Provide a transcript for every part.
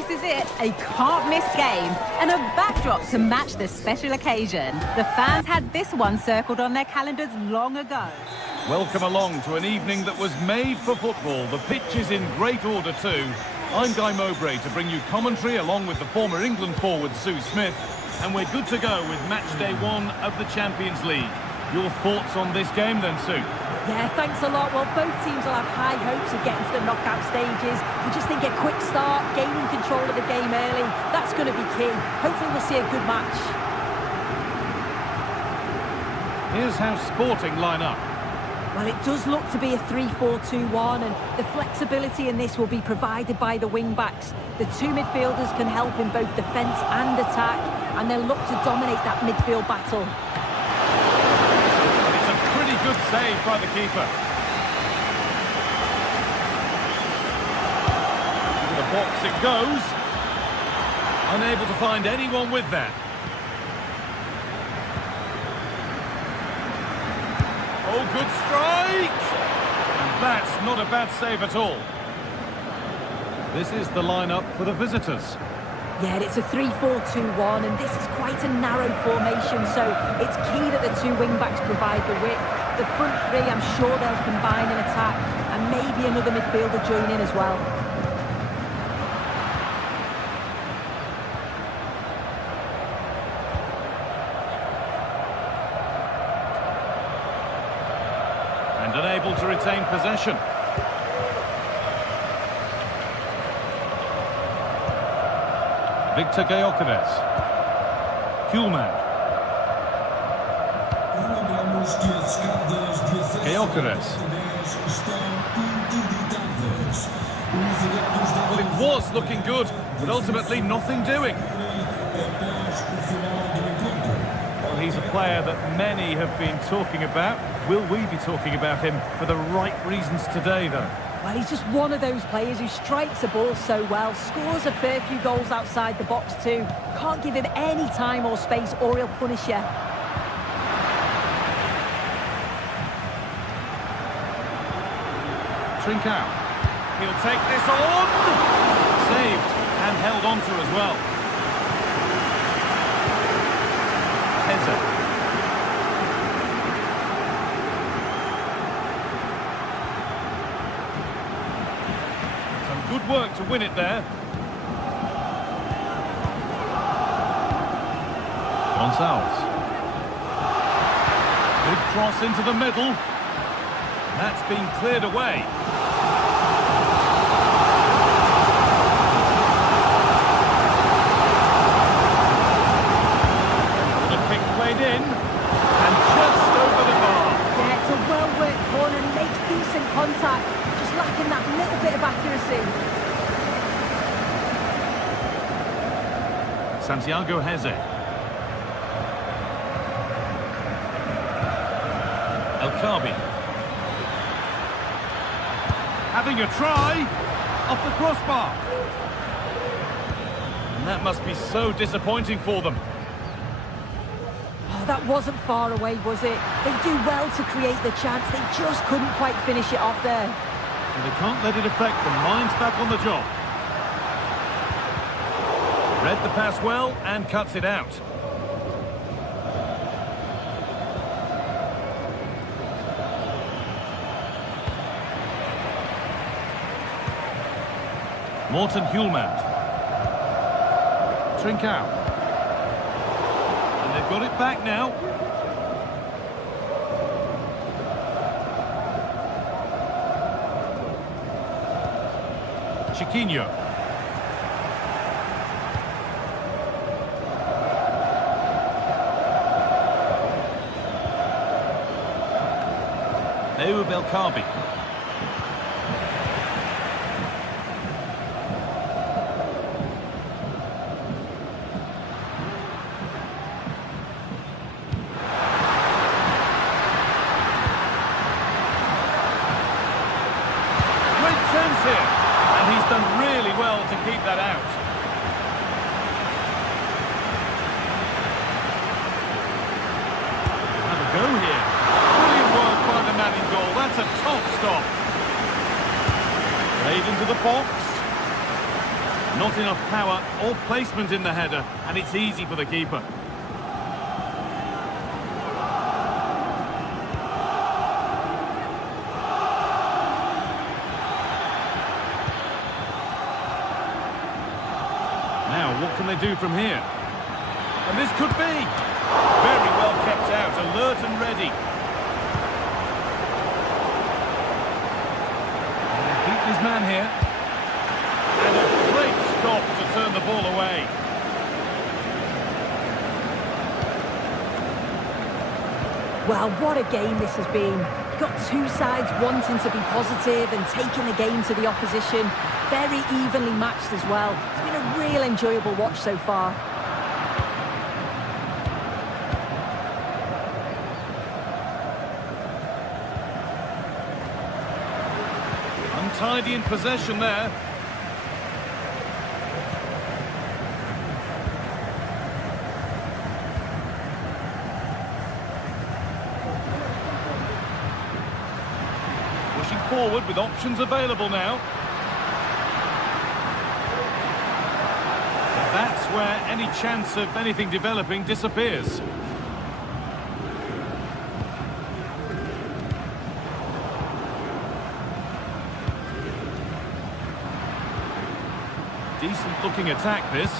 This is it, a can't-miss game and a backdrop to match the special occasion. The fans had this one circled on their calendars long ago. Welcome along to an evening that was made for football. The pitch is in great order too. I'm Guy Mowbray to bring you commentary along with the former England forward Sue Smith, and we're good to go with match day 1 of the Champions League. Your thoughts on this game then, Sue? Yeah, thanks a lot. Well, both teams will have high hopes of getting to the knockout stages. We just think a quick start, gaining control of the game early, that's going to be key. Hopefully we'll see a good match. Here's how Sporting line up. Well, it does look to be a 3-4-2-1, and the flexibility in this will be provided by the wing-backs. The two midfielders can help in both defence and attack, and they'll look to dominate that midfield battle. Good save by the keeper. Into the box it goes. Unable to find anyone with that. Oh, good strike! And that's not a bad save at all. This is the lineup for the visitors. Yeah, it's a 3-4-2-1, and this is quite a narrow formation, so it's key that the two wing-backs provide the width. The front three, I'm sure they'll combine in attack, and maybe another midfielder join in as well. And unable to retain possession. Victor Gyökeres. Hjulmand. Gyökeres. Well, it was looking good, but ultimately nothing doing. Well, he's a player that many have been talking about. Will we be talking about him for the right reasons today, though? Well, he's just one of those players who strikes the ball so well, scores a fair few goals outside the box too. Can't give him any time or space or he'll punish you. Trincao. He'll take this on. Saved and held on to as well. Heze. Good work to win it there. Gonçalves. Good cross into the middle. That's been cleared away. The kick played in. And just over the bar. Yeah, it's a well-worked corner and makes decent contact. Just lacking that little bit of accuracy. Santiago Heze. El Kaabi. Having a try off the crossbar. And that must be so disappointing for them. Oh, that wasn't far away, was it? They do well to create the chance. They just couldn't quite finish it off there. And they can't let it affect them. Mind's back on the job. Read the pass well and cuts it out. Morten Hjulmand. Trincao. And they've got it back now. Chiquinho. El Kaabi. Great chance here, and he's done really well to keep that out. Have a go here. Brilliant work by the man in goal. That's a top stop. Played into the box. Not enough power or placement in the header, and it's easy for the keeper. Now, what can they do from here? And this could be very well kept out, alert and ready. And he's beaten his man here. And a great stop to turn the ball away. Well, what a game this has been. You've got two sides wanting to be positive and taking the game to the opposition. Very evenly matched as well. It's been a real enjoyable watch so far. Untidy in possession there. Pushing forward with options available now. That's where any chance of anything developing disappears. Decent looking attack this.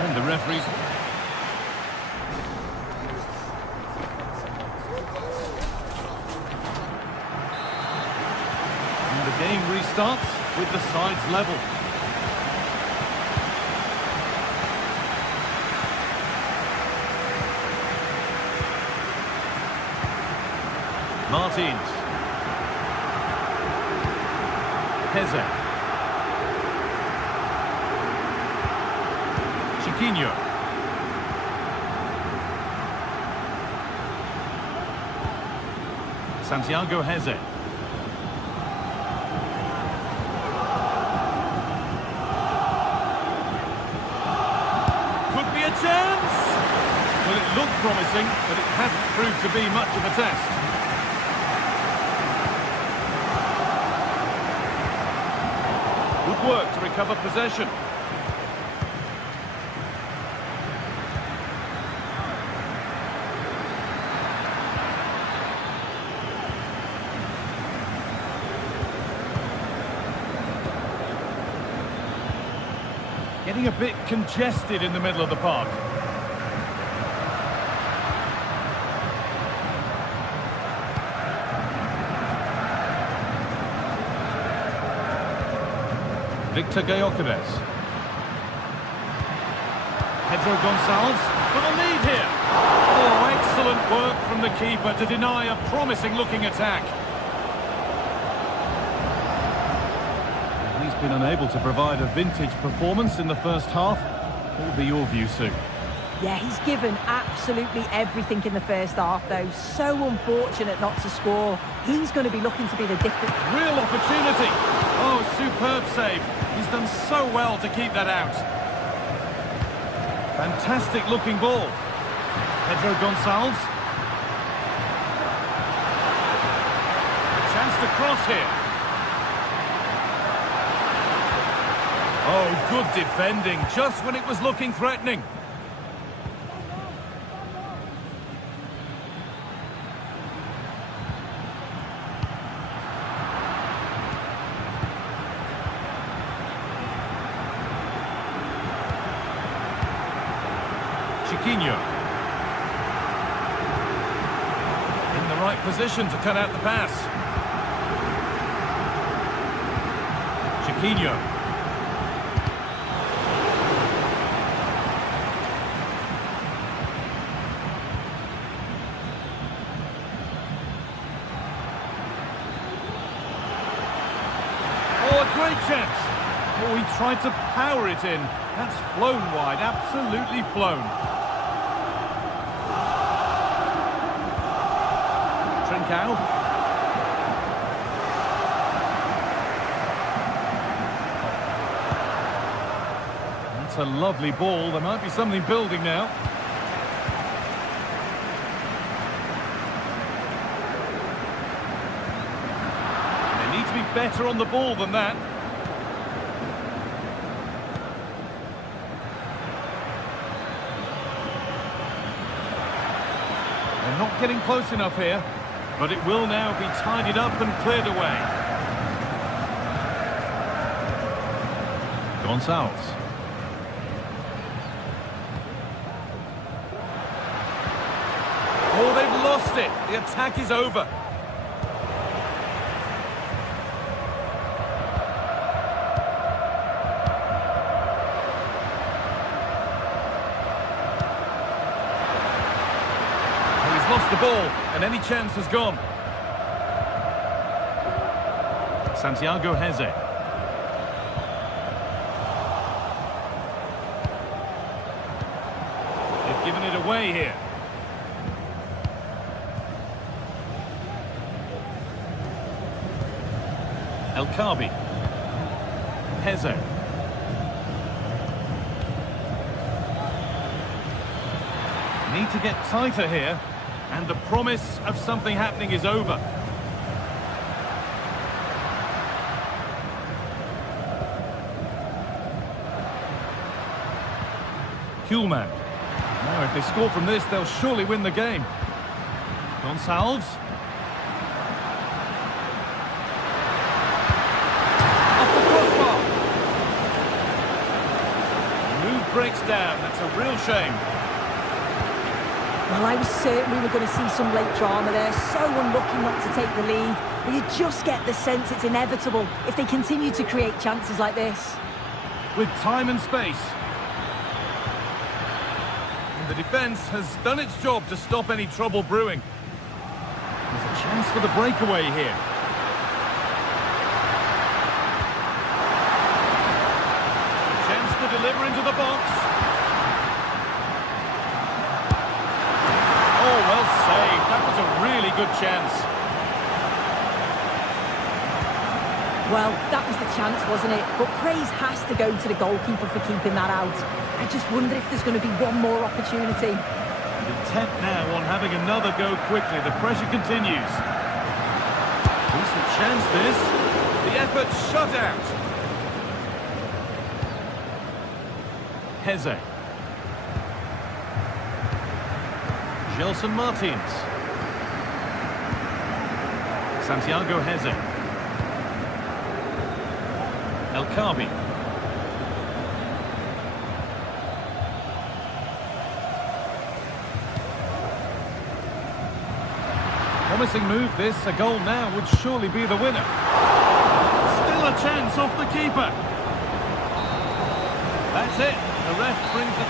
And the referees. And the game restarts with the sides level. Martins. Heze. Chiquinho. Santiago Heze. Could be a chance! Well, it looked promising, but it hasn't proved to be much of a test. Good work to recover possession. Getting a bit congested in the middle of the park. Victor Gyökeres. Pedro Gonçalves for the lead here. Oh, excellent work from the keeper to deny a promising-looking attack. He's been unable to provide a vintage performance in the first half. What will be your view, Sue? Yeah, he's given absolutely everything in the first half, though. So unfortunate not to score. He's going to be looking to be the difference. Real opportunity. Oh, superb save. He's done so well to keep that out. Fantastic looking ball. Pedro Gonçalves. Chance to cross here. Oh, good defending, just when it was looking threatening. Chiquinho. In the right position to cut out the pass. Chiquinho. Oh, a great chance. Oh, he tried to power it in. That's flown wide, absolutely flown. Trincao. That's a lovely ball. There might be something building now. better on the ball than that. They're not getting close enough here, but it will now be tidied up and cleared away. Gonçalves. Oh, they've lost it. The attack is over. Lost the ball, and any chance has gone. Santiago Heze. They've given it away here. El Kaabi. Heze. Need to get tighter here. And the promise of something happening is over. Kuhlmann. Now, if they score from this, they'll surely win the game. Gonçalves. Off the crossbar. The move breaks down. That's a real shame. Well, I was certain we were going to see some late drama there. So unlucky not to take the lead. But you just get the sense it's inevitable if they continue to create chances like this. With time and space. And the defence has done its job to stop any trouble brewing. There's a chance for the breakaway here. Chance to deliver into the box. Oh, well saved. That was a really good chance. Well, that was the chance, wasn't it? But praise has to go to the goalkeeper for keeping that out. I just wonder if there's going to be one more opportunity. Intent now on having another go quickly. The pressure continues. Decent chance, this. The effort shut out. Heze. Gelson Martins. Santiago Heze. El Kaabi. Promising move this. A goal now would surely be the winner. Still a chance off the keeper. That's it. The ref brings it.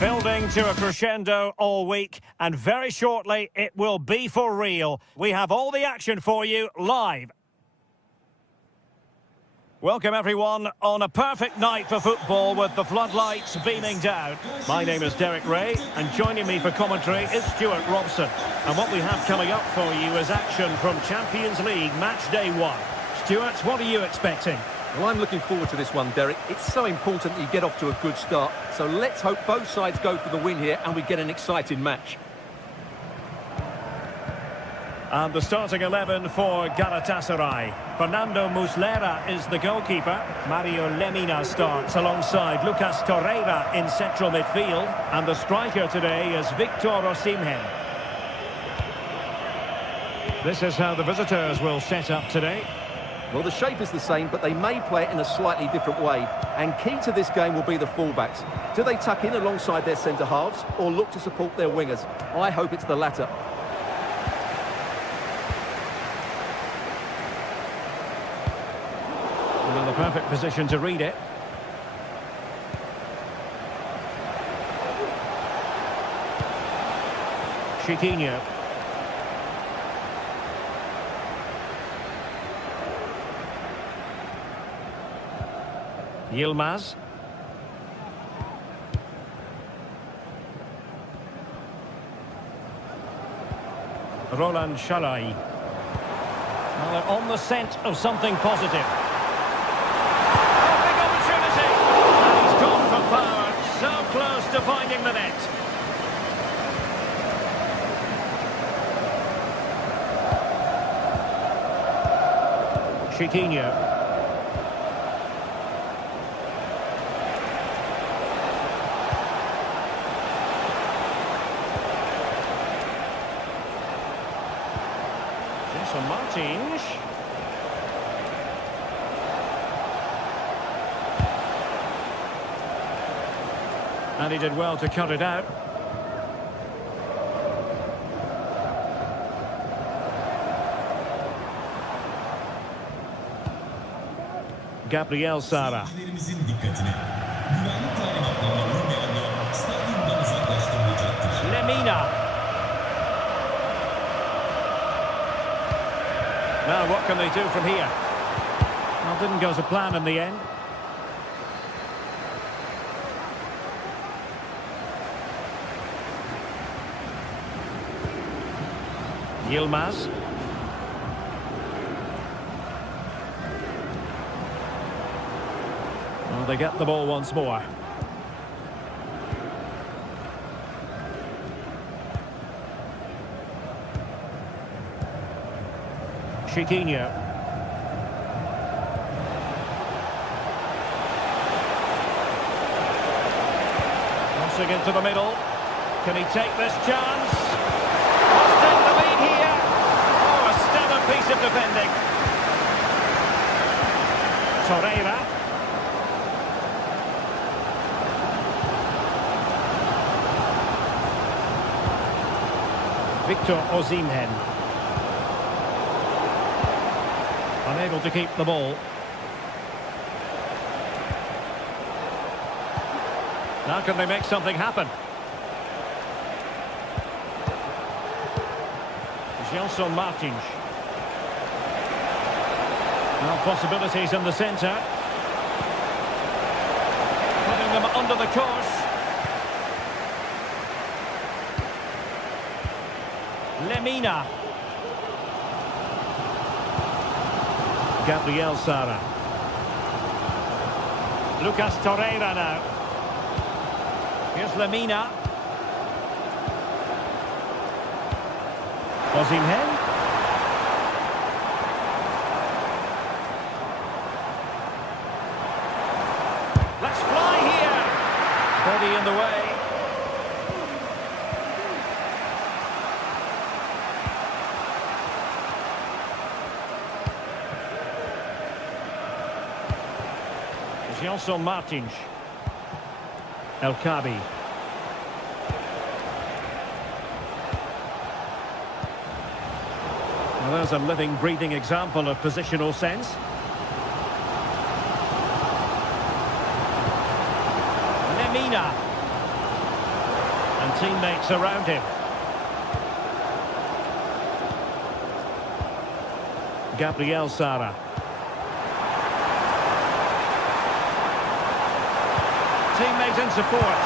Building to a crescendo all week, and very shortly it will be for real. We have all the action for you live. Welcome everyone on a perfect night for football with the floodlights beaming down. My name is Derek Ray and joining me for commentary is Stuart Robson. And what we have coming up for you is action from Champions League match day 1. Stuart, what are you expecting? Well, I'm looking forward to this one, Derek. It's so important that you get off to a good start. So let's hope both sides go for the win here and we get an exciting match. And the starting 11 for Galatasaray. Fernando Muslera is the goalkeeper. Mario Lemina starts alongside Lucas Torreira in central midfield. And the striker today is Victor Osimhen. This is how the visitors will set up today. Well, the shape is the same, but they may play it in a slightly different way. And key to this game will be the fullbacks. Do they tuck in alongside their centre-halves or look to support their wingers? I hope it's the latter. Well, the perfect position to read it. Chiquinho. Yilmaz. Roland Shalai. Well, they're on the scent of something positive. So close to finding the net. Chiquinho. Jason Martins. And he did well to cut it out. Gabriel Sara. Lemina. Now what can they do from here? Well, didn't go to plan in the end. Yilmaz. Well, they get the ball once more. Chiquinho. Crossing into the middle. Can he take this chance? Piece of defending. Torreira. Victor Osimhen. Unable to keep the ball. Now can they make something happen? Jason Martins. Now possibilities in the centre. Putting them under the course. Lemina. Gabriel Sara. Lucas Torreira now. Here's Lemina. Osimhen. Let's fly here. Body in the way. Jason Martins. El Kabi. Well, there's a living, breathing example of positional sense. Lemina. And teammates around him. Gabriel Sara. teammate in support.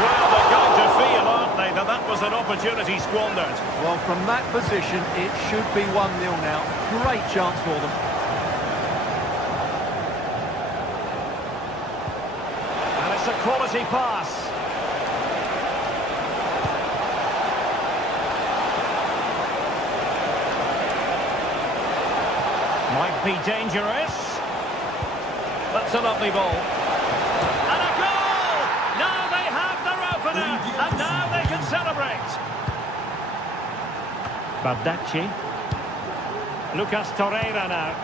Well, they're going to feel, aren't they, that that was an opportunity squandered. Well, from that position, it should be 1-0 now. Great chance for them. And it's a quality pass. Might be dangerous. That's a lovely ball. And a goal! Now they have their opener, and now they can celebrate. Bardacci. Lucas Torreira now.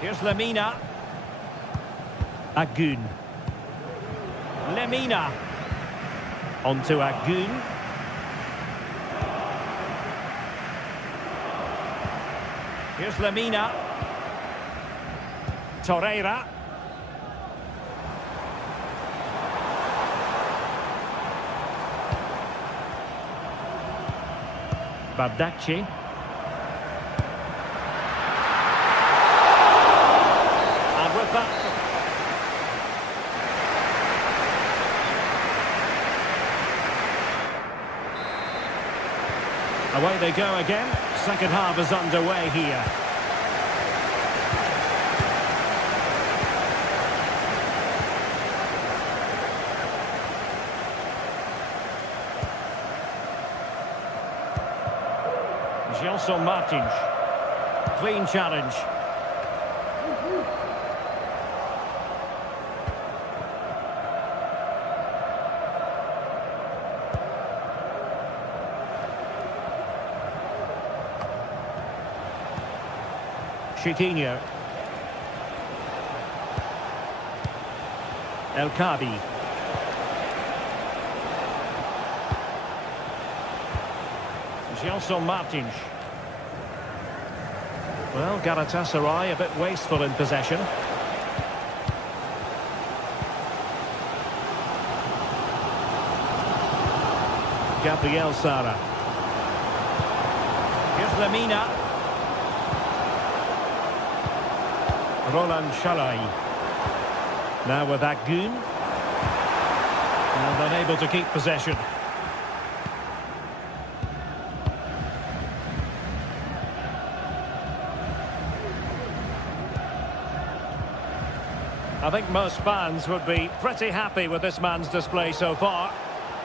Here's Lemina. Agun. Lemina. On to Agun. Here's Lemina. Torreira. Bardacci. And with that... Away they go again. Second half is underway here. Gelson Martins. Clean challenge. Chiquinho. El Kabi. Gelson Martins. Well, Galatasaray a bit wasteful in possession. Gabriel Sara. Here's Lemina. Roland Shalai. Now with Agun. And unable to keep possession. I think most fans would be pretty happy with this man's display so far.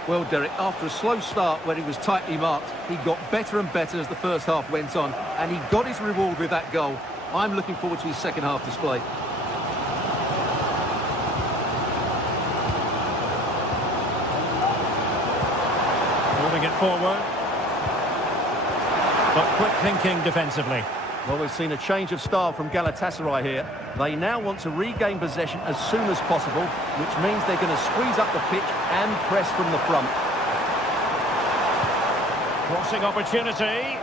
Well, Derek, after a slow start when he was tightly marked, he got better and better as the first half went on, and he got his reward with that goal. I'm looking forward to his second half display. Moving it forward. But quick thinking defensively. Well, we've seen a change of style from Galatasaray here. They now want to regain possession as soon as possible, which means they're going to squeeze up the pitch and press from the front. Crossing opportunity.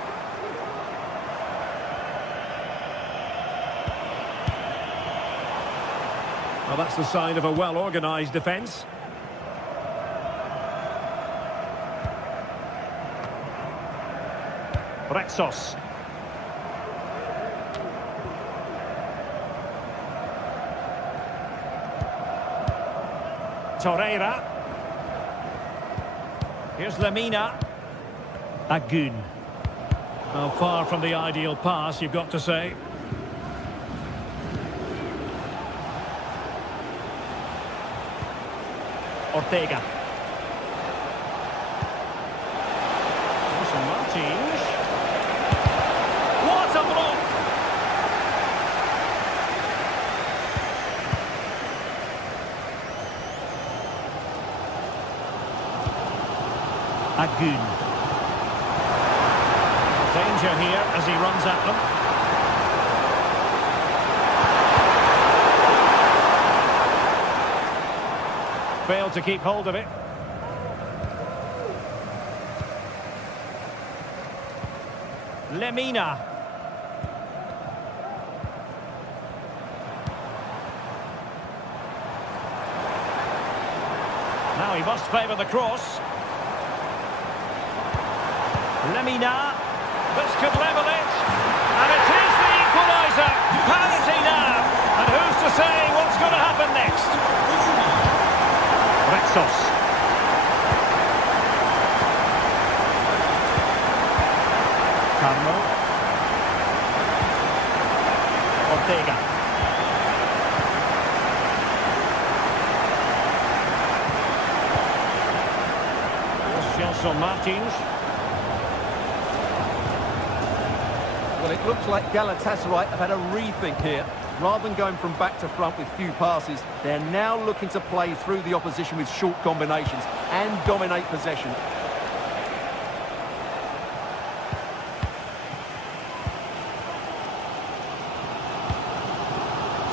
Well, that's the sign of a well-organised defence. Rexos. Torreira. Here's Lemina. Agun. Well, far from the ideal pass, you've got to say. Ortega. Martins. What a block! Agun. Danger here as he runs at them. Failed to keep hold of it. Lemina. Now he must favour the cross. Lemina. This could level it. And it is the equaliser. Passos. Carlo. Ortega. Martins. Well, it looks like Galatasaray have had a rethink here. Rather than going from back to front with few passes, they're now looking to play through the opposition with short combinations and dominate possession.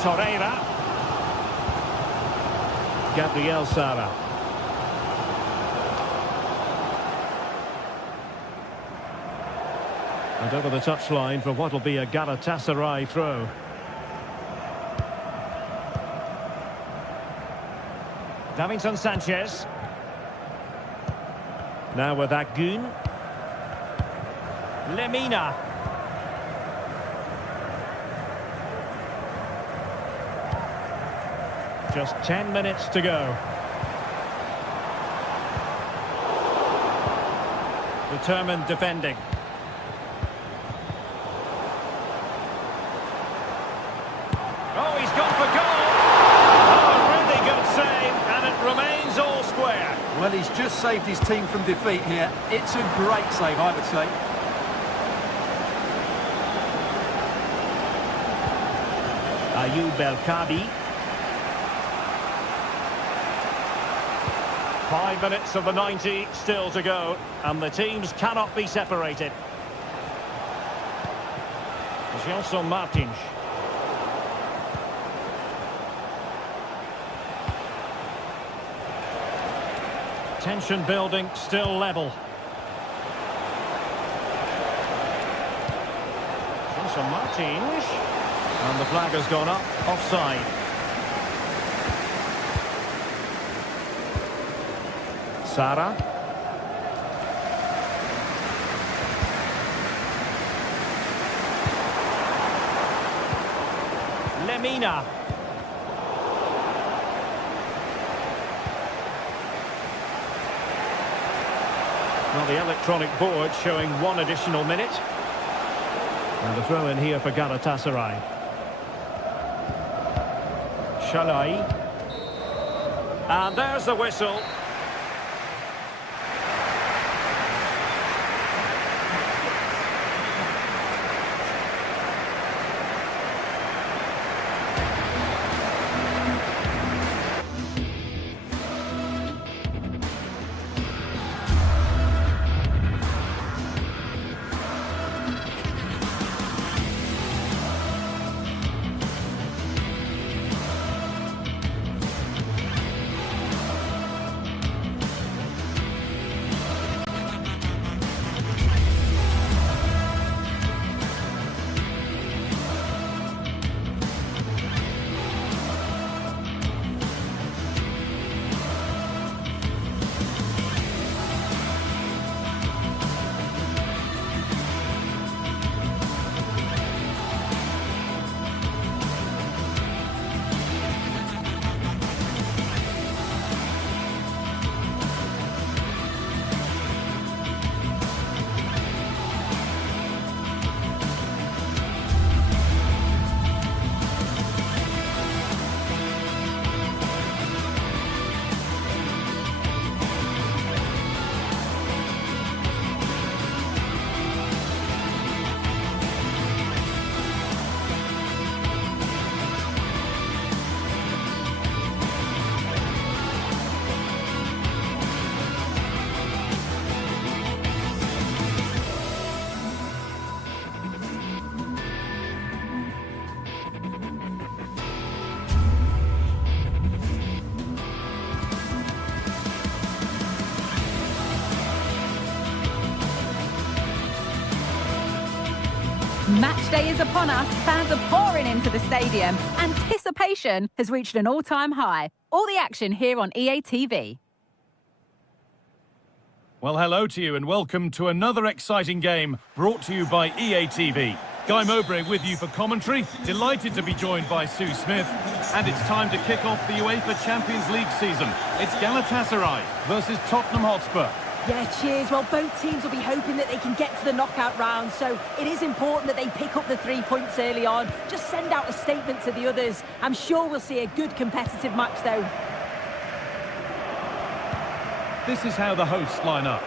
Torreira. Gabriel Sara. And over the touchline for what will be a Galatasaray throw. Davinson Sanchez. Now with Agun. Lemina. Just 10 minutes to go. Determined defending. Oh, he's gone for goal! Oh, a really good save, and it remains all square. Well, he's just saved his team from defeat here. It's a great save, I would say. Ayoub El-Kabi. 5 minutes of the 90 still to go, and the teams cannot be separated. Gelson Martins. Tension building, still level. Gelson Martins. And the flag has gone up, offside. Sara. Lemina. Well, the electronic board showing 1 additional minute. And the throw in here for Galatasaray. Shalai. And there's the whistle. Match day is upon us. Fans are pouring into the stadium. Anticipation has reached an all-time high. All the action here on EA TV. Well, hello to you and welcome to another exciting game brought to you by EA TV. Guy Mowbray with you for commentary. Delighted to be joined by Sue Smith. And it's time to kick off the UEFA Champions League season. It's Galatasaray versus Tottenham Hotspur. Yeah, cheers. Well, both teams will be hoping that they can get to the knockout round, so it is important that they pick up the 3 points early on. Just send out a statement to the others. I'm sure we'll see a good competitive match, though. This is how the hosts line up.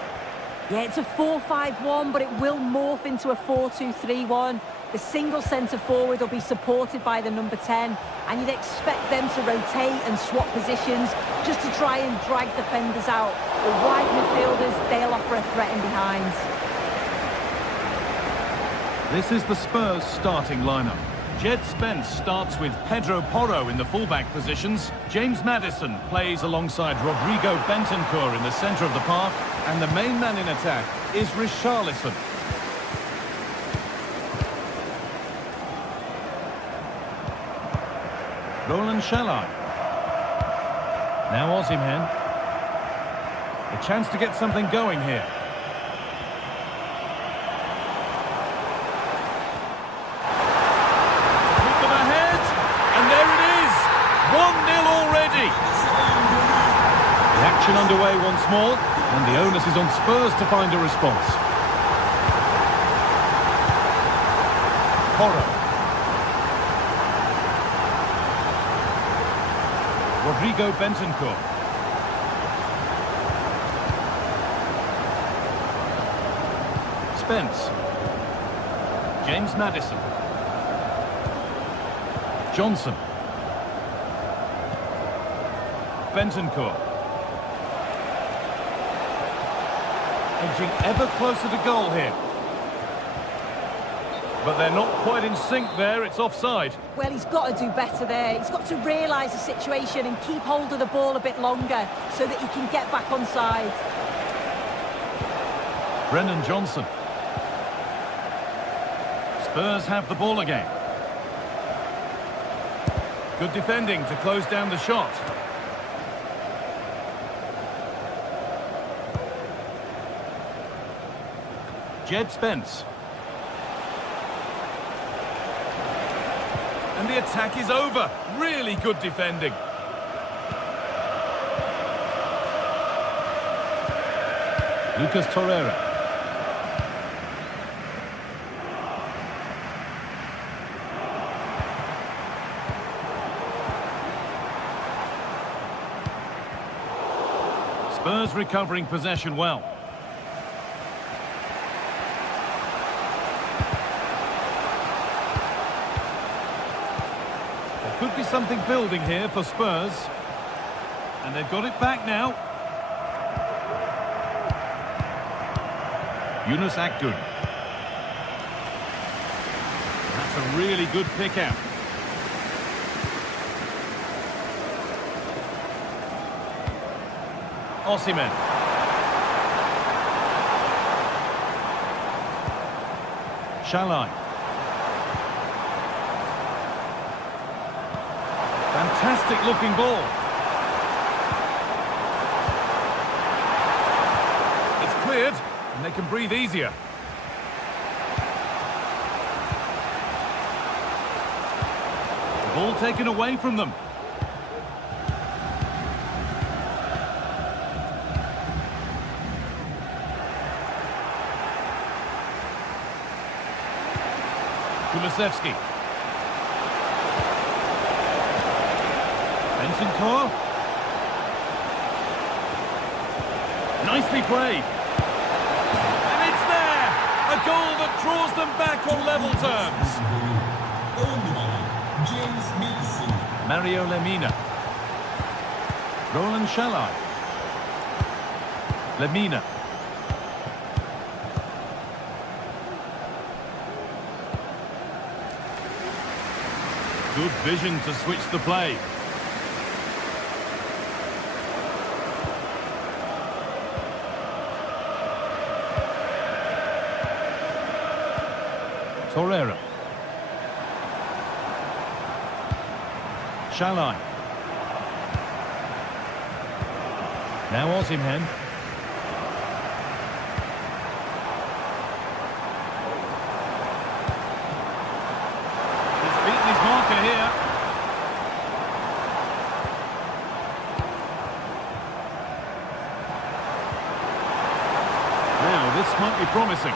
Yeah, it's a 4-5-1, but it will morph into a 4-2-3-1. The single centre-forward will be supported by the number 10, and you'd expect them to rotate and swap positions just to try and drag defenders out. The wide midfielders, they'll offer a threat in behind. This is the Spurs starting lineup. Jed Spence starts with Pedro Porro in the fullback positions. James Maddison plays alongside Rodrigo Bentancur in the centre of the park. And the main man in attack is Richarlison. Roland Shalai. Now Osimhen. A chance to get something going here. Put them ahead, and there it is. 1-0 already. The action underway once more, and the onus is on Spurs to find a response. Porro. Rodrigo Bentancur. Spence. James Maddison. Johnson. Bentancur. Edging ever closer to goal here. But they're not quite in sync there, it's offside. Well, he's got to do better there. He's got to realise the situation and keep hold of the ball a bit longer so that he can get back onside. Brennan Johnson. Spurs have the ball again. Good defending to close down the shot. Jed Spence. And the attack is over. Really good defending. Lucas Torreira. Spurs recovering possession well. There could be something building here for Spurs. And they've got it back now. Yunus Akgün. That's a really good pick out. Osimhen. Shalai. Fantastic looking ball. It's cleared and they can breathe easier. The ball taken away from them. Kulusevski. Bentancur. Nicely played. And it's there! A goal that draws them back on level terms. Mario Lemina. Roland Shalai. Lemina. Good vision to switch the play. Torreira. Shalai. Now Osimhen. promising.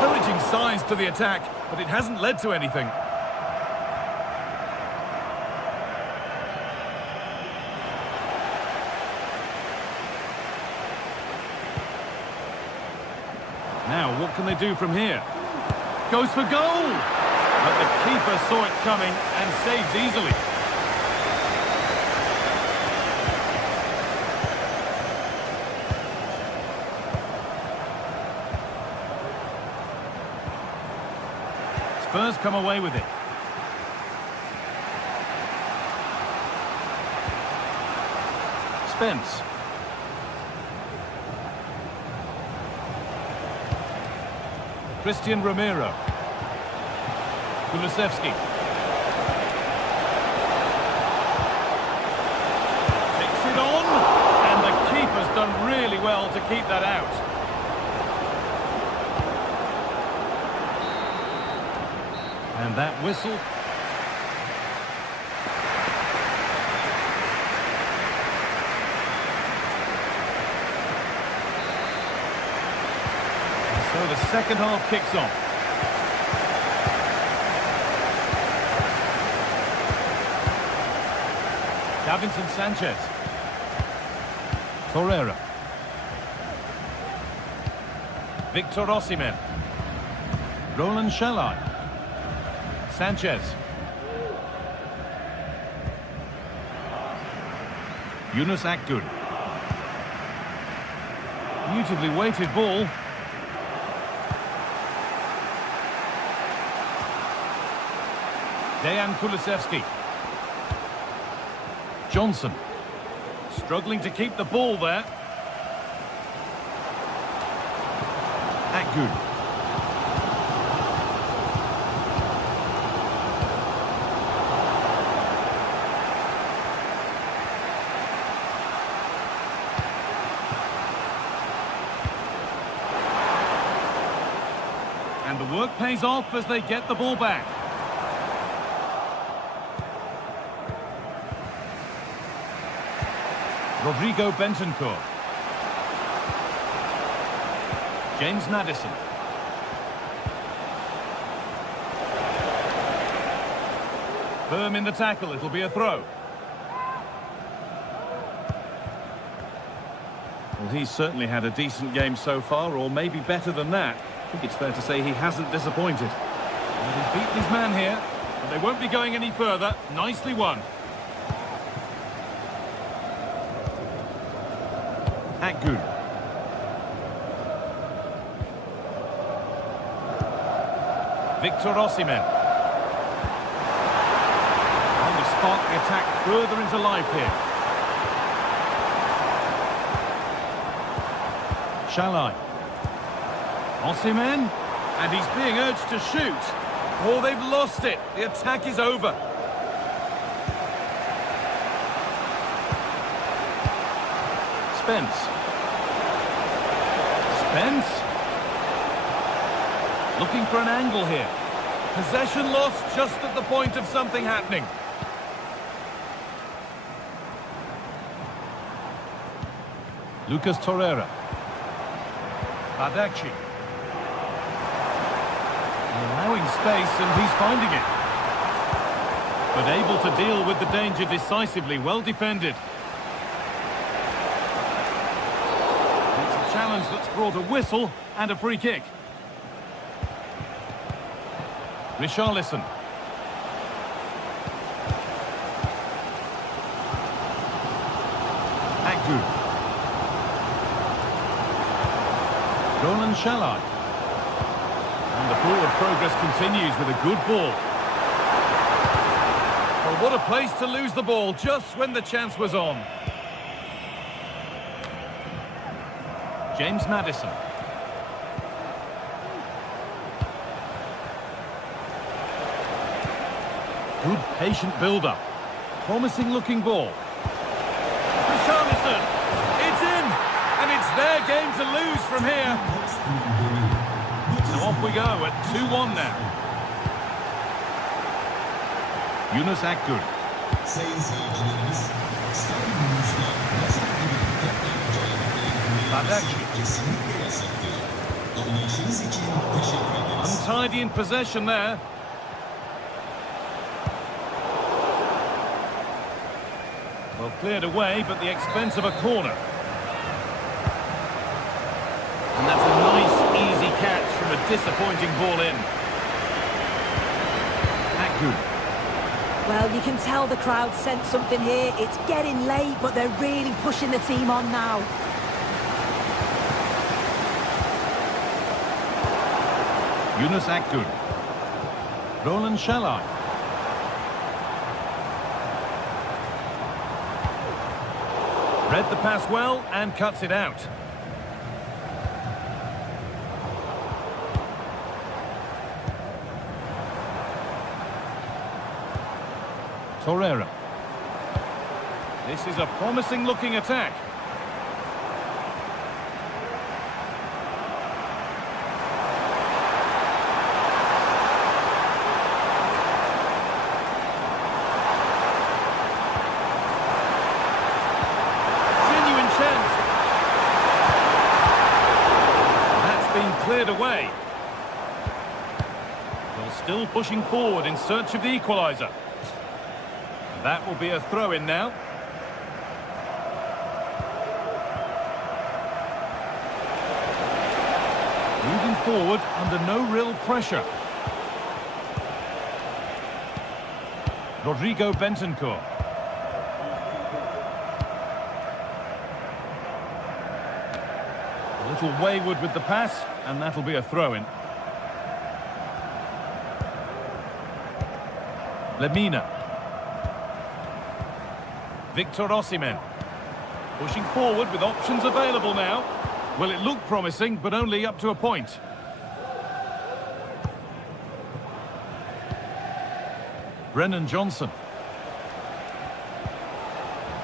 Encouraging signs to the attack, but it hasn't led to anything. Now, what can they do from here? Goes for goal! But the keeper saw it coming and saves easily. Spurs come away with it. Spence. Christian Romero. Kulusevski. Takes it on, and the keeper's done really well to keep that out. And that whistle. So the second half kicks off. Davinson Sanchez. Torreira. Victor Osimhen. Roland Shalai. Sanchez. Yunus Akgün. Beautifully weighted ball. Dejan Kulusevski. Johnson. Struggling to keep the ball there. Akgün. And the work pays off as they get the ball back. Rodrigo Bentancur. James Maddison. Firm in the tackle, it'll be a throw. Well, he's certainly had a decent game so far, or maybe better than that. I think it's fair to say he hasn't disappointed. And he's beaten his man here, but they won't be going any further. Nicely won. Akgün. Victor Osimhen. On the spot, the attack further into life here. Shalai. Osimhen, and he's being urged to shoot. Oh, they've lost it. The attack is over. Spence. Spence. Looking for an angle here. Possession lost just at the point of something happening. Lucas Torreira. Badaci. Allowing space, and he's finding it. But able to deal with the danger decisively. Well defended. Challenge that's brought a whistle and a free kick. Richarlison. Akgün. Roland Shalai. And the forward progress continues with a good ball. Well, what a place to lose the ball just when the chance was on. James Maddison. Good patient build-up. Promising looking ball. Richarlison. It's in. And it's their game to lose from here. So off we go at 2-1 now. Yunus Akgün. Untidy in possession there. Well, cleared away, but the expense of a corner. And that's a nice, easy catch from a disappointing ball in. Good. Well, you can tell the crowd sense something here. It's getting late, but they're really pushing the team on now. Yunus Akgün. Roland Shalai. Read the pass well and cuts it out. Torreira. This is a promising looking attack. Genuine chance. That's been cleared away. Well, still pushing forward in search of the equaliser. That will be a throw-in now. Moving forward under no real pressure. Rodrigo Bentancur. A little wayward with the pass, and that'll be a throw-in. Lemina. Victor Osimhen. Pushing forward with options available now. Well, it looked promising, but only up to a point. Brennan Johnson.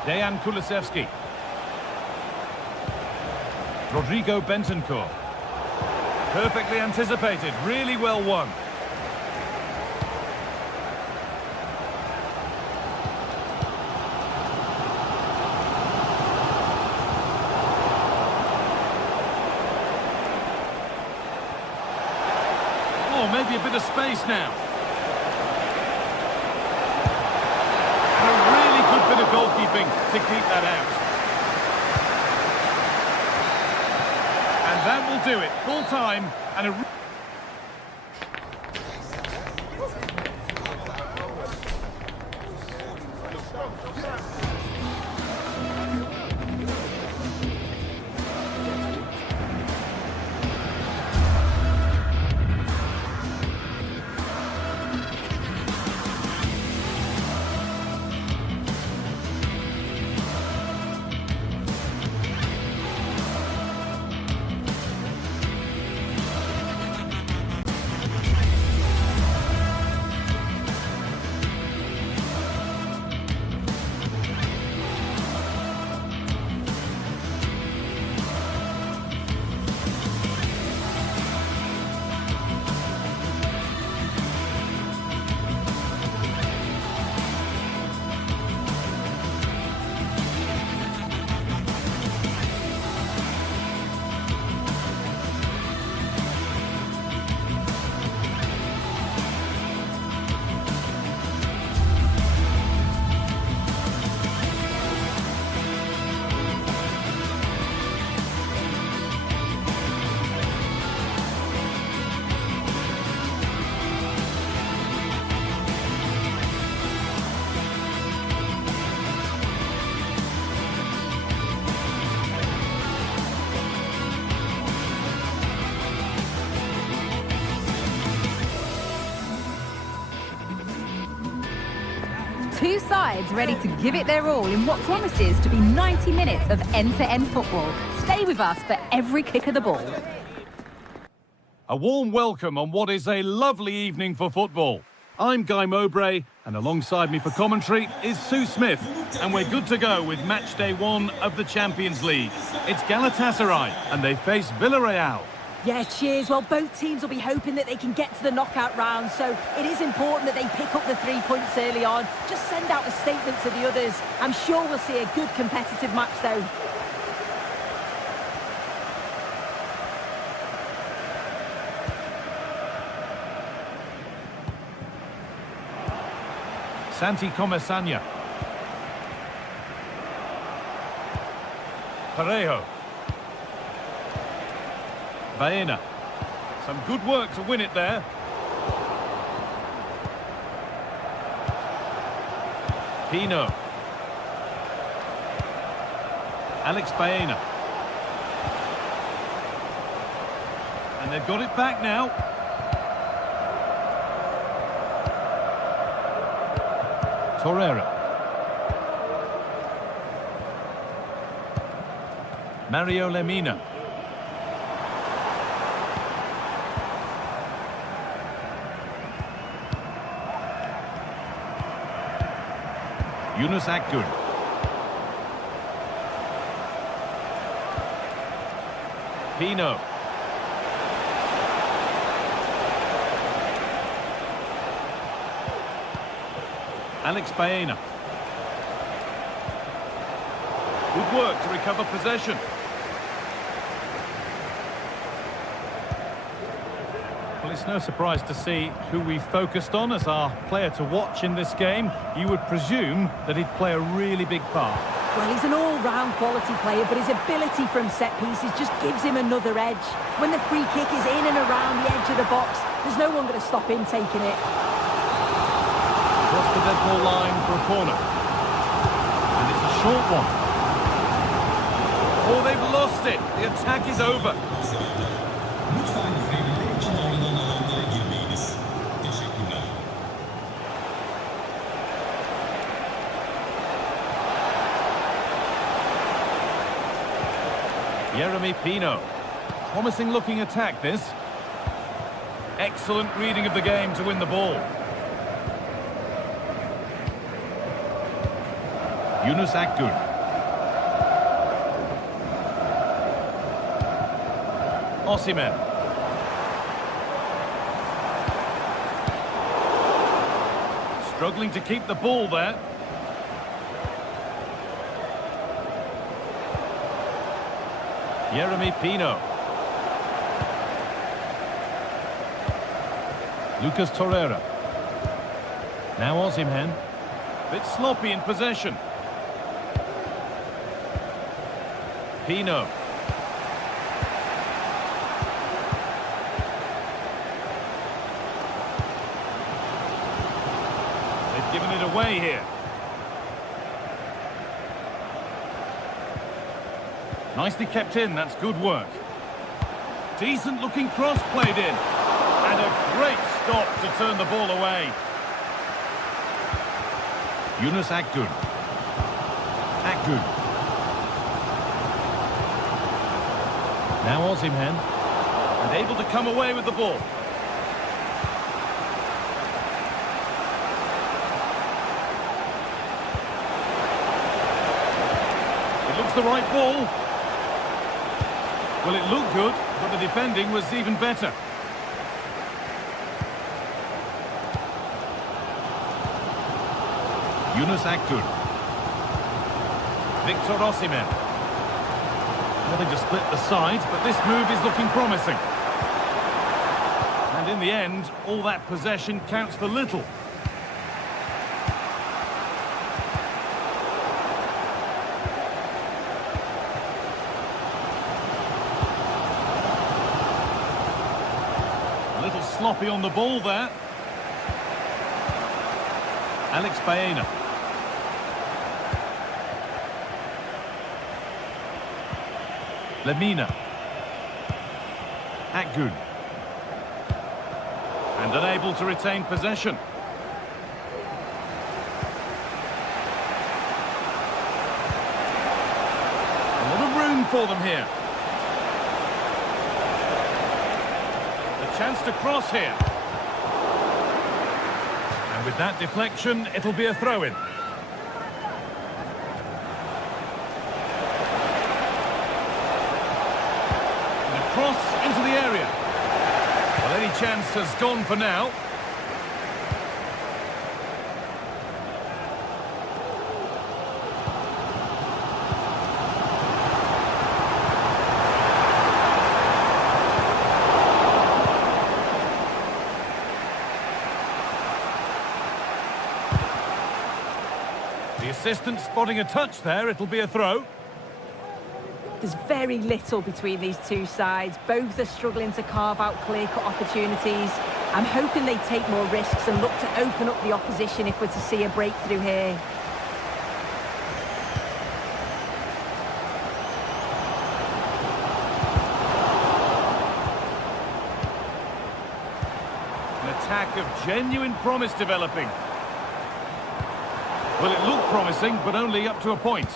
Dejan Kulusevski. Rodrigo Bentancur. Perfectly anticipated, really well won. Oh, maybe a bit of space now. And a really good bit of goalkeeping to keep that out. And that will do it. Full time and a... Two sides ready to give it their all in what promises to be 90 minutes of end-to-end football. Stay with us for every kick of the ball. A warm welcome on what is a lovely evening for football. I'm Guy Mowbray, and alongside me for commentary is Sue Smith. And we're good to go with match day 1 of the Champions League. It's Galatasaray, and they face Villarreal. Yeah, cheers. Well, both teams will be hoping that they can get to the knockout round, so it is important that they pick up the 3 points early on. Just send out a statement to the others. I'm sure we'll see a good competitive match, though. Santi Comesania. Parejo. Baena. Some good work to win it there. Pino. Alex Baena. And they've got it back now. Torreira. Mario Lemina. Yunus Akgün. Pino. Alex Baena. Good work to recover possession. Well, it's no surprise to see who we focused on as our player to watch in this game. You would presume that he'd play a really big part. Well, he's an all-round quality player, but his ability from set pieces just gives him another edge. When the free kick is in and around the edge of the box, there's no one going to stop him taking it. Across the dead ball line for a corner. And it's a short one. Oh, they've lost it. The attack is over. Yeremy Pino. Promising looking attack, this. Excellent reading of the game to win the ball. Yunus Akgün. Osimhen. Struggling to keep the ball there. Yeremy Pino. Lucas Torreira. Now Osimhen. Bit sloppy in possession. Pino. They've given it away here. Nicely kept in, that's good work. Decent looking cross played in. And a great stop to turn the ball away. Yunus Akgün. Akgün. Now Osimhen. And able to come away with the ball. It looks the right ball. Well, it looked good, but the defending was even better. Yunus Akgün. Victor Osimhen. Nothing to split the sides, but this move is looking promising. And in the end, all that possession counts for little. A little sloppy on the ball there. Alex Baena. Lemina. Akgün. And unable to retain possession. A lot of room for them here. A chance to cross here. And with that deflection, it'll be a throw-in. Cross into the area. Well, any chance has gone for now. The assistant spotting a touch there, it'll be a throw. There's very little between these two sides. Both are struggling to carve out clear-cut opportunities. I'm hoping they take more risks and look to open up the opposition if we're to see a breakthrough here. An attack of genuine promise developing. Well, it looked promising, but only up to a point.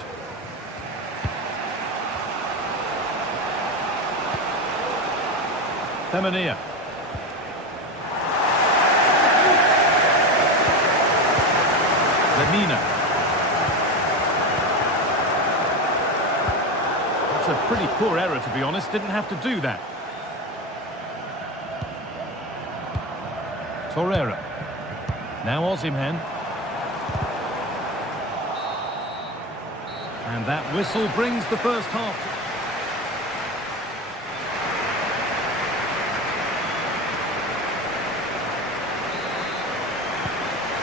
Thematic. Lemina. That's a pretty poor error, to be honest. Didn't have to do that. Torreira. Now Osimhen. And that whistle brings the first half.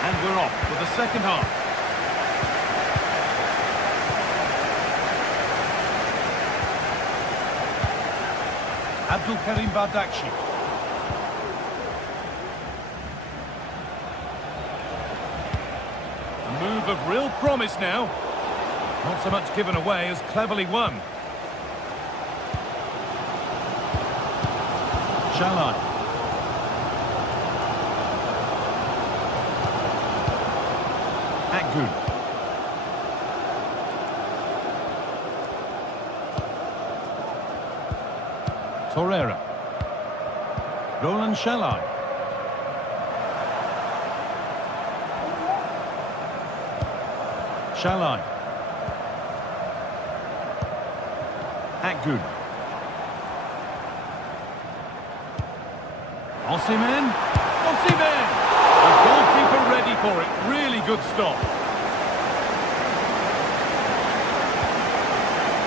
And we're off for the second half. Abdul Karim Bardakshi. A move of real promise now. Not so much given away as cleverly won. Shalai. Akgün. Torreira. Roland Shalai. Shalai. Akgün. Osimhen. Osimhen! The goalkeeper ready for it. Really good stop.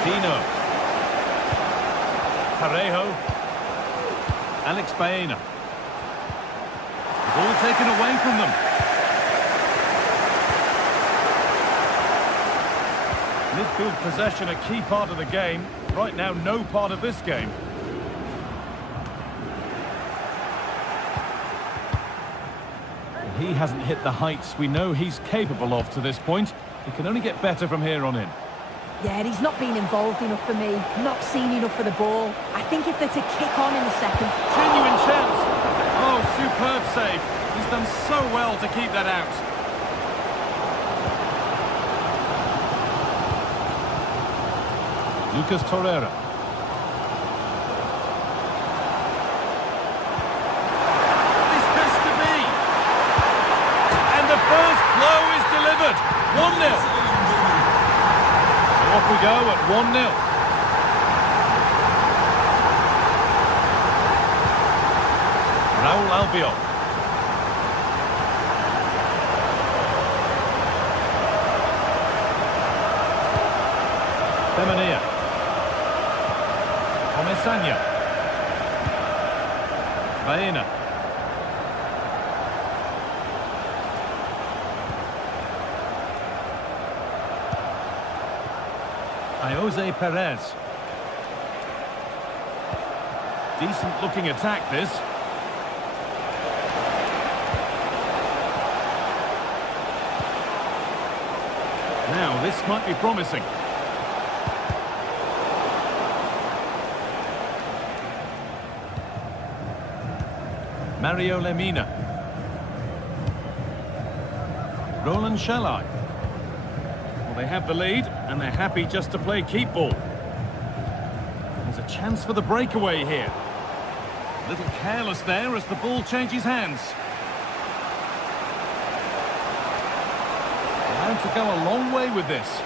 Dino. Parejo. Alex Baena. The ball taken away from them. Midfield possession a key part of the game. Right now, no part of this game. He hasn't hit the heights we know he's capable of to this point. He can only get better from here on in. Yeah, he's not been involved enough for me. Not seen enough for the ball. I think if they're to kick on in the second... Genuine chance. Oh, superb save. He's done so well to keep that out. Lucas Torreira. This has to be. And the first blow is delivered. 1-0. So off we go at 1-0. Raul Albiol. Thematic. Comesanya. Baena. Jose Perez. Decent looking attack this. Now this might be promising. Mario Lemina. Roland Shalai. Well, they have the lead, and they're happy just to play keep ball. There's a chance for the breakaway here. A little careless there as the ball changes hands. Allowed to go a long way with this.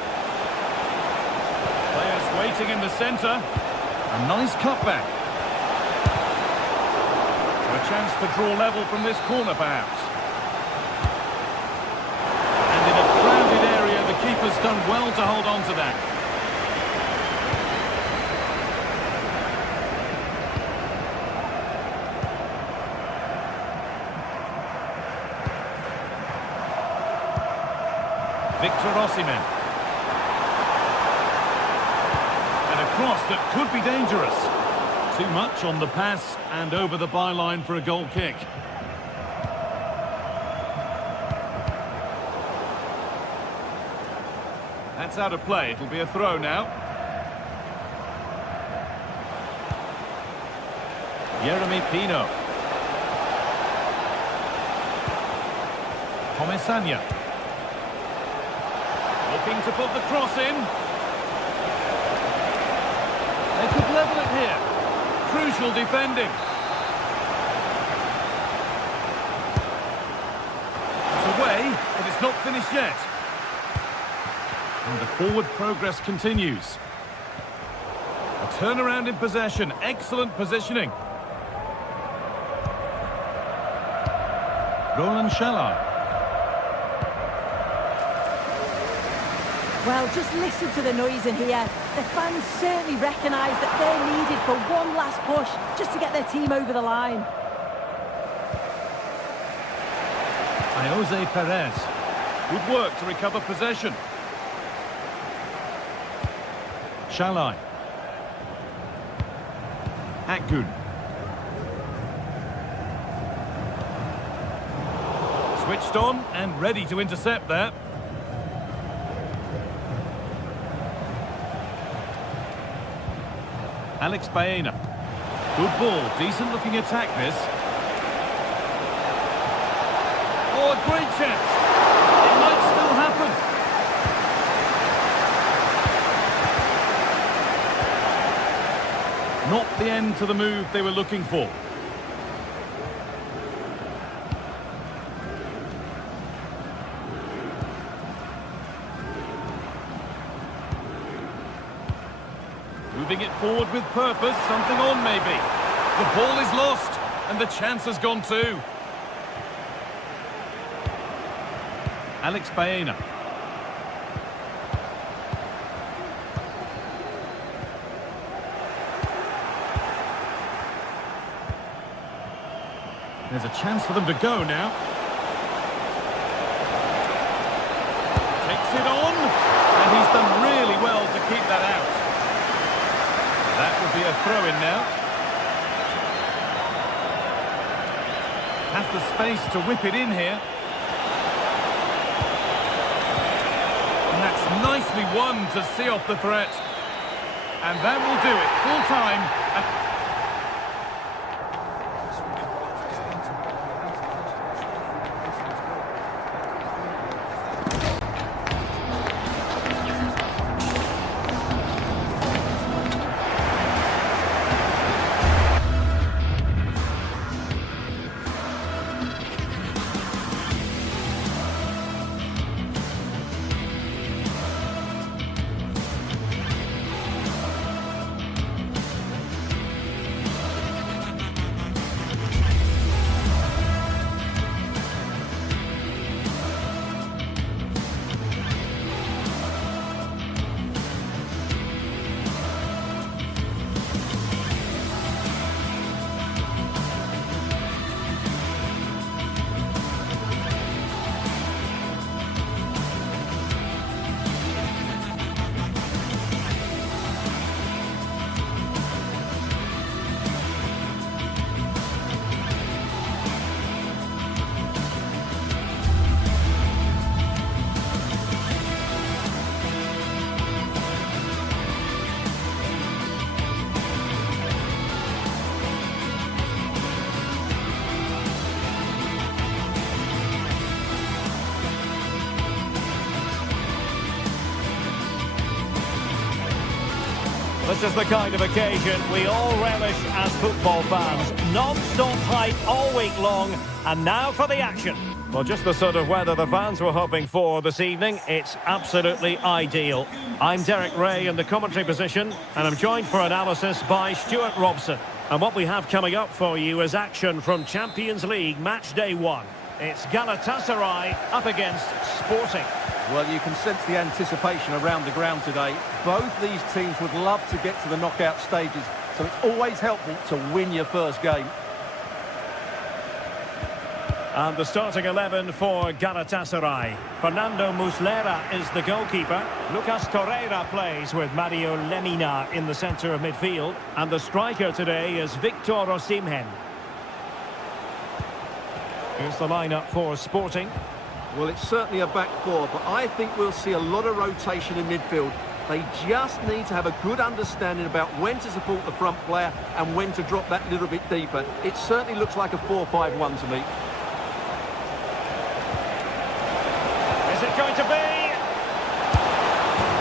Players waiting in the centre. A nice cutback. A chance to draw level from this corner, perhaps. And in a crowded area, the keeper's done well to hold on to that. Victor Osimhen. And a cross that could be dangerous. Too much on the pass and over the byline for a goal kick. That's out of play. It'll be a throw now. Jeremy Pino. Comesania. Looking to put the cross in. They could level it here. Crucial defending. It's away, but it's not finished yet. And the forward progress continues. A turnaround in possession. Excellent positioning. Roland Shalai. Well, just listen to the noise in here. The fans certainly recognise that they're needed for one last push just to get their team over the line. Jose Perez. Good work to recover possession. Shalai. Akgun. Switched on and ready to intercept there. Alex Baena. Good ball, decent looking attack this. Oh, a great chance. It might still happen. Not the end to the move they were looking for. Moving it forward with purpose, something on maybe. The ball is lost, and the chance has gone too. Alex Baena. There's a chance for them to go now. Takes it on, and he's done really well to keep that out. That would be a throw-in now. Has the space to whip it in here. And that's nicely won to see off the threat. And that will do it. Full time. This is the kind of occasion we all relish as football fans. Non-stop hype all week long, and now for the action. Well, just the sort of weather the fans were hoping for this evening. It's absolutely ideal. I'm Derek Ray in the commentary position, and I'm joined for analysis by Stuart Robson. And what we have coming up for you is action from Champions League match day 1. It's Galatasaray up against Sporting. Well, you can sense the anticipation around the ground today. Both these teams would love to get to the knockout stages, so it's always helpful to win your first game. And the starting 11 for Galatasaray. Fernando Muslera is the goalkeeper. Lucas Torreira plays with Mario Lemina in the centre of midfield. And the striker today is Victor Osimhen. Here's the lineup for Sporting. Well, it's certainly a back four, but I think we'll see a lot of rotation in midfield. They just need to have a good understanding about when to support the front player and when to drop that little bit deeper. It certainly looks like a 4-5-1 to me. Is it going to be?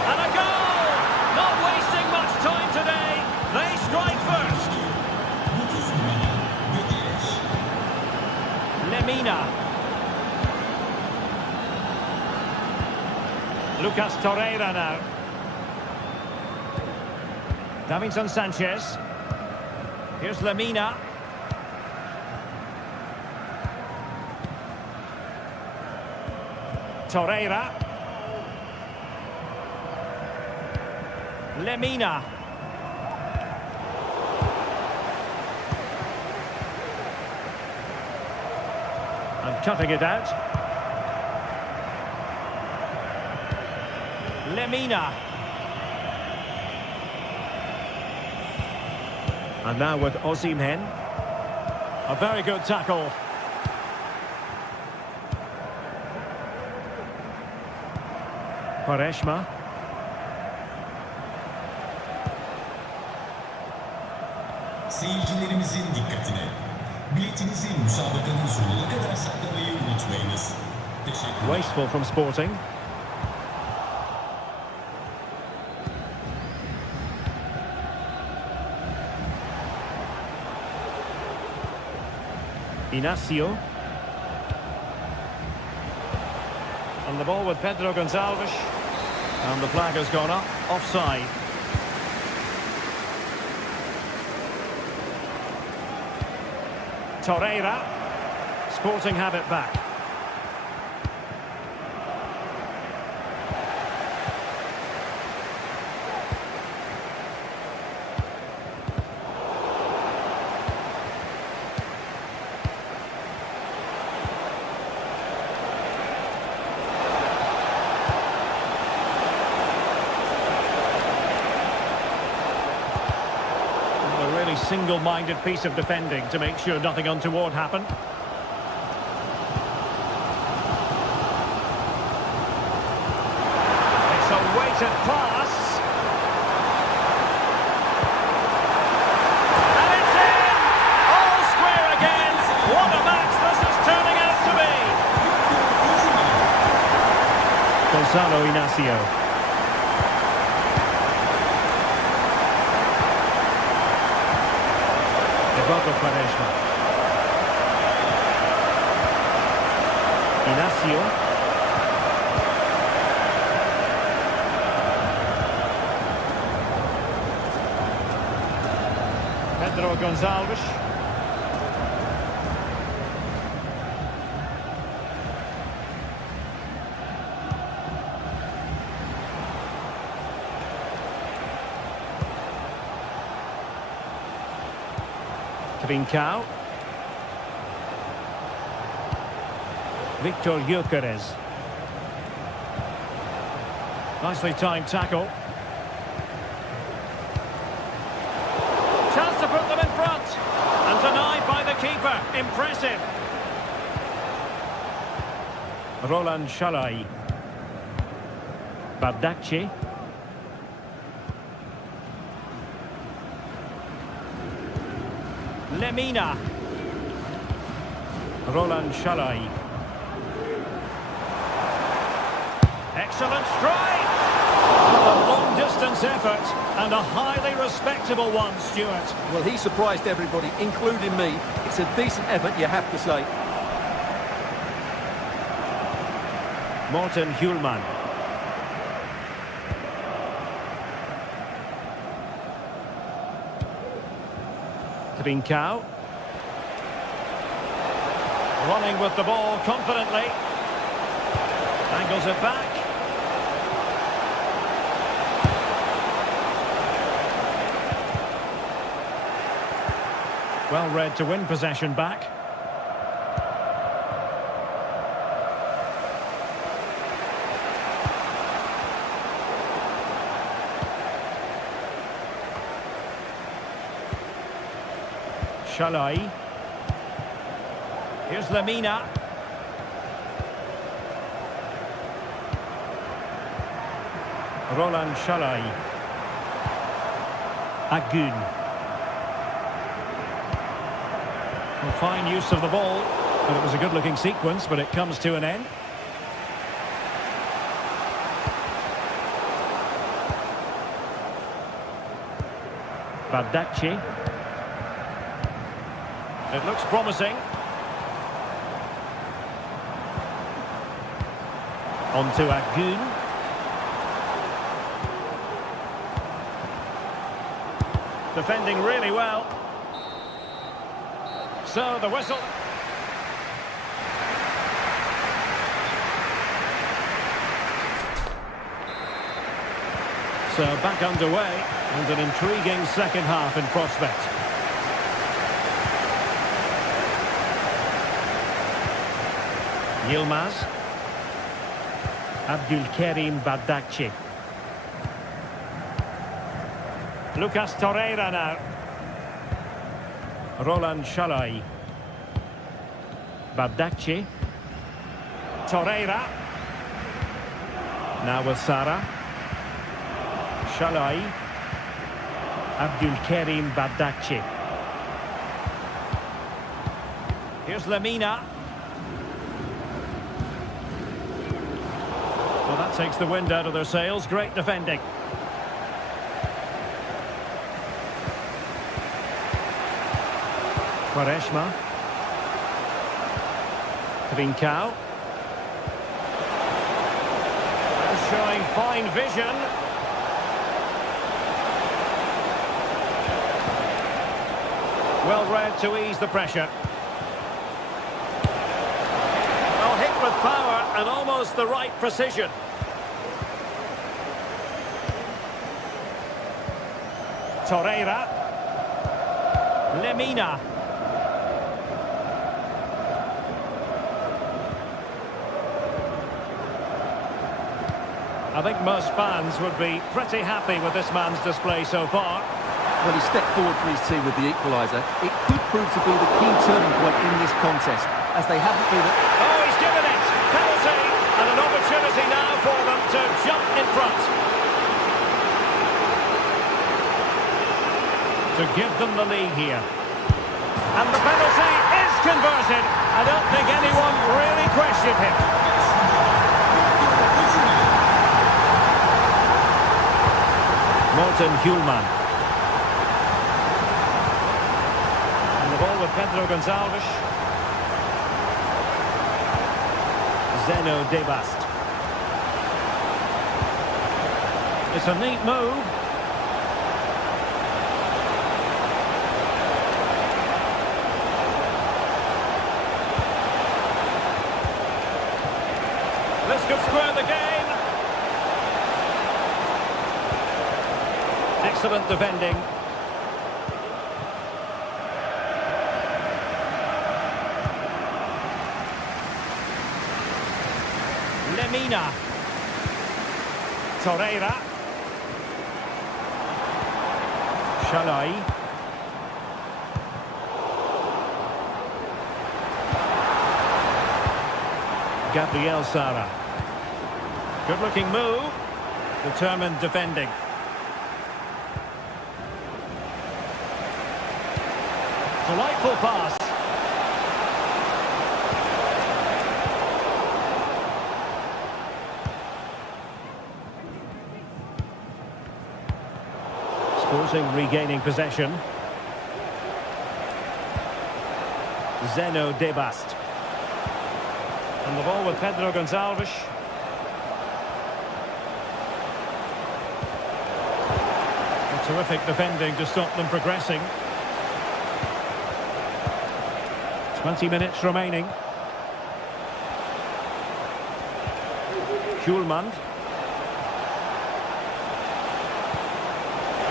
And a goal! Not wasting much time today. They strike first. Lemina. Lucas Torreira now. Davinson Sanchez. Here's Lemina. Torreira. Lemina. And cutting it out. Lemina. And now with Osimhen. A very good tackle. Quaresma. Seyircilerimizin dikkatine. Biletinizi müsabakanın sonuna kadar saklamayı unutmayınız. Teşekkürler. Wasteful from Sporting. Inacio. And the ball with Pedro Gonçalves. And the flag has gone up. Offside. Torreira. Sporting have it back. Single-minded piece of defending to make sure nothing untoward happened. It's a weighted pass. And it's in! All square again. What a match this is turning out to be. Gonzalo Inacio. Quaresma. Inacio. Pedro Gonçalves. Trincao. Victor Gyökeres. Nicely timed tackle. Chance to put them in front. And denied by the keeper. Impressive. Roland Shalai. Bardacci. Lemina. Roland Shalai. Excellent strike! A long-distance effort and a highly respectable one, Stuart. Well, he surprised everybody, including me. It's a decent effort, you have to say. Morten Hjulman. Trincao. Running with the ball confidently. Angles it back. Well read to win possession back. Shalai. Here's Lemina. Roland Shalai. Agun. Well, fine use of the ball. And it was a good-looking sequence, but it comes to an end. Bardacci. It looks promising. On to Agun. Defending really well. So the whistle. So back underway, and an intriguing second half in prospect. Yilmaz. Abdulkarim Bardacci. Lucas Torreira now. Roland Shalai. Bardacci. Torreira. Now with Sara. Shalai. Abdulkarim Bardacci. Here's Lemina. Well, that takes the wind out of their sails. Great defending. Quaresma. Trincao. And showing fine vision. Well read to ease the pressure. Well, hit with power and almost the right precision. Torreira. Lemina. I think most fans would be pretty happy with this man's display so far. Well, he stepped forward for his team with the equaliser. It could prove to be the key turning point in this contest, as they haven't been... Oh, he's given it! Penalty! And an opportunity now for them to jump in front. To give them the lead here. And the penalty is converted. I don't think anyone really questioned him. Morten Hjulman. And the ball with Pedro Gonçalves. Zeno Debast. It's a neat move. This could square the game. Excellent defending. Lemina. Torreira. Shalai. Gabriel Sara. Good looking move. Determined defending. Delightful pass. Sporting regaining possession. Zeno Debast. And the ball with Pedro Gonçalves. A terrific defending to stop them progressing. 20 minutes remaining. Hjulman.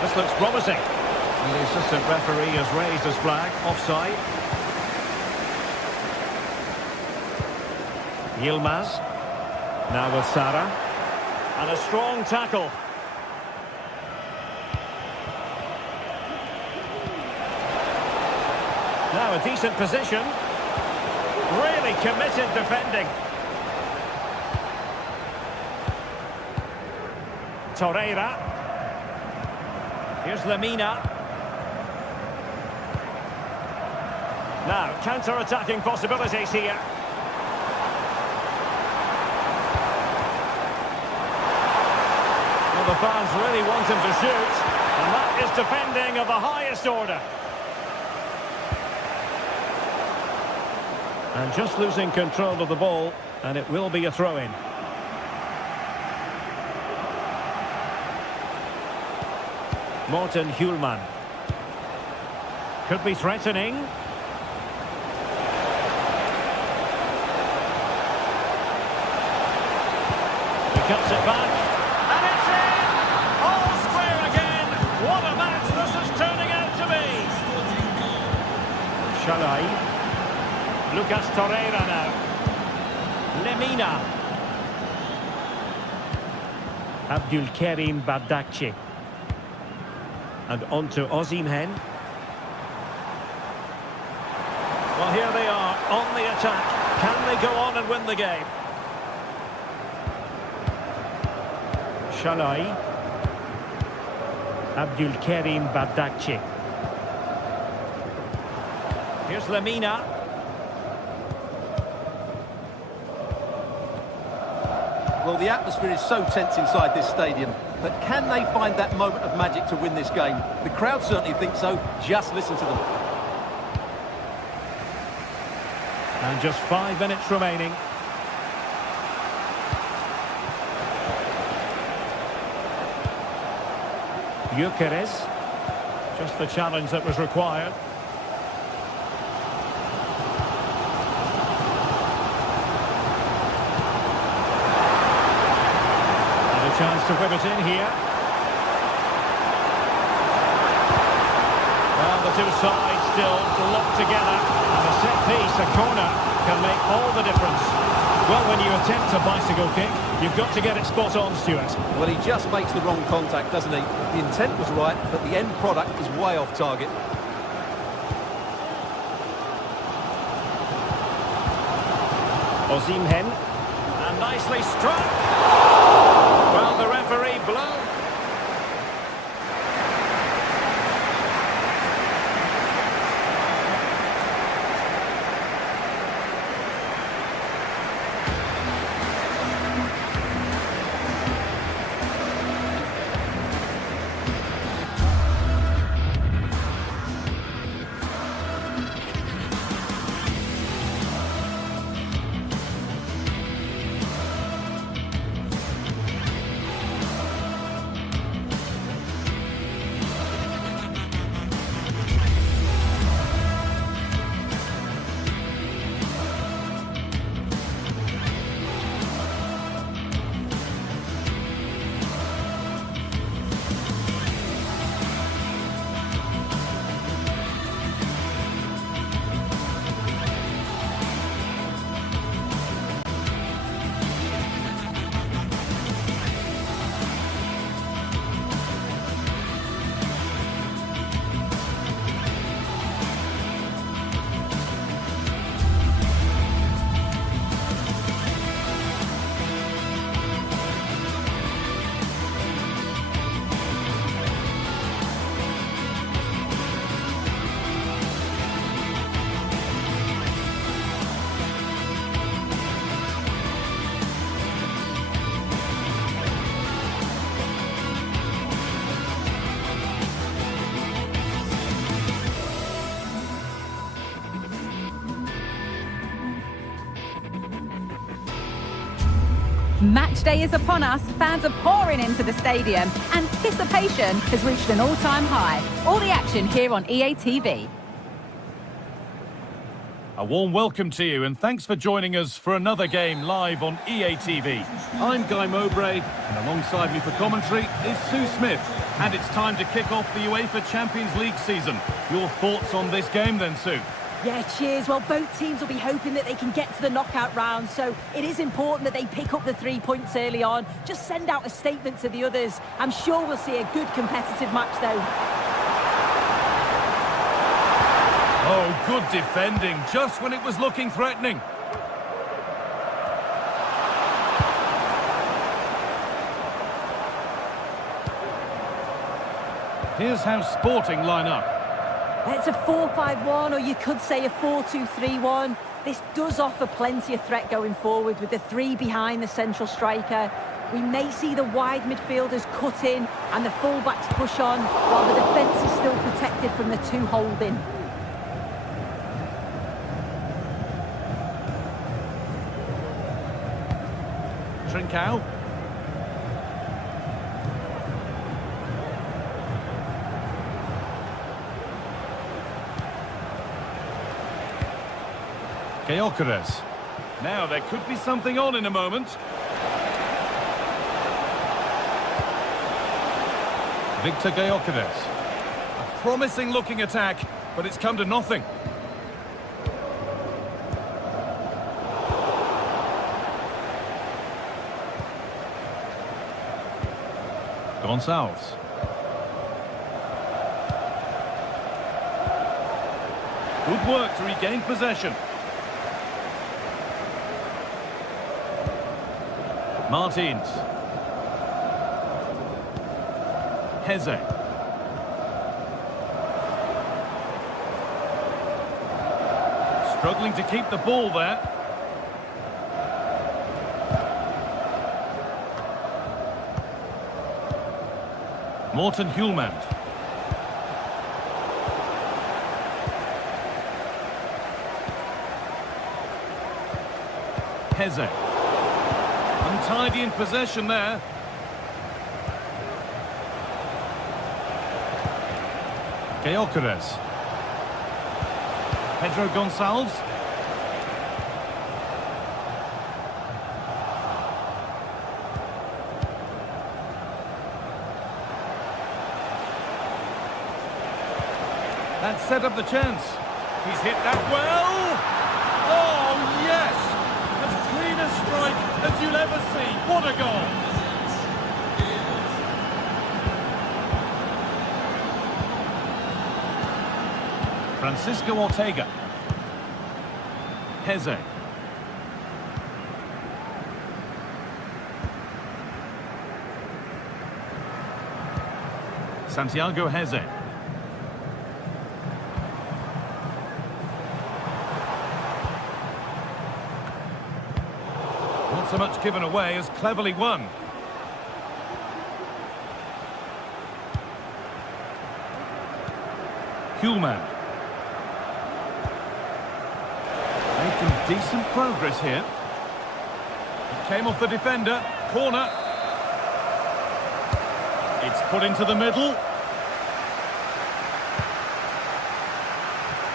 This looks promising. And the assistant referee has raised his flag. Offside. Yilmaz. Now with Sara. And a strong tackle. Now a decent position. Really committed defending. Torreira. Here's Lemina. Now, counter-attacking possibilities here. Well, the fans really want him to shoot. And that is defending of the highest order. And just losing control of the ball, and it will be a throw-in. Morten Hjulman. Could be threatening. He cuts it back. And it's in! All square again! What a match this is turning out to be! Shalai. Lucas Torreira now. Lemina. Abdulkarim Bardakci. And on to Osimhen. Well, here they are on the attack. Can they go on and win the game? Shalai. Abdulkarim Bardakci. Here's Lemina. Well, the atmosphere is so tense inside this stadium, but can they find that moment of magic to win this game? The crowd certainly think so. Just listen to them. And just 5 minutes remaining. Gyökeres. Just the challenge that was required. Chance to whip it in here. Well, the two sides still locked together. And a set piece, a corner, can make all the difference. Well, when you attempt a bicycle kick, you've got to get it spot on, Stuart. Well, he just makes the wrong contact, doesn't he? The intent was right, but the end product is way off target. Osimhen. And nicely struck. Well, the referee blows. Match day is upon us. Fans are pouring into the stadium. Anticipation has reached an all-time high. All the action here on EA TV. A warm welcome to you and thanks for joining us for another game live on EA TV. I'm Guy Mowbray and alongside me for commentary is Sue Smith. And it's time to kick off the UEFA Champions League season. Your thoughts on this game then, Sue? Yeah, cheers. Well, both teams will be hoping that they can get to the knockout round, so it is important that they pick up the 3 points early on. Just send out a statement to the others. I'm sure we'll see a good competitive match, though. Oh, good defending, just when it was looking threatening. Here's how Sporting line up. It's a 4-5-1, or you could say a 4-2-3-1. This does offer plenty of threat going forward with the three behind the central striker. We may see the wide midfielders cut in and the fullbacks push on, while the defence is still protected from the two holding. Trincao. Gyökeres. Now there could be something on in a moment. Victor Gyökeres. A promising looking attack, but it's come to nothing. Gonçalves. Good work to regain possession. Martins. Heze. Struggling to keep the ball there. Morten Hjulmand. Heze. Untidy in possession there. Gyökeres. Pedro Gonçalves. That set up the chance. He's hit that well. Oh, yes! As clean a strike as you'll ever see. What a goal! Francisco Ortega. Heze. Santiago Heze. Not so much given away as cleverly won. Hjulmand. Making decent progress here. It came off the defender. Corner. It's put into the middle.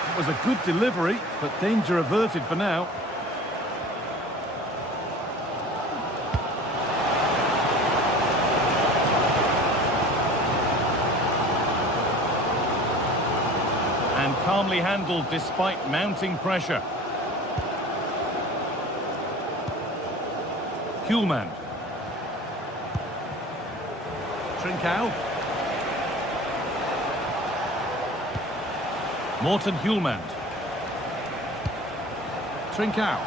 It was a good delivery, but danger averted for now. And calmly handled despite mounting pressure. Hjulmand. Trincao. Morten Hjulmand. Trincao.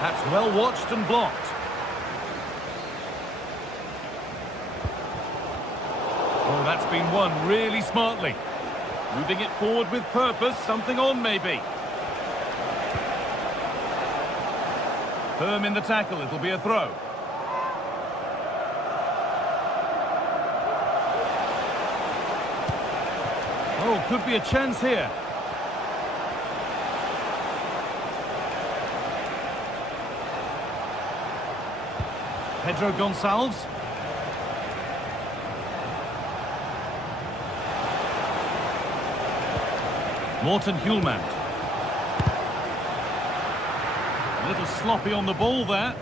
That's well watched and blocked. Oh, that's been won really smartly. Moving it forward with purpose, something on maybe. Firm in the tackle, it'll be a throw. Oh, could be a chance here. Pedro Gonçalves. Morten Hjulmand. A little sloppy on the ball there.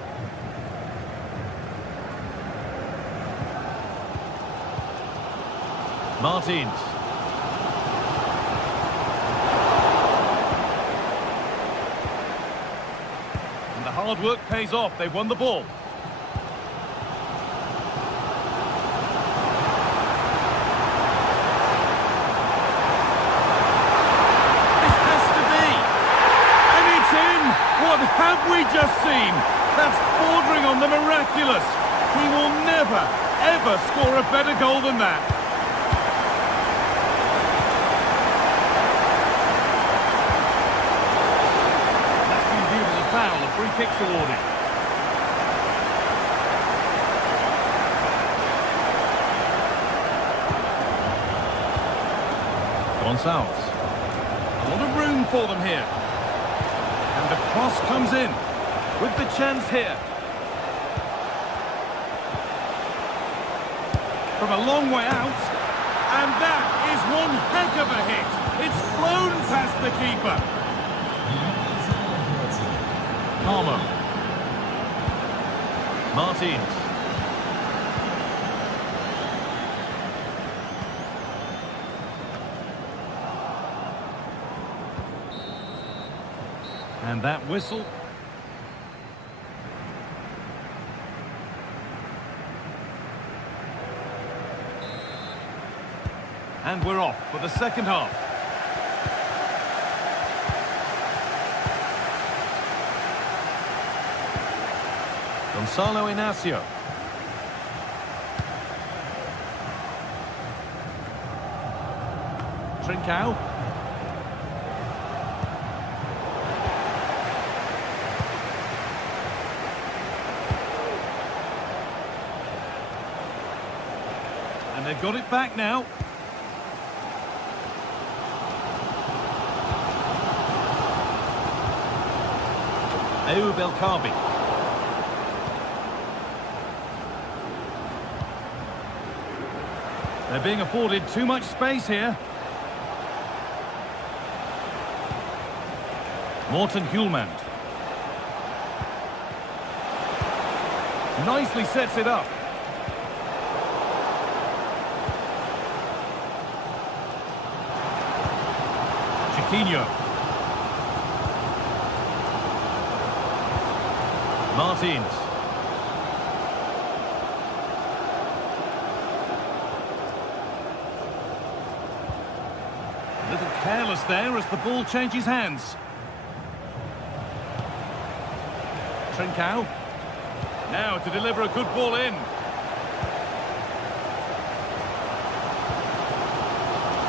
Martins. And the hard work pays off. They've won the ball. What have we just seen? That's bordering on the miraculous. We will never, ever score a better goal than that. That's been viewed as a foul. A free kick's awarded. Gonçalves. A lot of room for them here. And the cross comes in with the chance here. From a long way out. And that is one heck of a hit. It's flown past the keeper. Palmer. Martins. And that whistle. And we're off for the second half. Gonçalo Inácio. Trincao. And they've got it back now. Ayoub El Kaabi. They're being afforded too much space here. Morten Hjulmand. Nicely sets it up. Chiquinho. Martins. A little careless there as the ball changes hands. Trincao. Now to deliver a good ball in.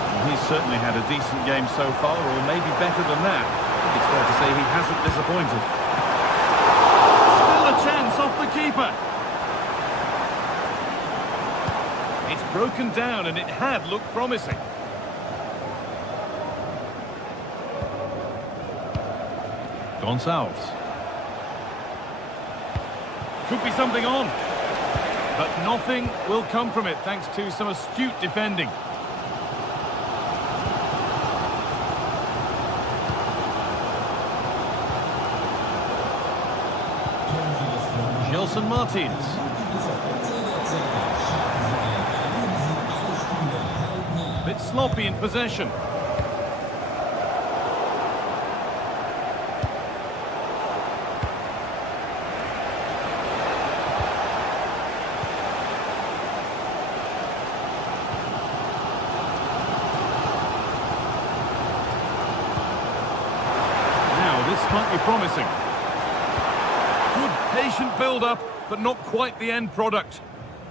Well, he's certainly had a decent game so far, or maybe better than that. I think it's fair to say he hasn't disappointed. Chance off the keeper. It's broken down and it had looked promising. Gonçalves. Could be something on. But nothing will come from it thanks to some astute defending. Gelson Martins. Bit sloppy in possession. Now this might be promising. Patient build-up, but not quite the end product.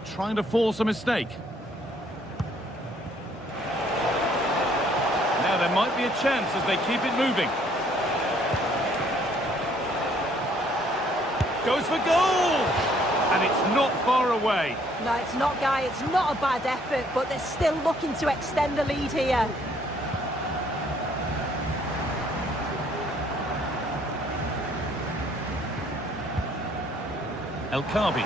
Trying to force a mistake. Now there might be a chance as they keep it moving. Goes for goal! And it's not far away. No, it's not, Guy. It's not a bad effort, but they're still looking to extend the lead here. El Kaabi.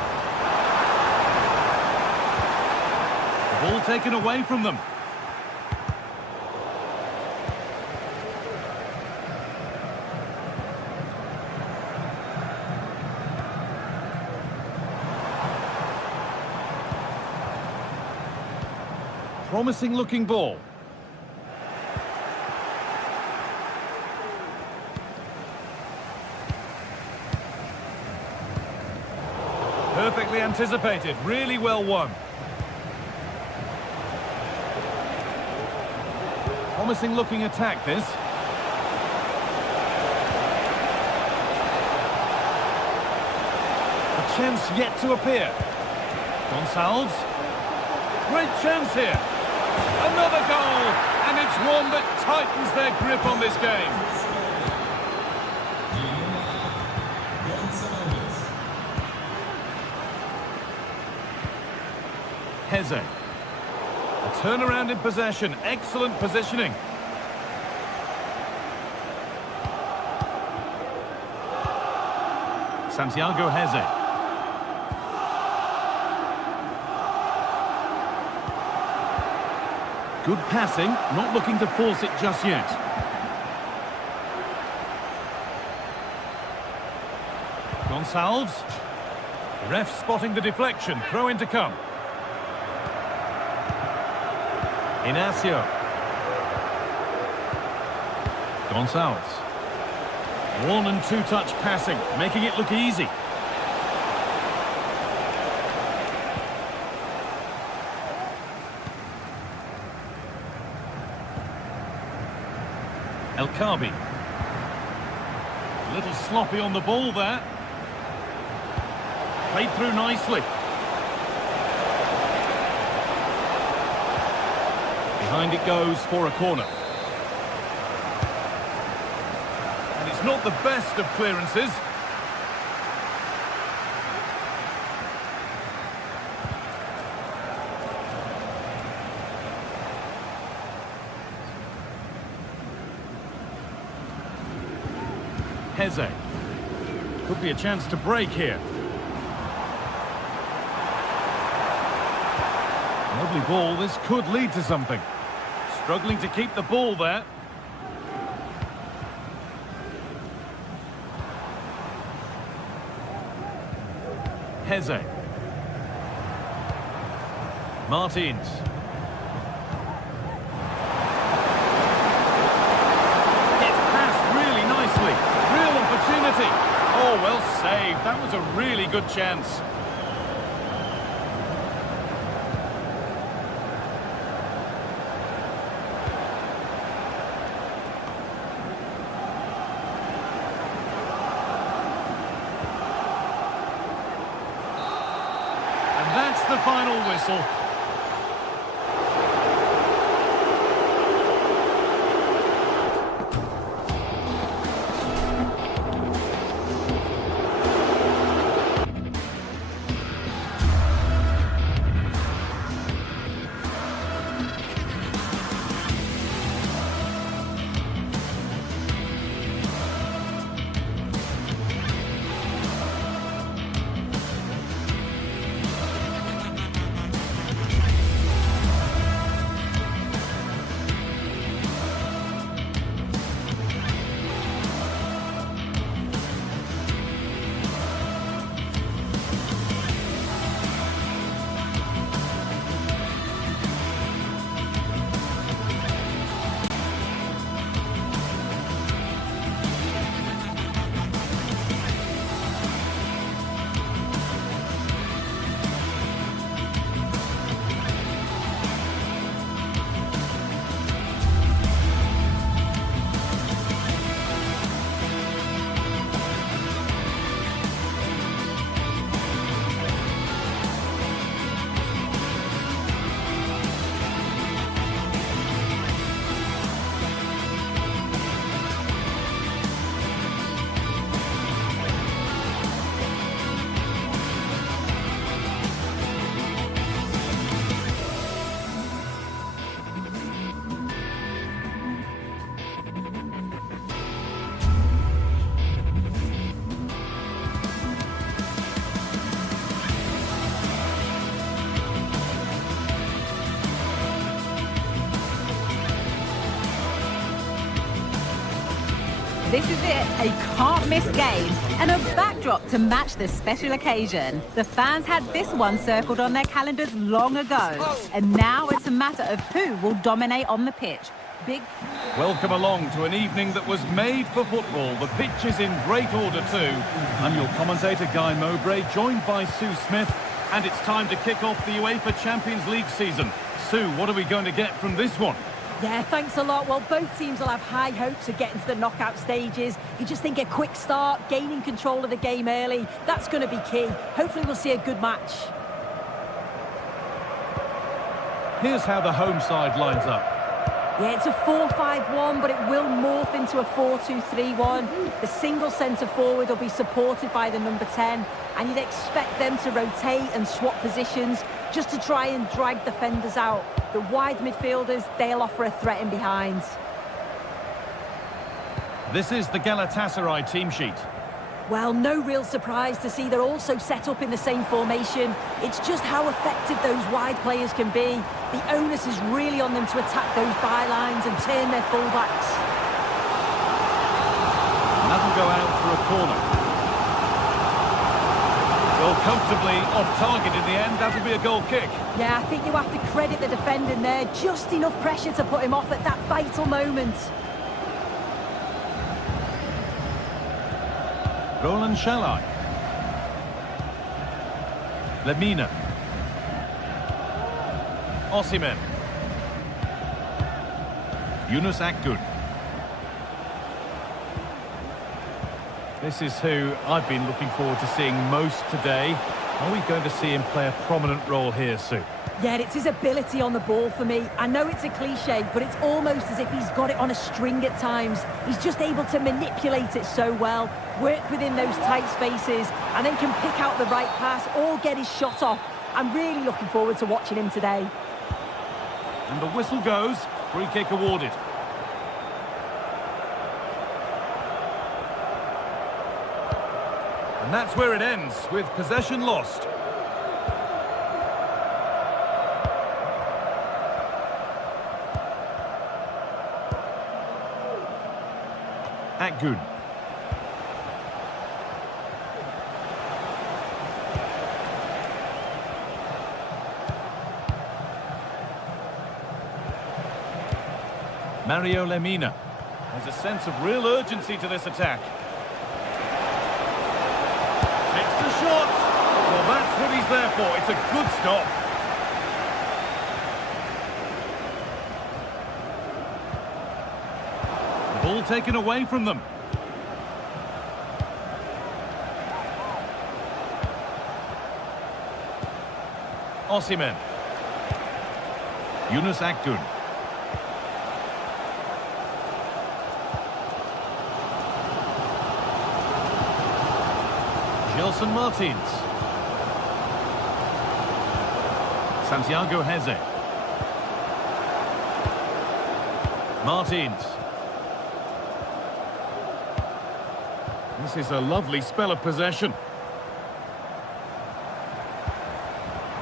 The ball taken away from them. Promising looking ball. Perfectly anticipated, really well won. Promising looking attack this. chance yet to appear. Gonçalves. Great chance here. Another goal, and it's one that tightens their grip on this game. Heze. A turnaround in possession. Excellent positioning. Santiago Heze. Good passing, not looking to force it just yet. Gonçalves. Ref spotting the deflection, throw in to come. Inacio. Gonçalves. One and two touch passing, making it look easy. El Khabi. A little sloppy on the ball there. Played through nicely. Behind it goes for a corner. And it's not the best of clearances. Heze. Could be a chance to break here. Lovely ball, this could lead to something. Struggling to keep the ball there. Heze. Martins. Gets past really nicely. Real opportunity. Oh, well saved. That was a really good chance. That's the final whistle. This is it, a can't-miss game and a backdrop to match the special occasion. The fans had this one circled on their calendars long ago, and now it's a matter of who will dominate on the pitch. Welcome along to an evening that was made for football. The pitch is in great order too. I'm your commentator, Guy Mowbray, joined by Sue Smith, and it's time to kick off the UEFA Champions League season. Sue, what are we going to get from this one? Yeah, thanks a lot. Well, both teams will have high hopes of getting to the knockout stages. You just think a quick start, gaining control of the game early, that's going to be key. Hopefully we'll see a good match. Here's how the home side lines up. Yeah, it's a 4-5-1, but it will morph into a 4-2-3-1. The single centre-forward will be supported by the number 10, and you'd expect them to rotate and swap positions just to try and drag defenders out. The wide midfielders, they'll offer a threat in behind. This is the Galatasaray team sheet. Well, no real surprise to see they're also set up in the same formation. It's just how effective those wide players can be. The onus is really on them to attack those bylines and turn their fullbacks. And that'll go out for a corner. Well, comfortably off target in the end. That'll be a goal kick. Yeah, I think you have to credit the defending there. Just enough pressure to put him off at that vital moment. Roland Shalai. Lemina. Osimhen. Yunus Akgün. This is who I've been looking forward to seeing most today. Are we going to see him play a prominent role here, Sue? Yeah, it's his ability on the ball for me. I know it's a cliche, but it's almost as if he's got it on a string at times. He's just able to manipulate it so well, work within those tight spaces, and then can pick out the right pass or get his shot off. I'm really looking forward to watching him today. And the whistle goes. Free kick awarded. And that's where it ends, with possession lost. Akgün. Mario Lemina. There's a sense of real urgency to this attack. Takes the shot. Well, that's what he's there for. It's a good stop. The ball taken away from them. Osimhen. Yunus Akgün. Gelson Martins. Santiago Heze. Martins. This is a lovely spell of possession.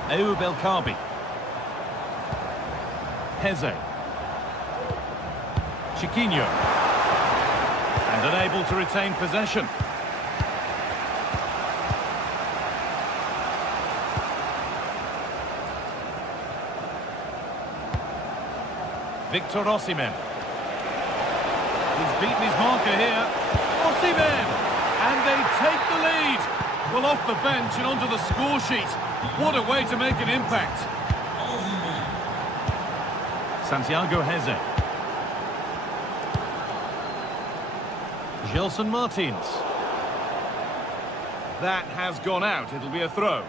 Ayoub El Kaabi. Heze. Chiquinho. And unable to retain possession. Victor Osimhen. He's beaten his marker here. Osimhen! And they take the lead. Well, off the bench and onto the score sheet. What a way to make an impact. Santiago Heze. Gelson Martins. That has gone out. It'll be a throw.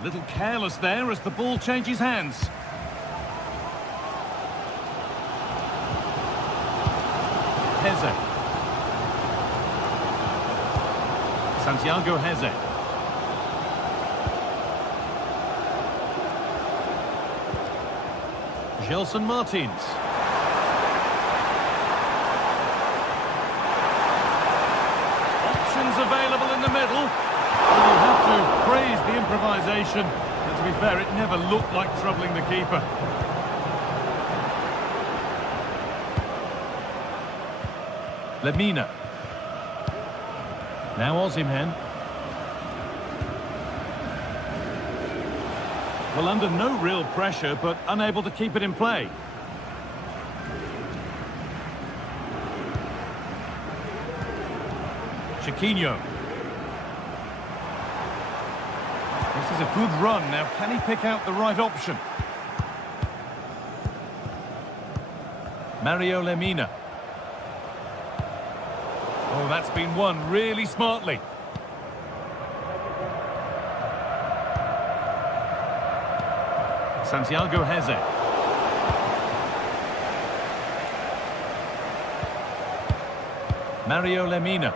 A little careless there as the ball changes hands. Heze. Santiago Heze. Gelson Martins. Options available in the middle. You have to praise the improvisation, and to be fair, it never looked like troubling the keeper. Lemina. Now Osimhen. Well, under no real pressure, but unable to keep it in play. Chiquinho. This is a good run. Now, can he pick out the right option? Mario Lemina. Oh, that's been won really smartly. Santiago Heze. Mario Lemina.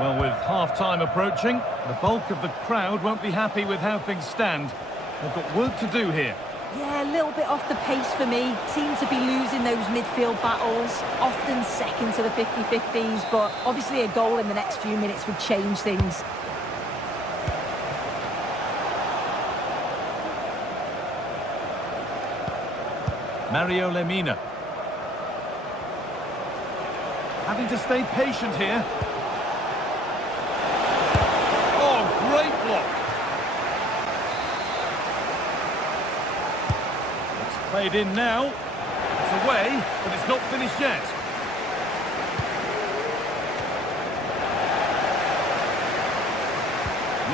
Well, with half-time approaching, the bulk of the crowd won't be happy with how things stand. They've got work to do here. Yeah, a little bit off the pace for me. Seem to be losing those midfield battles, often second to the 50-50s, but obviously a goal in the next few minutes would change things. Mario Lemina. Having to stay patient here. Oh, great block. It's played in now. It's away, but it's not finished yet.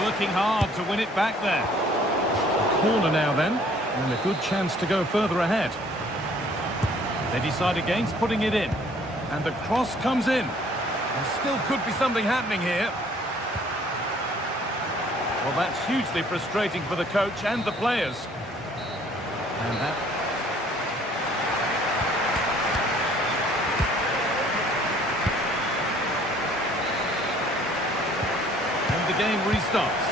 Working hard to win it back there. A corner now then, and a good chance to go further ahead. They decide against putting it in. And the cross comes in. There still could be something happening here. Well, that's hugely frustrating for the coach and the players. And that... And the game restarts.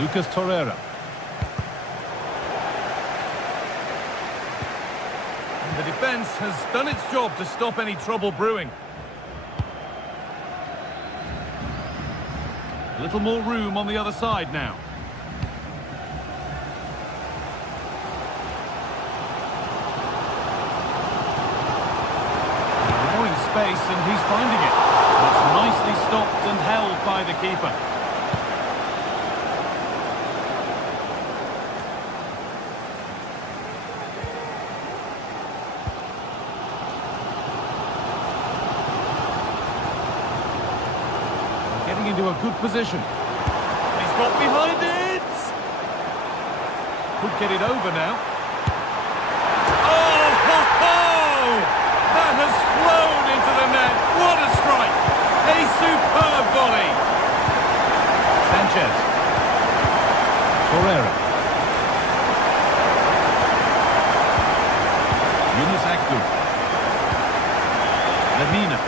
Lucas Torreira. And the defence has done its job to stop any trouble brewing. A little more room on the other side now. Allowing space and he's finding it. It's nicely stopped and held by the keeper. Into a good position. He's got behind it! Could get it over now. Oh, ho, ho! That has flown into the net. What a strike! A superb volley! Sanchez. Torreira. Yunus Akgün. Lemina.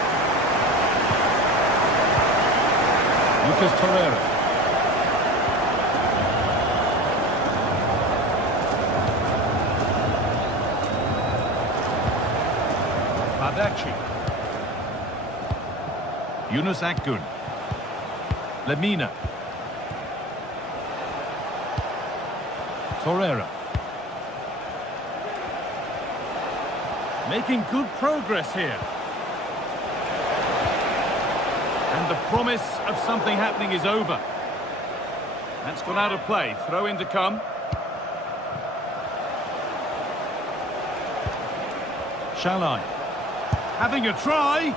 Lucas Torreira. Badaci. Yunus Akgün. Lemina. Torreira. Making good progress here. And the promise of something happening is over. That's gone out of play. Throw in to come. Shalai. Having a try.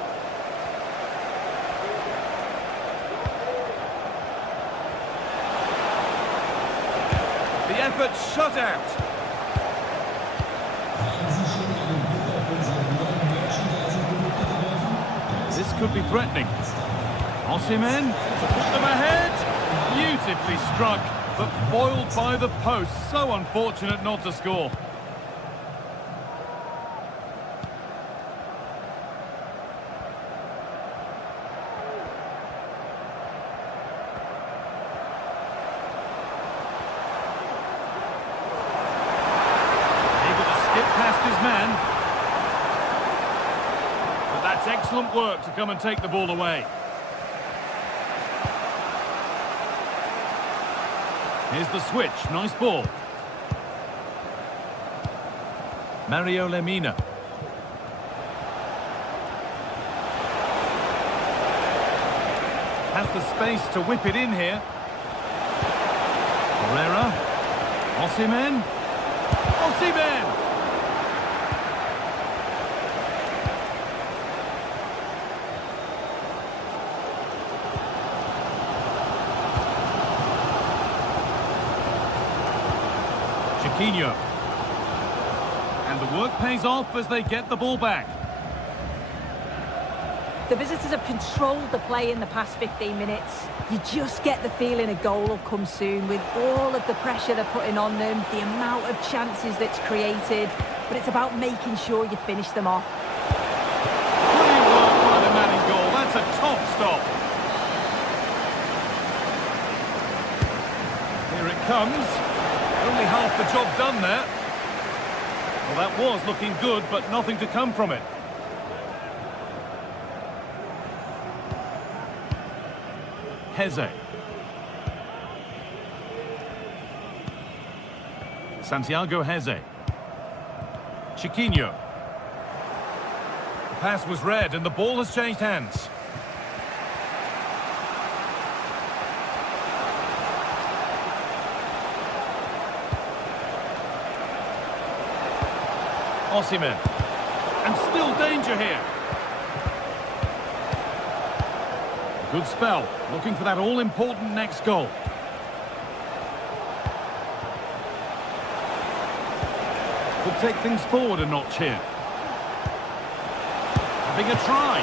The effort shut out. This could be threatening. Osimhen to put them ahead. Beautifully struck, but foiled by the post. So unfortunate not to score. Able to skip past his man. But that's excellent work to come and take the ball away. Here's the switch. Nice ball. Mario Lemina. Has the space to whip it in here. Torreira. Osimhen. Osimhen! Chiquinho. And the work pays off as they get the ball back. The visitors have controlled the play in the past 15 minutes. You just get the feeling a goal will come soon with all of the pressure they're putting on them, the amount of chances that's created, but it's about making sure you finish them off. Brilliant work by the man in goal. That's a top stop. Here it comes. Only half the job done there. Well, that was looking good, but nothing to come from it. Heze. Santiago Heze. Chiquinho. The pass was read and the ball has changed hands. Osimhen. And still danger here. Good spell, looking for that all-important next goal. Could take things forward a notch here. Having a try.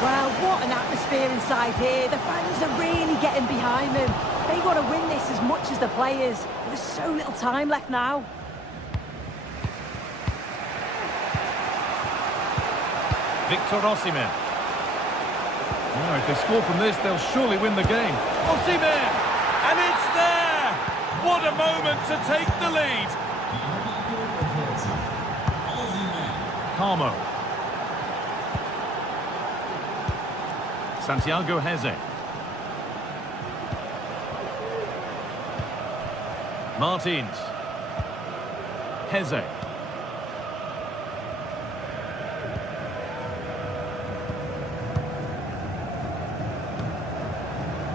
Well, what an atmosphere inside here. The fans are really getting behind them. They want to win this as much as the players. There's so little time left now. Victor Osimhen. Now, if they score from this, they'll surely win the game. Osimhen! And it's there! What a moment to take the lead! Carmo. Santiago Heze. Martins. Heze.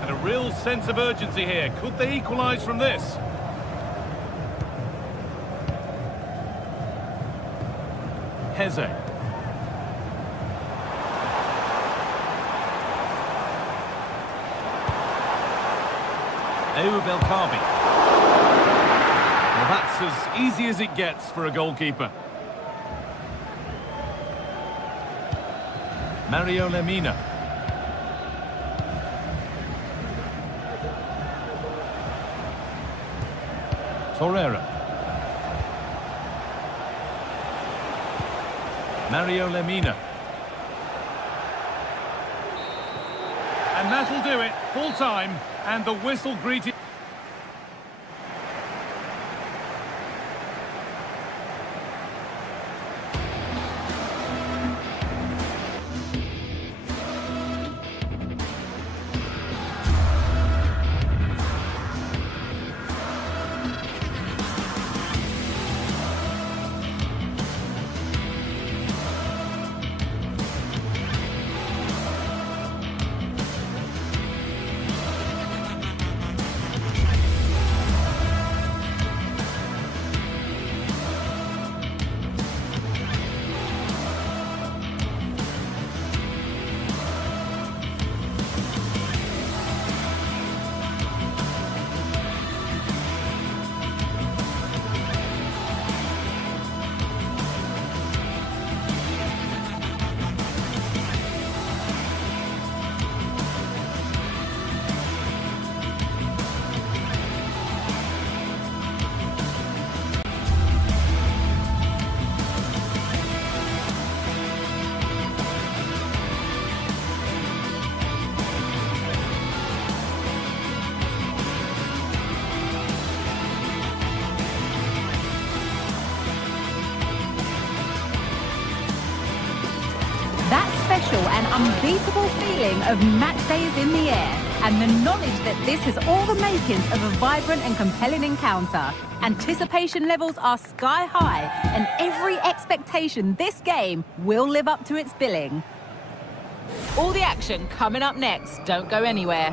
And a real sense of urgency here. Could they equalise from this? Heze. Ayoub El Kaabi. Well, that's as easy as it gets for a goalkeeper. Mario Lemina. Torreira. Mario Lemina. And that'll do it. Full time. And the whistle greeted. An unbeatable feeling of match day is in the air, and the knowledge that this has all the makings of a vibrant and compelling encounter. Anticipation levels are sky high, and every expectation this game will live up to its billing. All the action coming up next. Don't go anywhere.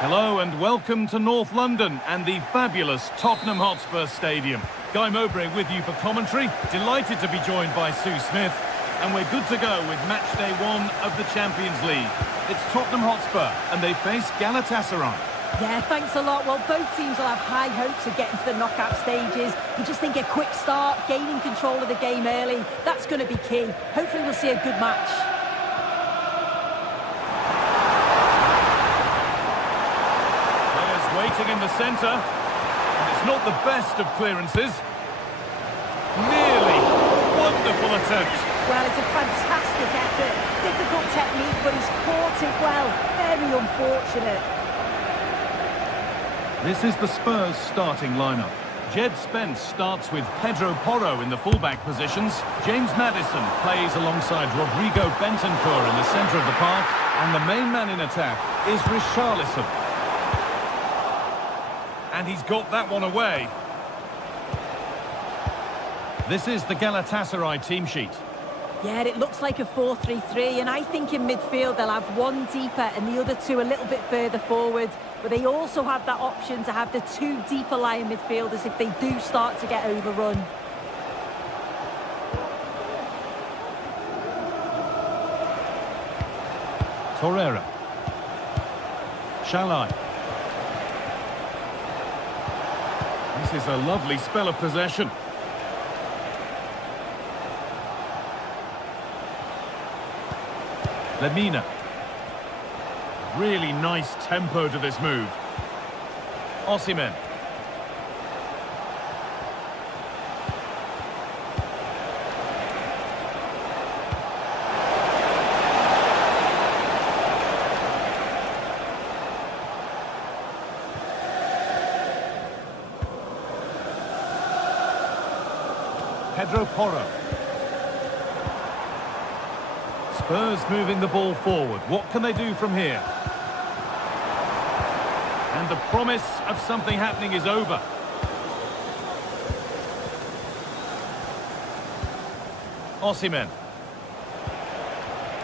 Hello and welcome to North London and the fabulous Tottenham Hotspur Stadium. Guy Mowbray with you for commentary. Delighted to be joined by Sue Smith. And we're good to go with match day 1 of the Champions League. It's Tottenham Hotspur, and they face Galatasaray. Yeah, thanks a lot. Well, both teams will have high hopes of getting to the knockout stages. You just think a quick start, gaining control of the game early, that's going to be key. Hopefully we'll see a good match. Players waiting in the centre. And it's not the best of clearances. Nearly. Wonderful attempt. Well, it's a fantastic effort. Difficult technique, but he's caught it well. Very unfortunate. This is the Spurs starting lineup. Jed Spence starts with Pedro Porro in the fullback positions. James Maddison plays alongside Rodrigo Bentancur in the centre of the park. And the main man in attack is Richarlison. And he's got that one away. This is the Galatasaray team sheet. Yeah, it looks like a 4-3-3, and I think in midfield they'll have one deeper and the other two a little bit further forward. But they also have that option to have the two deeper lying midfielders if they do start to get overrun. Torreira. Shalai. This is a lovely spell of possession. Lemina. Really nice tempo to this move. Osimhen. Pedro Porro. Spurs moving the ball forward. What can they do from here? And the promise of something happening is over. Osimhen.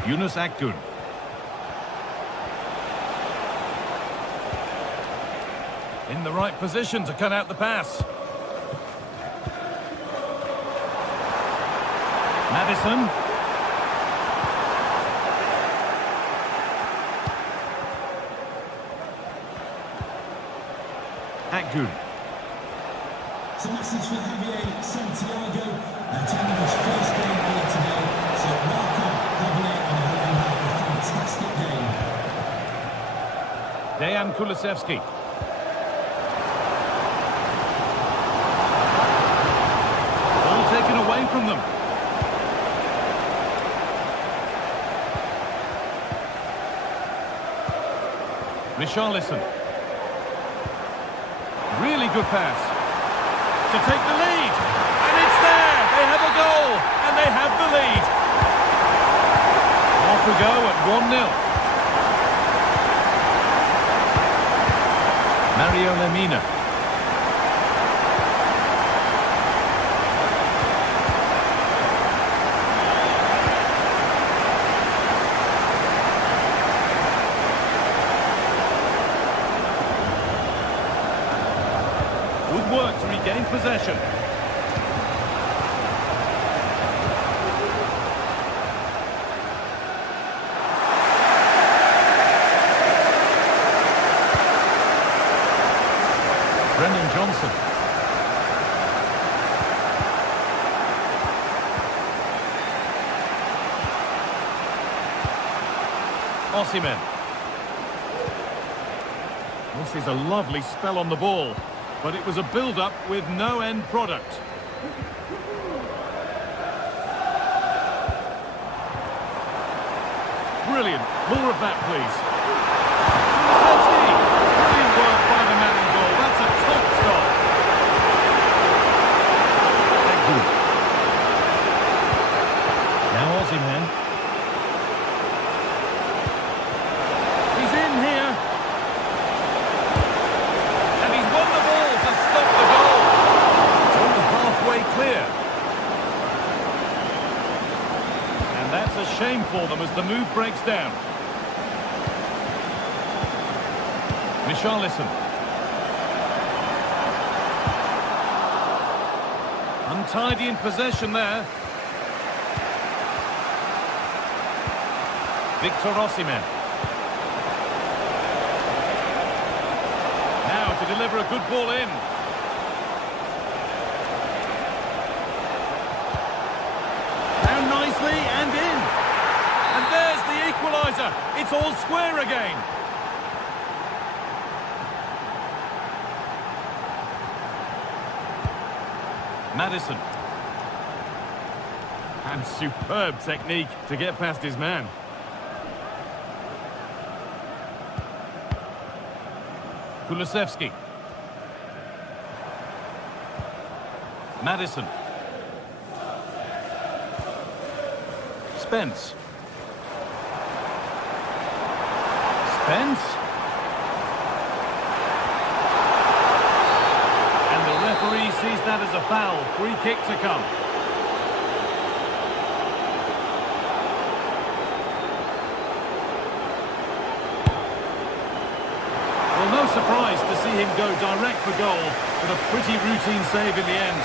Yunus Akgün. In the right position to cut out the pass. Maddison. Akgün. It's a message for Javier Santiago, attending his first game here today. So welcome, Javier, and I hope you have a fantastic game. Dejan Kulusevski. Ball taken away from them. Richarlison. Really good pass. To take the lead. And it's there. They have a goal. And they have the lead. Off we go at 1-0. Mario Lemina. Good work to regain possession. Brennan Johnson. Osimhen. This is a lovely spell on the ball, but it was a build-up with no end product. Brilliant. More of that, please. Brilliant work by the man in goal. That's a top stop. Now Osimhen. He's in here. And he's won the ball to stop the goal. It's only halfway clear. And that's a shame for them as the move breaks down. Richarlison. Untidy in possession there. Victor Osimhen. to deliver a good ball in. Down nicely and in. And there's the equaliser. It's all square again. Maddison. And superb technique to get past his man. Kulusevski. Maddison. Spence. Spence. And the referee sees that as a foul. Free kick to come. Well, no surprise to see him go direct for goal, but a pretty routine save in the end.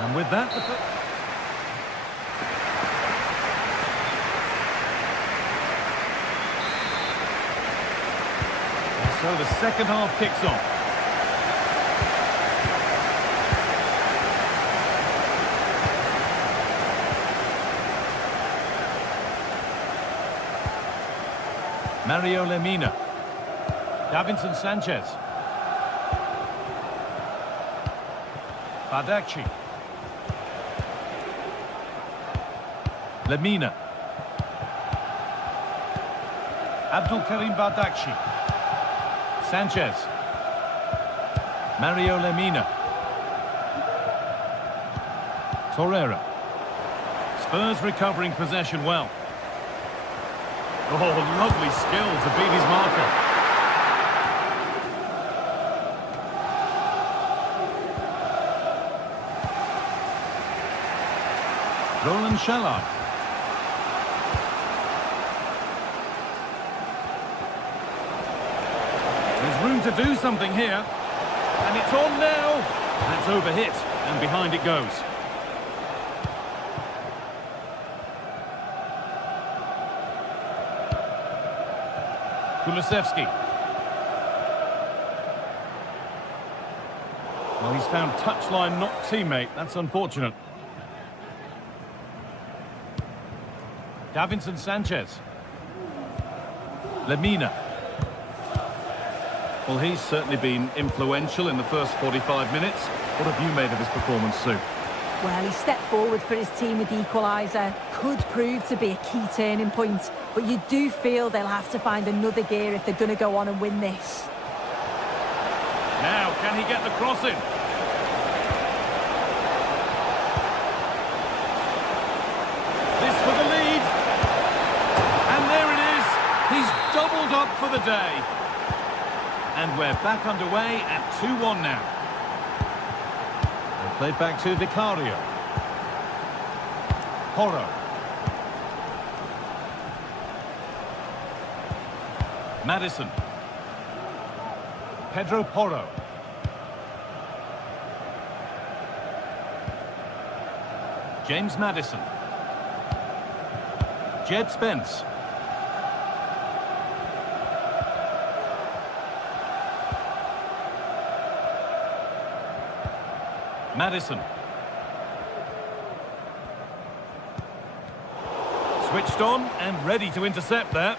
And with that, so the second half kicks off. Mario Lemina. Davinson Sanchez. Bardakci. Lemina. Abdul Karim Bardakci. Sanchez. Mario Lemina. Torreira. Spurs recovering possession well. Oh, lovely skill to beat his marker. Roland Shalai. There's room to do something here. And it's on now. That's overhit. And behind it goes. Kulusevski. Well, he's found touchline, not teammate. That's unfortunate. Davinson Sanchez. Lemina. Well, he's certainly been influential in the first 45 minutes. What have you made of his performance, Sue? Well, he stepped forward for his team with the equaliser. Could prove to be a key turning point, but you do feel they'll have to find another gear if they're going to go on and win this. Now, can he get the cross in? This for the lead. And there it is. He's doubled up for the day. And we're back underway at 2-1 now. Played back to Vicario. Porro. Maddison. Pedro Porro. James Maddison. Jed Spence. Maddison. Switched on and ready to intercept there.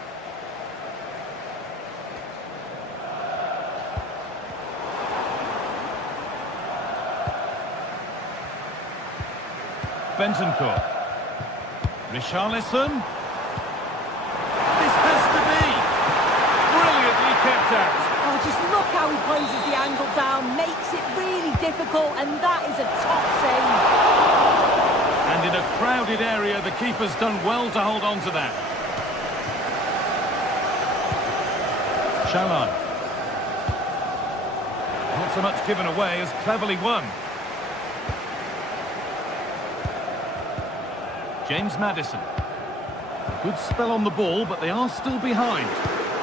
Bentancur. Richarlison. This has to be. Brilliantly kept out. Oh, just look how he closes the angle down, makes it really difficult, and that is a top save. And in a crowded area, the keeper's done well to hold on to that. Shalai. Not so much given away as cleverly won. James Maddison. Good spell on the ball, but they are still behind.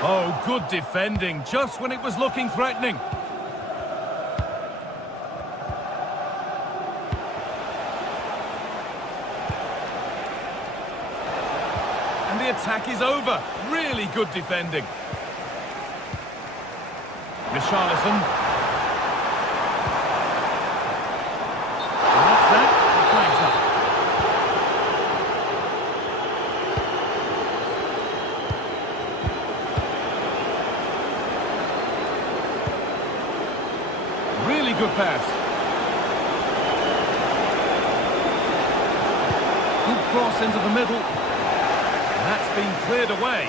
Oh, good defending, just when it was looking threatening. the attack is over. Really good defending. Richarlison. And that's that. The flags up. Really good pass. Good cross into the middle. And that's been cleared away.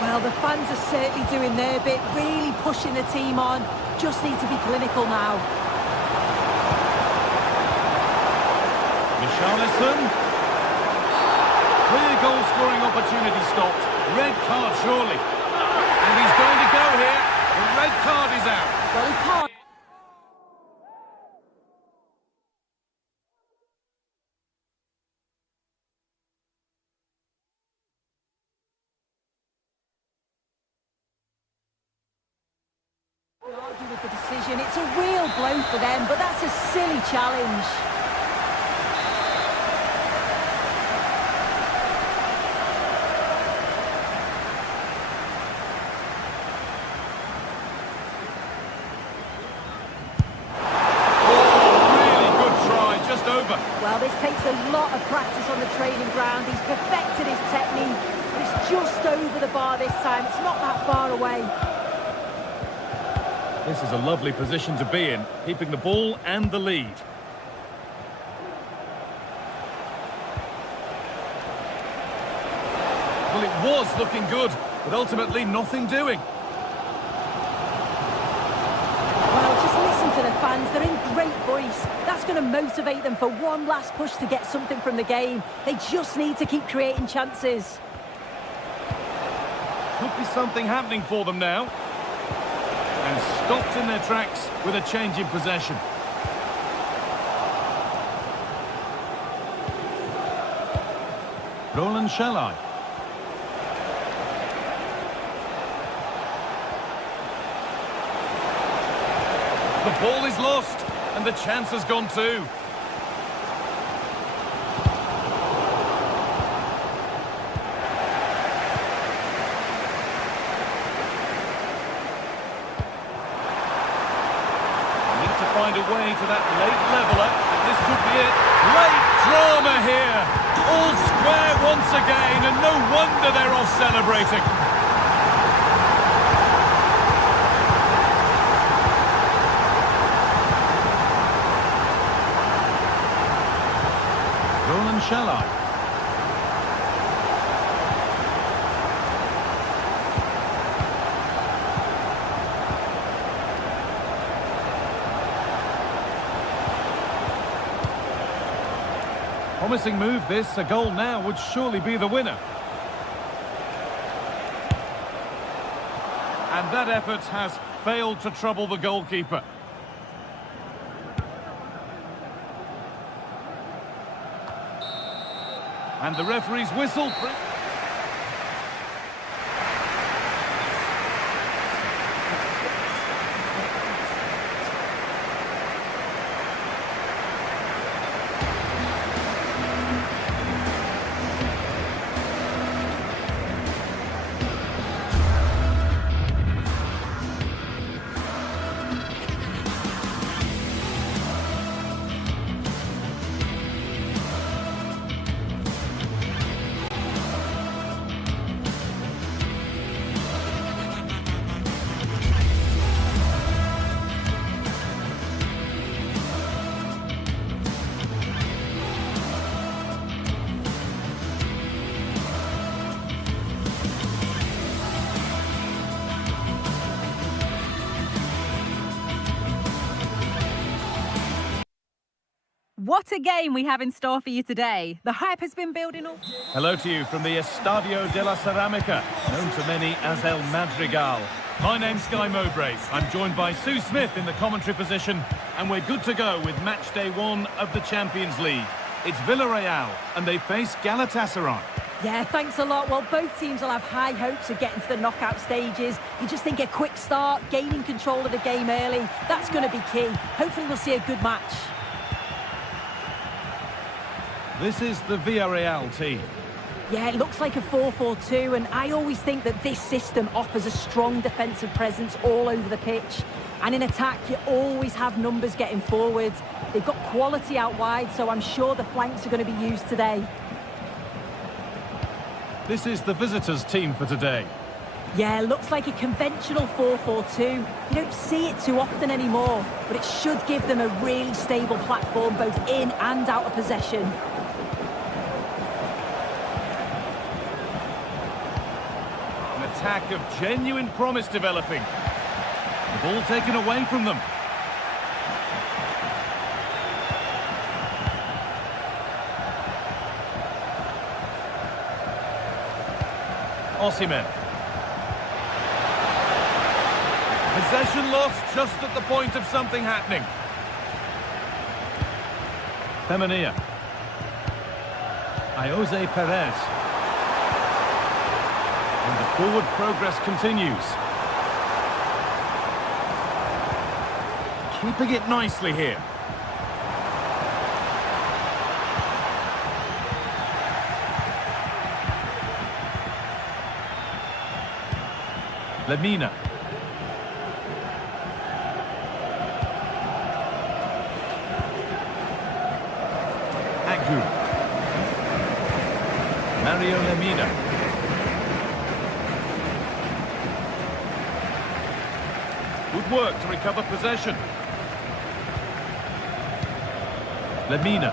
Well, the fans are certainly doing their bit, really pushing the team on. Just need to be clinical now. Richarlison. Clear goal-scoring opportunity stopped. Red card, surely. And he's going to go here. The red card is out. Well, he can't. Argue with the decision. It's a real blow for them, but that's a silly challenge. Well, this takes a lot of practice on the training ground. He's perfected his technique, but it's just over the bar this time. It's not that far away. This is a lovely position to be in, keeping the ball and the lead. Well, it was looking good, but ultimately nothing doing. Well, just listen to the fans. They're in great voice. That's going to motivate them for one last push to get something from the game. They just need to keep creating chances. Could be something happening for them now. And stopped in their tracks with a change in possession. Roland Shalai. The ball is lost, and the chance has gone too. Need to find a way to that late leveller, and this could be it. Late drama here. All square once again, and no wonder they're off celebrating. Roland Shalai. Promising move this, a goal now would surely be the winner. And that effort has failed to trouble the goalkeeper. And the referee's whistle. What a game we have in store for you today. The hype has been building up. Hello to you from the Estadio de la Ceramica, known to many as El Madrigal. My name's Guy Mowbray. I'm joined by Sue Smith in the commentary position, and we're good to go with match day 1 of the Champions League. It's Villarreal, and they face Galatasaray. Yeah, thanks a lot. Well, both teams will have high hopes of getting to the knockout stages. You just think a quick start, gaining control of the game early, that's going to be key. Hopefully we'll see a good match. This is the Villarreal team. Yeah, it looks like a 4-4-2, and I always think that this system offers a strong defensive presence all over the pitch. And in attack, you always have numbers getting forwards. They've got quality out wide, so I'm sure the flanks are going to be used today. This is the visitors' team for today. Yeah, looks like a conventional 4-4-2. You don't see it too often anymore, but it should give them a really stable platform both in and out of possession. An attack of genuine promise developing. The ball taken away from them. Osimhen. Possession lost just at the point of something happening. Femenia. Jose Perez. And the forward progress continues. Keeping it nicely here. Lemina. Mario Lemina. Good work to recover possession. Lemina.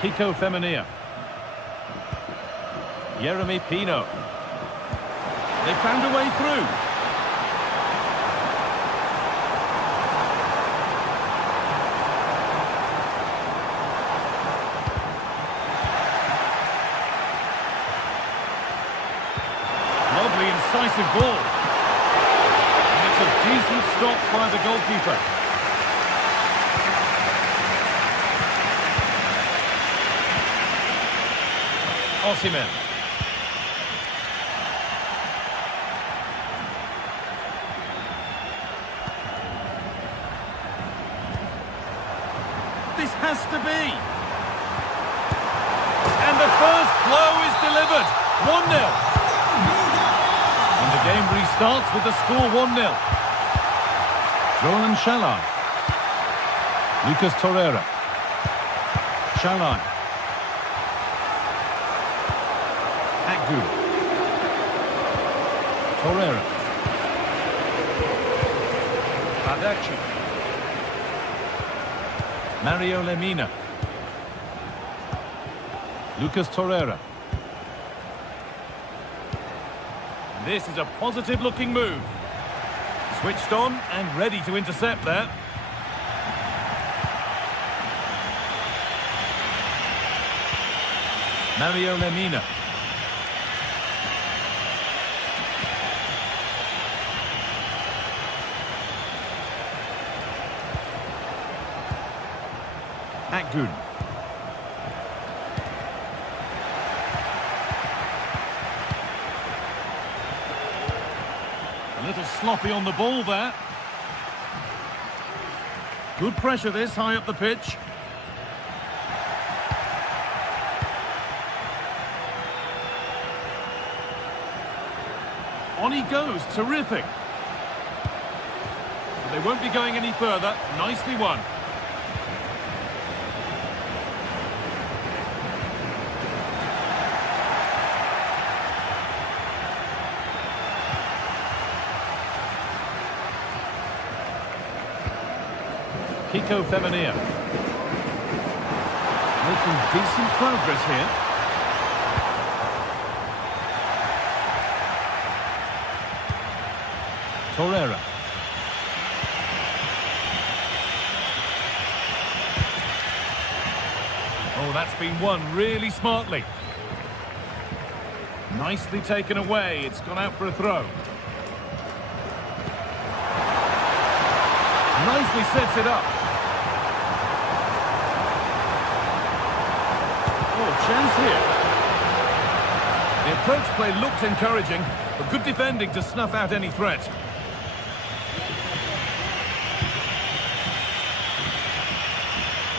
Kiko Femenia. Jeremy Pino. They found a way through. Lovely incisive ball. And it's a decent stop by the goalkeeper. Osimhen. This has to be. And the first blow is delivered. 1-0. And the game restarts with the score 1-0. Roland Shalai. Lucas Torreira. Shalai. Akgu. Torreira. Adachi. Mario Lemina. Lucas Torreira. This is a positive-looking move. Switched on and ready to intercept there. Mario Lemina. Akgun. A little sloppy on the ball there. Good pressure this high up the pitch. On he goes, terrific. But they won't be going any further. Nicely won. Kiko Femenia. Making decent progress here. Torreira. Oh, that's been won really smartly. Nicely taken away. It's gone out for a throw. Nicely sets it up. Oh, chance here. The approach play looked encouraging, but good defending to snuff out any threat.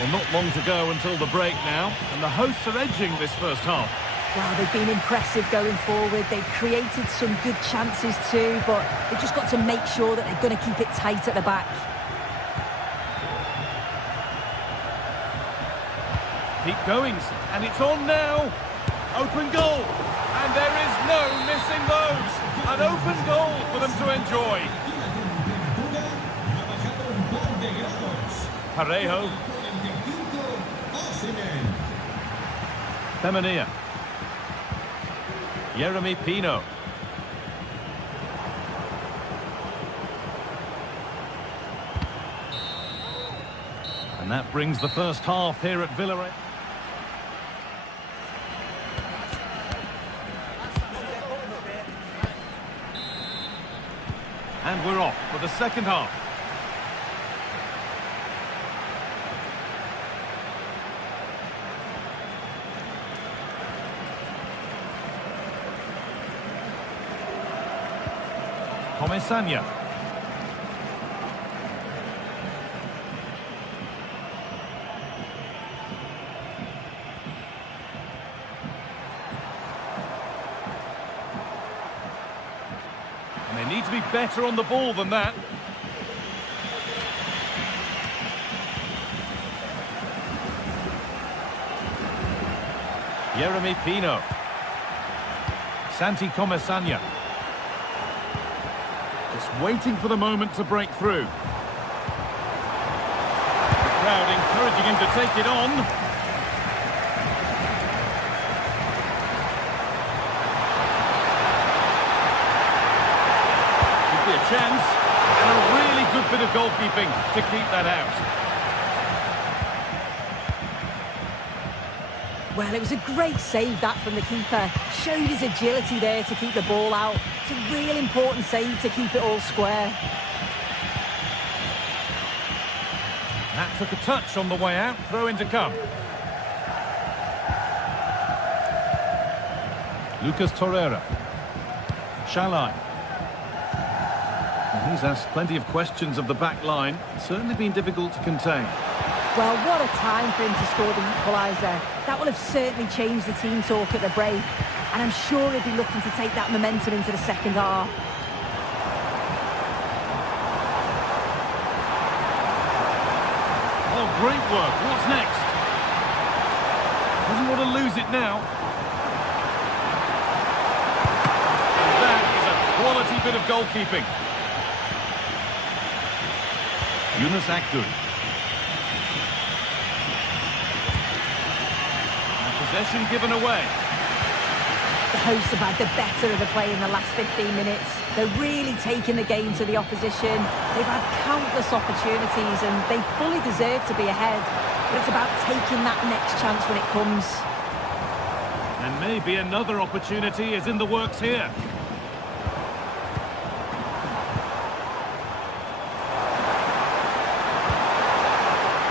Well, not long to go until the break now, and the hosts are edging this first half. Well, they've been impressive going forward. They've created some good chances too, but they've just got to make sure that they're going to keep it tight at the back. Keep going, and it's on now. Open goal, and there is no missing those. An open goal for them to enjoy. Parejo. Femenia. Jeremy Pino. And that brings the first half here at Villarreal. And we're off for the second half. Comesaña. And they need to be better on the ball than that. Jeremy Pino. Santi Comesaña. Just waiting for the moment to break through. The crowd encouraging him to take it on. Could be a chance. And a really good bit of goalkeeping to keep that out. Well, it was a great save, that, from the keeper. Showed his agility there to keep the ball out. It's a real important save to keep it all square. That took a touch on the way out. Throw in to come. Lucas Torreira. Shalai. And he's asked plenty of questions of the back line. It's certainly been difficult to contain. Well, what a time for him to score the equaliser. That will have certainly changed the team talk at the break. And I'm sure he'll be looking to take that momentum into the second half. Oh, great work. What's next? Doesn't want to lose it now. And that is a quality bit of goalkeeping. Yunus Akgün. Possession given away. The hosts have had the better of the play in the last 15 minutes. They're really taking the game to the opposition. They've had countless opportunities and they fully deserve to be ahead. But it's about taking that next chance when it comes. And maybe another opportunity is in the works here.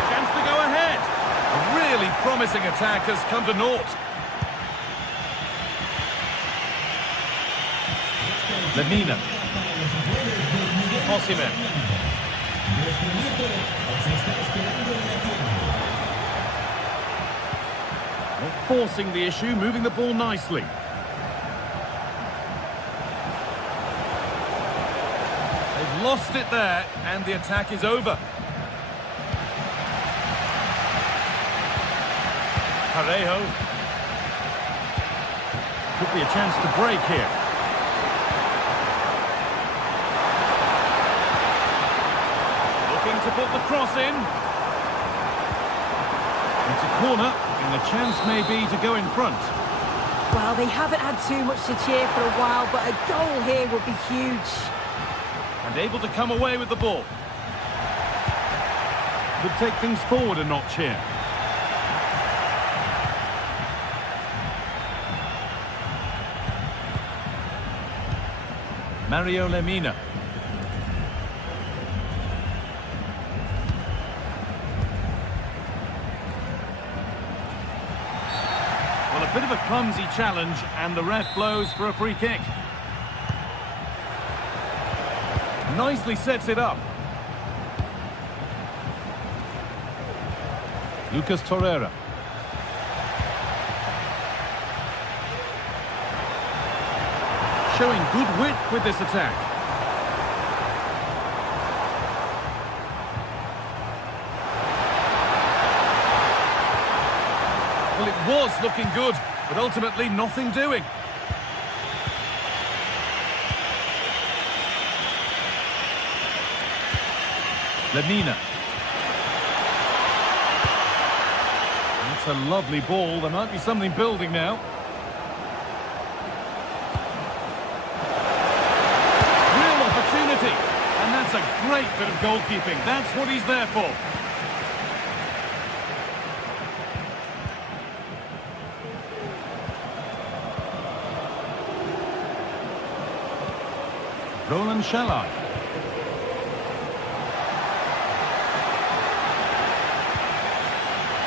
Chance to go ahead. A really promising attack has come to naught. Lemina. Osimhen. They're forcing the issue, moving the ball nicely. They've lost it there, and the attack is over. Parejo. Could be a chance to break here. To put the cross in. It's a corner, and the chance may be to go in front. Well, they haven't had too much to cheer for a while, but a goal here would be huge. And able to come away with the ball. Could take things forward a notch here. Mario Lemina. A bit of a clumsy challenge, and the ref blows for a free kick. Nicely sets it up. Lucas Torreira. Showing good wit with this attack. Well, it was looking good, but ultimately nothing doing. Lemina. That's a lovely ball. There might be something building now. Real opportunity. And that's a great bit of goalkeeping. That's what he's there for. Roland Shalai.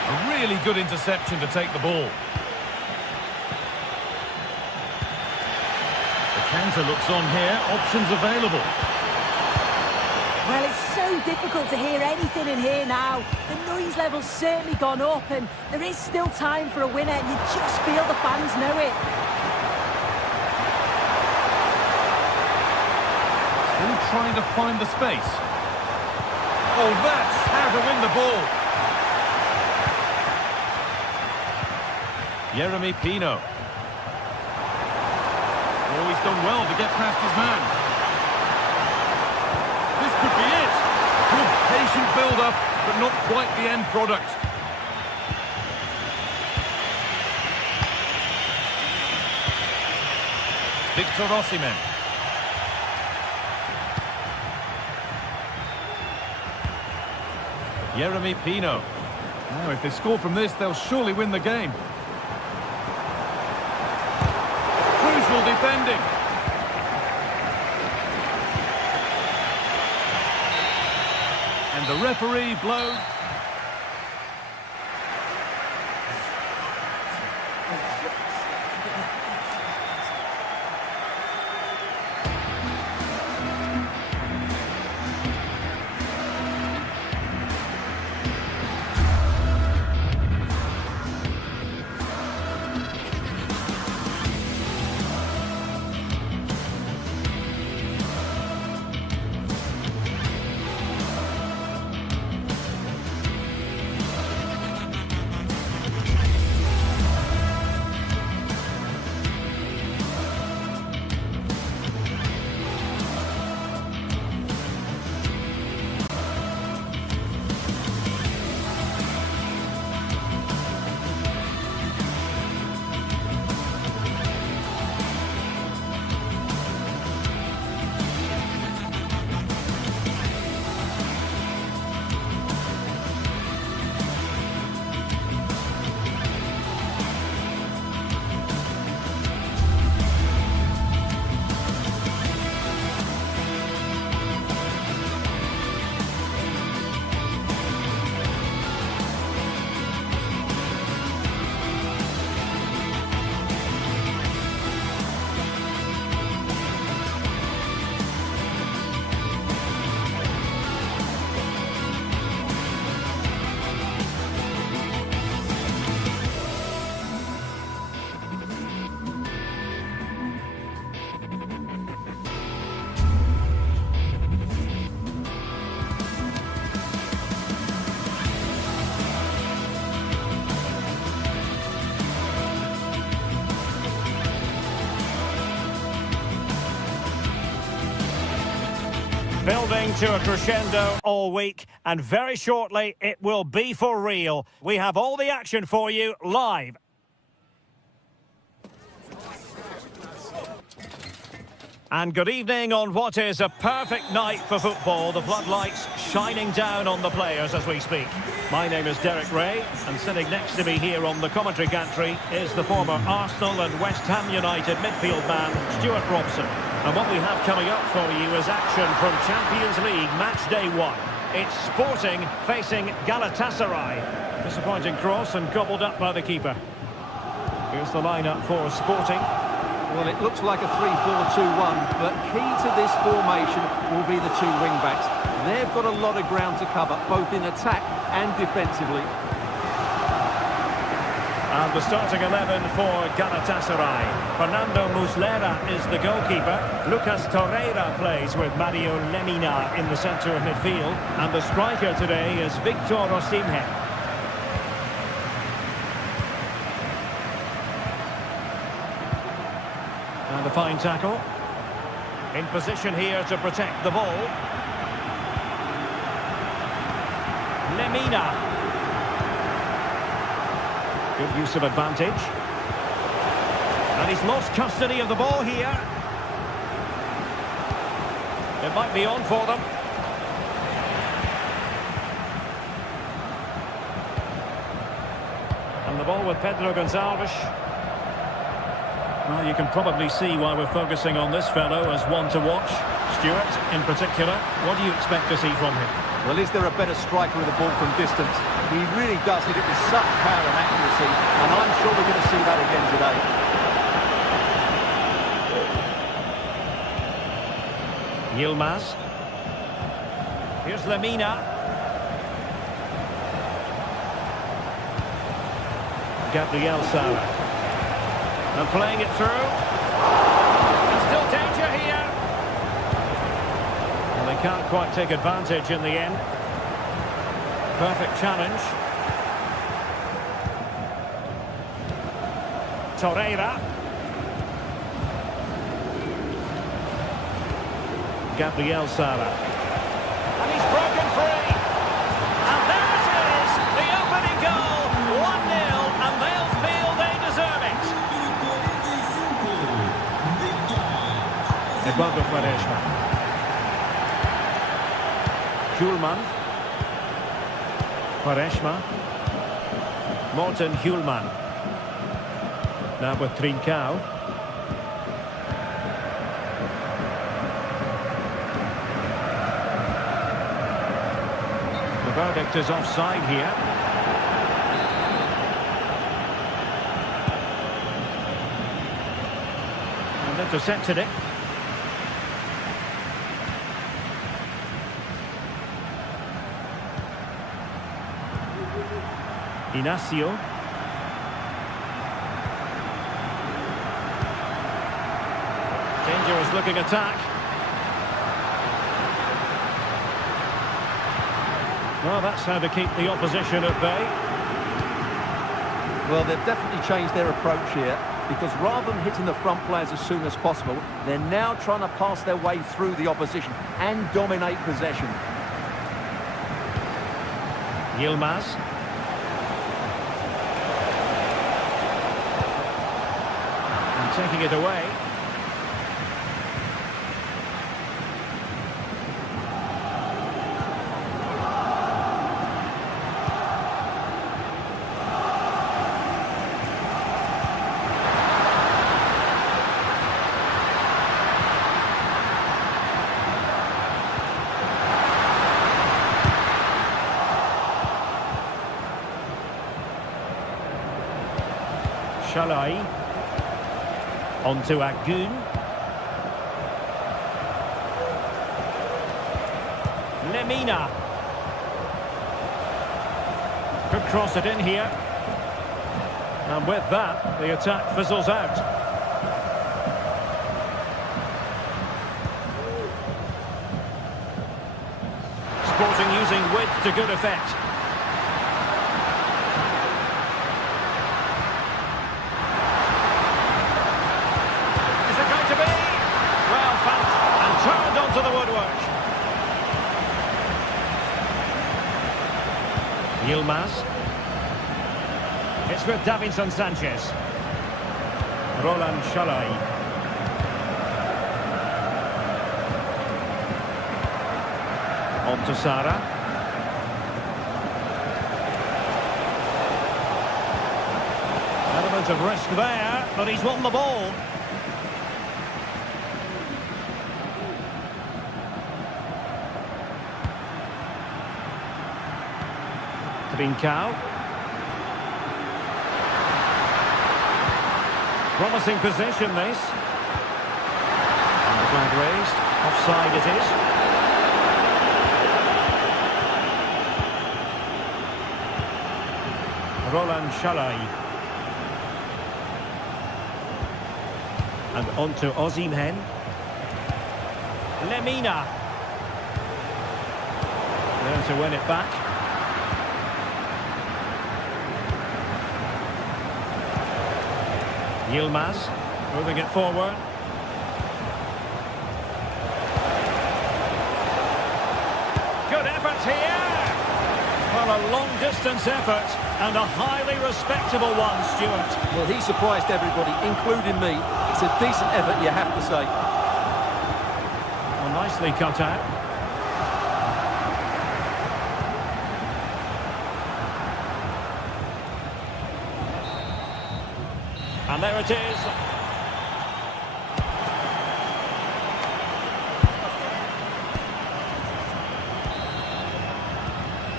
A really good interception to take the ball. The counter looks on here. Options available. Well, it's so difficult to hear anything in here now. The noise level's certainly gone up, and there is still time for a winner, and you just feel the fans know it. Still trying to find the space. Oh, that's how to win the ball. Jeremy Pino. Oh, he's done well to get past his man. This could be it. Good patient build-up, but not quite the end product. Victor Osimhen. Jeremy Pino. Now, if they score from this, they'll surely win the game. Crucial defending. And the referee blows. Building to a crescendo all week, and very shortly it will be for real. We have all the action for you live. And good evening on what is a perfect night for football. The floodlights shining down on the players as we speak. My name is Derek Ray, and sitting next to me here on the commentary gantry is the former Arsenal and West Ham United midfield man, Stuart Robson. And what we have coming up for you is action from Champions League match day 1. It's Sporting facing Galatasaray. Disappointing cross and gobbled up by the keeper. Here's the lineup for Sporting. Well, it looks like a 3-4-2-1, but key to this formation will be the two wing-backs. They've got a lot of ground to cover, both in attack and defensively. And the starting 11 for Galatasaray. Fernando Muslera is the goalkeeper. Lucas Torreira plays with Mario Lemina in the centre of midfield. And the striker today is Victor Osimhen. And a fine tackle. In position here to protect the ball. Lemina. Good use of advantage. And he's lost custody of the ball here. It might be on for them. And the ball with Pedro Gonçalves. Well, you can probably see why we're focusing on this fellow as one to watch. Stuart, in particular, what do you expect to see from him? Well, is there a better striker with the ball from distance? He really does hit it with such power and accuracy, and I'm sure we're going to see that again today. Yilmaz. Here's Lemina. Gabriel Sara. And playing it through. And still danger here. And they can't quite take advantage in the end. Perfect challenge. Torreira. Gabriel Sara. And he's broken free. And there it is, the opening goal. 1-0, and they'll feel they deserve it. Eduardo Quaresma. Hjulman. Quaresma. Morten Hjulman. Now with Trincao. The verdict is offside here. And intercepted it. Inacio. Dangerous looking attack. Well, that's how to keep the opposition at bay. Well, they've definitely changed their approach here, because rather than hitting the front players as soon as possible, they're now trying to pass their way through the opposition and dominate possession. Yilmaz. Taking it away. Shalai. On to Agun. Lemina. Could cross it in here. And with that, the attack fizzles out. Sporting using width to good effect. To the woodwork. Yilmaz. It's with Davinson Sanchez. Roland Shalai. On to Sara. Element of risk there, but he's won the ball. Trincao. Promising possession, this. And the flag raised. Offside it is. Roland Shalai. And on to Osimhen. Lemina. There to win it back. Yilmaz moving it forward. Good effort here. Well, a long-distance effort and a highly respectable one, Stuart. Well, he surprised everybody, including me. It's a decent effort, you have to say. Well, nicely cut out. And there it is.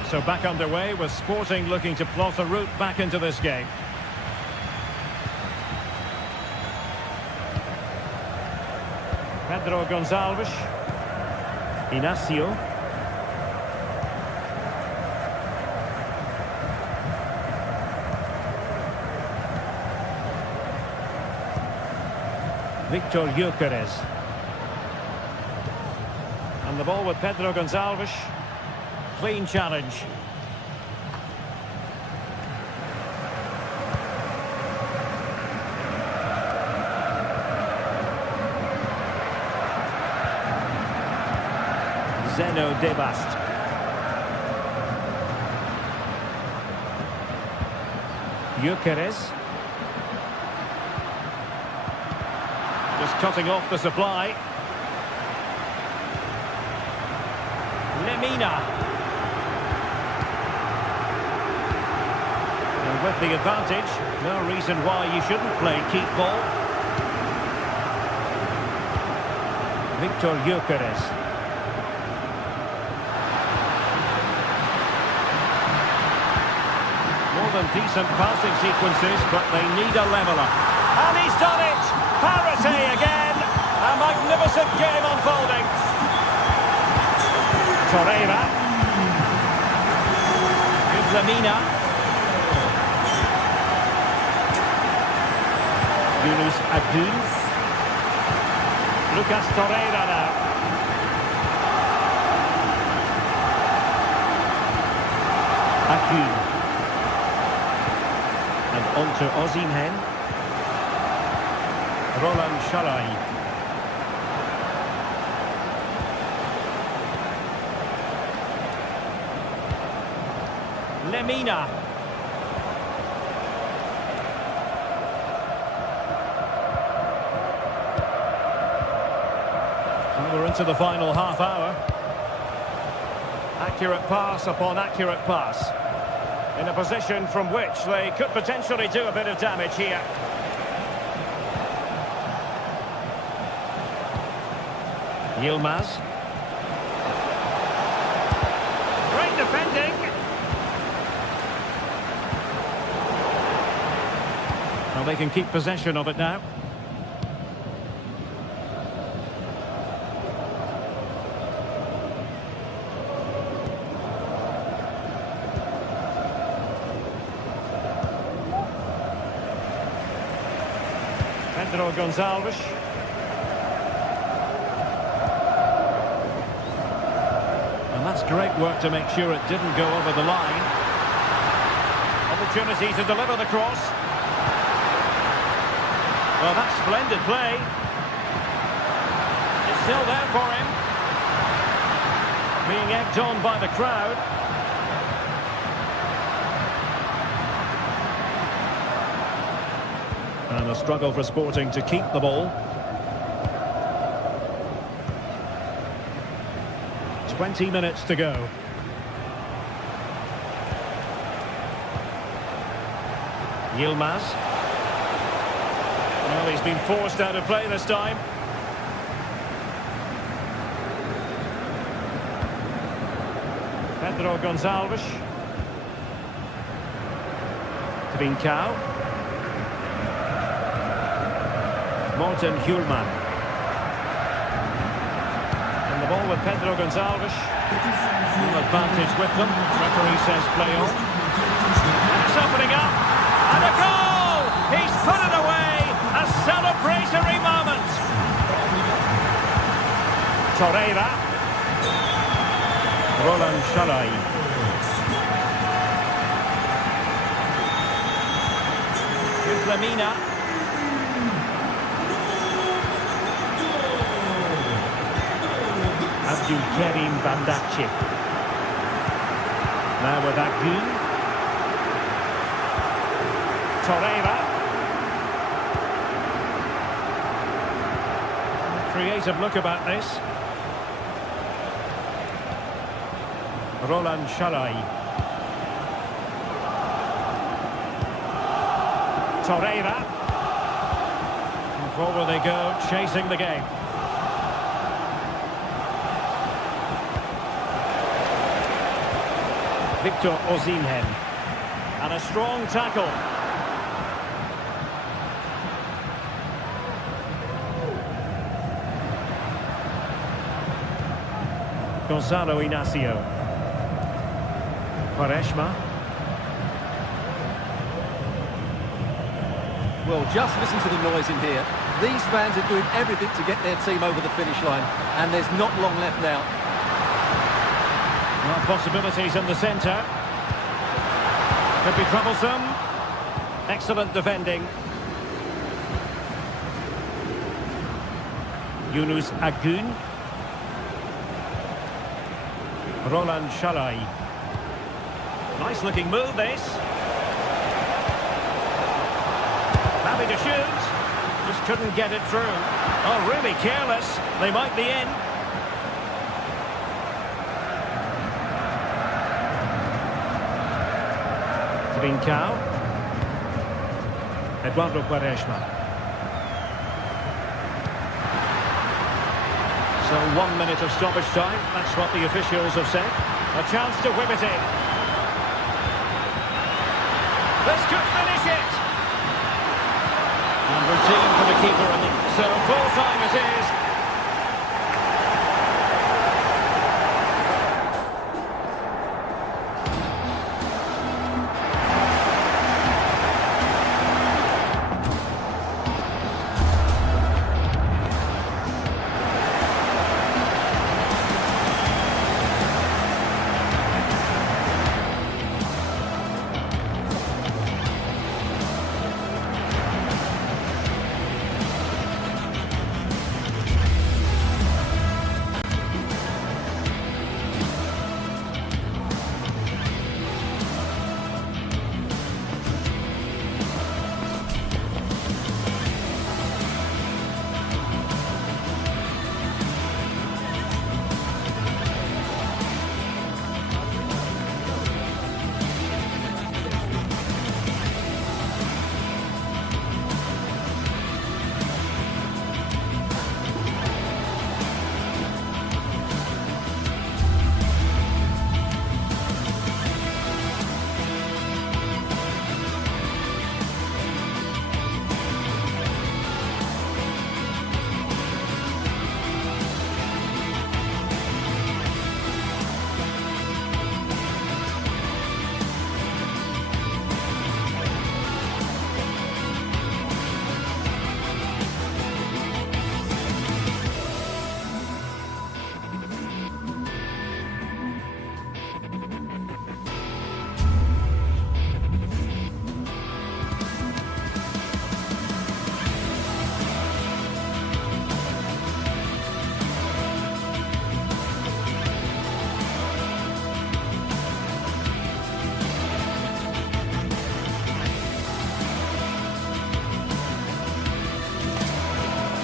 So back underway with Sporting looking to plot a route back into this game. Pedro Gonçalves. Inacio. Victor Gyökeres. And the ball with Pedro Gonçalves. Clean challenge. Zeno Debast. Gyökeres. Just cutting off the supply. Lemina. And with the advantage, no reason why you shouldn't play keep ball. Victor Gyökeres. More than decent passing sequences, but they need a leveller. And he's done it! Parity again! A magnificent game unfolding. Torreira. With Lemina. Yunus Akgün. Lucas Torreira now. Akgün. And on to Osimhen. Roland Shalai. Lemina. And we're into the final half hour. Accurate pass upon accurate pass. In a position from which they could potentially do a bit of damage here. Yilmaz. Great defending. Well, they can keep possession of it now. Pedro Gonçalves. That's great work to make sure it didn't go over the line. Opportunity to deliver the cross. Well, that's splendid play. It's still there for him. Being egged on by the crowd. And a struggle for Sporting to keep the ball. 20 minutes to go. Yilmaz. Well, he's been forced out of play this time. Pedro Gonçalves. Trincao. Morten Hjulman. The ball with Pedro Gonçalves. Full advantage with them. Referee says play on. And it's opening up. And a goal! He's put it away! A celebration! celebratory moment. Torreira. Roland Shalai. Here's Lamina. Abdul Karim Bandakci. Now with Agun. Torreira. Creative look about this. Roland Shalai. Torreira. And forward they go, chasing the game. Victor Osimhen. And a strong tackle. Gonzalo Inacio. Quaresma. Well, just listen to the noise in here. These fans are doing everything to get their team over the finish line, and there's not long left now. Well, possibilities in the centre. Could be troublesome. Excellent defending. Yunus Agun. Roland Shalai. Nice looking move, this. Happy to shoot. Just couldn't get it through. Oh, really careless. They might be in. Trincao. Eduardo Quaresma. So 1 minute of stoppage time. That's what the officials have said. A chance to whip it in. This could finish it. And routine for the keeper. So full time it is.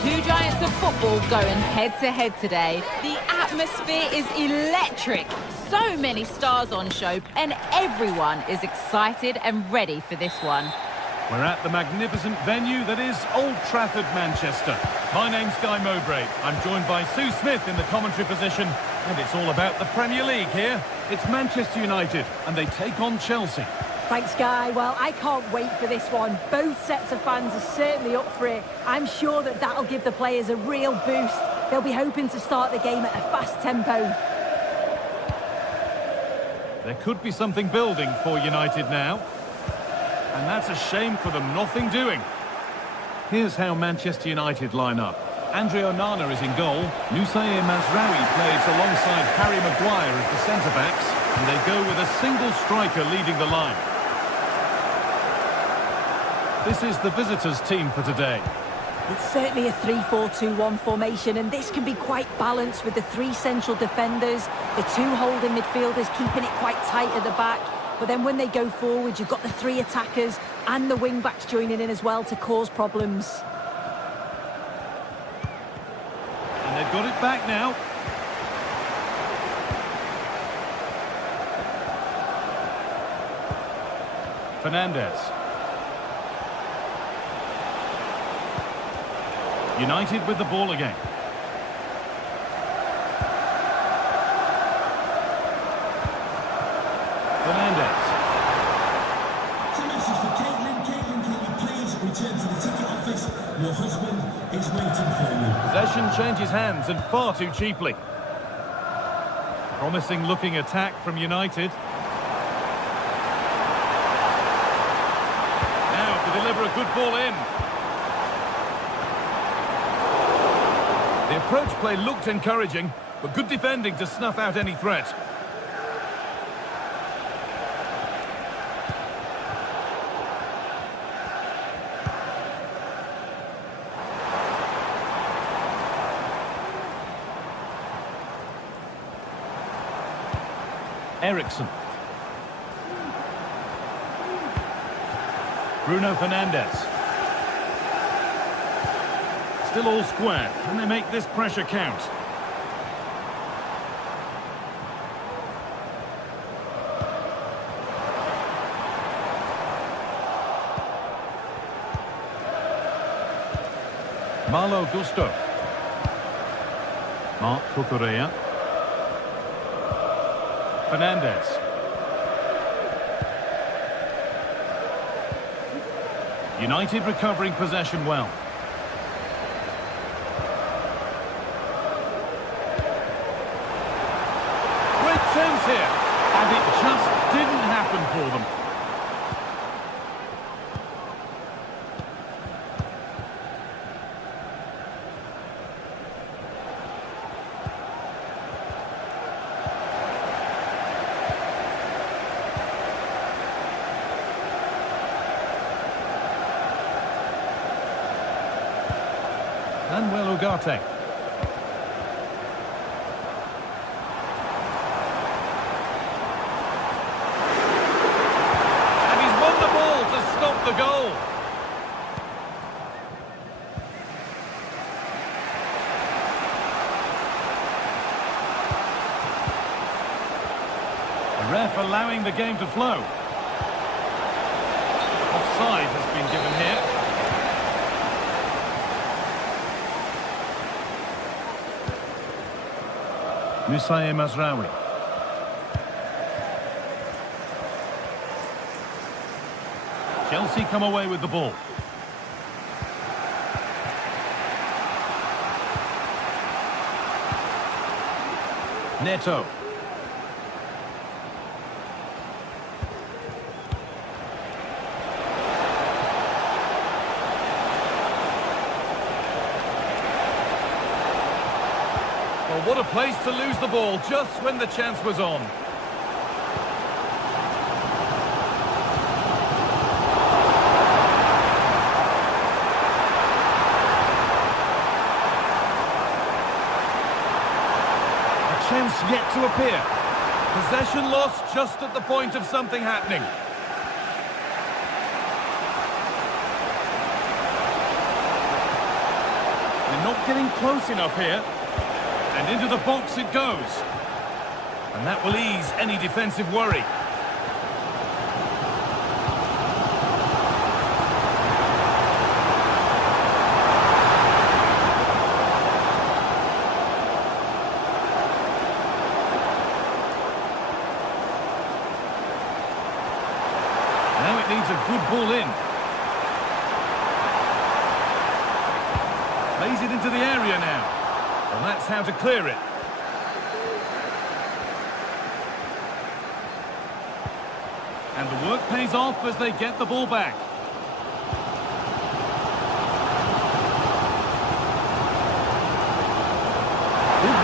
Two giants of football going head-to-head today. The atmosphere is electric. So many stars on show, and everyone is excited and ready for this one. We're at the magnificent venue that is Old Trafford, Manchester. My name's Guy Mowbray. I'm joined by Sue Smith in the commentary position, and it's all about the Premier League here. It's Manchester United, and they take on Chelsea. Thanks, Guy. Well, I can't wait for this one. Both sets of fans are certainly up for it. I'm sure that that'll give the players a real boost. They'll be hoping to start the game at a fast tempo. There could be something building for United now. And that's a shame for them, nothing doing. Here's how Manchester United line up. Andre Onana is in goal. Nusayr Mazraoui plays alongside Harry Maguire as the centre-backs. And they go with a single striker leading the line. This is the visitors' team for today. It's certainly a 3-4-2-1 formation, and this can be quite balanced with the three central defenders, the two holding midfielders keeping it quite tight at the back. But then when they go forward, you've got the three attackers and the wing-backs joining in as well to cause problems. And they've got it back now. Fernandez. United with the ball again. Fernandez. It's a message for Caitlin. Caitlin, can you please return to the ticket office? Your husband is waiting for you. Possession changes hands and far too cheaply. Promising looking attack from United. Now to deliver a good ball in. The approach play looked encouraging, but good defending to snuff out any threat. Eriksson. Bruno Fernandes. Still all square. Can they make this pressure count? Malo Gusto. Marc Cucurella. Fernandez. United recovering possession well. Chance here, and it just didn't happen for them. Manuel Ugarte. The goal. The ref allowing the game to flow. Offside has been given here. Nusayr Mazraoui. Chelsea come away with the ball. Neto. Well, what a place to lose the ball just when the chance was on. Chance yet to appear. Possession lost just at the point of something happening. They're not getting close enough here. And into the box it goes. And that will ease any defensive worry. Now it needs a good ball in. Plays it into the area now. Well, that's how to clear it. And the work pays off as they get the ball back.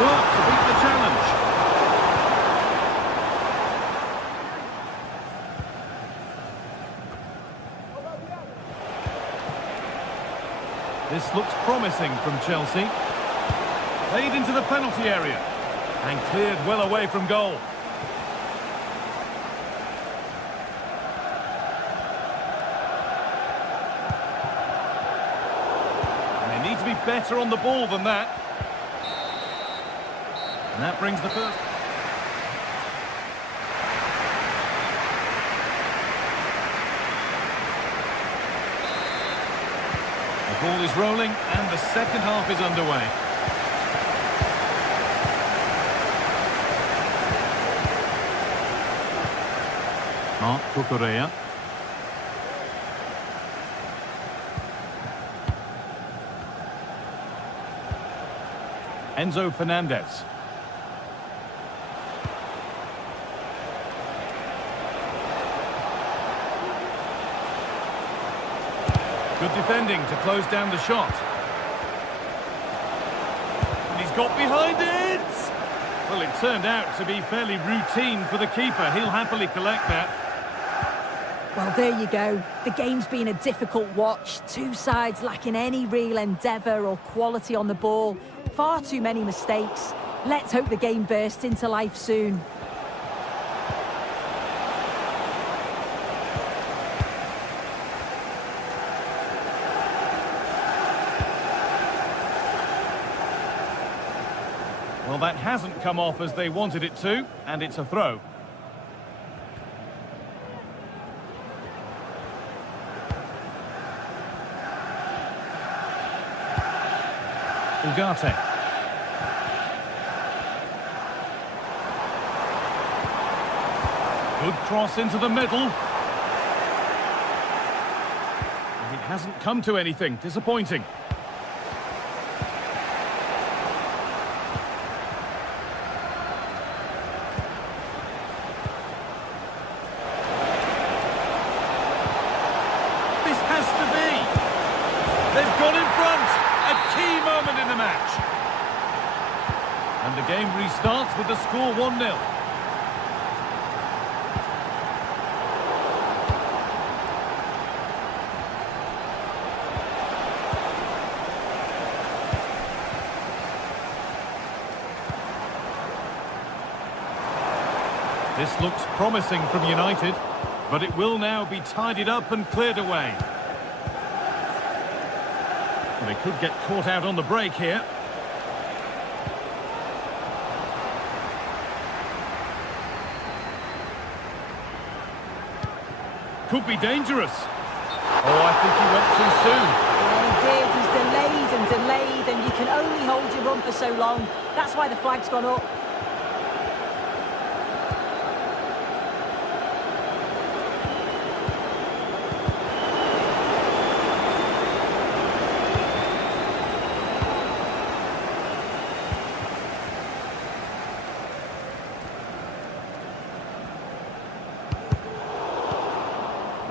work to beat the challenge. This looks promising from Chelsea. Played into the penalty area and cleared well away from goal. And they need to be better on the ball than that. And that brings the first. The ball is rolling and the second half is underway. Mark Cucurella. Enzo Fernandez. Good defending to close down the shot. And he's got behind it! Well, it turned out to be fairly routine for the keeper. He'll happily collect that. Well, there you go. The game's been a difficult watch. Two sides lacking any real endeavour or quality on the ball. Far too many mistakes. Let's hope the game bursts into life soon. Well, that hasn't come off as they wanted it to, and it's a throw. Ugarte. Good cross into the middle. And it hasn't come to anything. Disappointing. This has to be. They've got in front. A key moment in the match. And the game restarts with the score 1-0. This looks promising from United, but it will now be tidied up and cleared away. They could get caught out on the break here. Could be dangerous. Oh, I think he went too soon. Yeah, he did. He's delayed and delayed, and you can only hold your run for so long. That's why the flag's gone up.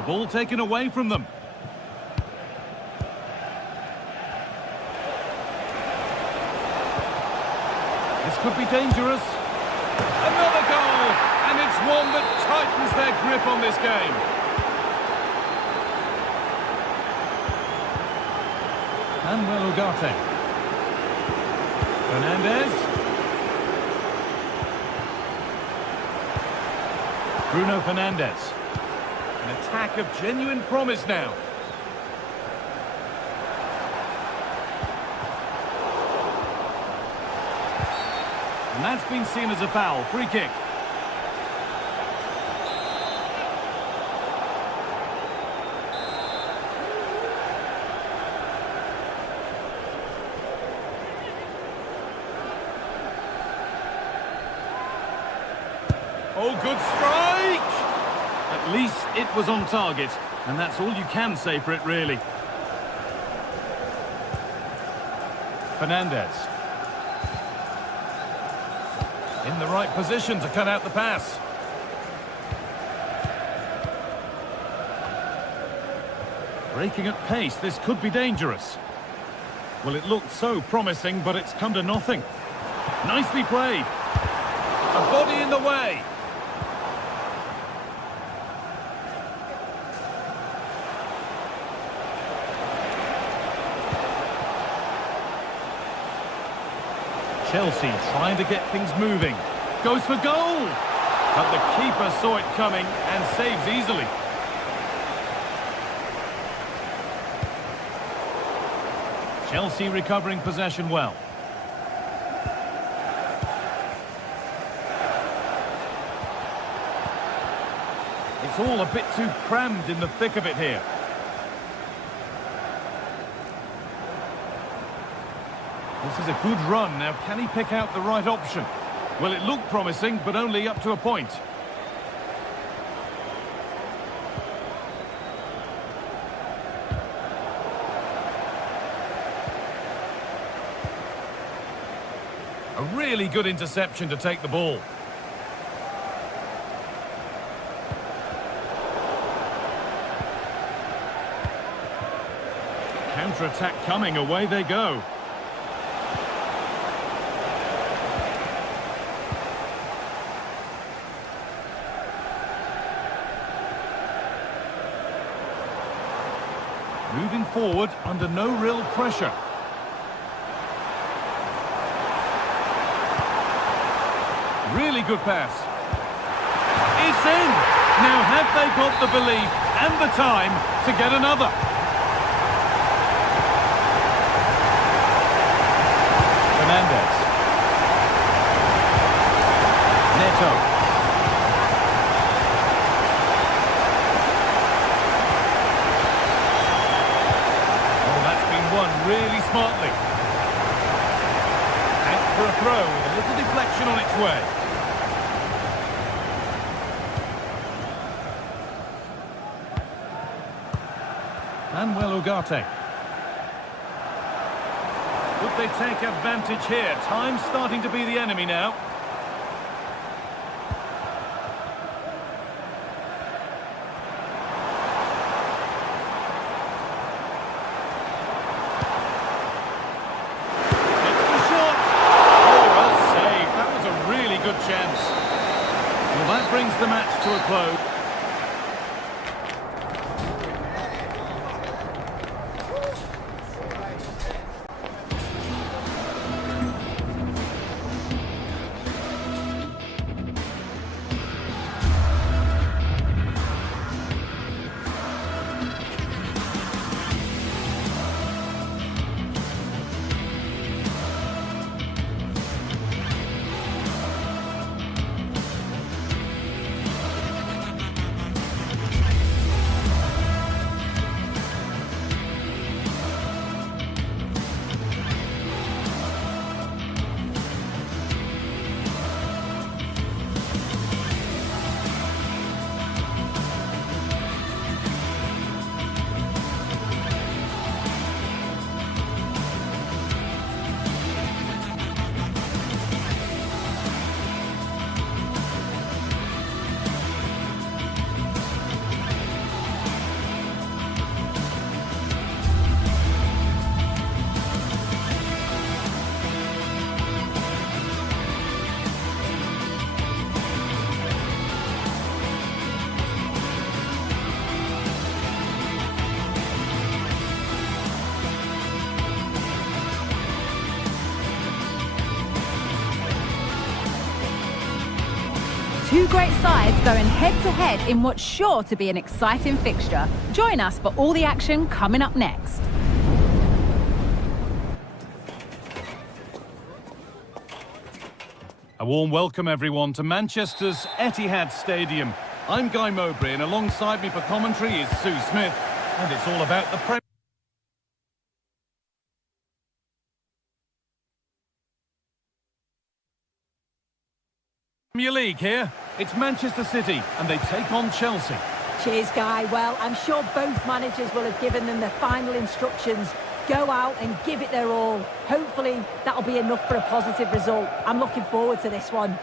Ball taken away from them. This could be dangerous. Another goal! And it's one that tightens their grip on this game. Manuel Ugarte. Fernandez. Bruno Fernandez. An attack of genuine promise now. And that's been seen as a foul. Free kick. Oh, good strike! At least it was on target, and that's all you can say for it, really. Fernandez. In the right position to cut out the pass. Breaking at pace, this could be dangerous. Well, it looked so promising, but it's come to nothing. Nicely played. A body in the way. Chelsea trying to get things moving. Goes for goal! But the keeper saw it coming and saves easily. Chelsea recovering possession well. It's all a bit too crammed in the thick of it here. This is a good run. Now, can he pick out the right option? Well, it looked promising, but only up to a point. A really good interception to take the ball. Counter-attack coming, away they go. Moving forward under no real pressure. Really good pass. It's in! Now have they got the belief and the time to get another? Fernandez. Neto. Oh, that's been won really smartly. And for a throw with a little deflection on its way. Manuel Ugarte. Would they take advantage here? Time's starting to be the enemy now. It's the shot! Oh, well saved. That was a really good chance. Well, that brings the match to a close. Two great sides going head-to-head in what's sure to be an exciting fixture. Join us for all the action coming up next. A warm welcome, everyone, to Manchester's Etihad Stadium. I'm Guy Mowbray, and alongside me for commentary is Sue Smith, and it's all about the Premier League here. It's Manchester City, and they take on Chelsea. Cheers, Guy. Well, I'm sure both managers will have given them their final instructions. Go out and give it their all. Hopefully, that'll be enough for a positive result. I'm looking forward to this one.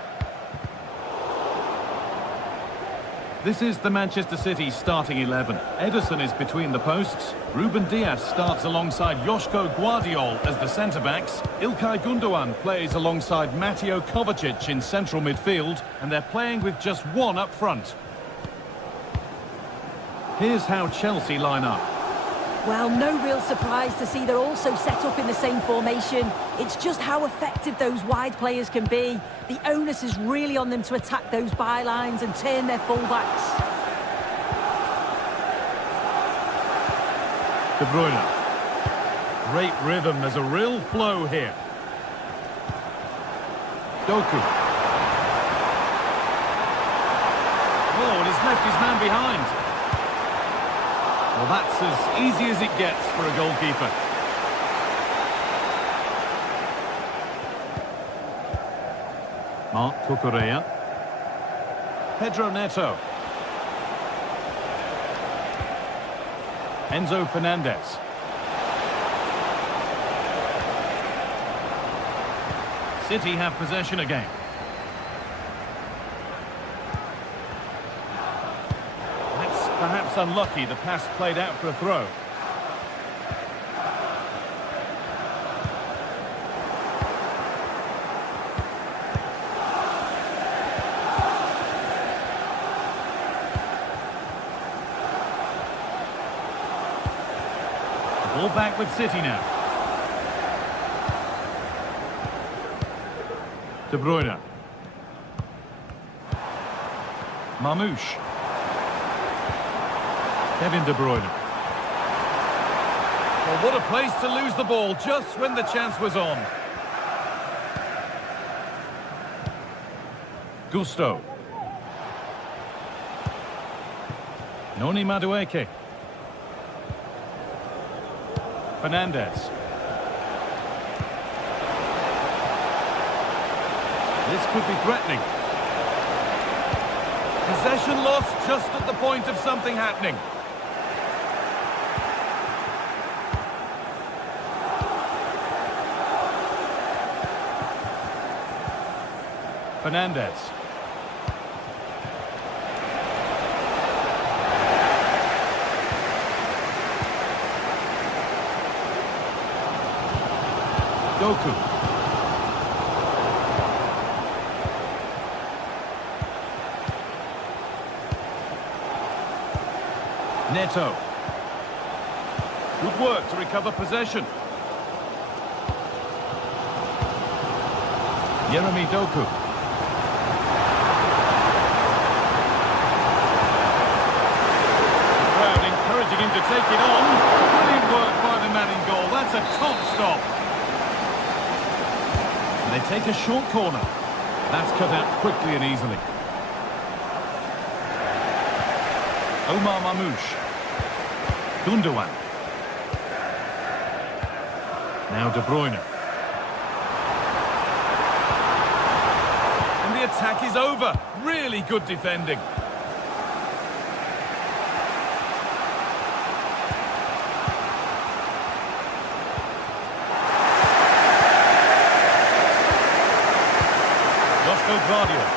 This is the Manchester City starting 11. Ederson is between the posts. Ruben Dias starts alongside Joško Guardiol as the centre-backs. İlkay Gundogan plays alongside Mateo Kovacic in central midfield, and they're playing with just one up front. Here's how Chelsea line up. Well, no real surprise to see they're also set up in the same formation. It's just how effective those wide players can be. The onus is really on them to attack those bylines and turn their fullbacks. De Bruyne. Great rhythm, there's a real flow here. Doku. Oh, and he's left his man behind. Well, that's as easy as it gets for a goalkeeper. Marc Cucurella. Pedro Neto. Enzo Fernandez. City have possession again. Perhaps unlucky, the pass played out for a throw. Ball back with City now. De Bruyne. Marmoush. Kevin De Bruyne. Well, what a place to lose the ball just when the chance was on. Gusto. Noni Madueke. Fernandez. This could be threatening. Possession lost just at the point of something happening. Fernandez. Doku. Neto. Good work to recover possession. Jeremy Doku. Encouraging him to take it on. Brilliant work by the man in goal. That's a top stop. And they take a short corner. That's cut out quickly and easily. Omar Marmoush. Gundogan. Now De Bruyne. And the attack is over. Really good defending. Guardiol.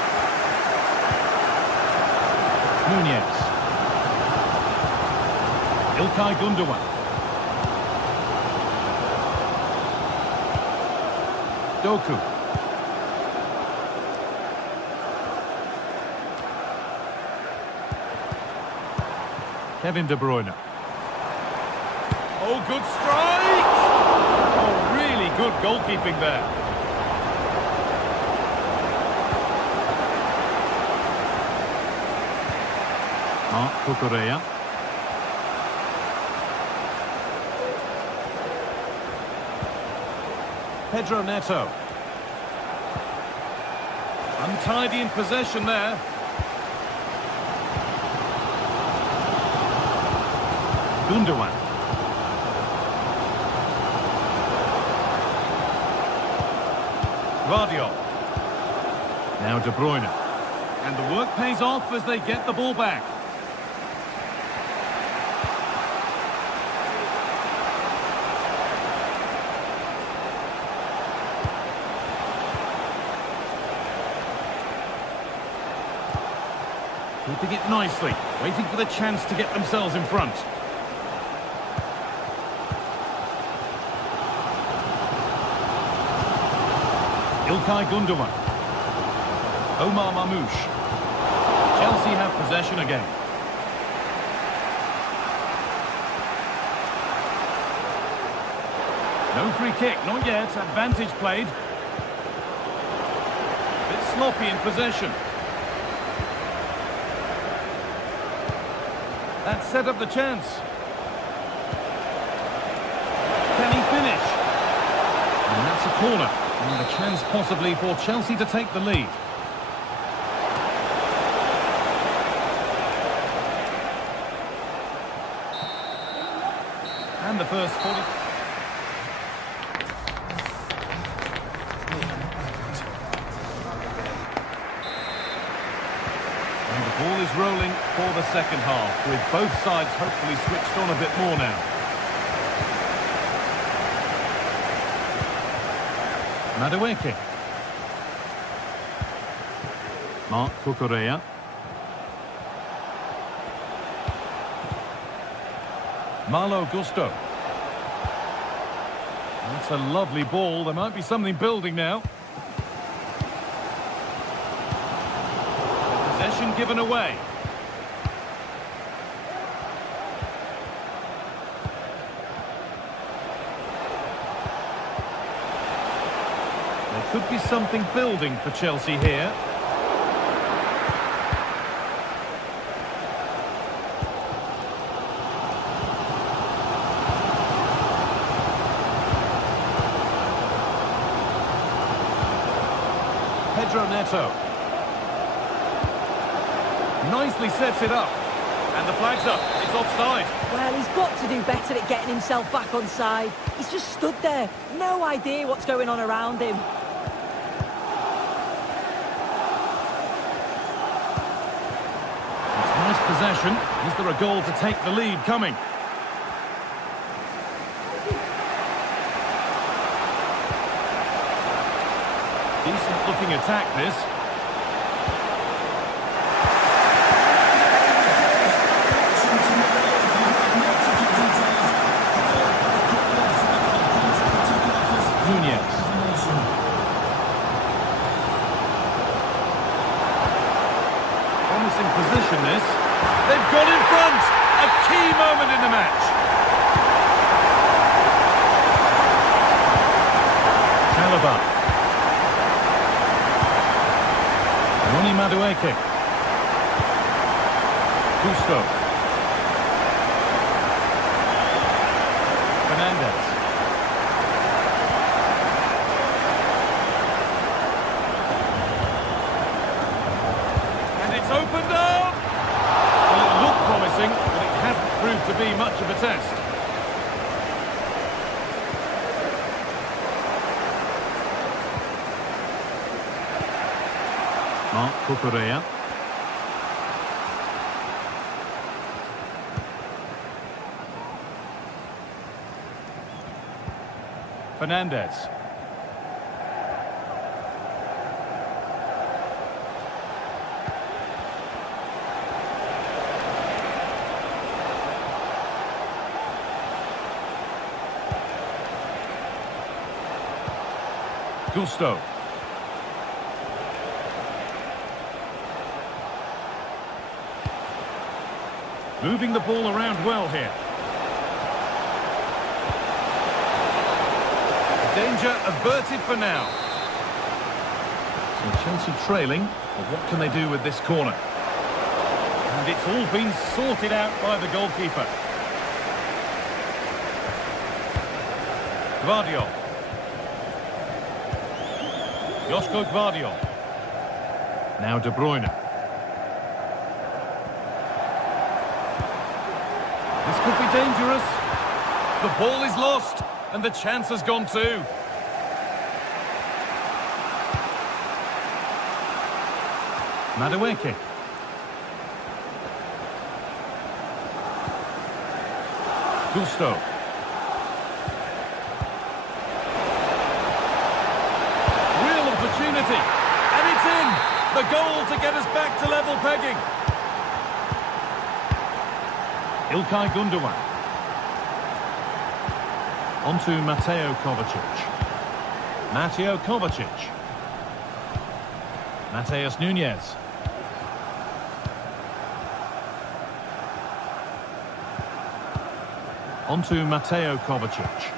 Nunez. İlkay Gundogan. Doku. Kevin De Bruyne. Oh, good strike! Oh, really good goalkeeping there. Marc Cucurella. Pedro Neto. Untidy in possession there. Gundogan. Guardiol. Now De Bruyne. And the work pays off as they get the ball back. Keeping it nicely, waiting for the chance to get themselves in front. İlkay Gundogan. Omar Mamouche. Chelsea have possession again. No free kick, not yet. Advantage played. Bit sloppy in possession. That set up the chance. Can he finish? And that's a corner. And a chance possibly for Chelsea to take the lead. And the first 40... And the ball is rolling for the second half, with both sides hopefully switched on a bit more now. Madueke. Marc Cucurella. Malo Gusto. That's a lovely ball. There might be something building now. Possession given away. There could be something building for Chelsea here. Pedro Neto. Nicely sets it up. And the flag's up. It's offside. Well, he's got to do better at getting himself back on side. He's just stood there. No idea what's going on around him. It's nice possession. Is there a goal to take the lead coming? Decent looking attack this. Promising position this. They've got in front. A key moment in the match. Chalobah. Ronnie Madueke. Gusto. Fernandez. It's opened up! Well, it looked promising, but it hasn't proved to be much of a test. Marc Cucurella. Fernandez. Gusto. Moving the ball around well here. Danger averted for now. So Chelsea trailing, but what can they do with this corner? And it's all been sorted out by the goalkeeper. Gvardiol. Josko Gvardiol. Now De Bruyne. This could be dangerous. The ball is lost, and the chance has gone too. Madueke. Gusto. Opportunity, and it's in! The goal to get us back to level pegging. Ilkay Gundogan. On to Mateo Kovacic. Mateo Kovacic. Mateus Nunes. On to Mateo Kovacic.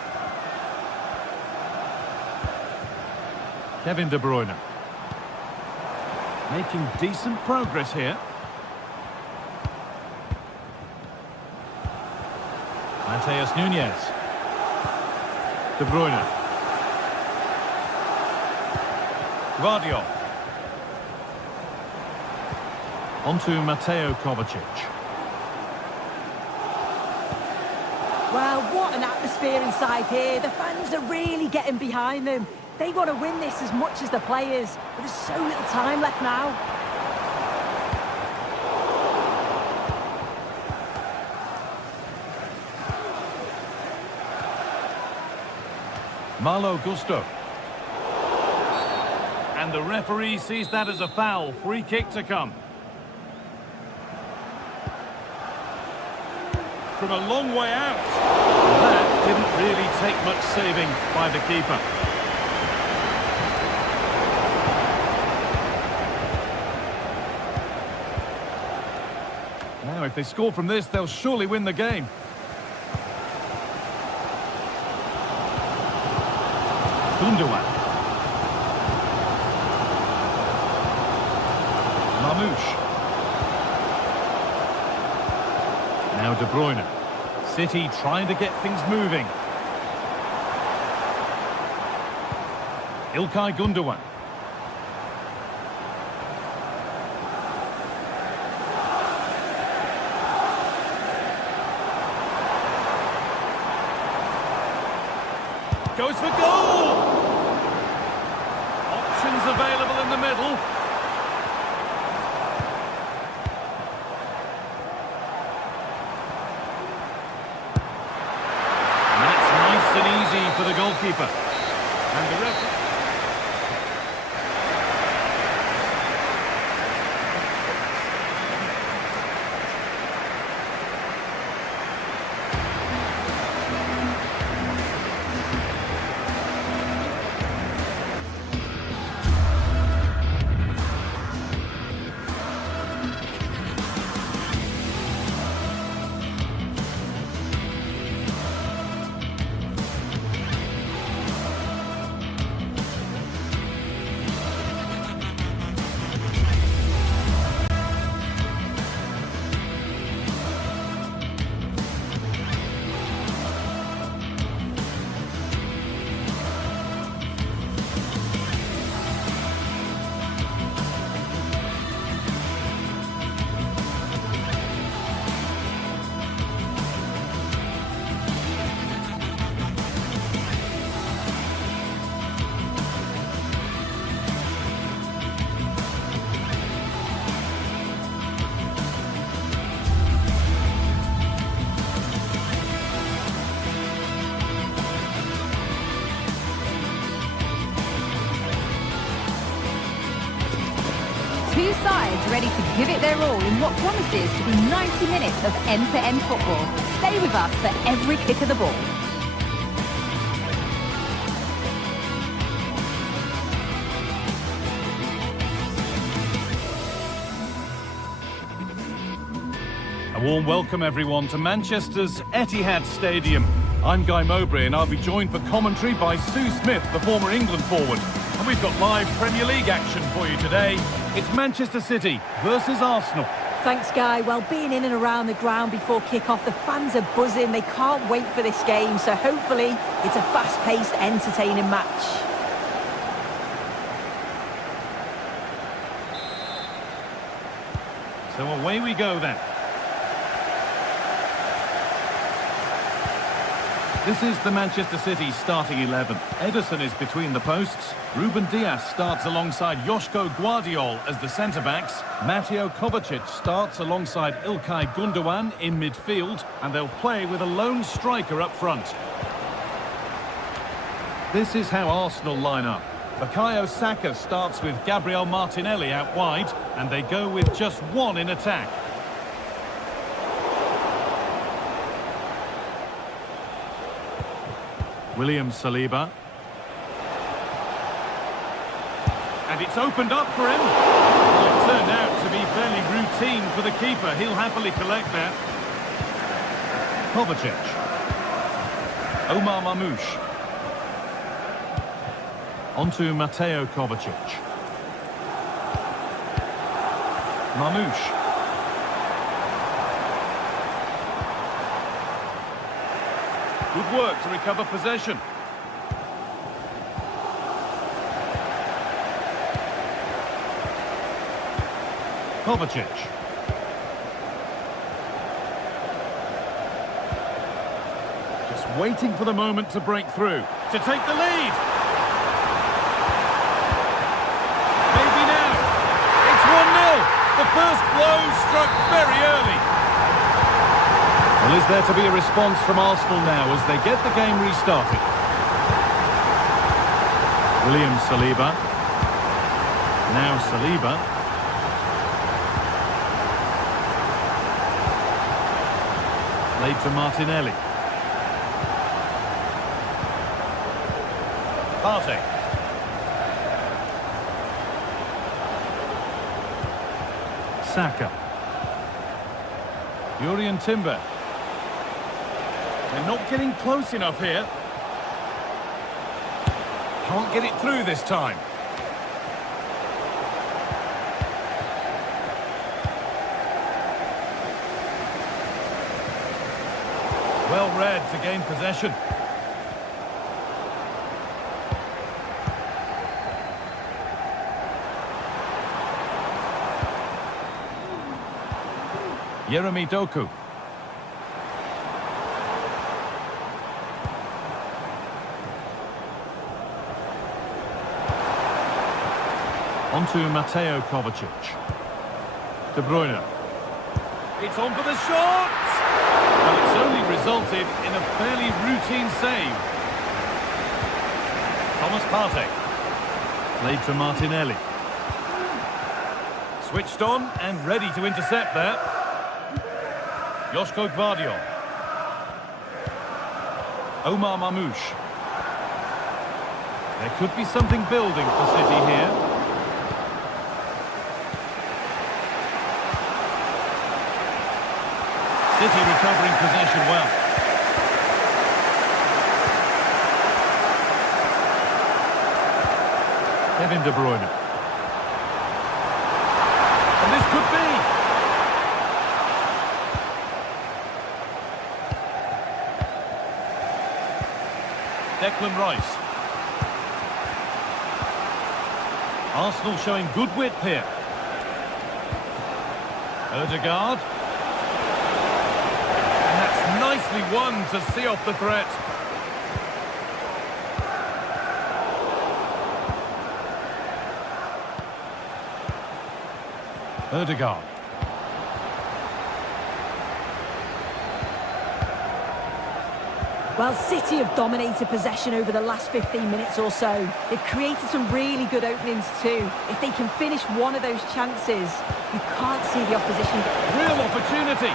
Kevin De Bruyne. Making decent progress here. Mateus Nunes. De Bruyne. Guardiola. On to Mateo Kovacic. Well, what an atmosphere inside here. The fans are really getting behind them. They want to win this as much as the players, but there's so little time left now. Malo Gusto. And the referee sees that as a foul. Free kick to come. From a long way out. That didn't really take much saving by the keeper. Now, if they score from this, they'll surely win the game. Gundogan. Mamouche. Now De Bruyne. City trying to get things moving. Ilkay Gundogan. Goes for goal! Options available in the middle. And that's nice and easy for the goalkeeper. And the referee... Two sides ready to give it their all in what promises to be 90 minutes of end-to-end football. Stay with us for every kick of the ball. A warm welcome, everyone, to Manchester's Etihad Stadium. I'm Guy Mowbray, and I'll be joined for commentary by Sue Smith, the former England forward. And we've got live Premier League action for you today. It's Manchester City versus Arsenal. Thanks, Guy. Well, being in and around the ground before kick-off, the fans are buzzing. They can't wait for this game, so hopefully it's a fast-paced, entertaining match. So away we go then. This is the Manchester City starting 11. Ederson is between the posts. Ruben Dias starts alongside Joško Guardiola as the centre-backs. Mateo Kovacic starts alongside Ilkay Gundogan in midfield, and they'll play with a lone striker up front. This is how Arsenal line up. Bukayo Saka starts with Gabriel Martinelli out wide, and they go with just one in attack. William Saliba. And it's opened up for him. Well, it turned out to be fairly routine for the keeper. He'll happily collect that. Kovacic. Omar Mamouche. Onto Mateo Kovacic. Mamouche. Good work to recover possession. Kovacic. Just waiting for the moment to break through. To take the lead. Maybe now. It's 1-0. The first blow struck very early. Well, is there to be a response from Arsenal now as they get the game restarted? William Saliba. Now Saliba. Played to Martinelli. Partey. Saka. Jurrien Timber. They're not getting close enough here. Can't get it through this time. Well read to gain possession. Jeremy Doku. Onto Mateo Kovacic. De Bruyne. It's on for the shot! Well, it's only resulted in a fairly routine save. Thomas Partey. Played to Martinelli. Switched on and ready to intercept there. Joško Gvardiol. Omar Mamouche. There could be something building for City here. City recovering possession well. Kevin De Bruyne. And this could be. Declan Rice. Arsenal showing good width here. Ødegaard. And that's nicely won to see off the threat. Ødegaard. Well, City have dominated possession over the last 15 minutes or so. They've created some really good openings too. If they can finish one of those chances, you can't see the opposition. Real opportunity.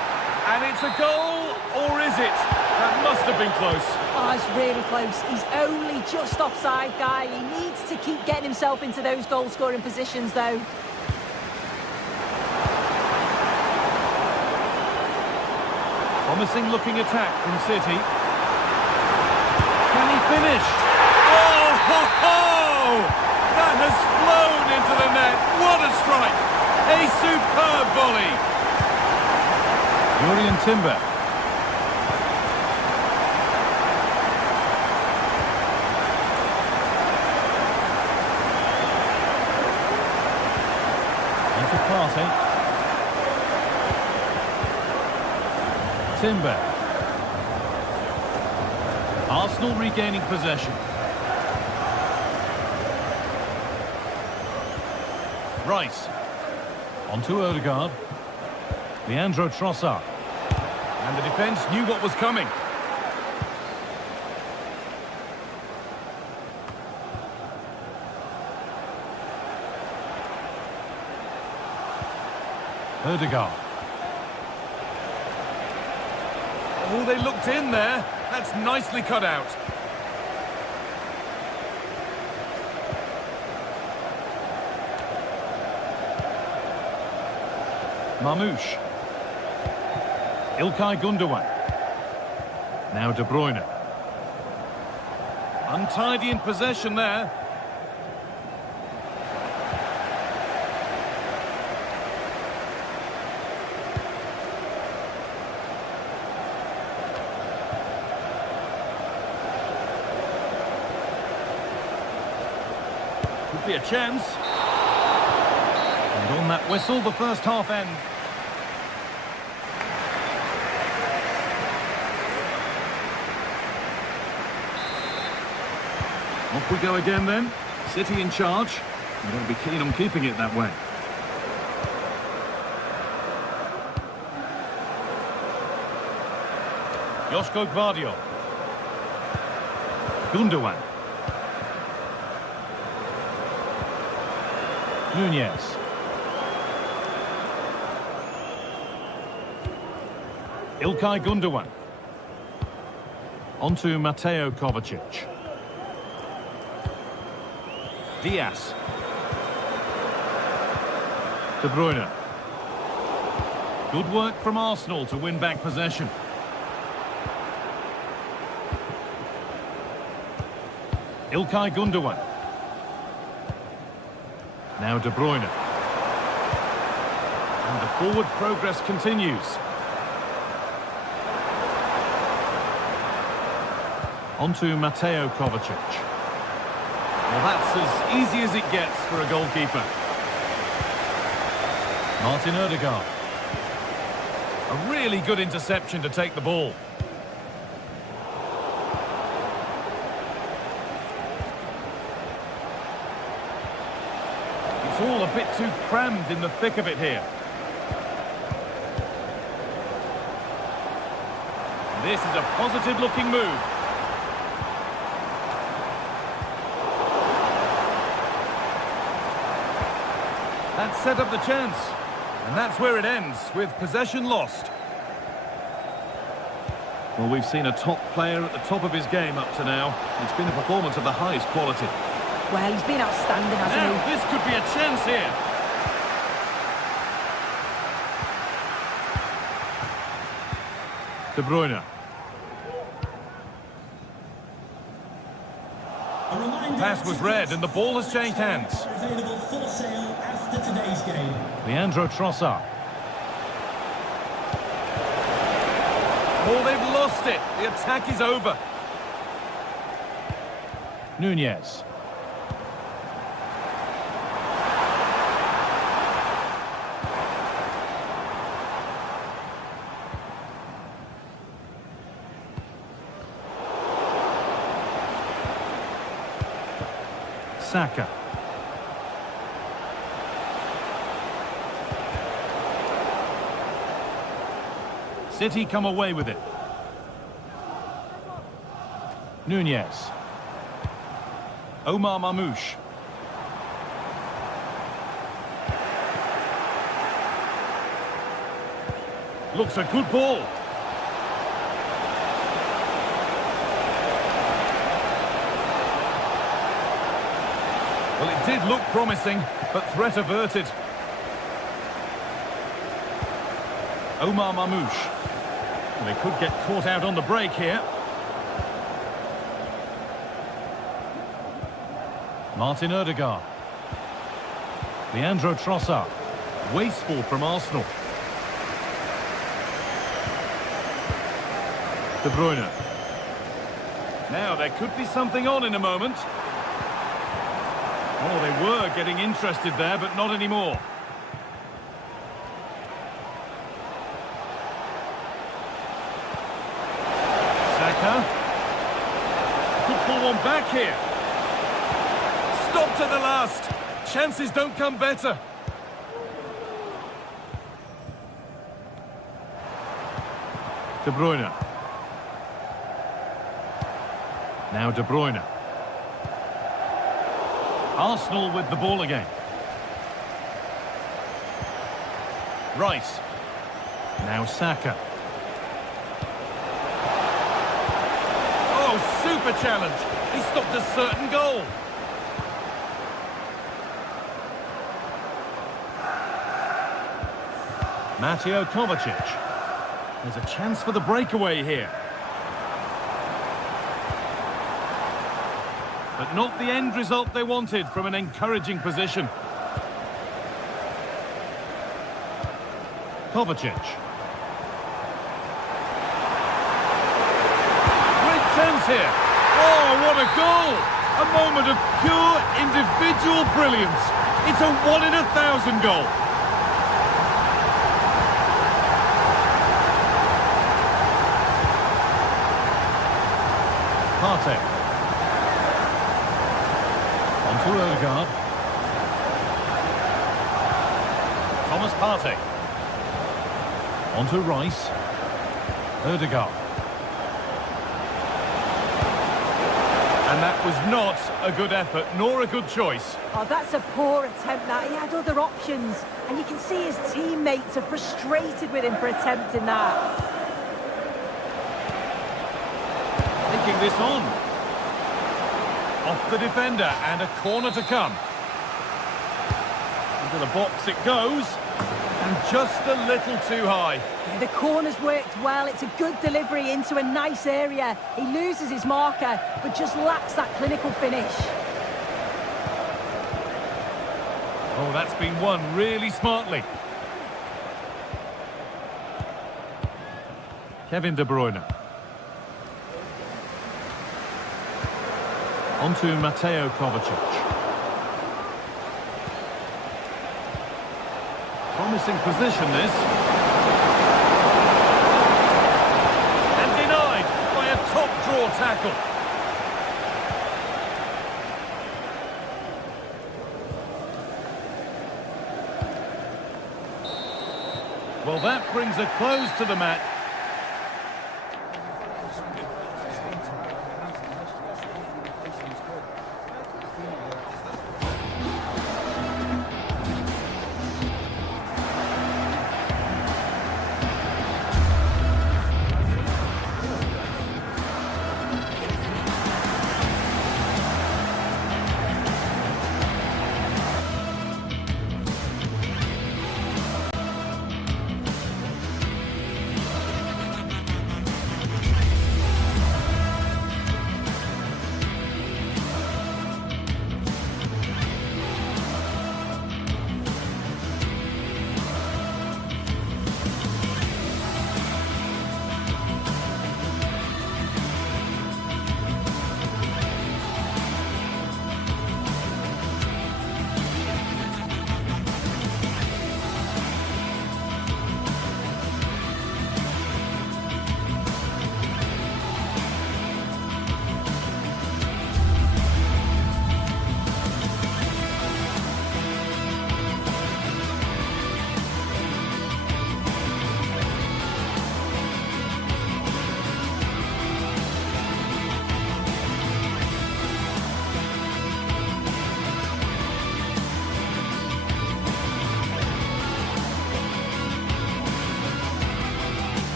And it's a goal, or is it? That must have been close. Oh, it's really close. He's only just offside, guy. He needs to keep getting himself into those goal-scoring positions, though. Promising looking attack from City. Can he finish? Oh, ho, ho! That has flown into the net. What a strike! A superb volley. Jurrien Timber. Into Partey. Timber. Arsenal regaining possession. Rice. Onto Ødegaard. Leandro Trossard. And the defence knew what was coming. Ødegaard. Oh, they looked in there. That's nicely cut out. Marmoush. İlkay Gundogan. Now De Bruyne. Untidy in possession there. Could be a chance. And on that whistle, the first half ends. Off we go again then. City in charge. I'm going to be keen on keeping it that way. Josko Gvardiol. Gundogan. Nunez. İlkay Gundogan. On to Mateo Kovacic. Diaz. De Bruyne. Good work from Arsenal to win back possession. İlkay Gundogan. Now De Bruyne. And the forward progress continues. On to Mateo Kovacic. Well, that's as easy as it gets for a goalkeeper. Martin Ødegaard. A really good interception to take the ball. It's all a bit too crammed in the thick of it here. This is a positive-looking move. That set up the chance, and that's where it ends, with possession lost. Well, we've seen a top player at the top of his game up to now. It's been a performance of the highest quality. Well, he's been outstanding, hasn't he? Now, this could be a chance here. De Bruyne. Pass was read, and the ball has changed hands. Available for sale after today's game. Leandro Trossard. Oh, they've lost it. The attack is over. Nunez. Saka. City come away with it. Nunez. Omar Marmoush. Looks a good ball. Well, it did look promising, but threat averted. Omar Marmoush. They could get caught out on the break here. Martin Ødegaard. Leandro Trossard. Wasteful from Arsenal. De Bruyne. Now, there could be something on in a moment. Oh, they were getting interested there, but not anymore. Saka. Could pull one back here. Stop to the last. Chances don't come better. De Bruyne. Now De Bruyne. Arsenal with the ball again. Rice. Now Saka. Oh, super challenge. He stopped a certain goal. Mateo Kovacic. There's a chance for the breakaway here. But not the end result they wanted from an encouraging position. Kovacic. Great chance here. Oh, what a goal! A moment of pure individual brilliance. It's a 1 in 1,000 goal. Partey. On to Odegaard. Thomas Partey. On to Rice. Odegaard. And that was not a good effort, nor a good choice. Oh, that's a poor attempt, that. He had other options. And you can see his teammates are frustrated with him for attempting that. Taking this on. Off the defender, and a corner to come. Into the box it goes. And just a little too high. Yeah, the corner's worked well. It's a good delivery into a nice area. He loses his marker, but just lacks that clinical finish. Oh, that's been won really smartly. Kevin De Bruyne. On to Mateo Kovacic. Promising position, this. And denied by a top-draw tackle. Well, that brings a close to the match.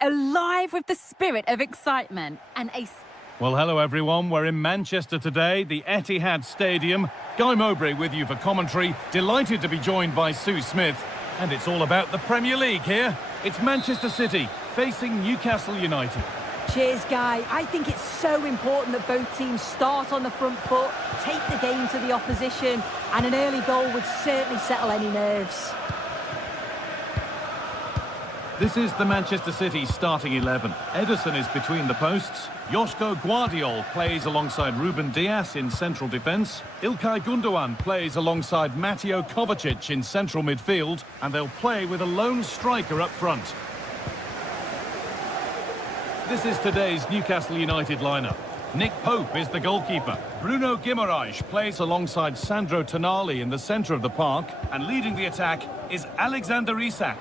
Alive with the spirit of excitement and a... Well, hello everyone. We're in Manchester today, the Etihad Stadium. Guy Mowbray with you for commentary. Delighted to be joined by Sue Smith. And it's all about the Premier League here. It's Manchester City facing Newcastle United. Cheers, Guy. I think it's so important that both teams start on the front foot, take the game to the opposition, and an early goal would certainly settle any nerves. This is the Manchester City starting 11. Ederson is between the posts. Joško Guardiol plays alongside Ruben Dias in central defence. Ilkay Gundogan plays alongside Mateo Kovacic in central midfield. And they'll play with a lone striker up front. This is today's Newcastle United lineup. Nick Pope is the goalkeeper. Bruno Guimaraes plays alongside Sandro Tonali in the centre of the park. And leading the attack is Alexander Isak.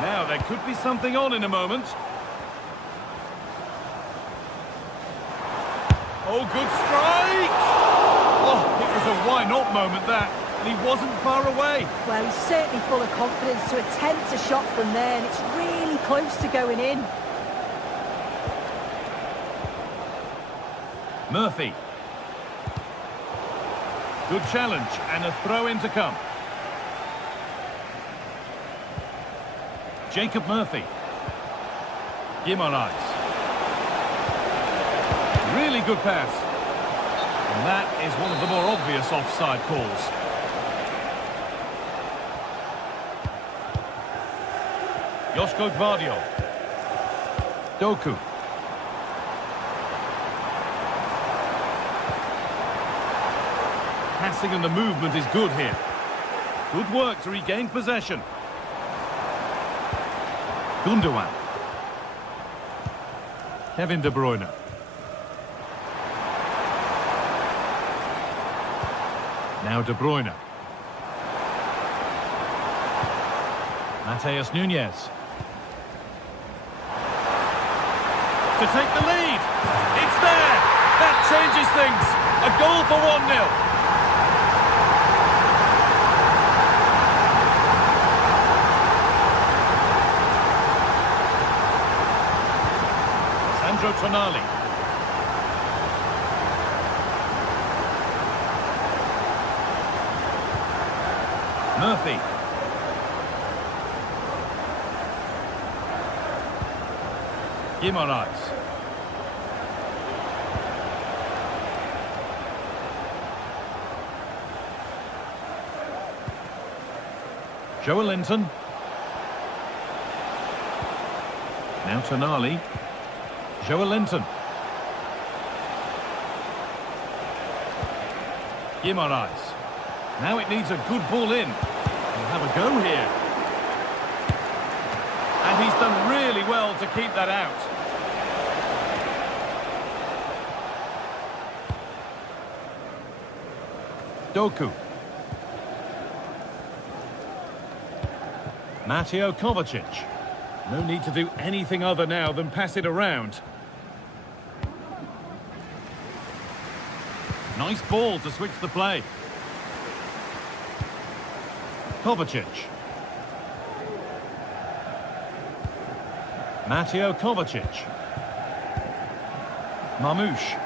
Now, there could be something on in a moment. Oh, good strike! Oh, it was a why-not moment, that. And he wasn't far away. Well, he's certainly full of confidence to attempt a shot from there, and it's really close to going in. Murphy. Good challenge, and a throw-in to come. Jacob Murphy. Guimaraes. Really good pass. And that is one of the more obvious offside calls. Joško Gvardiol. Doku. Passing and the movement is good here. Good work to regain possession. Gundogan. Kevin De Bruyne. Now De Bruyne. Mateus Nunes. To take the lead. It's there. That changes things. A goal for 1-0. Tonali. Murphy. Guimaraes. Joelinton. Now Tonali. Joelinton. Guimaraes. Now it needs a good ball in. He'll have a go here. And he's done really well to keep that out. Doku. Mateo Kovacic. No need to do anything other now than pass it around. Nice ball to switch the play. Kovacic. Mateo Kovacic. Marmoush.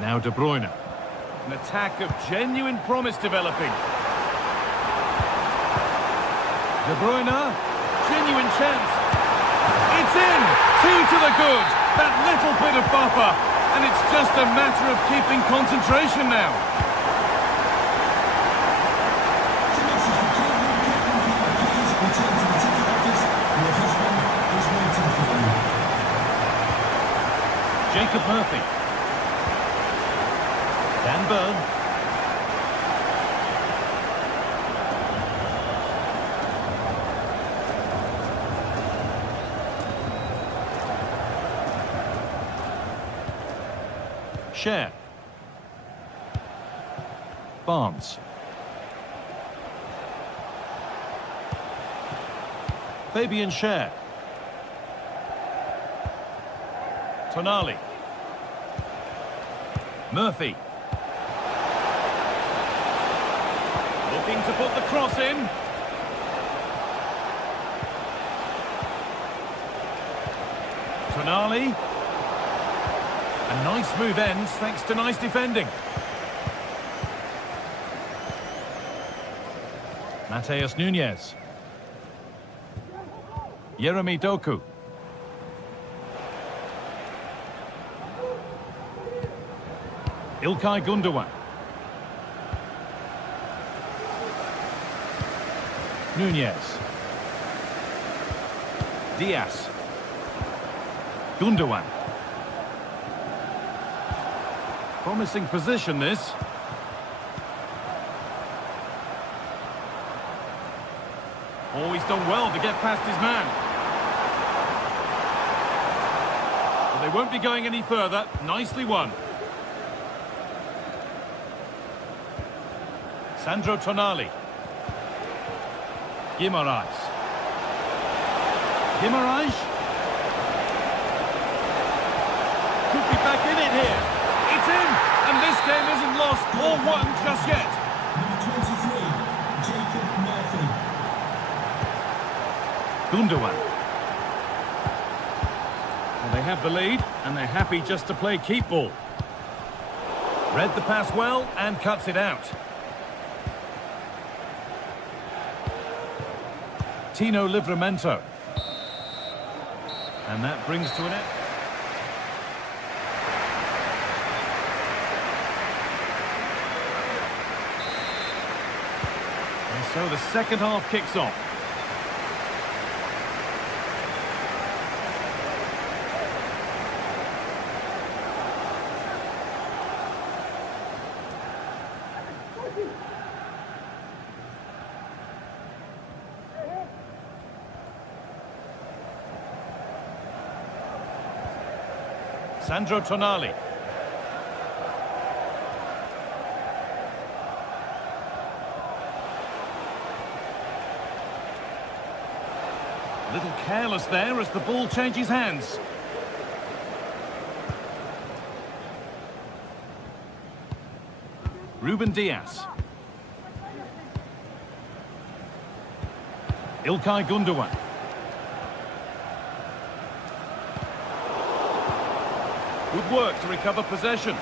Now De Bruyne. An attack of genuine promise developing. De Bruyne. Genuine chance. It's in. 2 to the good. That little bit of buffer. And it's just a matter of keeping concentration now. Jacob Murphy. Dan Burn. Cher. Barnes. Fabian Cher. Tonali. Murphy. Looking to put the cross in. Tonali. A nice move ends thanks to nice defending. Mateus Nunes. Yeremy Doku. İlkay Gundogan. Nunes. Diaz. Gundogan. Promising position, this. Always done well to get past his man. But they won't be going any further. Nicely won. Sandro Tonali. Guimaraes. Guimaraes. Could be back in it here. It's in, and this game isn't lost or won just yet. Gundogan. Well, they have the lead, and they're happy just to play keep ball. Read the pass well and cuts it out. Tino Livramento. And that brings to an end. And so the second half kicks off. Sandro Tonali. A little careless there as the ball changes hands. Ruben Diaz. Ilkay Gundogan. Good work to recover possession.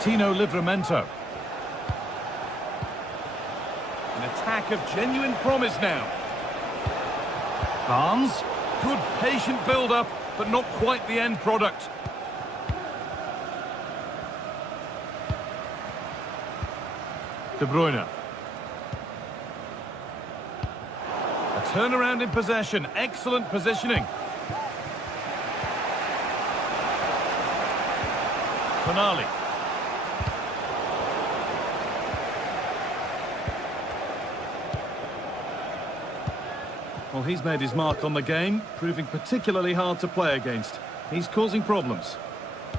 Tino Livramento. An attack of genuine promise now. Barnes. Good patient build-up, but not quite the end product. De Bruyne. A turnaround in possession. Excellent positioning. Tonali. Well, he's made his mark on the game, proving particularly hard to play against. He's causing problems.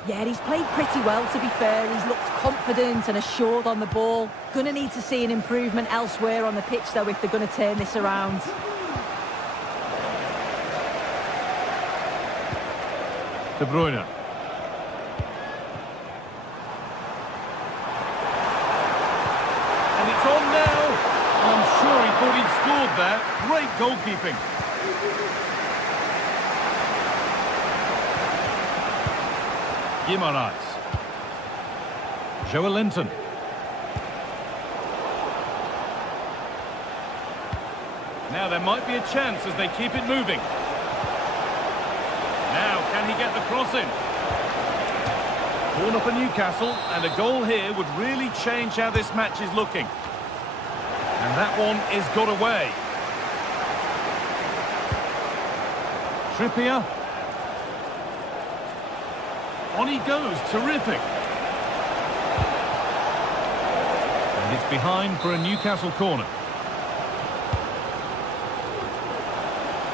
Yeah, he's played pretty well, to be fair. He's looked confident and assured on the ball. Gonna need to see an improvement elsewhere on the pitch, though, if they're going to turn this around. De Bruyne. And it's on now. I'm sure he thought he'd scored there. Great goalkeeping. Guimaraes. Joelinton. Now there might be a chance as they keep it moving. Now, can he get the cross in? Corner for Newcastle, and a goal here would really change how this match is looking. And that one is got away. Trippier. On he goes, terrific. And it's behind for a Newcastle corner.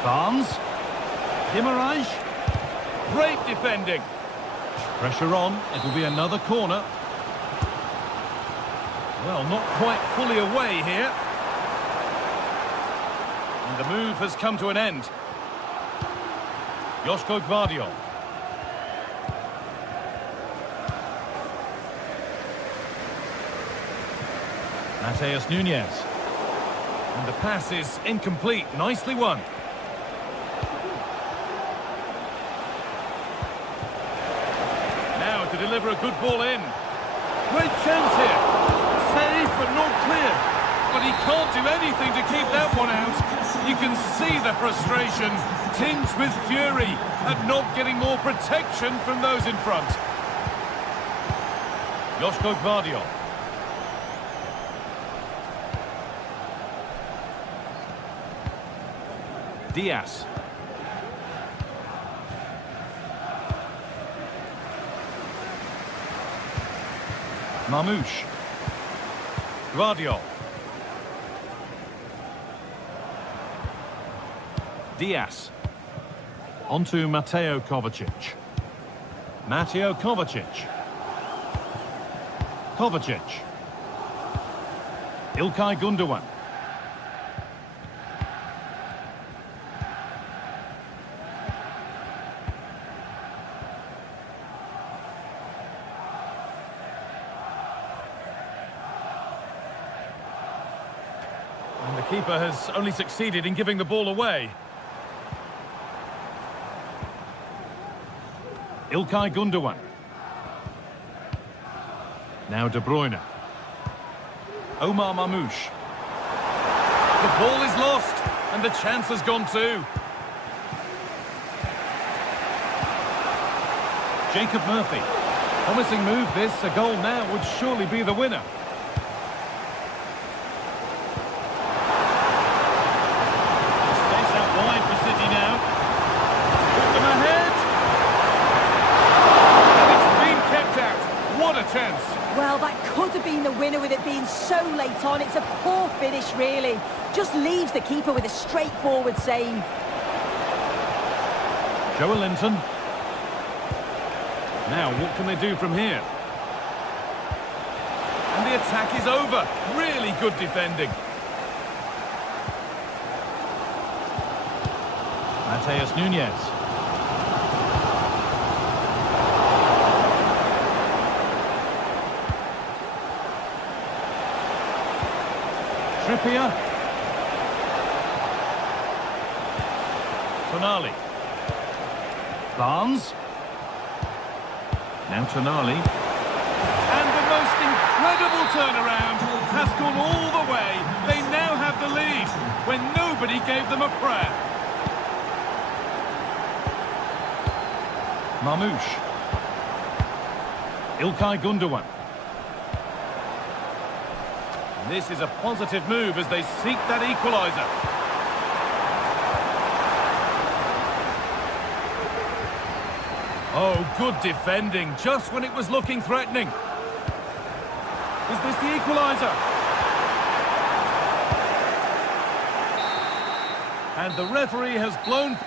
Barnes. Guimaraes. Great defending. Pressure on, it'll be another corner. Well, not quite fully away here. And the move has come to an end. Josko Gvardiol. Mateus Nunes. And the pass is incomplete. Nicely won. Now to deliver a good ball in. Great chance here. Safe but not clear. But he can't do anything to keep that one out. You can see the frustration, tinged with fury at not getting more protection from those in front. Josko Gvardiol. Diaz. Mamouche. Gvardiol. Diaz. Onto Mateo Kovacic. Mateo Kovacic. Kovacic. Ilkay Gundogan. And the keeper has only succeeded in giving the ball away. İlkay Gündoğan. Now De Bruyne. Omar Marmoush. The ball is lost, and the chance has gone too. Jacob Murphy. Promising move this. A goal now would surely be the winner. Space out wide for City now. Put them ahead. And it's been kept out. What a chance. Well, that could have been the winner with it being so late on. It's a poor finish, really. Just leaves the keeper with a straightforward save. Joe Linton. Now, what can they do from here? And the attack is over. Really good defending. Mateus Nunes. Trippier. Tonali. Barnes. Now Tonali. And the most incredible turnaround has gone all the way. They now have the lead when nobody gave them a prayer. Marmoush. İlkay Gündoğan. This is a positive move as they seek that equaliser. Oh, good defending, just when it was looking threatening. Is this the equaliser? And the referee has blown...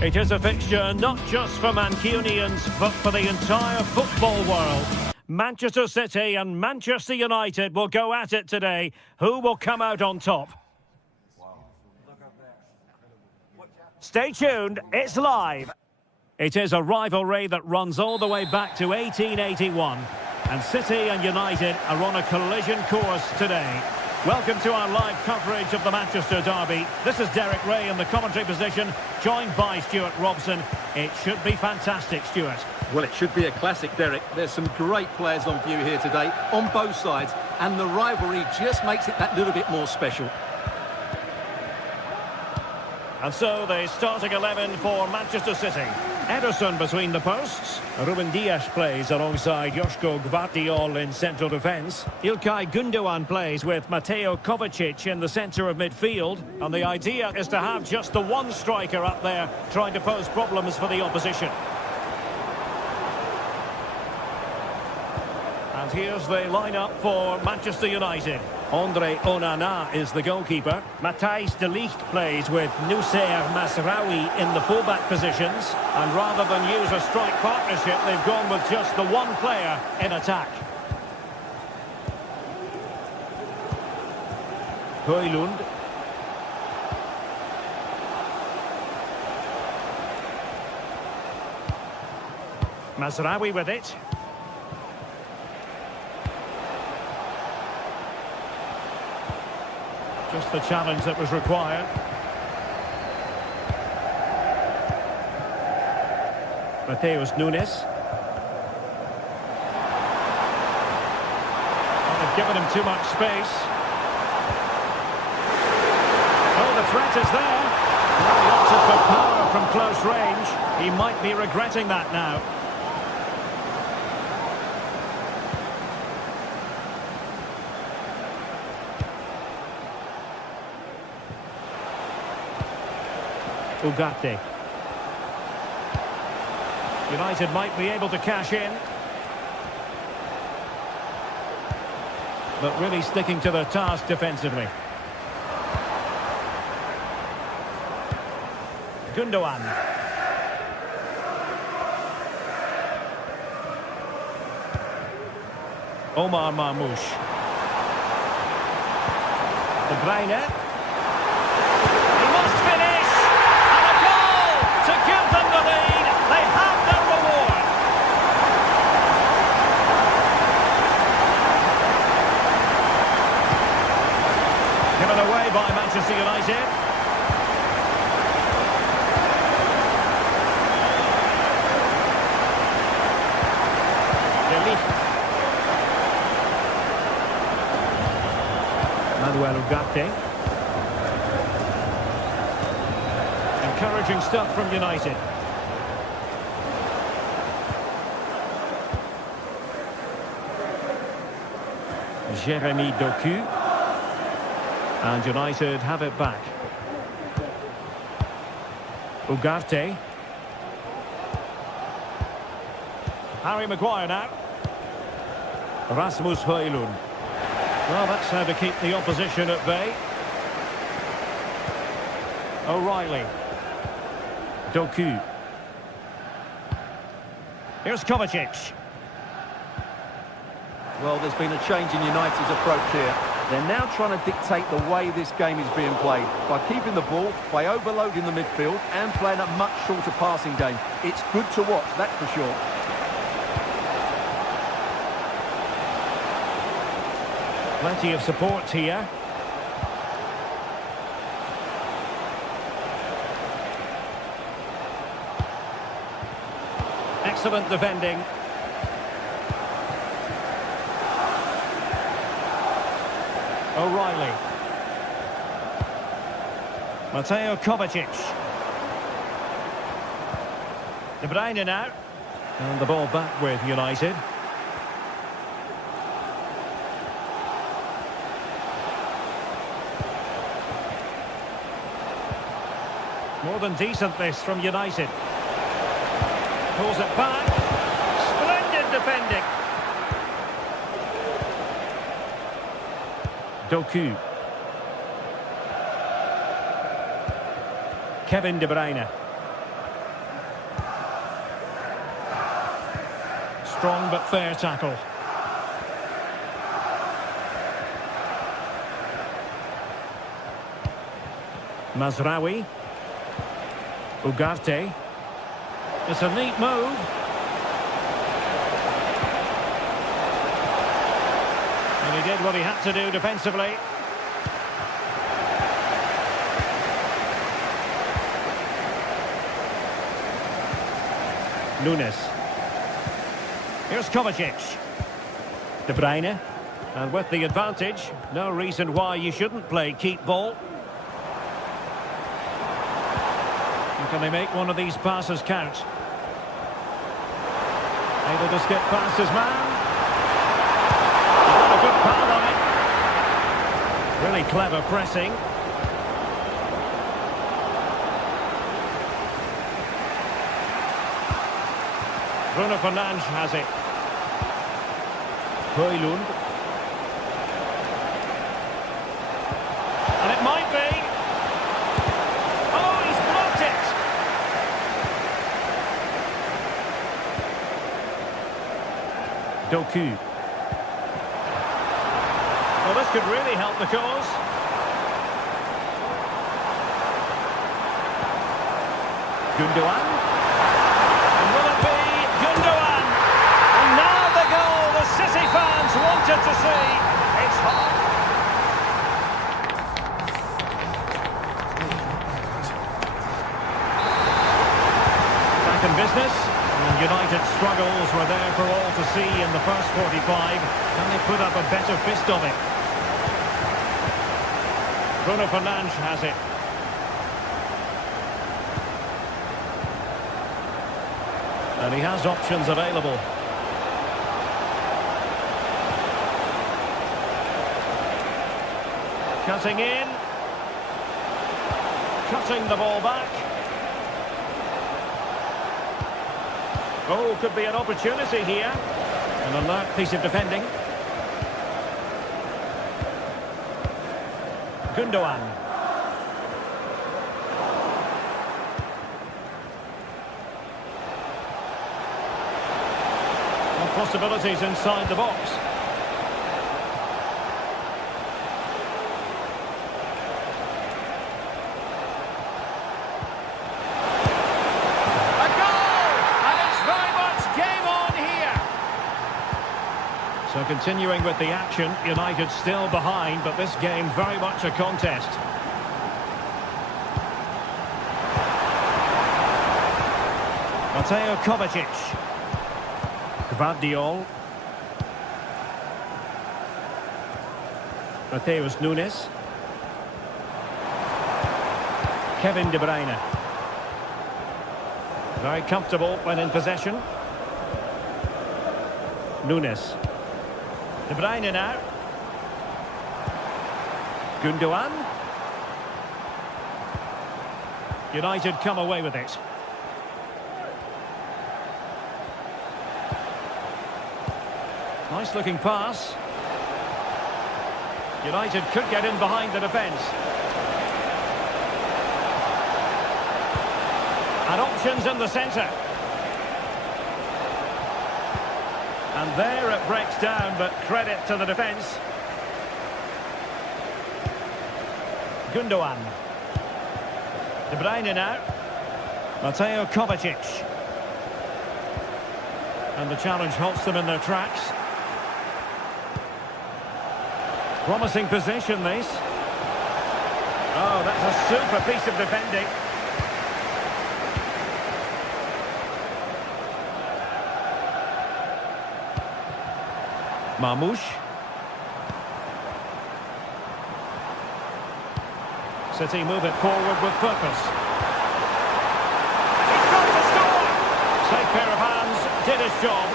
It is a fixture not just for Mancunians, but for the entire football world. Manchester City and Manchester United will go at it today. Who will come out on top? Stay tuned, it's live. It is a rivalry that runs all the way back to 1881. And City and United are on a collision course today. Welcome to our live coverage of the Manchester derby. This is Derek Ray in the commentary position, joined by Stuart Robson. It should be fantastic, Stuart. Well, it should be a classic, Derek. There's some great players on view here today, on both sides, and the rivalry just makes it that little bit more special. And so the starting 11 for Manchester City. Ederson between the posts. Ruben Dias plays alongside Joško Gvardiol in central defence. İlkay Gündoğan plays with Mateo Kovacic in the centre of midfield. And the idea is to have just the one striker up there trying to pose problems for the opposition. And here's the lineup for Manchester United. Andre Onana is the goalkeeper. Matthijs de Ligt plays with Noussair Mazraoui in the fullback positions. And rather than use a strike partnership, they've gone with just the one player in attack. Højlund. Mazraoui with it. Just the challenge that was required. Mateus Nunes. Well, they've given him too much space. Oh, the threat is there. Well, he opted for power from close range. He might be regretting that now. Ugarte. United might be able to cash in. But really sticking to their task defensively. Gundogan. Omar Marmoush. De Bruyne. He must finish! And a goal to give them the lead. They have their reward. Given away by Manchester United. Ugarte. Encouraging stuff from United. Jeremy Doku. And United have it back. Ugarte. Harry Maguire now. Rasmus Højlund. Well, that's how to keep the opposition at bay. O'Reilly. Doku. Here's Kovacic. Well, there's been a change in United's approach here. They're now trying to dictate the way this game is being played. By keeping the ball, by overloading the midfield, and playing a much shorter passing game. It's good to watch, that's for sure. Plenty of support here. Excellent defending. O'Reilly. Mateo Kovacic. De Bruyne now. And the ball back with United. More than decent this from United. Pulls it back. Splendid defending. Doku. Kevin De Bruyne. Strong but fair tackle. Mazraoui. Ugarte. It's a neat move. And he did what he had to do defensively. Nunes. Here's Kovacic. De Bruyne. And with the advantage, no reason why you shouldn't play keep ball. Can they make one of these passes count? Able to skip past his man. He's got a good pal on it. Really clever pressing. Bruno Fernandes has it. Højlund. Doku. Well, this could really help the cause. Gundogan. And will it be Gundogan? And now the goal the City fans wanted to see. It's hot. Back in business. And United's struggles were there for all to see in the first 45. Can they put up a better fist of it? Bruno Fernandes has it. And he has options available. Cutting in. Cutting the ball back. Oh, could be an opportunity here. An alert piece of defending. Gundogan. And possibilities inside the box. So continuing with the action, United still behind, but this game very much a contest. Mateo Kovacic. Gvardiol. Mateus Nunes. Kevin De Bruyne. Very comfortable when in possession. Nunes. De Bruyne now. Gundogan. United come away with it. Nice looking pass. United could get in behind the defence. And options in the centre. And there it breaks down, but credit to the defence. Gundogan. De Bruyne now. Mateo Kovacic. And the challenge halts them in their tracks. Promising position, this. Oh, that's a super piece of defending. Marmoush. City move it forward with purpose. And he's got to score! Safe pair of hands, did his job.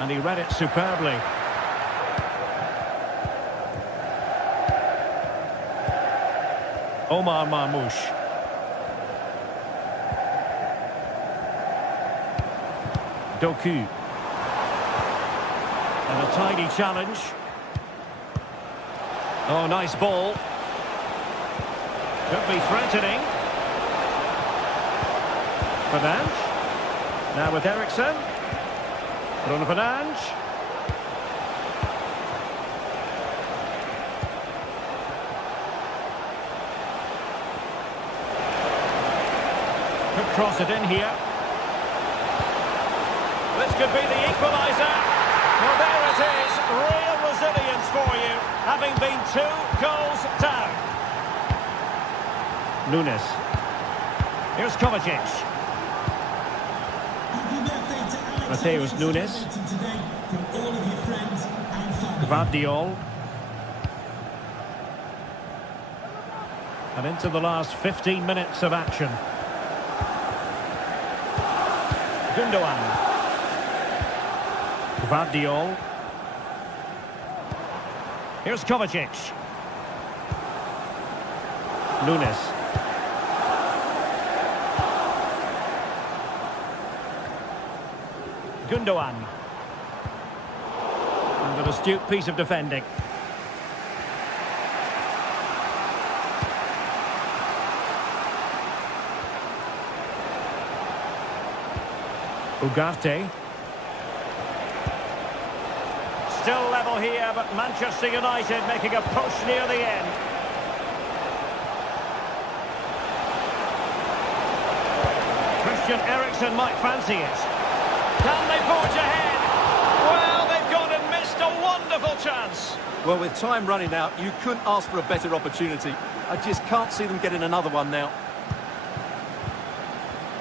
And he read it superbly. Omar Marmoush. Doku. And a tidy challenge. Oh, nice ball. Could be threatening. Fernandes. Now with Eriksson. Bruno Fernandes. Could cross it in here. This could be the equaliser. Well, there it is. Real resilience for you, having been 2 goals down. Nunes. Here's Kovacic. Mateus Nunes. Gvardiol. And into the last 15 minutes of action. Gundogan. Gvardiol. Here's Kovacic. Nunes. Gundogan. And an astute piece of defending. Ugarte. Still level here, but Manchester United making a push near the end. Christian Eriksen might fancy it. Can they forge ahead? Well, they've gone and missed a wonderful chance. Well, with time running out, you couldn't ask for a better opportunity. I just can't see them getting another one now.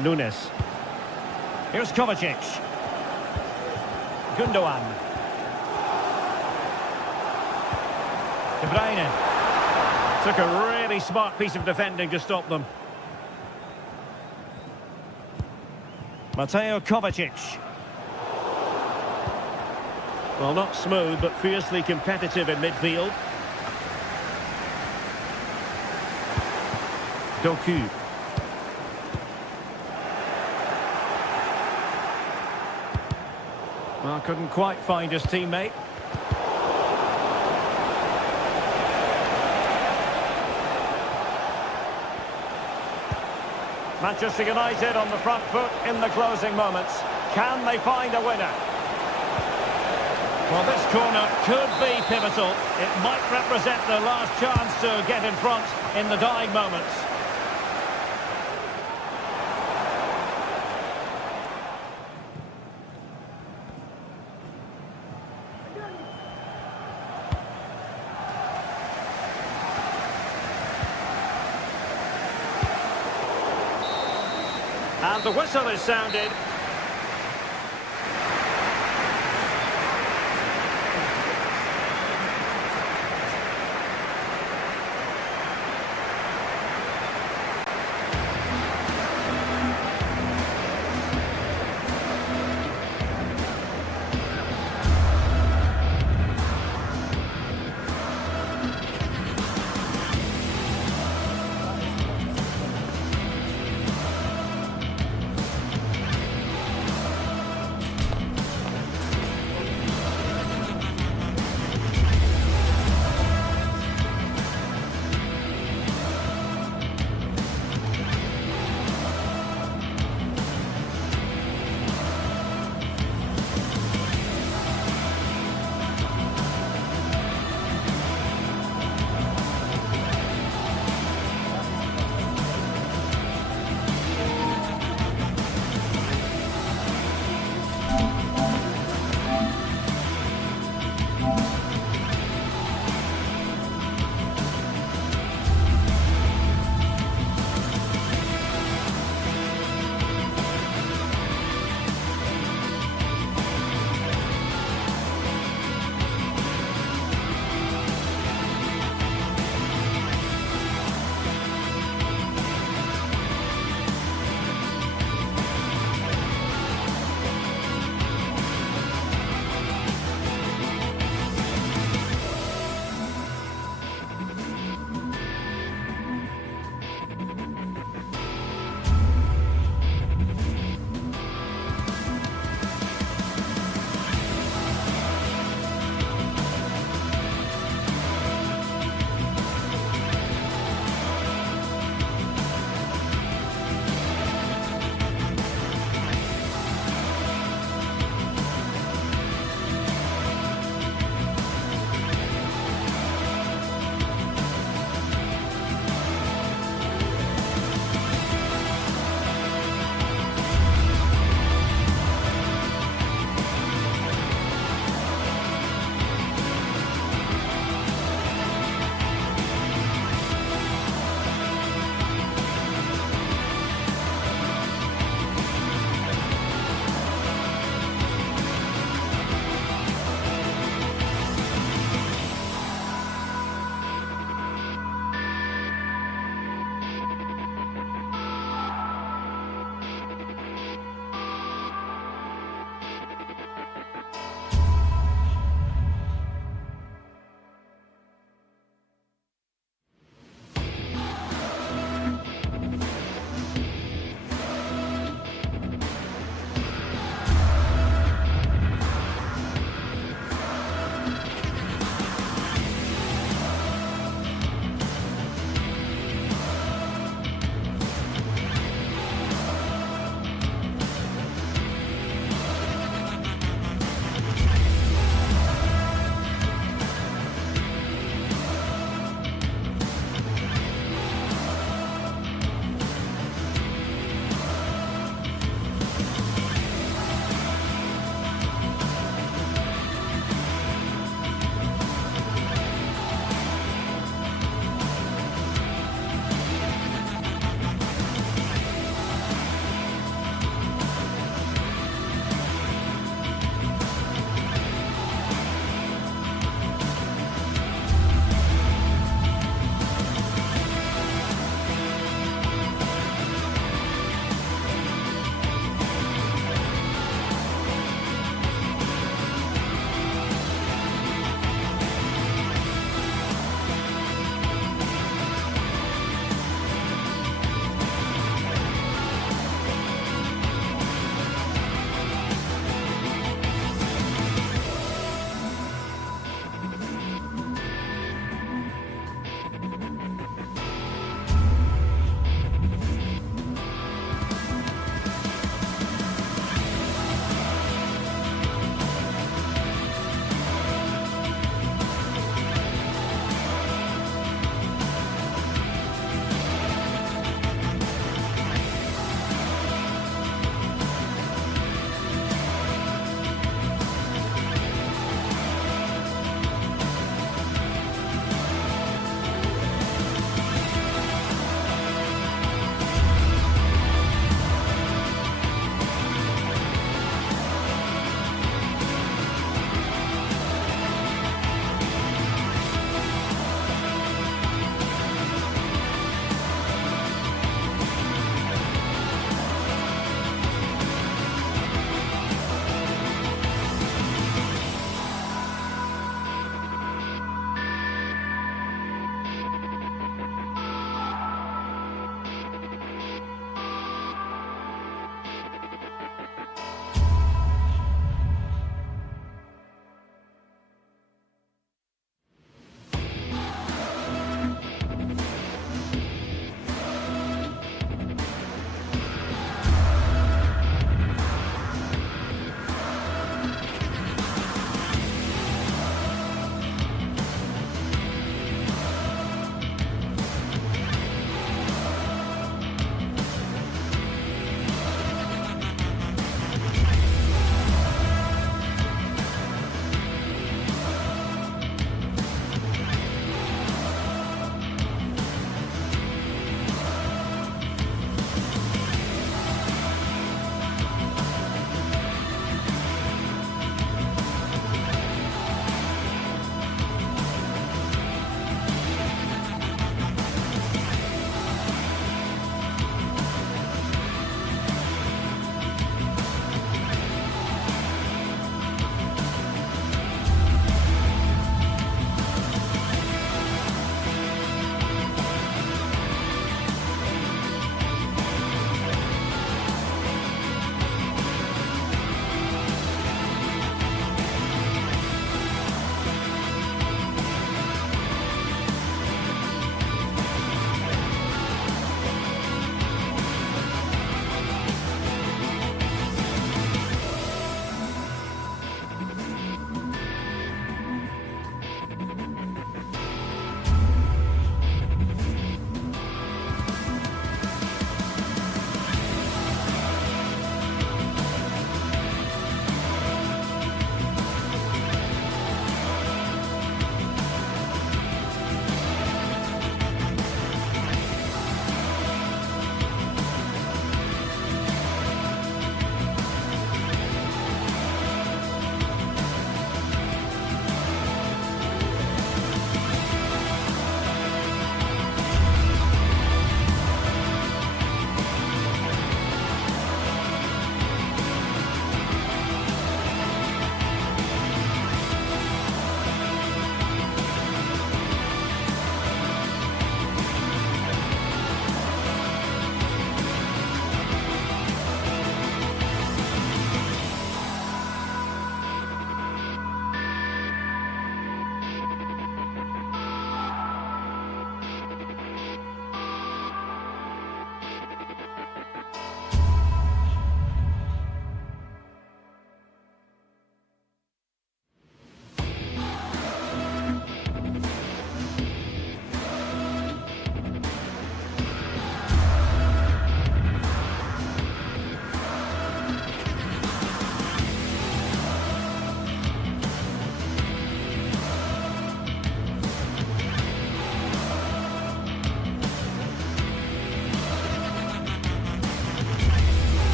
Nunes. Here's Kovacic. Gundogan. De Bruyne. Took a really smart piece of defending to stop them. Mateo Kovacic. Well, not smooth, but fiercely competitive in midfield. Doku. Well, couldn't quite find his teammate. Manchester United on the front foot in the closing moments. Can they find a winner? Well, this corner could be pivotal. It might represent their last chance to get in front in the dying moments. And the whistle is sounded.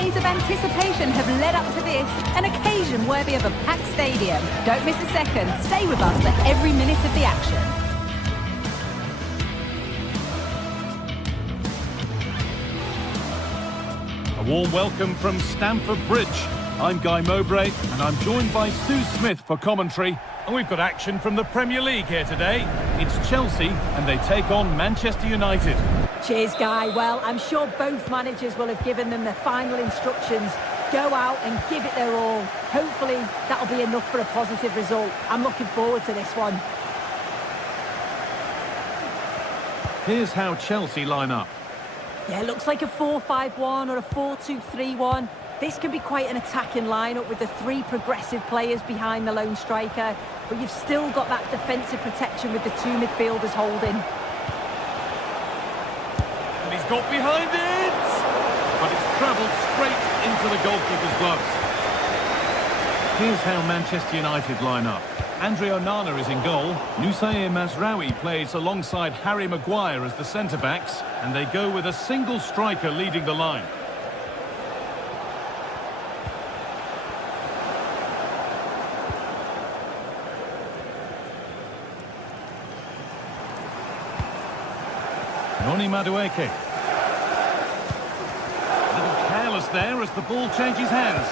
Days of anticipation have led up to this, an occasion worthy of a packed stadium. Don't miss a second. Stay with us for every minute of the action. A warm welcome from Stamford Bridge. I'm Guy Mowbray, and I'm joined by Sue Smith for commentary. And we've got action from the Premier League here today. It's Chelsea, and they take on Manchester United. Cheers, Guy. Well, I'm sure both managers will have given them their final instructions. Go out and give it their all. Hopefully, that'll be enough for a positive result. I'm looking forward to this one. Here's how Chelsea line up. Yeah, it looks like a 4-5-1 or a 4-2-3-1. This can be quite an attacking lineup with the three progressive players behind the lone striker, but you've still got that defensive protection with the two midfielders holding. And he's got behind it! But it's travelled straight into the goalkeeper's gloves. Here's how Manchester United line up. Andre Onana is in goal. Nusair Mazraoui plays alongside Harry Maguire as the centre-backs, and they go with a single striker leading the line. Noni Madueke. A little careless there as the ball changes hands.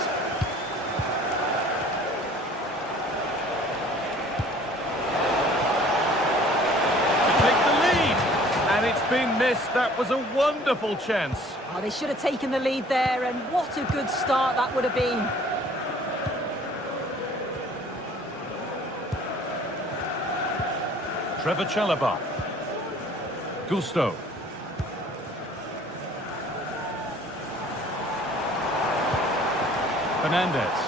To take the lead. And it's been missed. That was a wonderful chance. Oh, they should have taken the lead there, and what a good start that would have been. Trevor Chalobah. Gusto. Fernandez.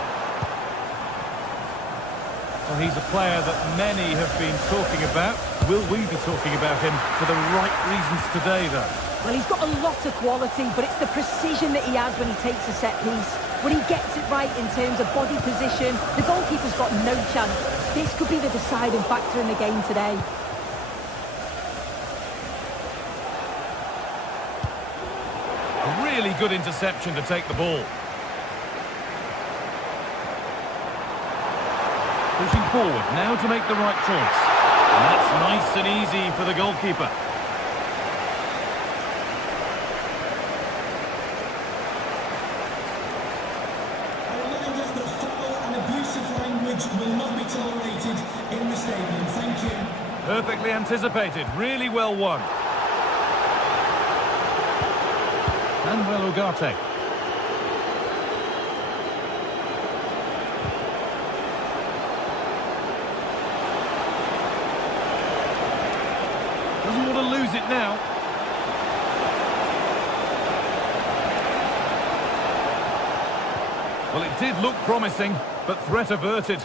Well, he's a player that many have been talking about. Will we be talking about him for the right reasons today, though? Well, he's got a lot of quality, but it's the precision that he has when he takes a set piece. When he gets it right in terms of body position, the goalkeeper's got no chance. This could be the deciding factor in the game today. Really good interception to take the ball. Pushing forward, now to make the right choice. And that's nice and easy for the goalkeeper. A reminder that foul and abusive language will not be tolerated in the stadium. Thank you. Perfectly anticipated, really well won. Manuel Ugarte. Doesn't want to lose it now. Well, it did look promising, but threat averted.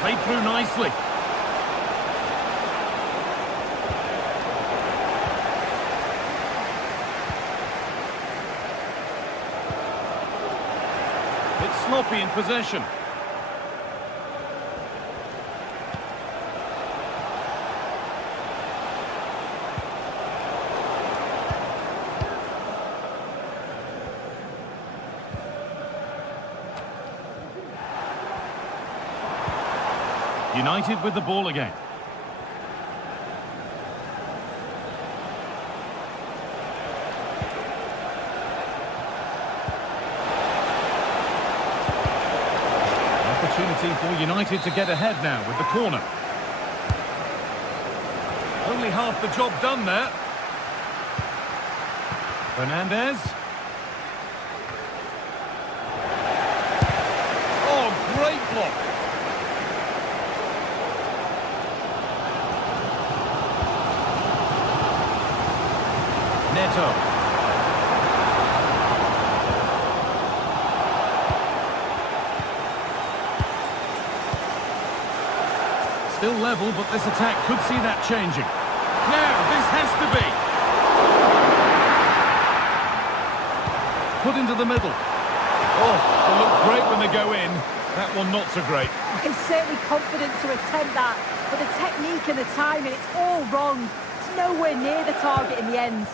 Played through nicely. It's sloppy in possession. United with the ball again. Opportunity for United to get ahead now with the corner. Only half the job done there. Fernandez. Oh, great block. Neto. Still level, but this attack could see that changing. Now, this has to be. Put into the middle. Oh, they look great when they go in. That one not so great. He's certainly confident to attempt that, but the technique and the timing, it's all wrong. It's nowhere near the target in the end.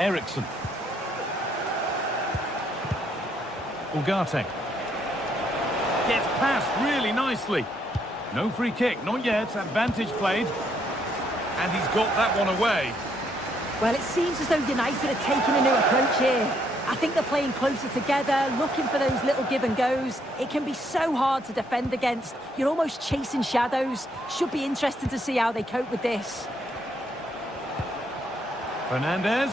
Eriksson. Ugarte. Gets past really nicely. No free kick, not yet. Advantage played. And he's got that one away. Well, it seems as though United are taking a new approach here. I think they're playing closer together, looking for those little give and goes. It can be so hard to defend against. You're almost chasing shadows. Should be interesting to see how they cope with this. Fernandez.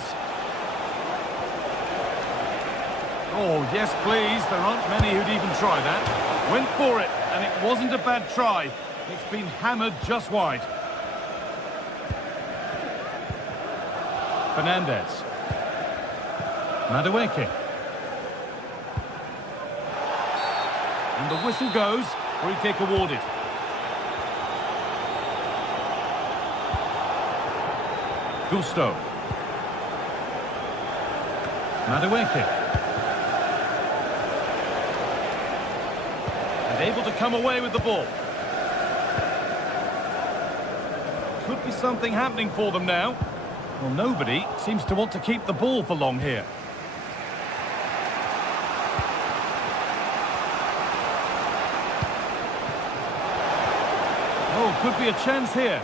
Oh, yes, please. There aren't many who'd even try that. Went for it, and it wasn't a bad try. It's been hammered just wide. Fernandez. Madueke. And the whistle goes. Free kick awarded. Gusto. Madueke. And able to come away with the ball. Could be something happening for them now. Well, nobody seems to want to keep the ball for long here. Oh, could be a chance here.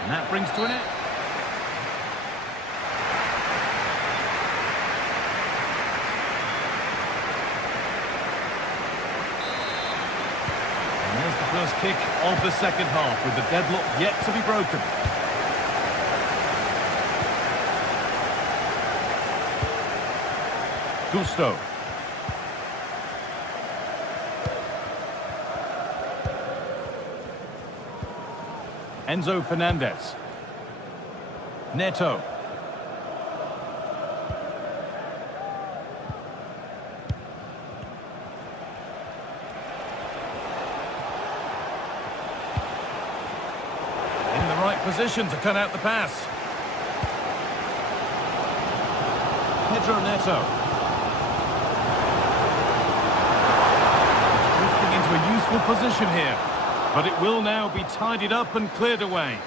And that brings to an end. First kick of the second half, with the deadlock yet to be broken. Gusto. Enzo Fernandez. Neto. Position to cut out the pass. Pedro Neto. Drifting into a useful position here, but it will now be tidied up and cleared away.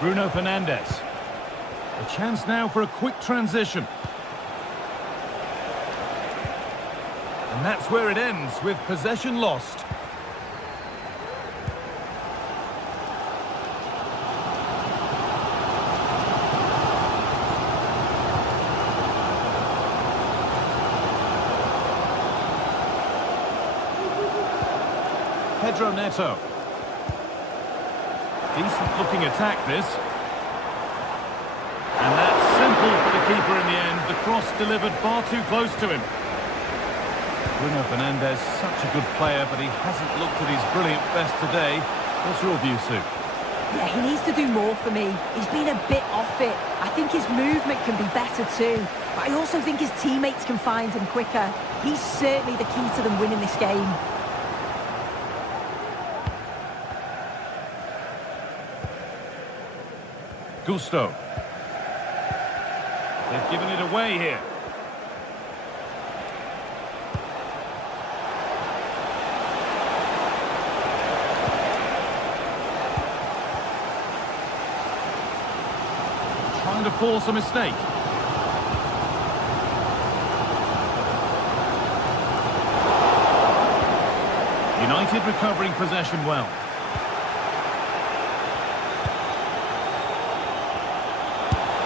Bruno Fernandes. A chance now for a quick transition. And that's where it ends, with possession lost. Pedro Neto. Decent looking attack this. And that's simple for the keeper in the end. The cross delivered far too close to him. Bruno Fernandes, such a good player, but he hasn't looked at his brilliant best today. What's your view, Sue? Yeah, he needs to do more for me. He's been a bit off it. I think his movement can be better too. But I also think his teammates can find him quicker. He's certainly the key to them winning this game. Gusto. They've given it away here. Trying to force a mistake. United recovering possession well.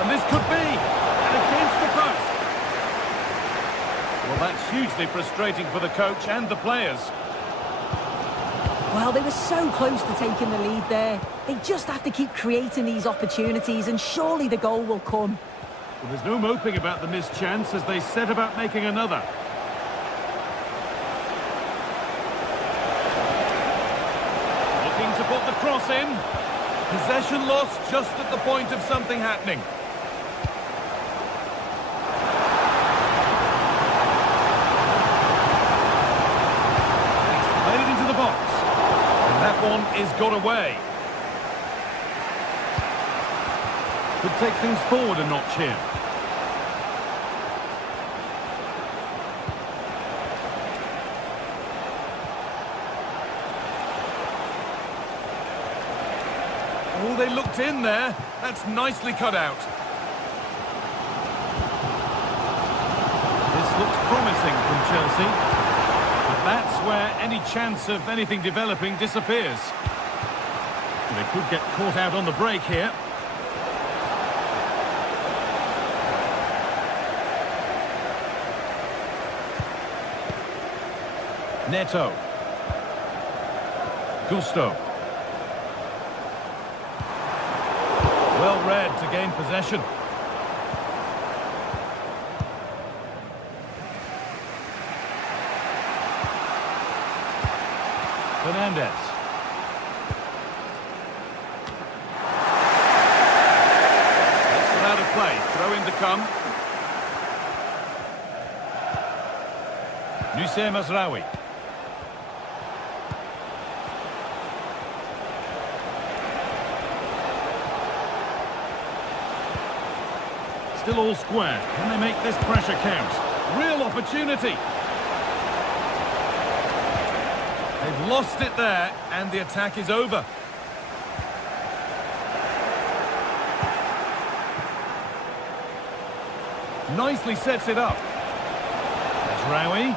And this could be, and against the post. Well, that's hugely frustrating for the coach and the players. Well, they were so close to taking the lead there. They just have to keep creating these opportunities, and surely the goal will come. Well, there's no moping about the missed chance as they set about making another. cross in. Possession lost just at the point of something happening. It's played into the box. And that one is got away. Could take things forward a notch here. Oh, they looked in there. That's nicely cut out. This looks promising from Chelsea. But that's where any chance of anything developing disappears. They could get caught out on the break here. Neto. Gusto. Well read to gain possession. Fernandez. That's without a play. Throw in to come. Nusayr Mazraoui. Still all square. Can they make this pressure count? Real opportunity. They've lost it there, and the attack is over. Nicely sets it up. Mazraoui.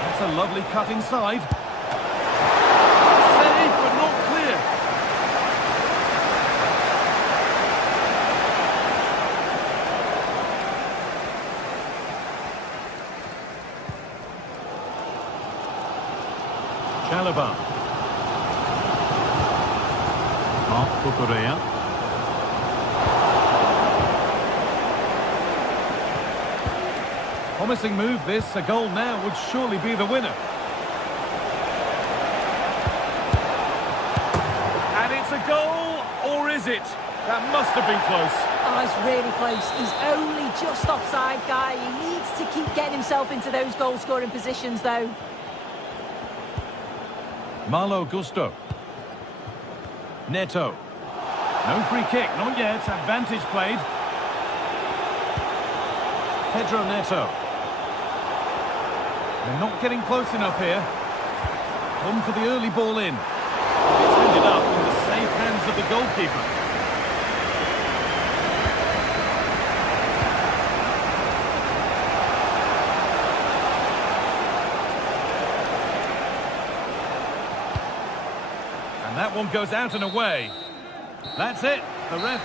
That's a lovely cut inside. Save, but not clear. Chalobah. Mark Cucurella. Promising move this. A goal now would surely be the winner. And it's a goal, or is it? That must have been close. Oh, it's really close. He's only just offside, guy. He needs to keep getting himself into those goal-scoring positions, though. Malo Gusto. Neto. No free kick, not yet. Advantage played. Pedro Neto. They're not getting close enough here. Come for the early ball in. It's ended up in the safe hands of the goalkeeper. And that one goes out and away. That's it. The ref...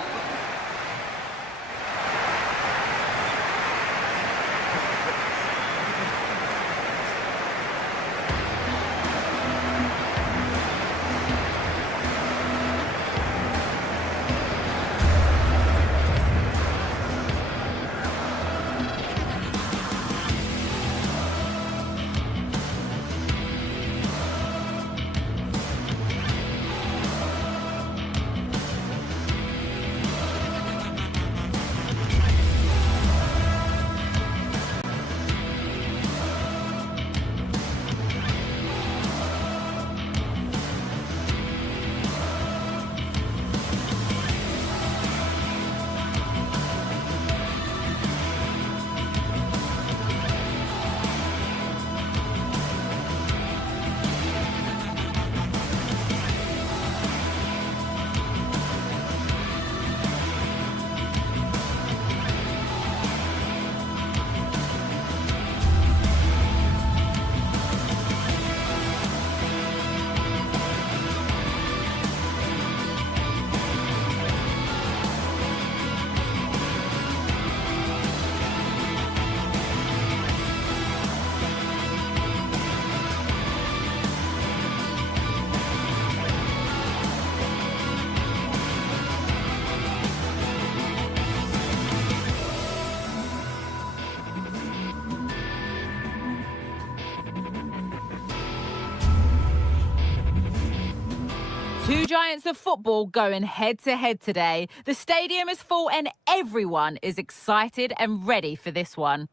Two giants of football going head-to-head today. The stadium is full and everyone is excited and ready for this one.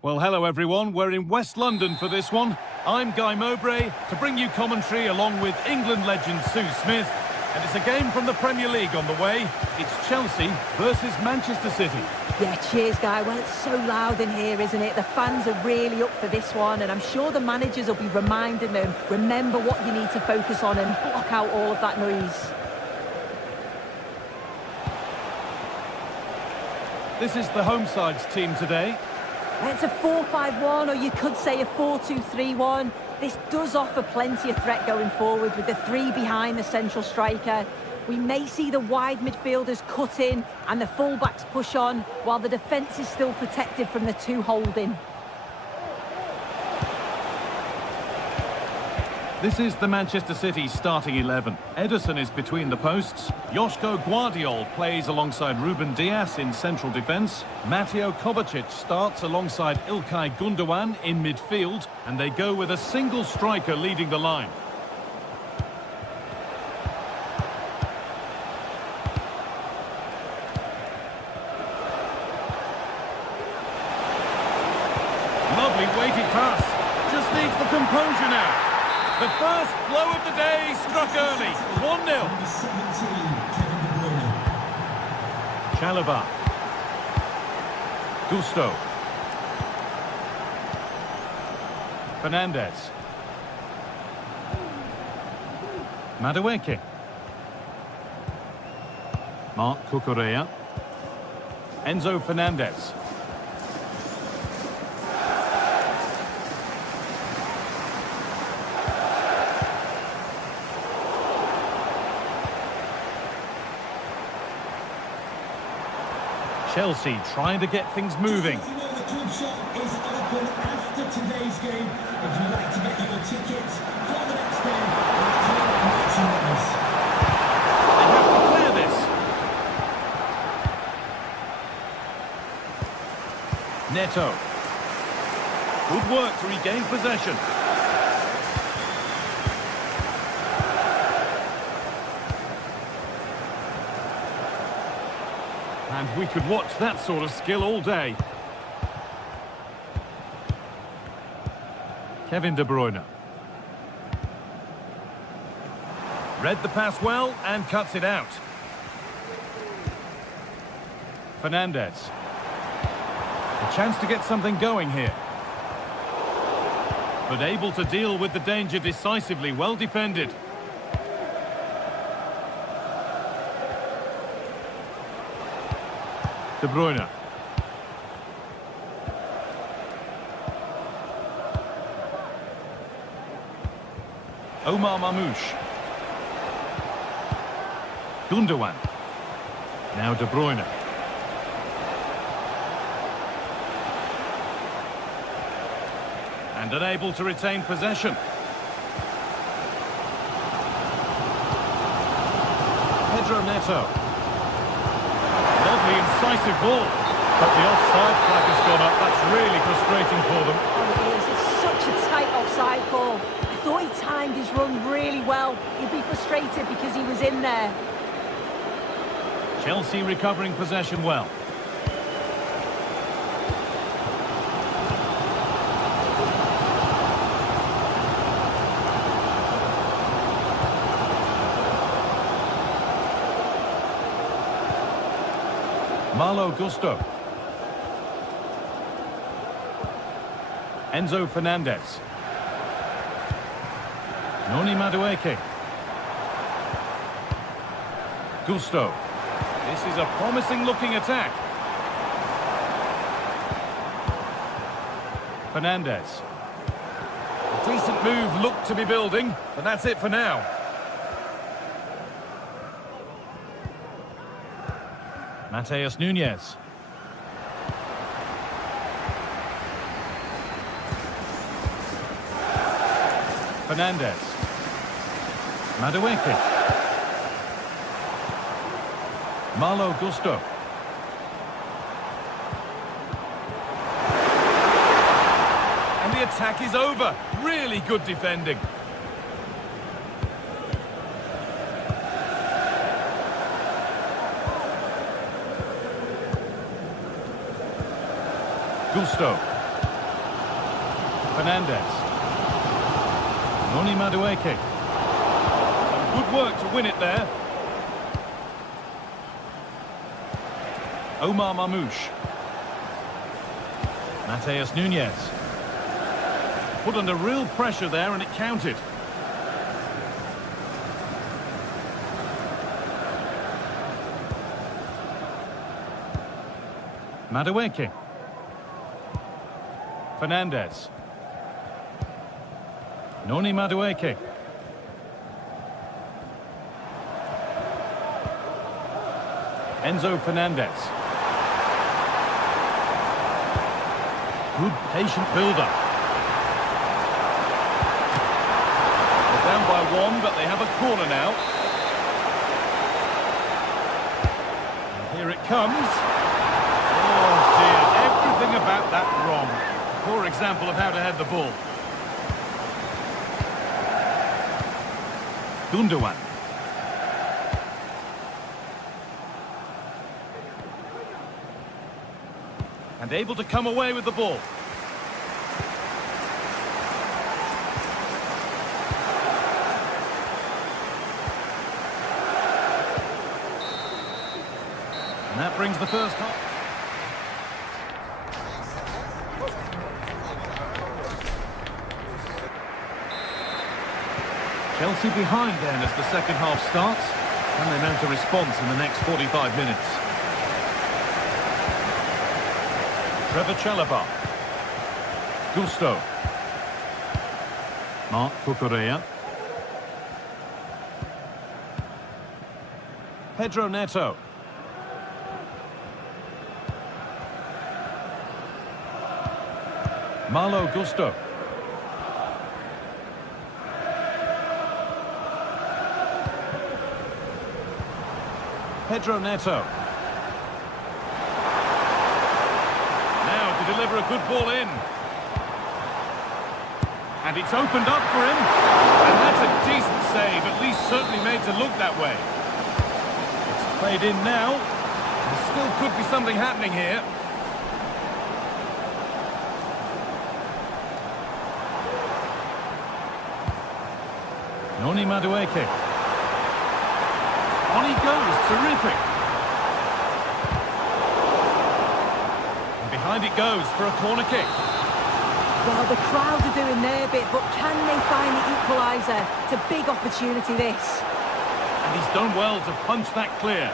Well, hello everyone. We're in West London for this one. I'm Guy Mowbray to bring you commentary along with England legend Sue Smith. And it's a game from the Premier League on the way. It's Chelsea versus Manchester City. Yeah, cheers, Guy. Well, it's so loud in here, isn't it? The fans are really up for this one, and I'm sure the managers will be reminding them, remember what you need to focus on and block out all of that noise. This is the home side's team today. It's a 4-5-1, or you could say a 4-2-3-1. This does offer plenty of threat going forward with the three behind the central striker. We may see the wide midfielders cut in and the fullbacks push on, while the defence is still protected from the two holding. This is the Manchester City starting 11. Ederson is between the posts. Joško Guardiol plays alongside Ruben Dias in central defence. Mateo Kovacic starts alongside Ilkay Gundogan in midfield. And they go with a single striker leading the line. Lovely weighted pass. Just needs the composure now. The first blow of the day struck early. 1-0. Number 17, Kevin De Bruyne. Chalobah. Gusto. Fernandez. Madueke. Marc Cucurella. Enzo Fernandez. Chelsea trying to get things moving. You know the club shop is open after today's game. If you'd like to get your tickets for the next game, club merchandise. They have to clear this. Neto. Good work to regain possession. And we could watch that sort of skill all day. Kevin De Bruyne. Read the pass well and cuts it out. Fernandez. A chance to get something going here. But able to deal with the danger decisively, well defended. De Bruyne. Omar Mamouche. Gundogan. Now De Bruyne. And unable to retain possession. Pedro Neto. Lovely incisive ball. But the offside flag has gone up. That's really frustrating for them. Oh, it is. It's such a tight offside call. I thought he timed his run really well. He'd be frustrated because he was in there. Chelsea recovering possession well. Malo Gusto. Enzo Fernandez. Noni Madueke. Gusto. This is a promising looking attack. Fernandez. A decent move looked to be building, but that's it for now. Mateus Nunes. Fernandez. Madueke. Malo Gusto. And the attack is over. Really good defending. Gusto. Fernandez. Noni Madueke. Some good work to win it there. Omar Mamouche. Mateus Nunez. Put under real pressure there and it counted. Madueke. Fernandez. Noni Madueke. Enzo Fernandez. Good patient build-up. They're down by one, but they have a corner now. And here it comes. Oh dear, everything about that wrong. Poor example of how to head the ball. Gundogan. And able to come away with the ball. And that brings the first half. Chelsea behind then as the second half starts. Can they mount a response in the next 45 minutes? Trevor Chalobah. Gusto. Marc Cucurella. Pedro Neto. Malo Gusto. Pedro Neto. Now to deliver a good ball in. And it's opened up for him. And that's a decent save, at least certainly made to look that way. It's played in now. There still could be something happening here. Noni Madueke. On he goes, terrific. And behind it goes for a corner kick. Well, the crowd are doing their bit, but can they find the equaliser? It's a big opportunity, this. And he's done well to punch that clear.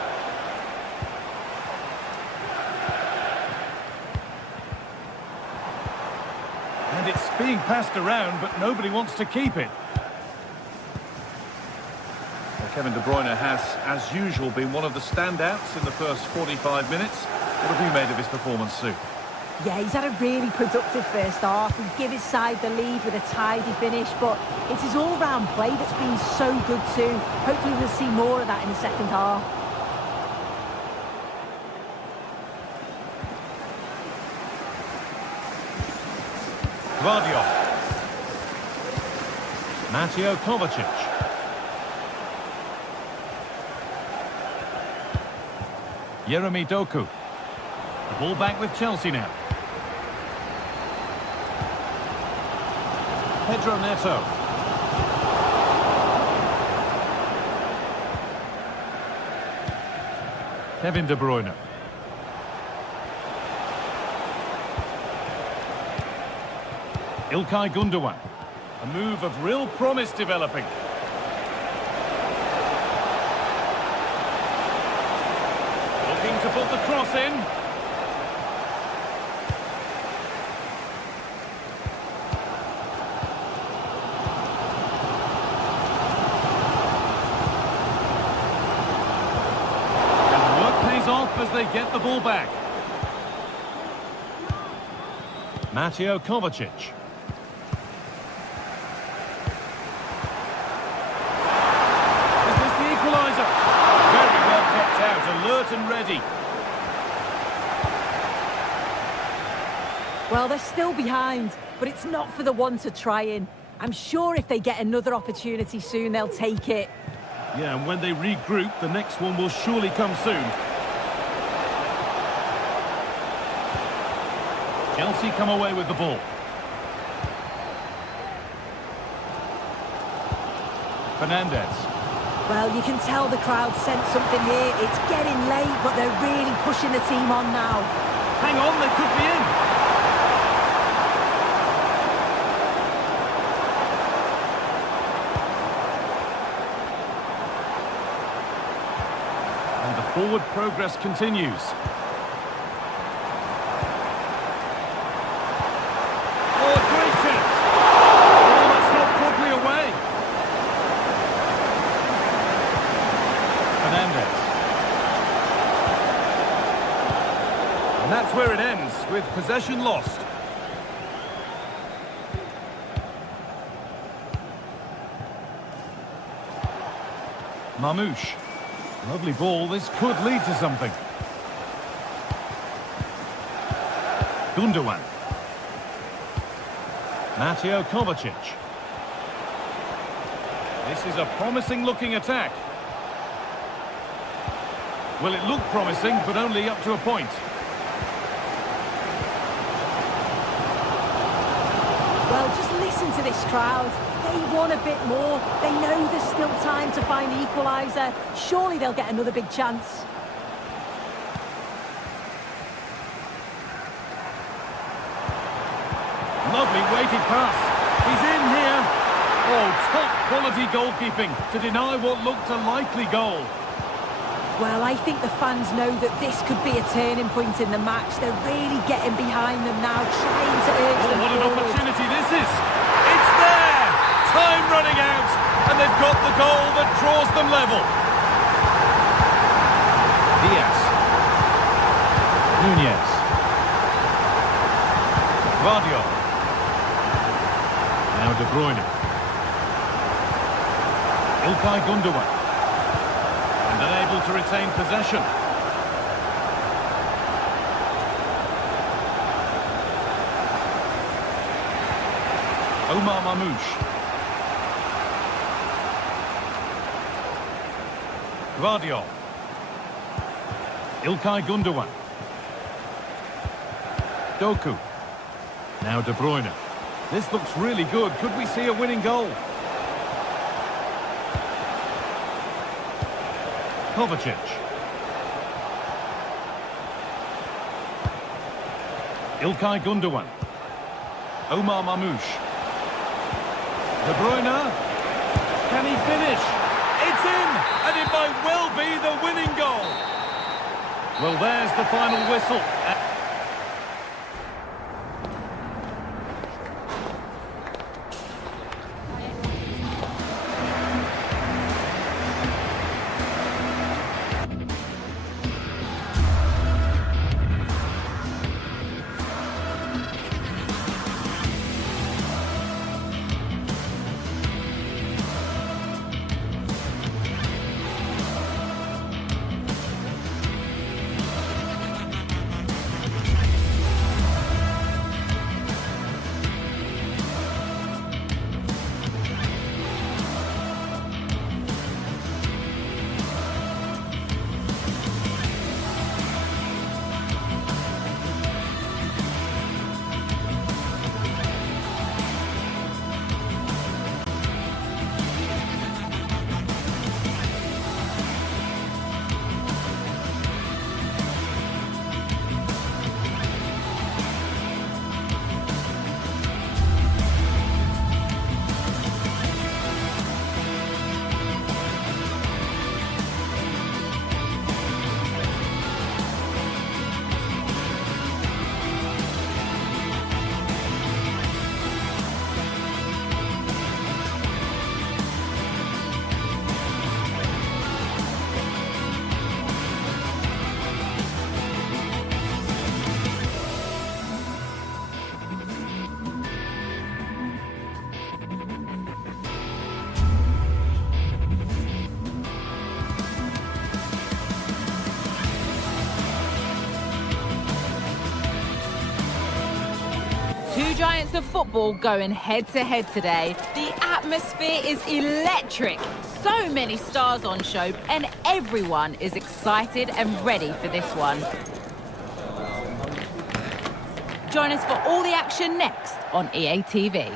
And it's being passed around, but nobody wants to keep it. Kevin De Bruyne has, as usual, been one of the standouts in the first 45 minutes. What have you made of his performance, Sue? Yeah, he's had a really productive first half. He gave his side the lead with a tidy finish, but it's his all-round play that's been so good too. Hopefully we'll see more of that in the second half. Gvardiol. Mateo Kovacic. Jeremy Doku. The ball back with Chelsea now. Pedro Neto. Kevin De Bruyne. Ilkay Gundogan. A move of real promise developing. To put the cross in. And the work pays off as they get the ball back. Mateo Kovacic. Is this the equaliser? Very well kept out, alert and ready. Well, they're still behind, but it's not for the want of trying. I'm sure if they get another opportunity soon, they'll take it. Yeah, and when they regroup, the next one will surely come soon. Chelsea come away with the ball. Fernandez. Well, you can tell the crowd sense something here. It's getting late, but they're really pushing the team on now. Hang on, they could be in. And the forward progress continues. Oh, a great chance. Oh, that's not properly away. Fernandez. And that's where it ends, with possession lost. Mamouche. Lovely ball, this could lead to something. Gundogan. Mateo Kovacic. This is a promising looking attack. Well, it looked promising, but only up to a point. Well, just listen to this crowd. They want a bit more. They know there's still time to find the equaliser. Surely they'll get another big chance. Lovely weighted pass. He's in here. Oh, top quality goalkeeping to deny what looked a likely goal. Well, I think the fans know that this could be a turning point in the match. They're really getting behind them now, trying to urge them What an forward. opportunity this is. It's there. Time running out, and they've got the goal that draws them level. Diaz. Nunez. Guardiola. Now De Bruyne. Ilkay Gundogan. And unable to retain possession. Omar Mamouche. Guardiola. Ilkay Gundogan. Doku. Now De Bruyne. This looks really good. Could we see a winning goal? Kovacic. Ilkay Gundogan. Omar Mamouche. De Bruyne. Can he finish? It's in! And it might well be the winning goal. Well, there's the final whistle. nights of football going head-to-head today. The atmosphere is electric. So many stars on show, and everyone is excited and ready for this one. Join us for all the action next on EA TV.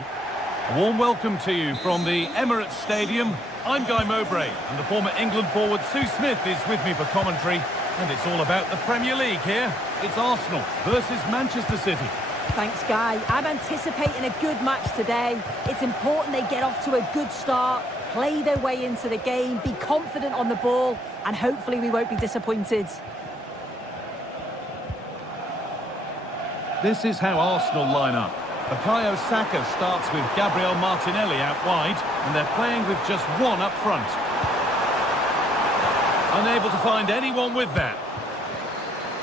A warm welcome to you from the Emirates Stadium. I'm Guy Mowbray, and the former England forward Sue Smith is with me for commentary. And it's all about the Premier League here. It's Arsenal versus Manchester City. Thanks, Guy. I'm anticipating a good match today. It's important they get off to a good start, play their way into the game, be confident on the ball, and hopefully we won't be disappointed. This is how Arsenal line up. Bukayo Saka starts with Gabriel Martinelli out wide, and they're playing with just one up front. Unable to find anyone with that.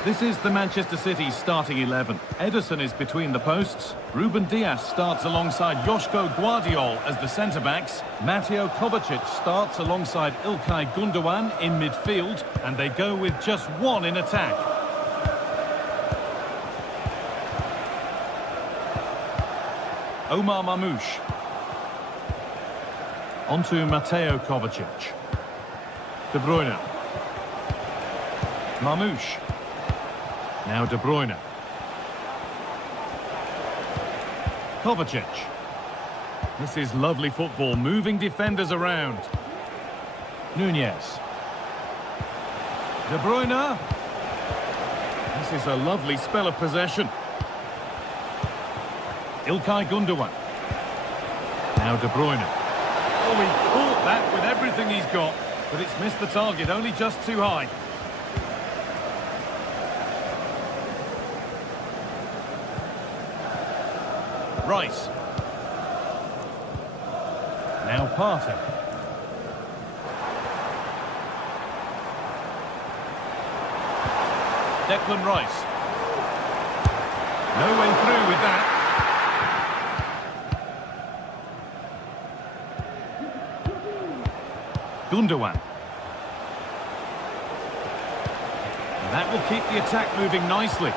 This is the Manchester City starting 11. Ederson is between the posts. Ruben Dias starts alongside Joško Guardiol as the centre-backs. Mateo Kovacic starts alongside Ilkay Gundogan in midfield, and they go with just one in attack. Omar Mamouche. Onto Mateo Kovacic. De Bruyne. Mamouche. Now De Bruyne. Kovacic. This is lovely football, moving defenders around. Nunez. De Bruyne. This is a lovely spell of possession. Ilkay Gundogan. Now De Bruyne. Oh, he caught that with everything he's got, but it's missed the target, only just too high. Rice. Now Partey. Declan Rice. No way through with that. Gundogan. And that will keep the attack moving nicely.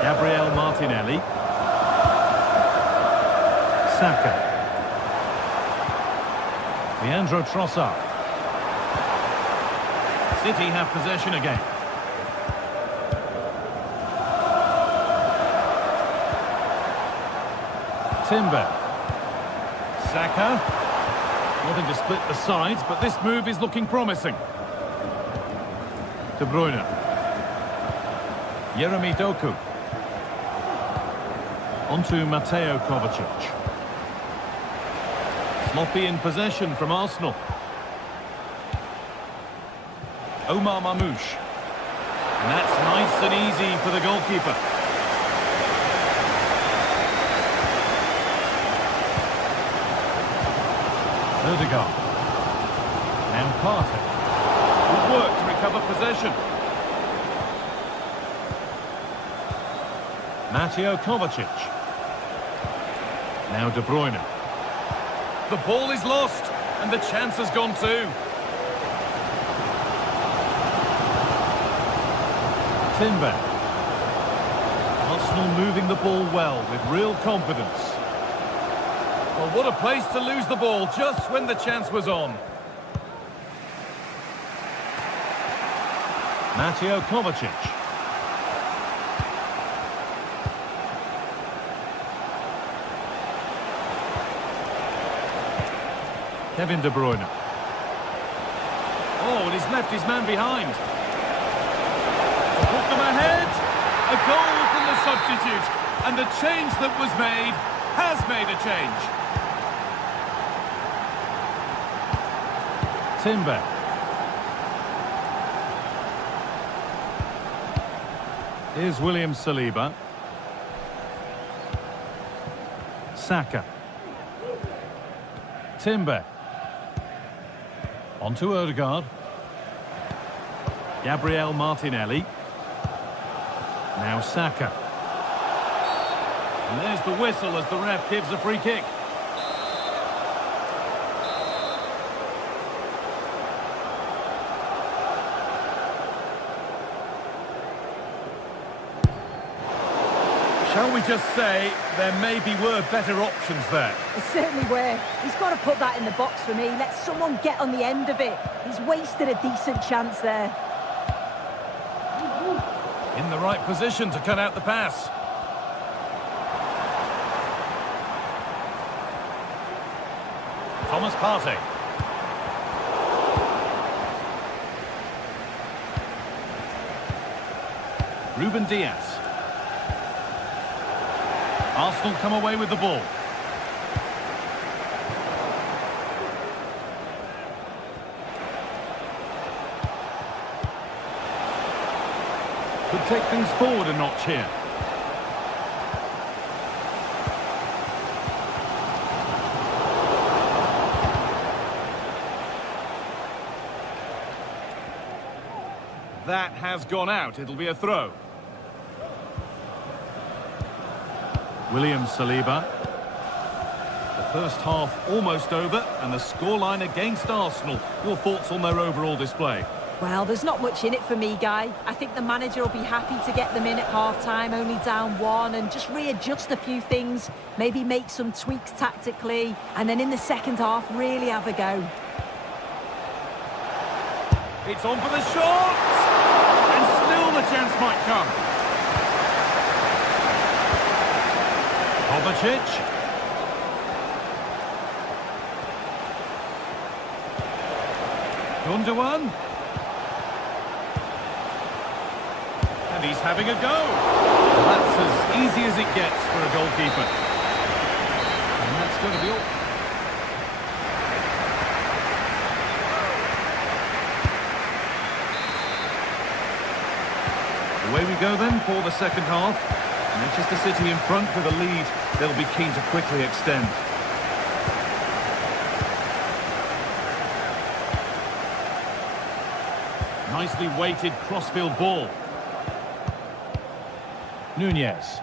Gabriel Martinelli. Saka. Leandro Trossard. City have possession again. Timber. Saka. Nothing to split the sides, but this move is looking promising. De Bruyne. Jeremy Doku. Onto Mateo Kovacic. Sloppy in possession from Arsenal. Omar Mamouche. And that's nice and easy for the goalkeeper. Odegaard. Now Partey. Good work to recover possession. Mateo Kovacic. Now De Bruyne. The ball is lost, and the chance has gone too. Timber. Arsenal moving the ball well with real confidence. Well, what a place to lose the ball just when the chance was on. Mateo Kovacic. Kevin De Bruyne. Oh, and he's left his man behind. To put them ahead. A goal from the substitute. And the change that was made has made a change. Timber. Here's William Saliba. Saka. Timber. Onto Odegaard. Gabriel Martinelli. Now Saka. And there's the whistle as the ref gives a free kick. Shall we just say there maybe were better options there? It certainly were. He's got to put that in the box for me. Let someone get on the end of it. He's wasted a decent chance there. In the right position to cut out the pass. Thomas Partey. Ruben Diaz. Arsenal come away with the ball. Could take things forward a notch here. That has gone out. It'll be a throw. William Saliba. The first half almost over, and the scoreline against Arsenal. Your thoughts on their overall display? Well, there's not much in it for me, Guy. I think the manager will be happy to get them in at half-time, only down 1, and just readjust a few things, maybe make some tweaks tactically, and then in the second half, really have a go. It's on for the shot! And still the chance might come. Kovacic. Gundogan. And he's having a go. That's as easy as it gets for a goalkeeper. And that's going to be all. Away we go then for the second half. Manchester City in front with a lead. They'll be keen to quickly extend. Nicely weighted crossfield ball. Nunez.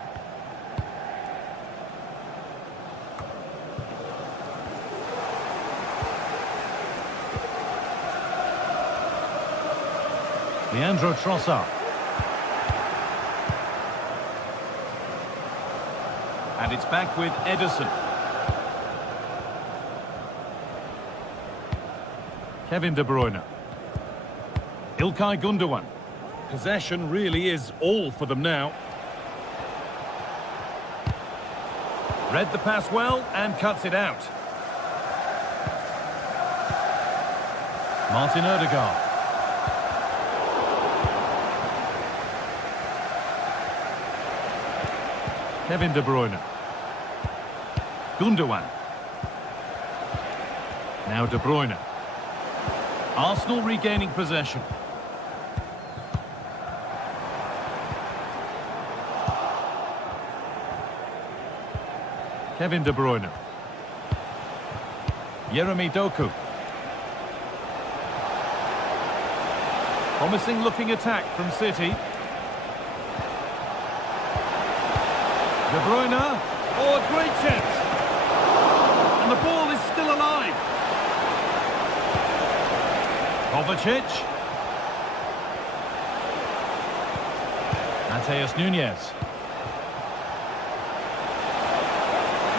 Leandro Trossard. And it's back with Ederson. Kevin De Bruyne. Ilkay Gundogan. Possession really is all for them now. Read the pass well and cuts it out. Martin Odegaard. Kevin De Bruyne. Gundogan. Now De Bruyne. Arsenal regaining possession. Kevin De Bruyne. Yeremy Doku. Promising looking attack from City. De Bruyne. Oh, a great chance. And the ball is still alive. Kovacic. Mateus Nunez.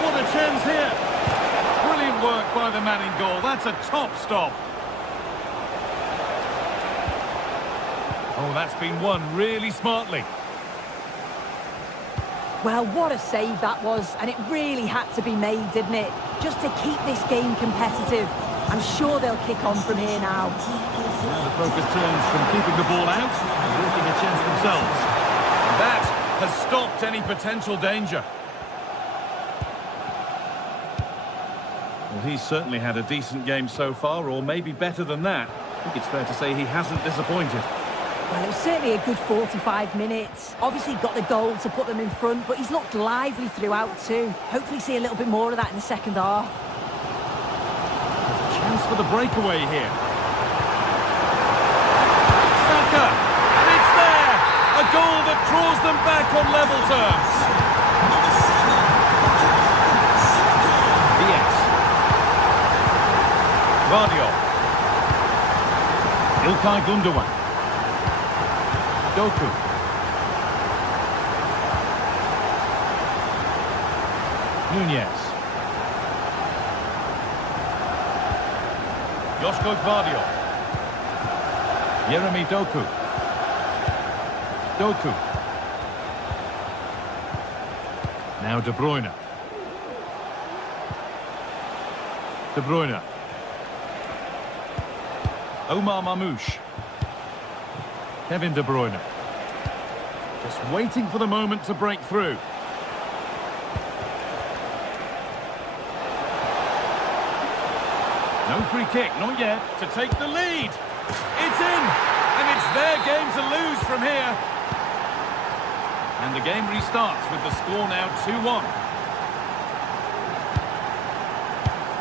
What a chance here. Brilliant work by the man in goal. That's a top stop. Oh, that's been won really smartly. Well, what a save that was, and it really had to be made, didn't it? Just to keep this game competitive. I'm sure they'll kick on from here now. Now the focus turns from keeping the ball out and working a chance themselves. And that has stopped any potential danger. Well, he's certainly had a decent game so far, or maybe better than that. I think it's fair to say he hasn't disappointed. Well, it was certainly a good 45 minutes. Obviously got the goal to put them in front, but he's looked lively throughout too. Hopefully see a little bit more of that in the second half. There's a chance for the breakaway here. Saka! And it's there! A goal that draws them back on level terms. Diaz. Guardiola. Ilkay Gundogan. Doku. Nunez. Josko Gvardiol. Jeremy Doku. Doku. Now De Bruyne. De Bruyne. Omar Mamouche. Kevin De Bruyne. Just waiting for the moment to break through. No free kick, not yet, to take the lead. It's in, and it's their game to lose from here. And the game restarts with the score now 2-1.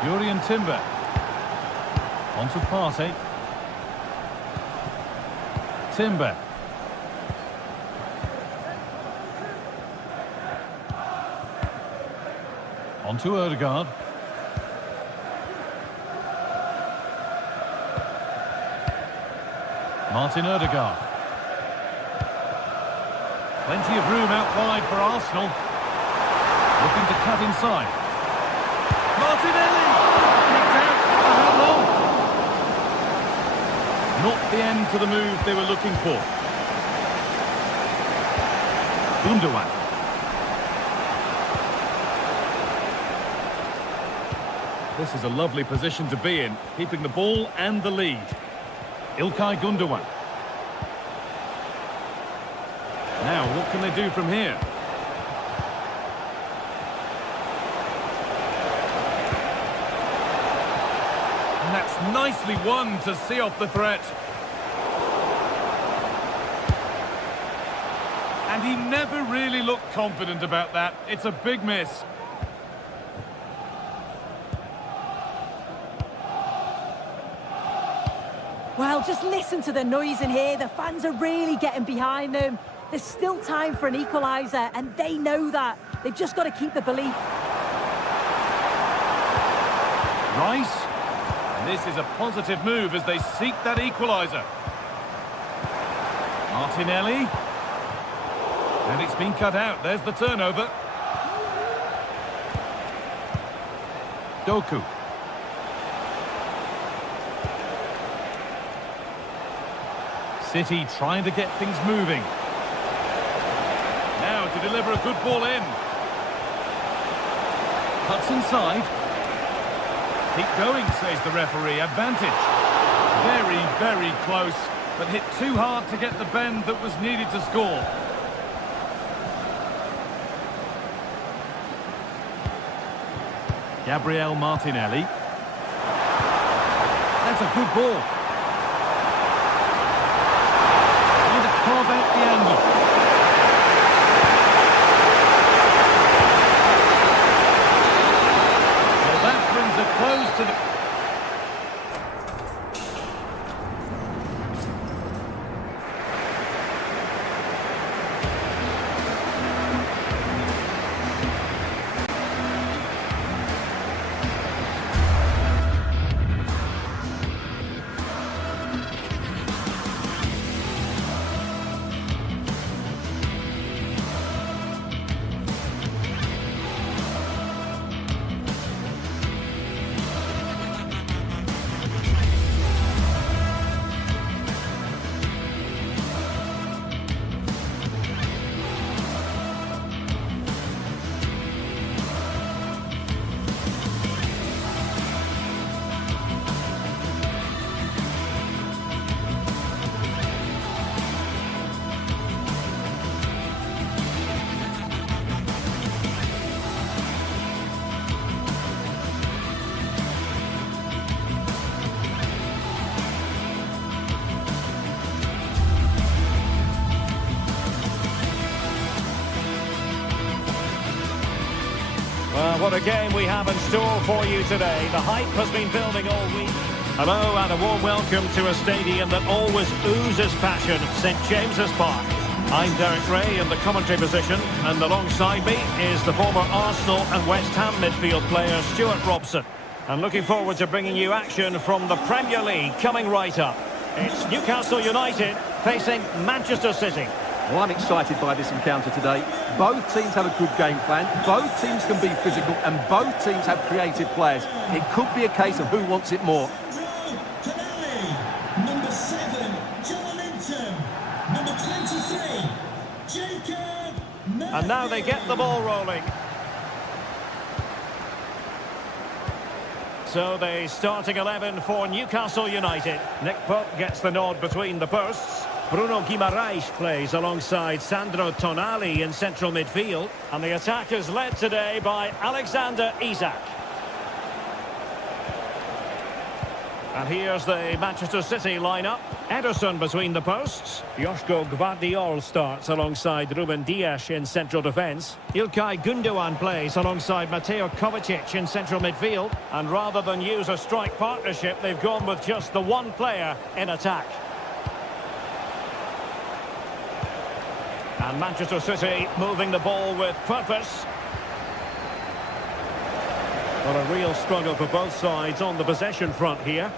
Jurrien Timber. On to Partey. Timber. On to Ødegaard. Martin Ødegaard. Plenty of room out wide for Arsenal. Looking to cut inside. Martinelli! Kicked out for how long? Not the end to the move they were looking for. Gundogan. This is a lovely position to be in, keeping the ball and the lead. İlkay Gundogan. Now, what can they do from here? And that's nicely won to see off the threat. And he never really looked confident about that. It's a big miss. Well, just listen to the noise in here. The fans are really getting behind them. There's still time for an equaliser, and they know that. They've just got to keep the belief. Rice. And this is a positive move as they seek that equaliser. Martinelli. And it's been cut out. There's the turnover. Doku. City trying to get things moving. Now to deliver a good ball in. Cuts inside. Keep going, says the referee. Advantage. Very, very close, but hit too hard to get the bend that was needed to score. Gabriel Martinelli. That's a good ball. Trying to carve out the angle. Well, that brings a close to the... Well, what a game we have in store for you today. The hype has been building all week. Hello and a warm welcome to a stadium that always oozes passion, St James's Park. I'm Derek Ray in the commentary position, and alongside me is the former Arsenal and West Ham midfield player Stuart Robson. And looking forward to bringing you action from the Premier League coming right up. It's Newcastle United facing Manchester City. Well, I'm excited by this encounter today. Both teams have a good game plan, both teams can be physical, and both teams have creative players. It could be a case of who wants it more. Number 7, Joelinton. Number 23, Jacob Murphy. And now they get the ball rolling. So the starting 11 for Newcastle United. Nick Pope gets the nod between the posts. Bruno Guimaraes plays alongside Sandro Tonali in central midfield. And the attack is led today by Alexander Isak. And here's the Manchester City lineup. Ederson between the posts. Joško Gvardiol starts alongside Ruben Dias in central defence. Ilkay Gundogan plays alongside Mateo Kovacic in central midfield. And rather than use a strike partnership, they've gone with just the one player in attack. And Manchester City moving the ball with purpose. But a real struggle for both sides on the possession front here.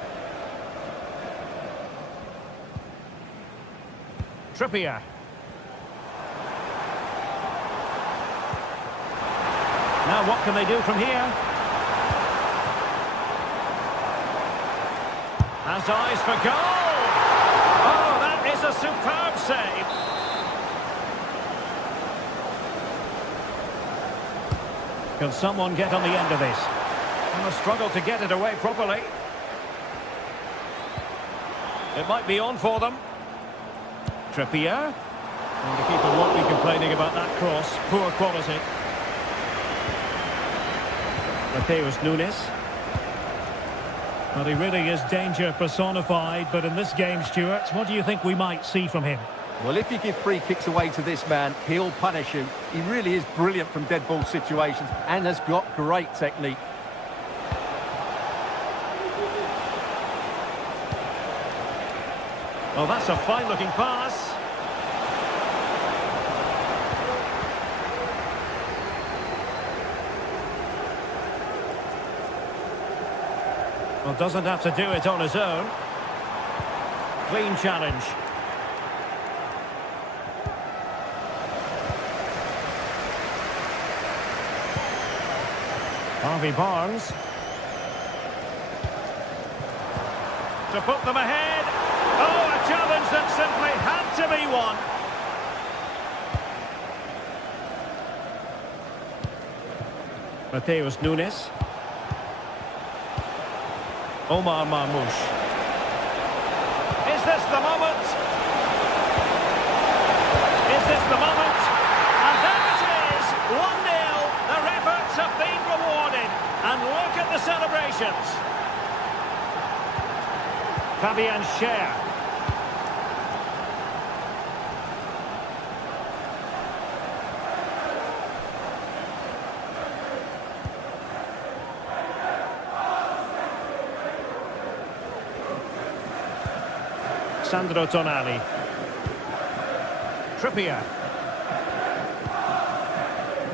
Trippier. Now what can they do from here? Has eyes for goal! Oh, that is a superb save! Can someone get on the end of this? And a struggle to get it away properly. It might be on for them. Trippier. And the keeper won't be complaining about that cross. Poor quality. Mateus Nunes. Well, he really is danger personified, but in this game, Stuart, what do you think we might see from him? Well, if you give free kicks away to this man, he'll punish you. He really is brilliant from dead ball situations and has got great technique. Oh, that's a fine-looking pass. Well, doesn't have to do it on his own. Clean challenge. Harvey Barnes. To put them ahead. Oh, a challenge that simply had to be won. Mateus Nunes. Omar Marmoush. Is this the moment? Is this the moment? And there it is, 1-0. Their efforts have been rewarded. And look at the celebrations. Fabian Schär. Sandro Tonali. Trippier.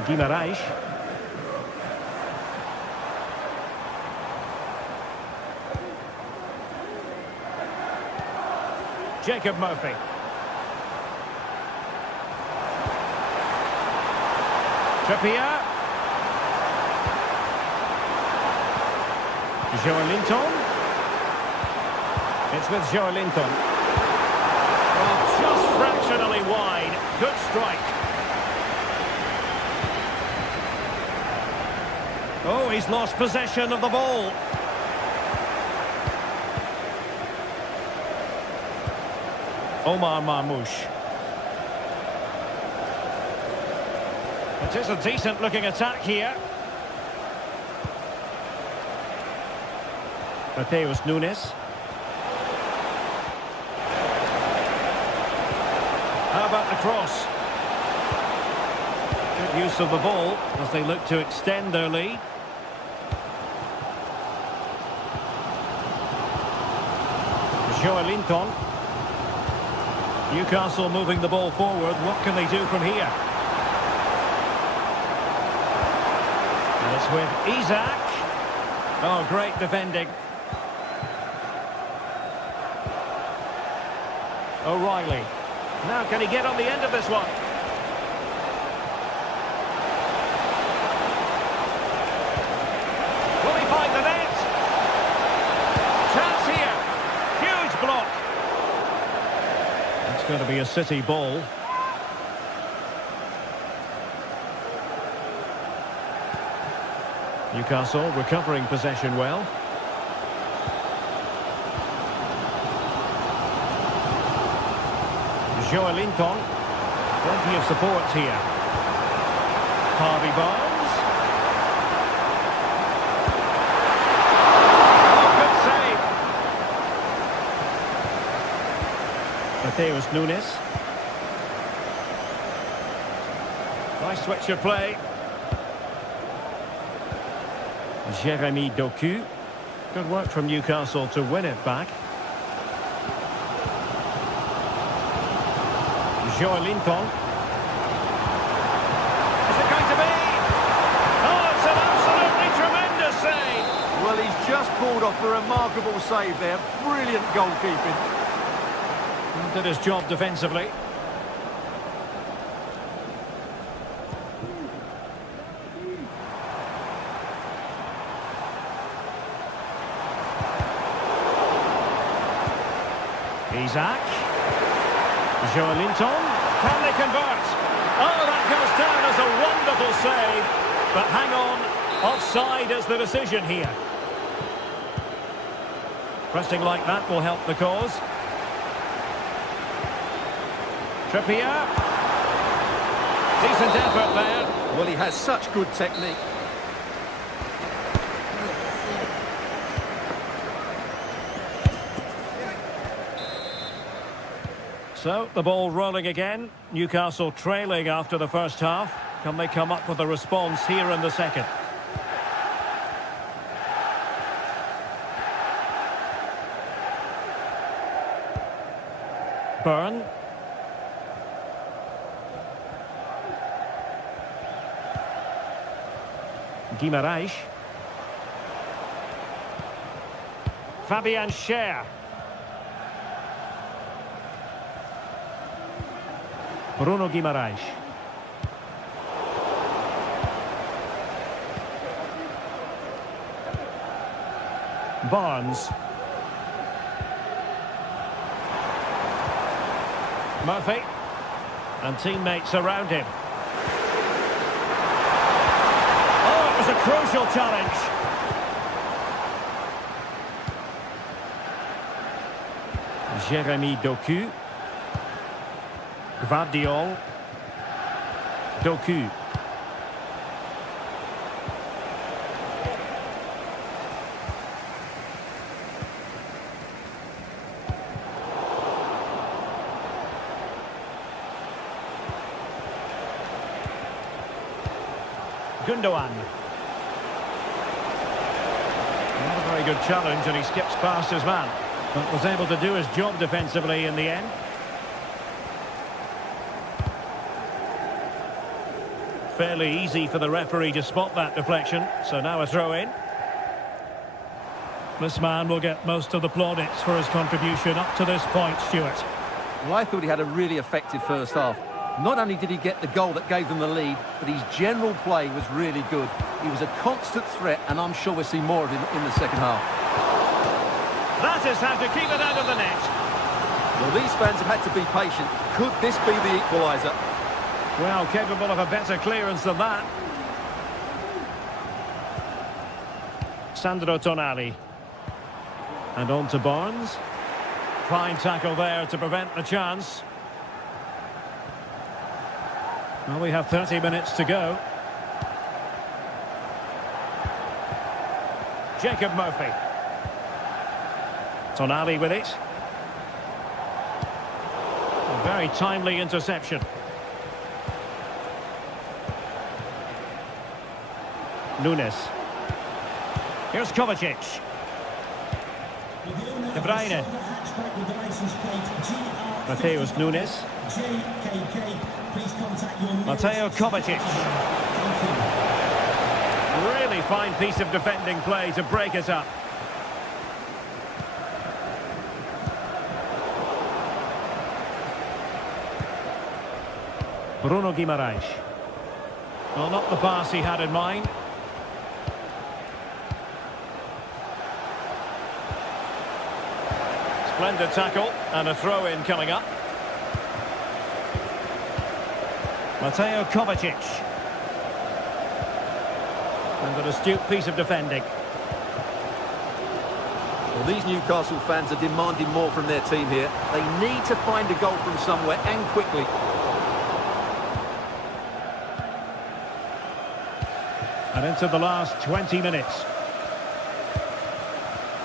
Guimaraes. Jacob Murphy. Trippier. Joelinton. It's with Joelinton. Well, just fractionally wide. Good strike. Oh, he's lost possession of the ball. Omar Marmoush. It is a decent-looking attack here. Mateus Nunes. How about the cross? Good use of the ball as they look to extend their lead. Joelinton. Newcastle moving the ball forward. What can they do from here? And it's with Isak. Oh, great defending. O'Reilly. Now, can he get on the end of this one? Will he find the net? Chance here. Huge block. It's going to be a City ball. Newcastle recovering possession well. Joelinton, plenty of support here. Harvey Barnes. Oh, good save. Mateus Nunes. Nice switch of play. Jeremy Doku. Good work from Newcastle to win it back. Joelinton. Is it going to be? Oh, it's an absolutely tremendous save. Well, he's just pulled off a remarkable save there. Brilliant goalkeeping. Did his job defensively. Isaac. Joelinton. Can they convert? Oh, that goes down as a wonderful save. But hang on, offside is the decision here. Pressing like that will help the cause. Trippier. Decent effort there. Well, he has such good technique. So, the ball rolling again. Newcastle trailing after the first half. Can they come up with a response here in the second? Byrne. Guimaraes. Fabian Schär. Bruno Guimaraes. Barnes. Murphy. And teammates around him. Oh, it was a crucial challenge. Jeremy Doku. Gvardiol. Doku. Gundogan. Not a very good challenge, and he skips past his man, but was able to do his job defensively in the end. Fairly easy for the referee to spot that deflection, so now a throw-in. This man will get most of the plaudits for his contribution up to this point, Stuart. Well, I thought he had a really effective first half. Not only did he get the goal that gave them the lead, but his general play was really good. He was a constant threat, and I'm sure we'll see more of him in the second half. That is how to keep it out of the net. Well, these fans have had to be patient. Could this be the equaliser? Well, capable of a better clearance than that. Sandro Tonali. And on to Barnes. Fine tackle there to prevent the chance. Well, we have 30 minutes to go. Jacob Murphy. Tonali with it. A very timely interception. Nunes. Here's Kovacic. De Bruyne. Mateus Nunes. Mateo Kovacic. Really fine piece of defending play to break it up. Bruno Guimaraes. Well, not the pass he had in mind. Splendid tackle, and a throw-in coming up. Mateo Kovacic. And an astute piece of defending. Well, these Newcastle fans are demanding more from their team here. They need to find a goal from somewhere, and quickly. And into the last 20 minutes.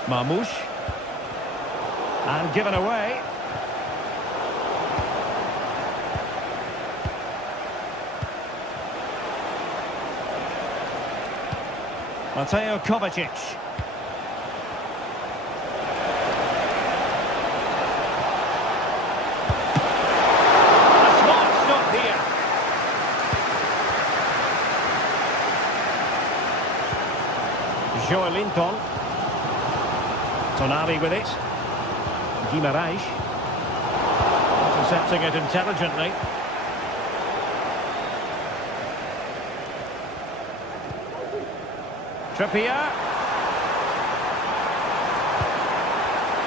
Marmoush. And given away. Mateo Kovacic. A smart stop here. Joelinton. Tonali with it. Guimaraes. Intercepting it intelligently. Trippier.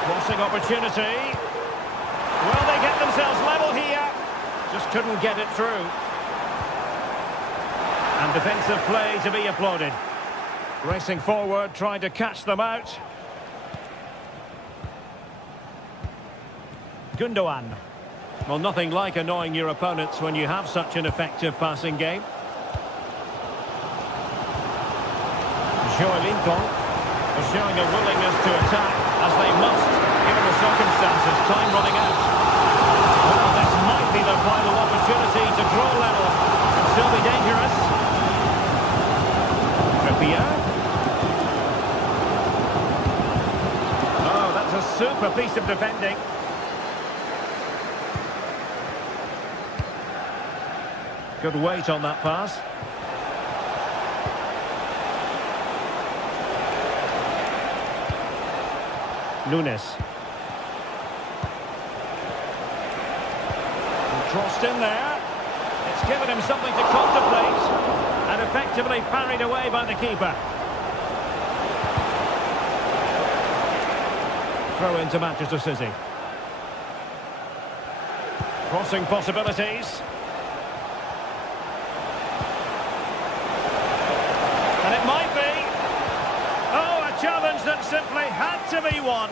Crossing opportunity. Well, they get themselves level here. Just couldn't get it through. And defensive play to be applauded. Racing forward, trying to catch them out. Gundogan. Well, nothing like annoying your opponents when you have such an effective passing game. Joelinton is showing a willingness to attack, as they must, given the circumstances. Time running out. Well, this might be the final opportunity to draw level and still be dangerous. Trippier. Oh, that's a super piece of defending. Good weight on that pass. Nunes. Crossed in there. It's given him something to contemplate. And effectively parried away by the keeper. Throw into Manchester City. Crossing possibilities. And it might be. Oh, a challenge that simply had to be won.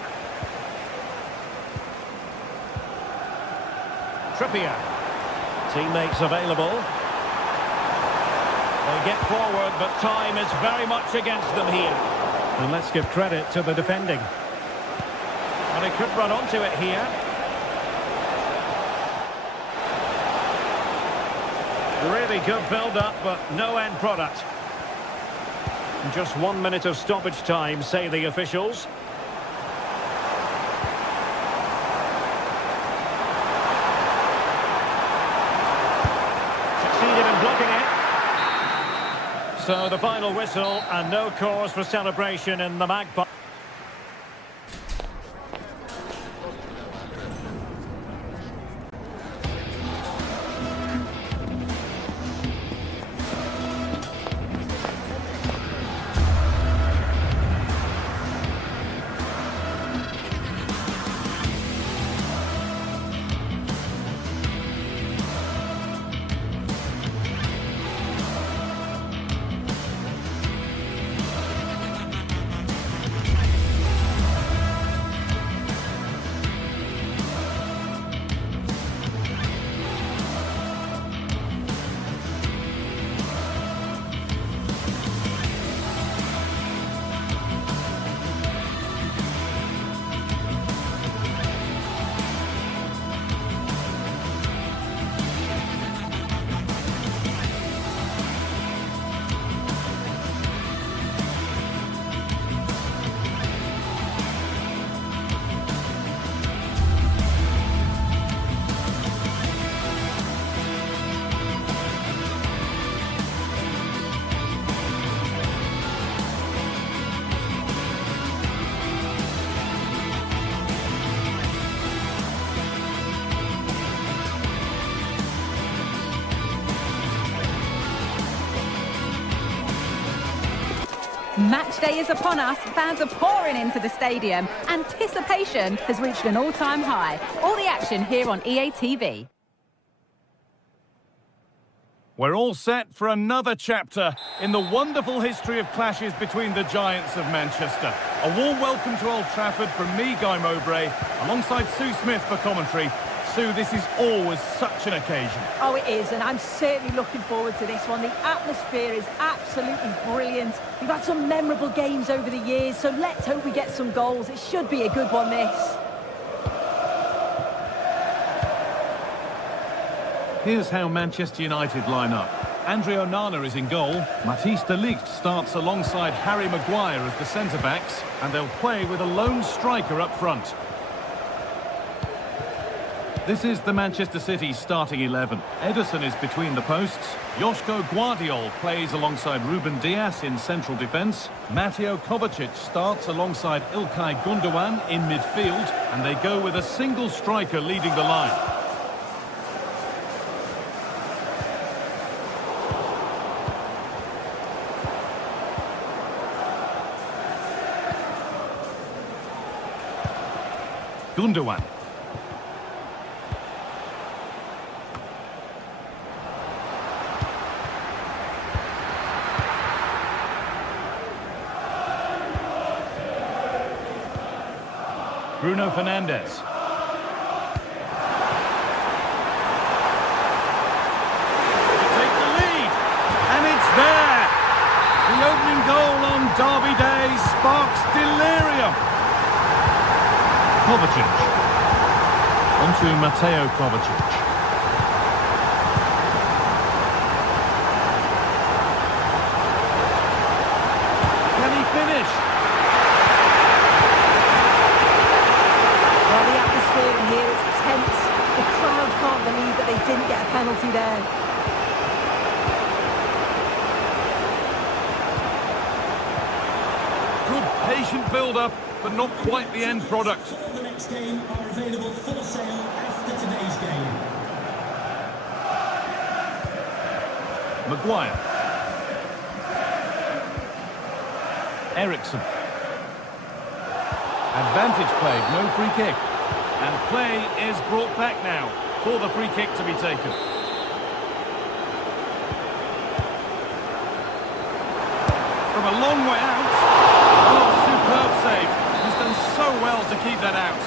Trippier. Teammates available. They get forward, but time is very much against them here. And let's give credit to the defending. And he could run onto it here. Really good build-up, but no end product. Just 1 minute of stoppage time, say the officials. Succeeded in blocking it. So the final whistle, and no cause for celebration in the Magpie. Match day is upon us. Fans are pouring into the stadium. Anticipation has reached an all-time high. All the action here on EA TV. We're all set for another chapter in the wonderful history of clashes between the giants of Manchester. A warm welcome to Old Trafford from me, Guy Mowbray, alongside Sue Smith for commentary. Sue, this is always such an occasion. Oh, it is, and I'm certainly looking forward to this one. The atmosphere is absolutely brilliant. We've had some memorable games over the years, so let's hope we get some goals. It should be a good one, this. Here's how Manchester United line up. Andre Onana is in goal. Matthijs de Ligt starts alongside Harry Maguire as the centre-backs, and they'll play with a lone striker up front. This is the Manchester City starting 11. Ederson is between the posts. Joško Guardiol plays alongside Ruben Dias in central defence. Mateo Kovacic starts alongside Ilkay Gundogan in midfield, and they go with a single striker leading the line. Gundogan. Bruno Fernandes. To take the lead, and it's there. The opening goal on Derby Day sparks delirium. Kovacic. Onto Mateo Kovacic. Can he finish? Well, the atmosphere in here is tense. The crowd can't believe that they didn't get a penalty there. Good patient build-up, but not quite the end product. All the next game are available for sale after today's game. Maguire. Ericsson. Advantage played, no free kick. And play is brought back now for the free kick to be taken. From a long way out. Oh, superb save. He's done so well to keep that out.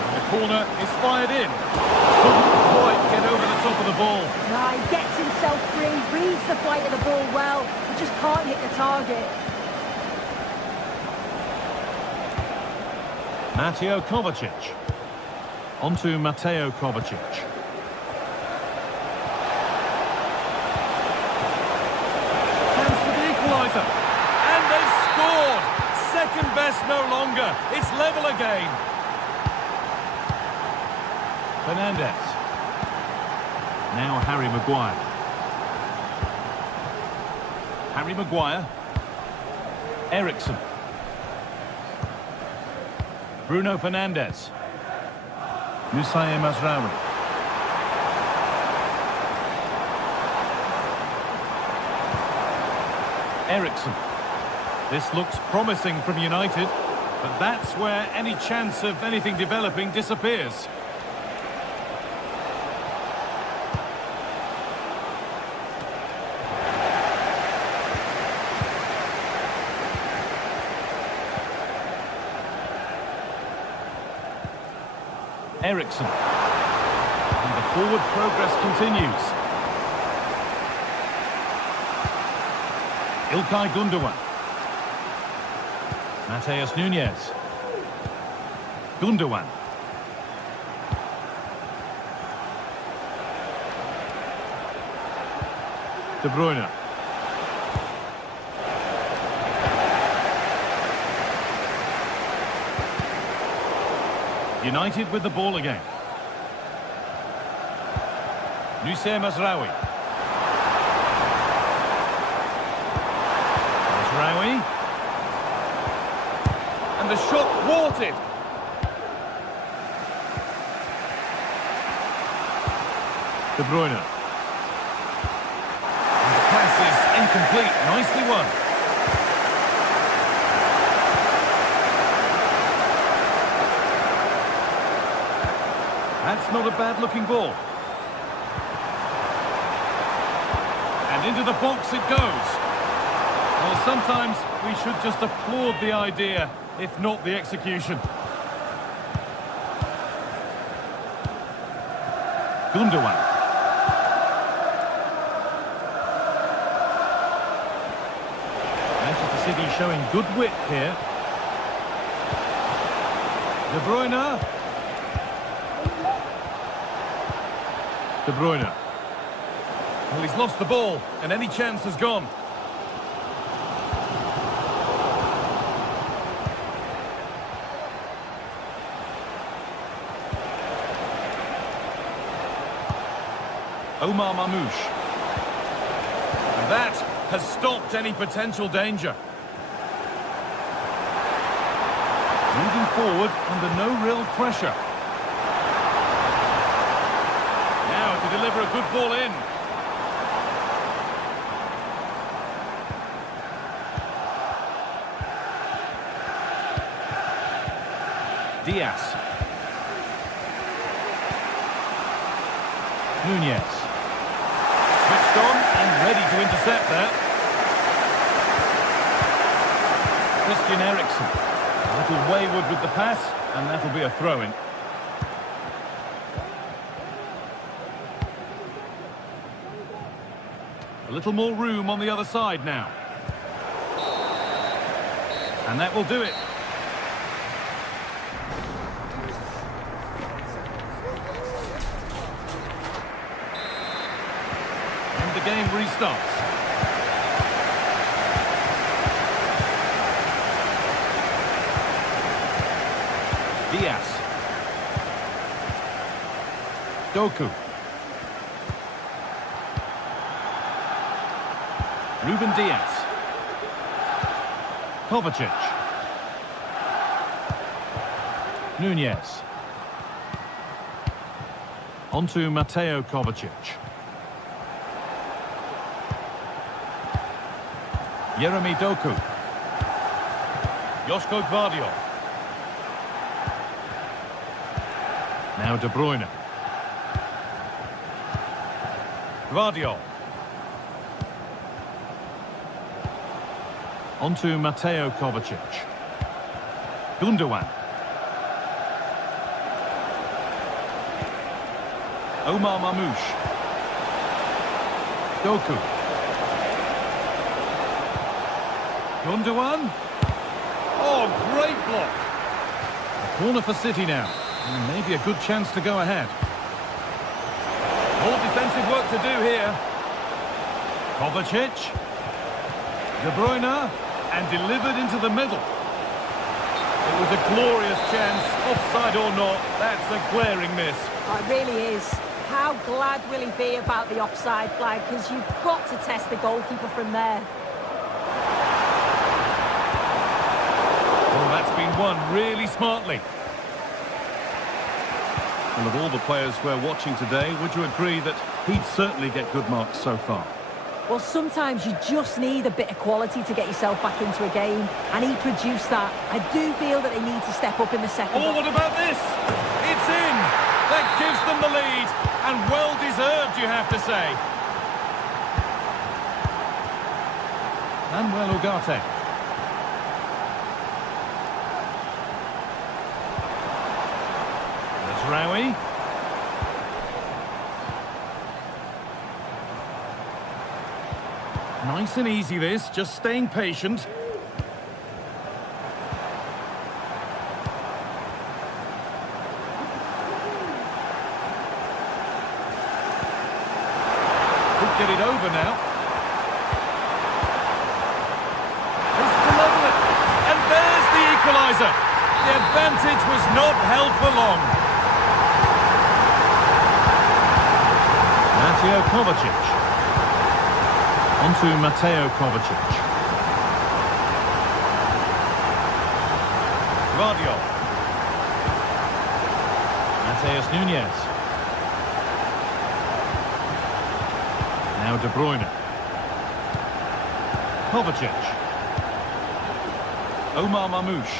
And the corner is fired in. Couldn't quite get over the top of the ball. No, he gets himself free, reads the flight of the ball well, but just can't hit the target. Mateo Kovacic. Onto Mateo Kovacic. Chance for the equaliser. And they've scored! Second best no longer. It's level again. Fernandes. Now Harry Maguire. Harry Maguire. Ericsson. Bruno Fernandes. Moussa Mazraoui. Ericsson. This looks promising from United, but that's where any chance of anything developing disappears. Ericsson. And the forward progress continues. Ilkay Gundogan. Mateus Nunes. Gundogan. De Bruyne. United with the ball again. Moussa Mazraoui. Mazraoui. And the shot thwarted. De Bruyne. And the pass is incomplete. Nicely won. That's not a bad-looking ball. And into the box it goes. Well, sometimes we should just applaud the idea, if not the execution. Gundogan. Manchester City showing good width here. De Bruyne. De Bruyne. Well, he's lost the ball, and any chance has gone. Omar Mamouche. And that has stopped any potential danger. Moving forward under no real pressure. Now to deliver a good ball in. Diaz. Nunez. Switched on and ready to intercept there. Christian Eriksen. A little wayward with the pass, and that'll be a throw-in. A little more room on the other side now. And that will do it. And the game restarts. Diaz. Doku. Ruben Diaz. Kovacic. Nunez. On to Mateo Kovacic. Jeremy Doku. Josko Gvardiol. Now De Bruyne. Gvardiol. On to Mateo Kovacic. Gundogan. Omar Mamouche. Doku. Gundogan. Oh, great block. A corner for City now. And maybe a good chance to go ahead. More defensive work to do here. Kovacic. De Bruyne. And delivered into the middle. It was a glorious chance. Offside or not, that's a glaring miss. Oh, it really is. How glad will he be about the offside flag? Because you've got to test the goalkeeper from there. Well, that's been won really smartly. And of all the players we're watching today, would you agree that he'd certainly get good marks so far? Well, sometimes you just need a bit of quality to get yourself back into a game, and he produced that. I do feel that they need to step up in the second. Oh, what about this? It's in! That gives them the lead, and well-deserved, you have to say. Manuel Ugarte. There's Rowie. Nice and easy this, just staying patient. Could get it over now. It's to level it. And there's the equaliser. The advantage was not held for long. Mateo Kovacic. On to Mateo Kovacic. Gvardiol. Mateus Nunez. Now De Bruyne. Kovacic. Omar Mamouche.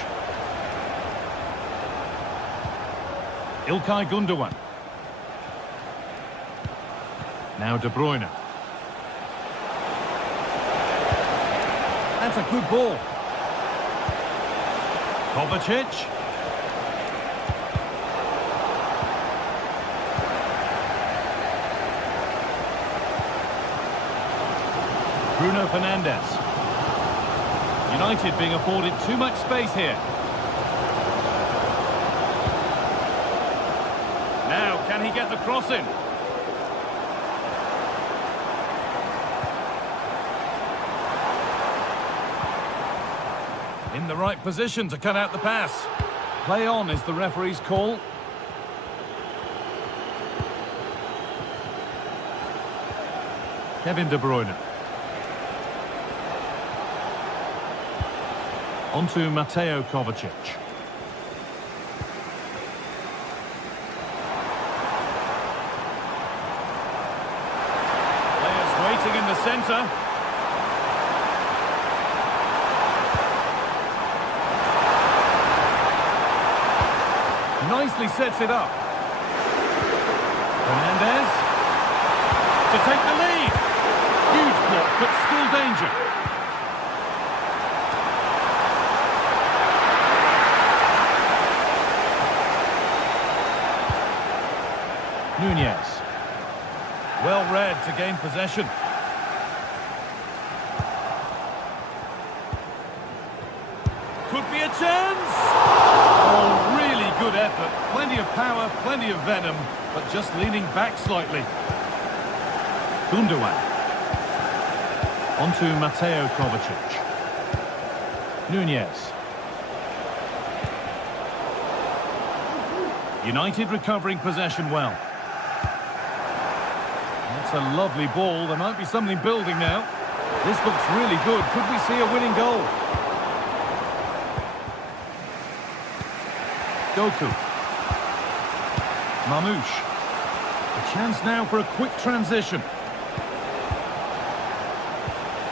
Ilkay Gundogan. Now De Bruyne. That's a good ball. Kovacic. Bruno Fernandes. United being afforded too much space here. Now, can he get the cross in? In the right position to cut out the pass. Play on is the referee's call. Kevin De Bruyne. On to Mateo Kovacic. Players waiting in the centre. Nicely sets it up. Fernandes to take the lead. Huge block, but still danger. Nunez. Well read to gain possession. Could be a chance. Oh, really good effort. Plenty of power, plenty of venom, but just leaning back slightly. Gundogan. On to Mateo Kovacic. Nunez. United recovering possession well. That's a lovely ball. There might be something building now. This looks really good. Could we see a winning goal? Doku. Mamouche. A chance now for a quick transition.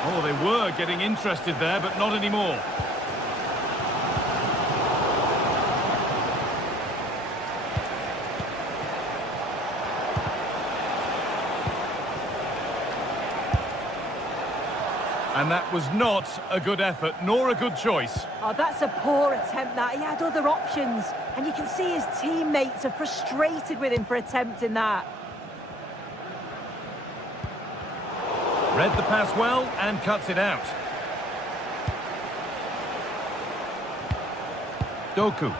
Oh, they were getting interested there, but not anymore. And that was not a good effort, nor a good choice. Oh, that's a poor attempt, that. He had other options. And you can see his teammates are frustrated with him for attempting that. Read the pass well and cuts it out. Doku.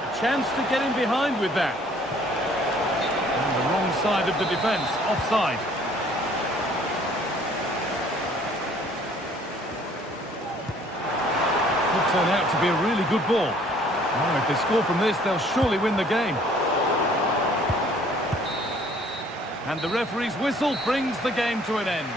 A chance to get in behind with that. On the wrong side of the defence, offside. Could turn out to be a really good ball. Now, if they score from this, they'll surely win the game. And the referee's whistle brings the game to an end.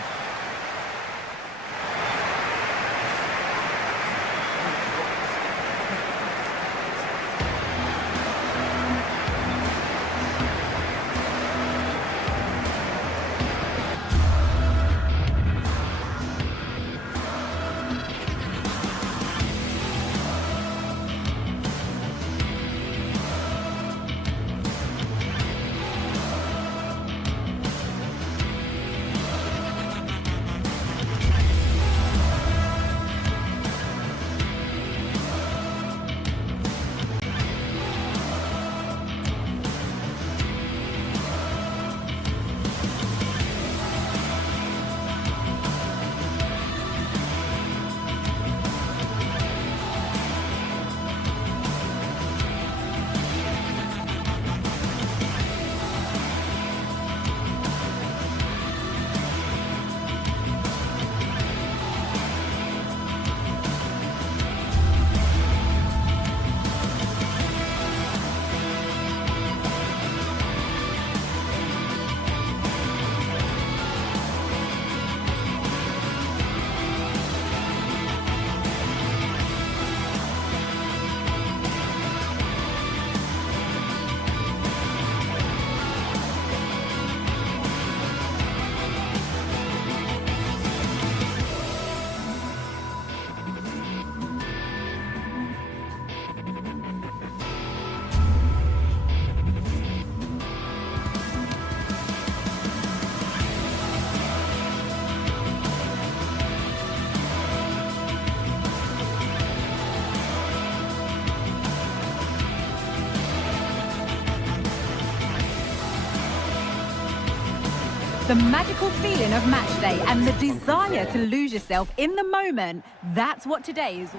The magical feeling of match day and the desire to lose yourself in the moment, that's what today is.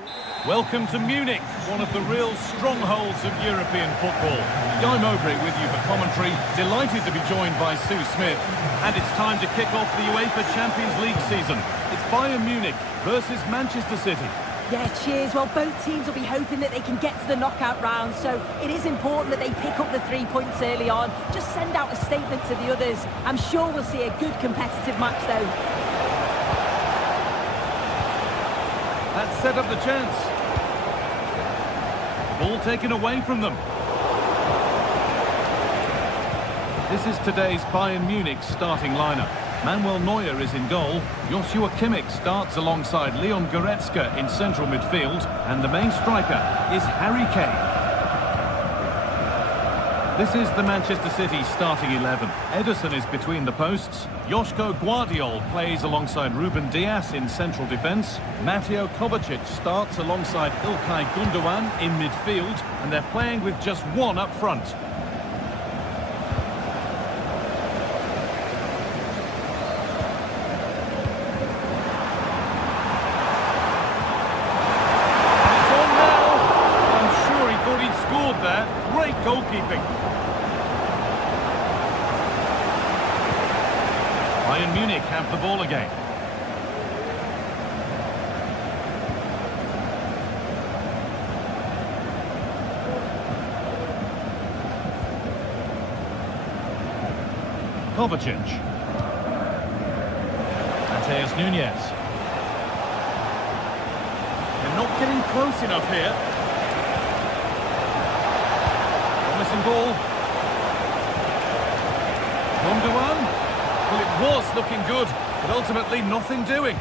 Welcome to Munich, one of the real strongholds of European football. Guy Mowbray with you for commentary, delighted to be joined by Sue Smith. And it's time to kick off the UEFA Champions League season. It's Bayern Munich versus Manchester City. Yeah, cheers. Well, both teams will be hoping that they can get to the knockout round, so it is important that they pick up the 3 points early on. Just send out a statement to the others. I'm sure we'll see a good competitive match, though. That set up the chance. Ball taken away from them. This is today's Bayern Munich starting lineup. Manuel Neuer is in goal. Joshua Kimmich starts alongside Leon Goretzka in central midfield. And the main striker is Harry Kane. This is the Manchester City starting 11. Ederson is between the posts. Joško Guardiol plays alongside Ruben Dias in central defence. Mateo Kovacic starts alongside Ilkay Gundogan in midfield. And they're playing with just one up front. Great goalkeeping. Bayern Munich have the ball again. Kovacic. Mateus Nunes. They're not getting close enough here. Missing ball. Gundogan. Well, it was looking good, but ultimately nothing doing.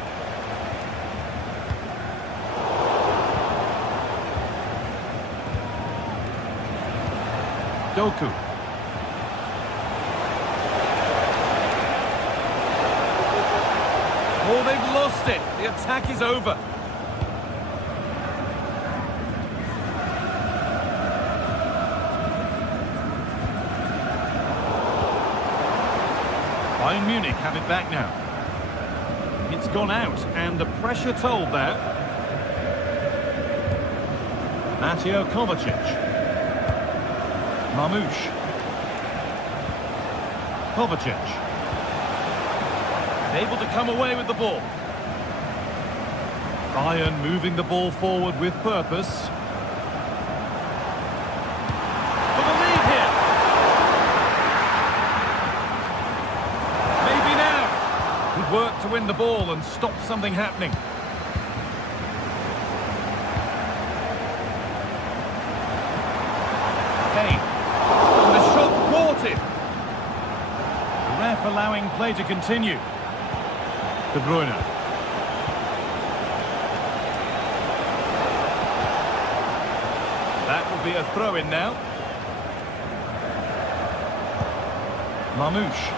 Doku. Oh, they've lost it. The attack is over. Bayern Munich have it back now. It's gone out, and the pressure told there. Mateo Kovacic. Marmoush. Kovacic. Able to come away with the ball. Bayern moving the ball forward with purpose. Work to win the ball and stop something happening. Kane. And the shot thwarted. The ref allowing play to continue. De Bruyne. That will be a throw-in now. Marmoush.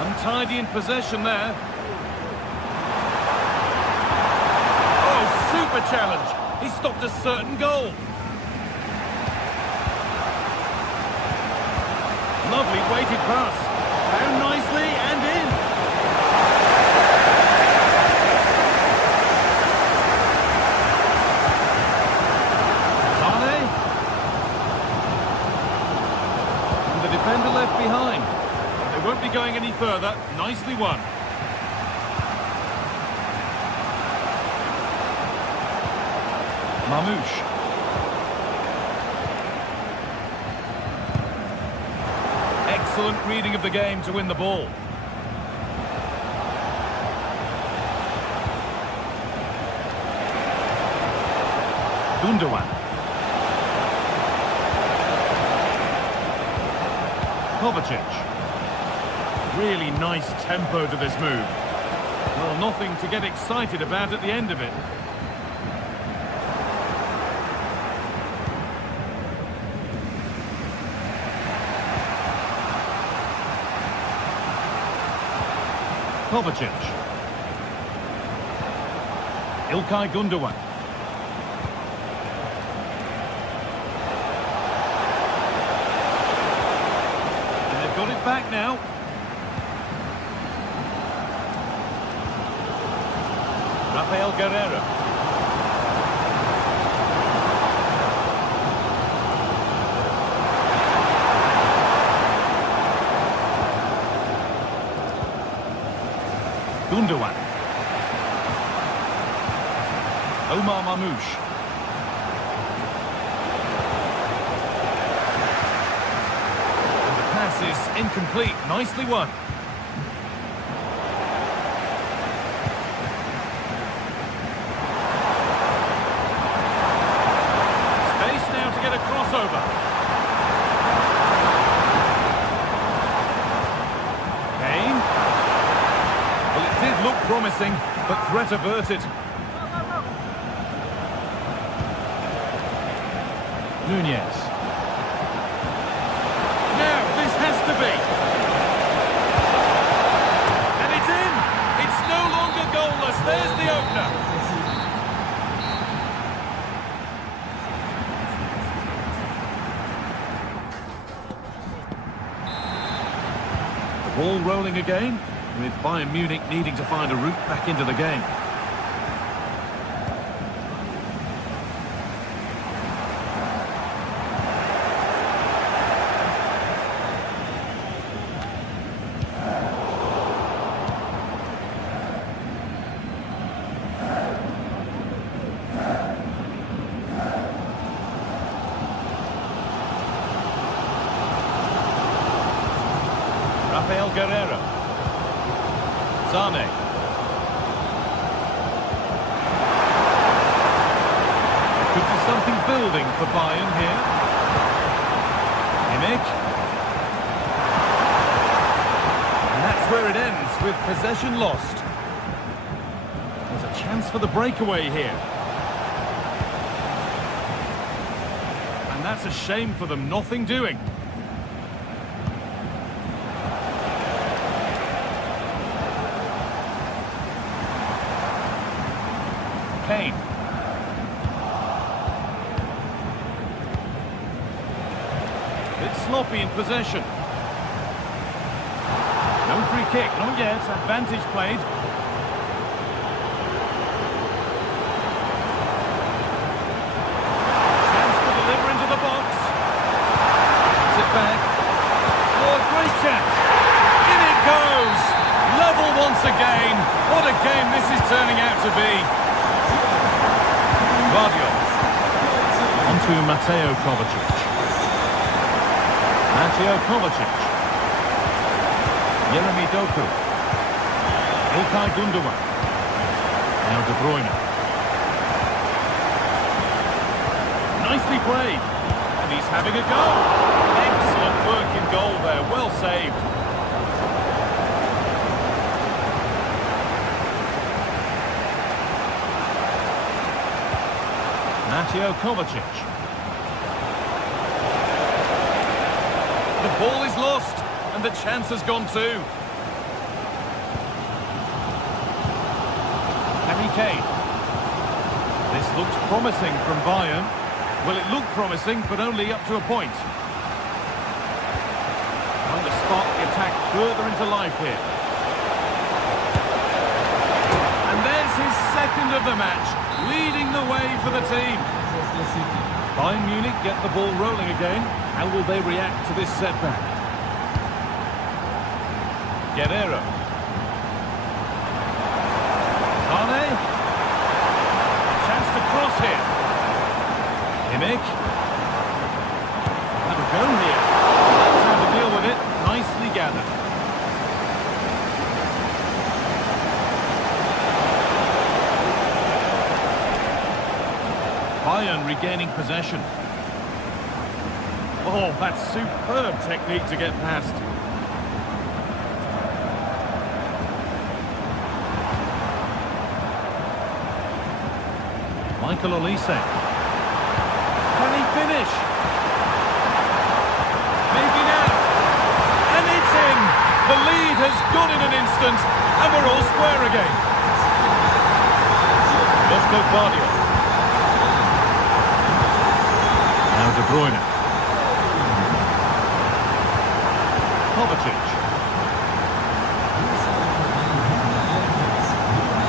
Untidy in possession there. Oh, super challenge. He stopped a certain goal. Lovely weighted pass. Found nicely and in. Sane. And the defender left behind. They won't be going any further. Nicely won. Marmoush. Excellent reading of the game to win the ball. Gundogan. Kovacic. Really nice tempo to this move. Well, nothing to get excited about at the end of it. Kovacic. İlkay Gundogan. And they've got it back now. Rafael Guerreiro. Gundogan. Omar Mamouche. And the pass is incomplete. Nicely won. Space now to get a crossover. Kane. Well, it did look promising, but threat averted. Nunez. Now, this has to be. And it's in! It's no longer goalless. There's the opener. The ball rolling again, with Bayern Munich needing to find a route back into the game. Rafael Guerreiro. Sane. Could be something building for Bayern here. Kimmich. And that's where it ends, with possession lost. There's a chance for the breakaway here. And that's a shame for them, nothing doing. Kane. It's sloppy in possession. No free kick, not yet. Advantage played. Chance to deliver into the box. Puts it back. Oh, great chance. In it goes. Level once again. What a game this is turning out to be. Guardiola. Onto Mateo Kovacic. Mateo Kovacic. Jeremy Doku. İlkay Gundogan. Now De Bruyne. Nicely played. And he's having a go. Excellent work in goal there. Well saved. Mateo Kovacic. The ball is lost, and the chance has gone too. Harry Kane. This looks promising from Bayern. Well, it looked promising, but only up to a point. Trying to spark the attack further into life here. And there's his second of the match, leading the way for the team. Bayern Munich get the ball rolling again. How will they react to this setback? Guerreiro. Sane. Chance to cross here. Kimmich. Have a go here. That's how to deal with it. Nicely gathered. Bayern regaining possession. Oh, that's superb technique to get past. Michael Olise. Can he finish? Maybe now. And it's in. The lead has gone in an instant, and we're all square again. Josko Guardiola. Now De Bruyne. Kovacic.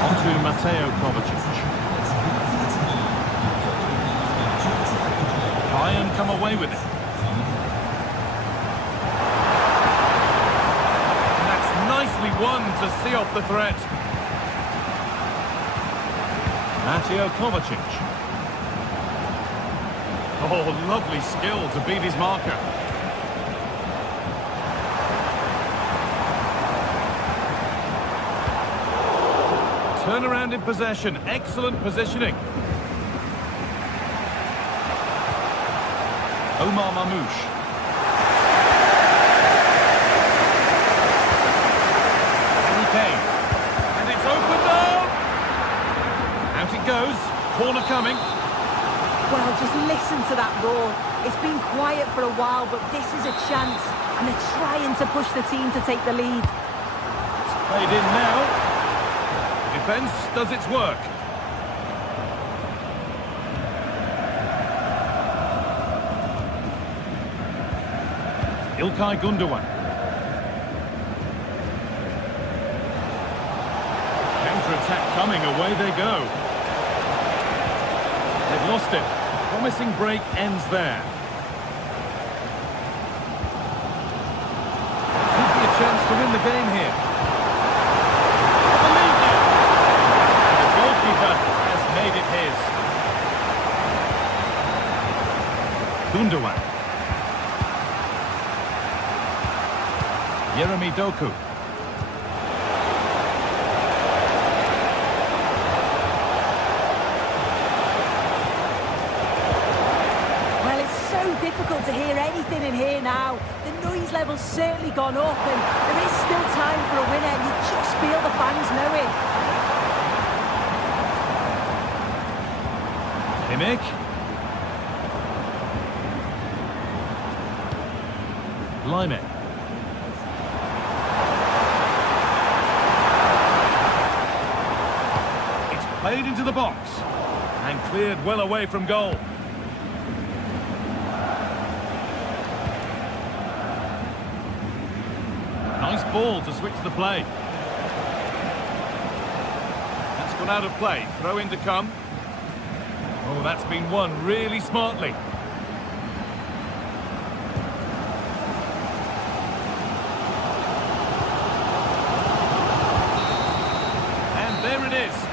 On to Mateo Kovacic. Bayern come away with it. And that's nicely won to see off the threat. Mateo Kovacic. Oh, lovely skill to beat his marker. Turnaround in possession, excellent positioning. Omar Mamouche. Harry Kane. And it's opened up! Out it goes. Corner coming. Well, just listen to that roar. It's been quiet for a while, but this is a chance. And they're trying to push the team to take the lead. It's played in now. Defence does its work. Ilkay Gundogan. Counter-attack coming, away they go. They've lost it. Promising break ends there. Could be a chance to win the game here. The lead now. The goalkeeper has made it his. Gundogan. Jeremy Doku. Well, it's so difficult to hear anything in here now. The noise level's certainly gone up, and there is still time for a winner. You just feel the fans know it. Kimmich. Lime. Played into the box and cleared well away from goal. Nice ball to switch the play. That's gone out of play. Throw in to come. Oh, that's been won really smartly. And there it is.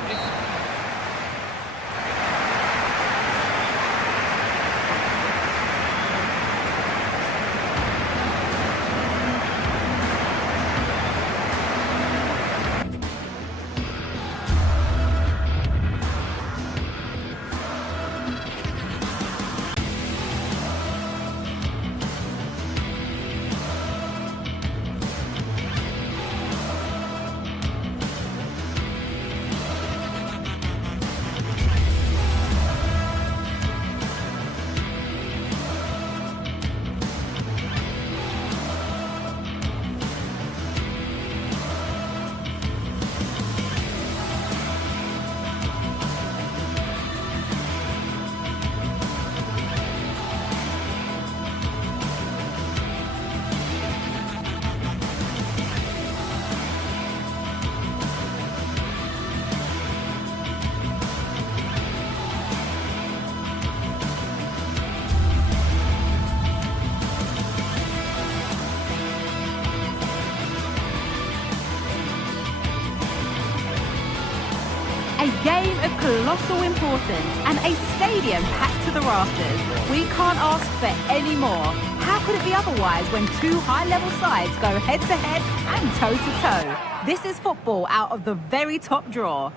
A game of colossal importance and a stadium packed to the rafters. We can't ask for any more. How could it be otherwise when two high-level sides go head-to-head and toe-to-toe? This is football out of the very top drawer.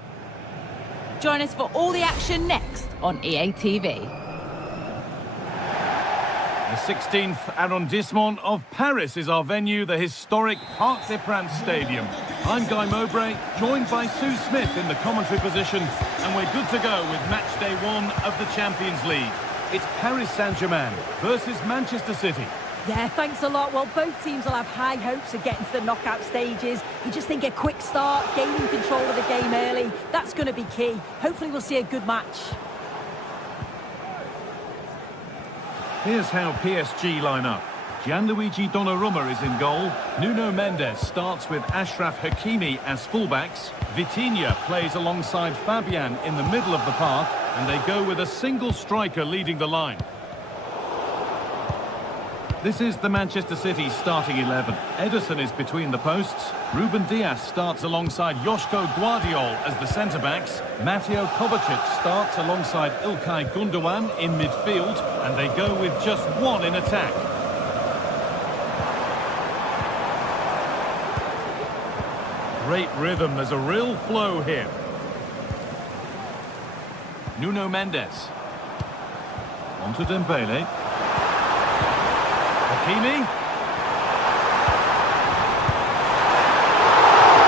Join us for all the action next on EA TV. The 16th arrondissement of Paris is our venue, the historic Parc des Princes Stadium. I'm Guy Mowbray, joined by Sue Smith in the commentary position, and we're good to go with match day 1 of the Champions League. It's Paris Saint-Germain versus Manchester City. Yeah, thanks a lot. Well, both teams will have high hopes of getting to the knockout stages. You just think a quick start, gaining control of the game early, that's going to be key. Hopefully we'll see a good match. Here's how PSG line up. Gianluigi Donnarumma is in goal. Nuno Mendes starts with Achraf Hakimi as fullbacks. Vitinha plays alongside Fabian in the middle of the park. And they go with a single striker leading the line. This is the Manchester City starting 11. Ederson is between the posts. Ruben Dias starts alongside Joško Guardiol as the centre-backs. Mateo Kovacic starts alongside Ilkay Gundogan in midfield. And they go with just one in attack. Great rhythm, there's a real flow here. Nuno Mendes. On to Dembele. Hakimi.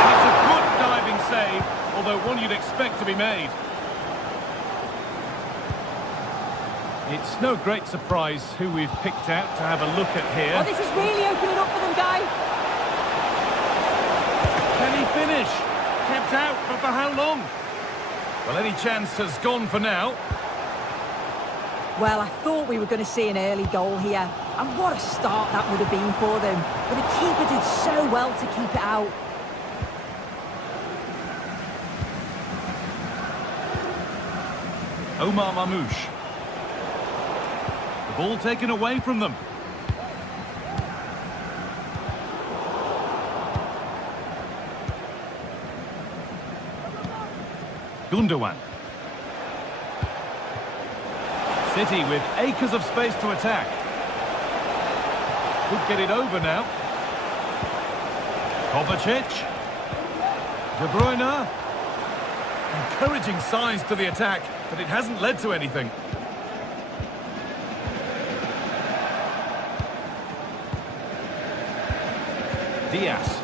And it's a good diving save, although one you'd expect to be made. It's no great surprise who we've picked out to have a look at here. Oh, this is really opening up for them, Guy. Can he finish? Kept out, but for how long? Well, any chance has gone for now. Well, I thought we were going to see an early goal here. And what a start that would have been for them. But the keeper did so well to keep it out. Omar Mamouche. The ball taken away from them. Gundogan. City with acres of space to attack. Could get it over now. Kovacic. De Bruyne. Encouraging signs to the attack, but it hasn't led to anything. Diaz.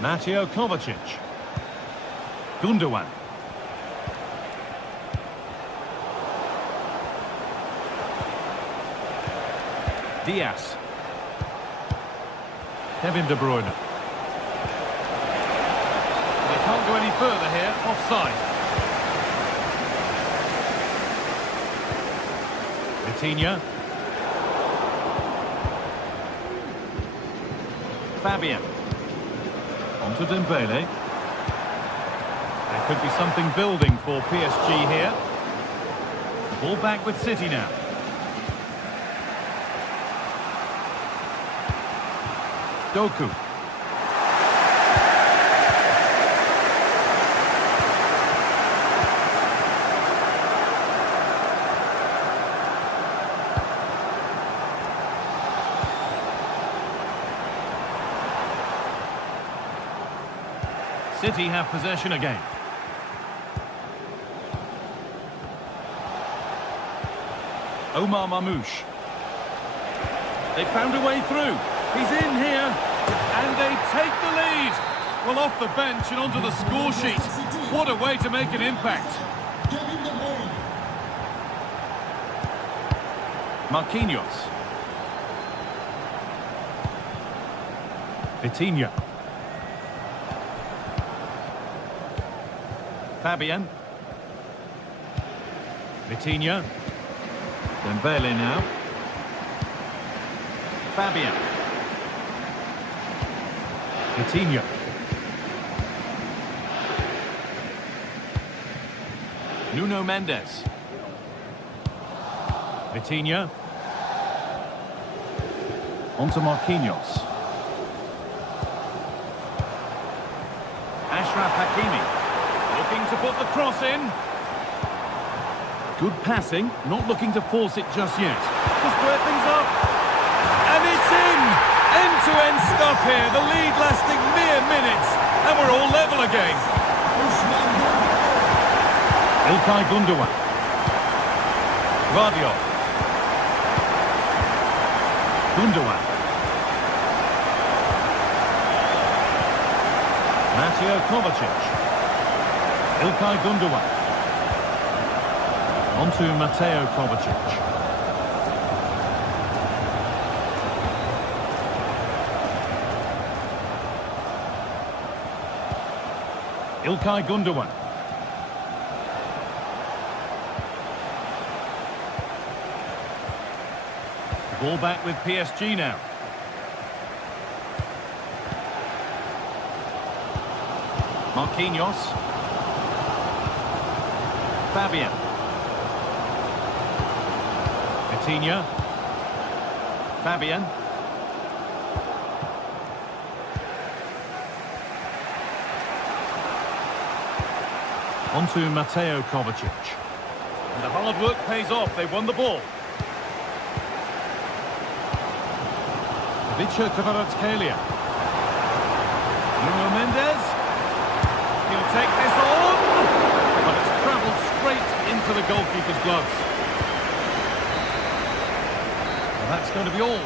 Mateo Kovacic. Gundogan. Diaz. Kevin De Bruyne. They can't go any further here, offside. Vitinha. Fabian. On to Dembele. There could be something building for PSG here. Ball back with City now. Doku. City have possession again. Omar Mamouche. They found a way through. He's in here, and they take the lead. Well, off the bench and onto the score sheet. What a way to make an impact. Marquinhos. Vitinha. Fabian. Vitinha. Dembele now. Fabian. Vitinha. Nuno Mendes. Vitinha. On to Marquinhos. Achraf Hakimi. Looking to put the cross in. Good passing, not looking to force it just yet. To square things up. And it's in! End-to-end stuff here. The lead lasting mere minutes. And we're all level again. Ilkay Gundogan. Guardiol. Gundogan. Mateo Kovacic. Ilkay Gundogan. On to Mateo Kovacic. Ilkay Gundogan. Ball back with PSG now. Marquinhos. Fabian. Vitinha. Fabian. On to Mateo Kovacic. And the hard work pays off. They won the ball. Vicha Kvaratskhelia. Nuno Mendes. He'll take this on. But it's travelled straight into the goalkeeper's gloves. Well, that's going to be all.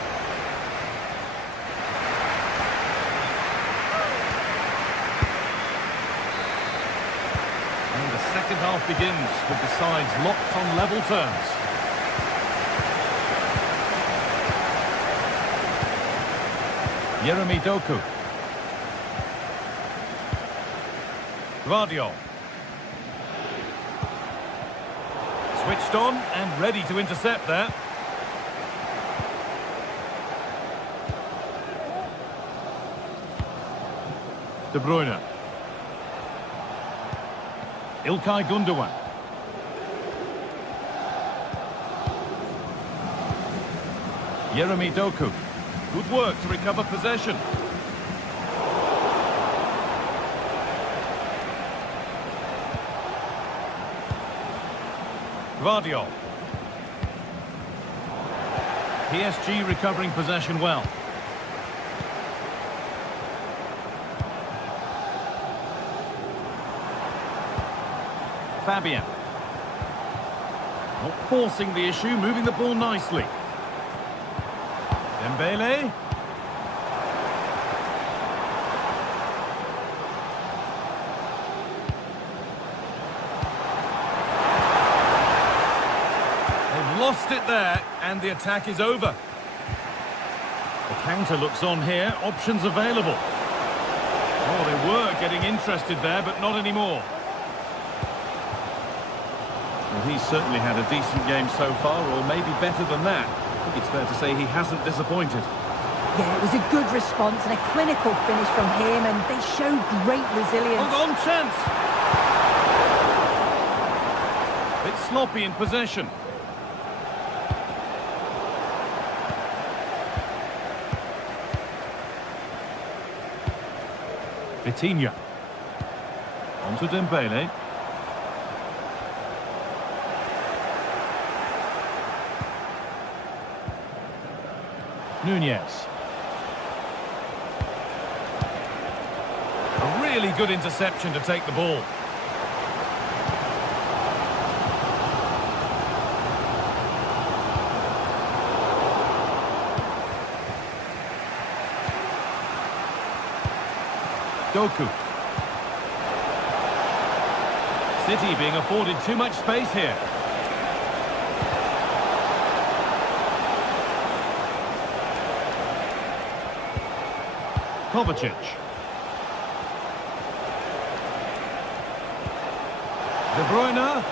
And the second half begins with the sides locked on level terms. Jeremy Doku. Gvardiol. Switched on and ready to intercept there. De Bruyne. Ilkay Gundogan. Jeremy Doku. Good work to recover possession. Gvardiol. PSG recovering possession well. Fabian. Not forcing the issue, moving the ball nicely. Dembele. They've lost it there, and the attack is over. The counter looks on here, options available. Oh, they were getting interested there, but not anymore. Well, he's certainly had a decent game so far, or maybe better than that. I think it's fair to say he hasn't disappointed. Yeah, it was a good response and a clinical finish from him, and they showed great resilience. Hold on, chance! It's sloppy in possession. Vitinha. On to Dembele. Nunez. A really good interception to take the ball. Doku. City being afforded too much space here. Kovacic. De Bruyne.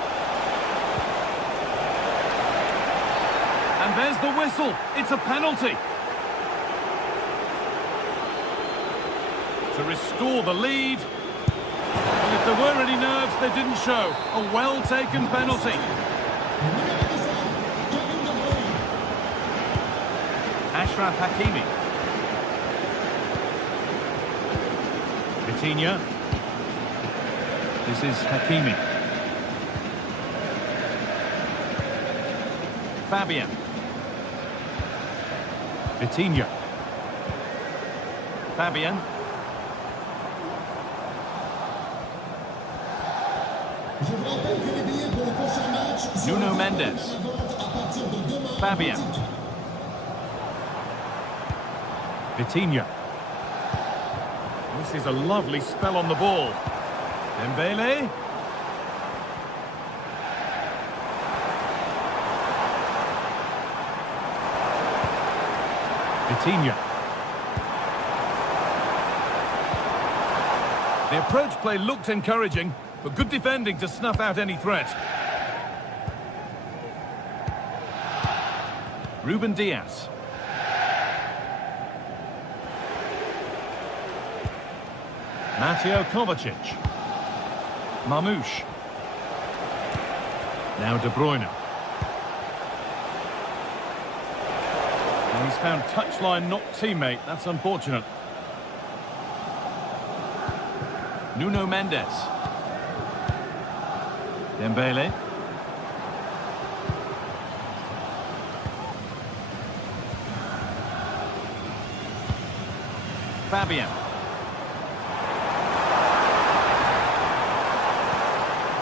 And there's the whistle. It's a penalty. To restore the lead. And if there were any nerves, they didn't show. A well-taken penalty. Achraf Hakimi. Vitinha. This is Hakimi. Fabian. Vitinha. Fabian. Nuno Mendes. Fabian. Vitinha. This is a lovely spell on the ball. Dembele. Vitinha. The approach play looked encouraging, but good defending to snuff out any threat. Ruben Diaz. Mateo Kovacic. Marmouche. Now De Bruyne. And he's found touchline, not teammate. That's unfortunate. Nuno Mendes. Dembele. Fabian.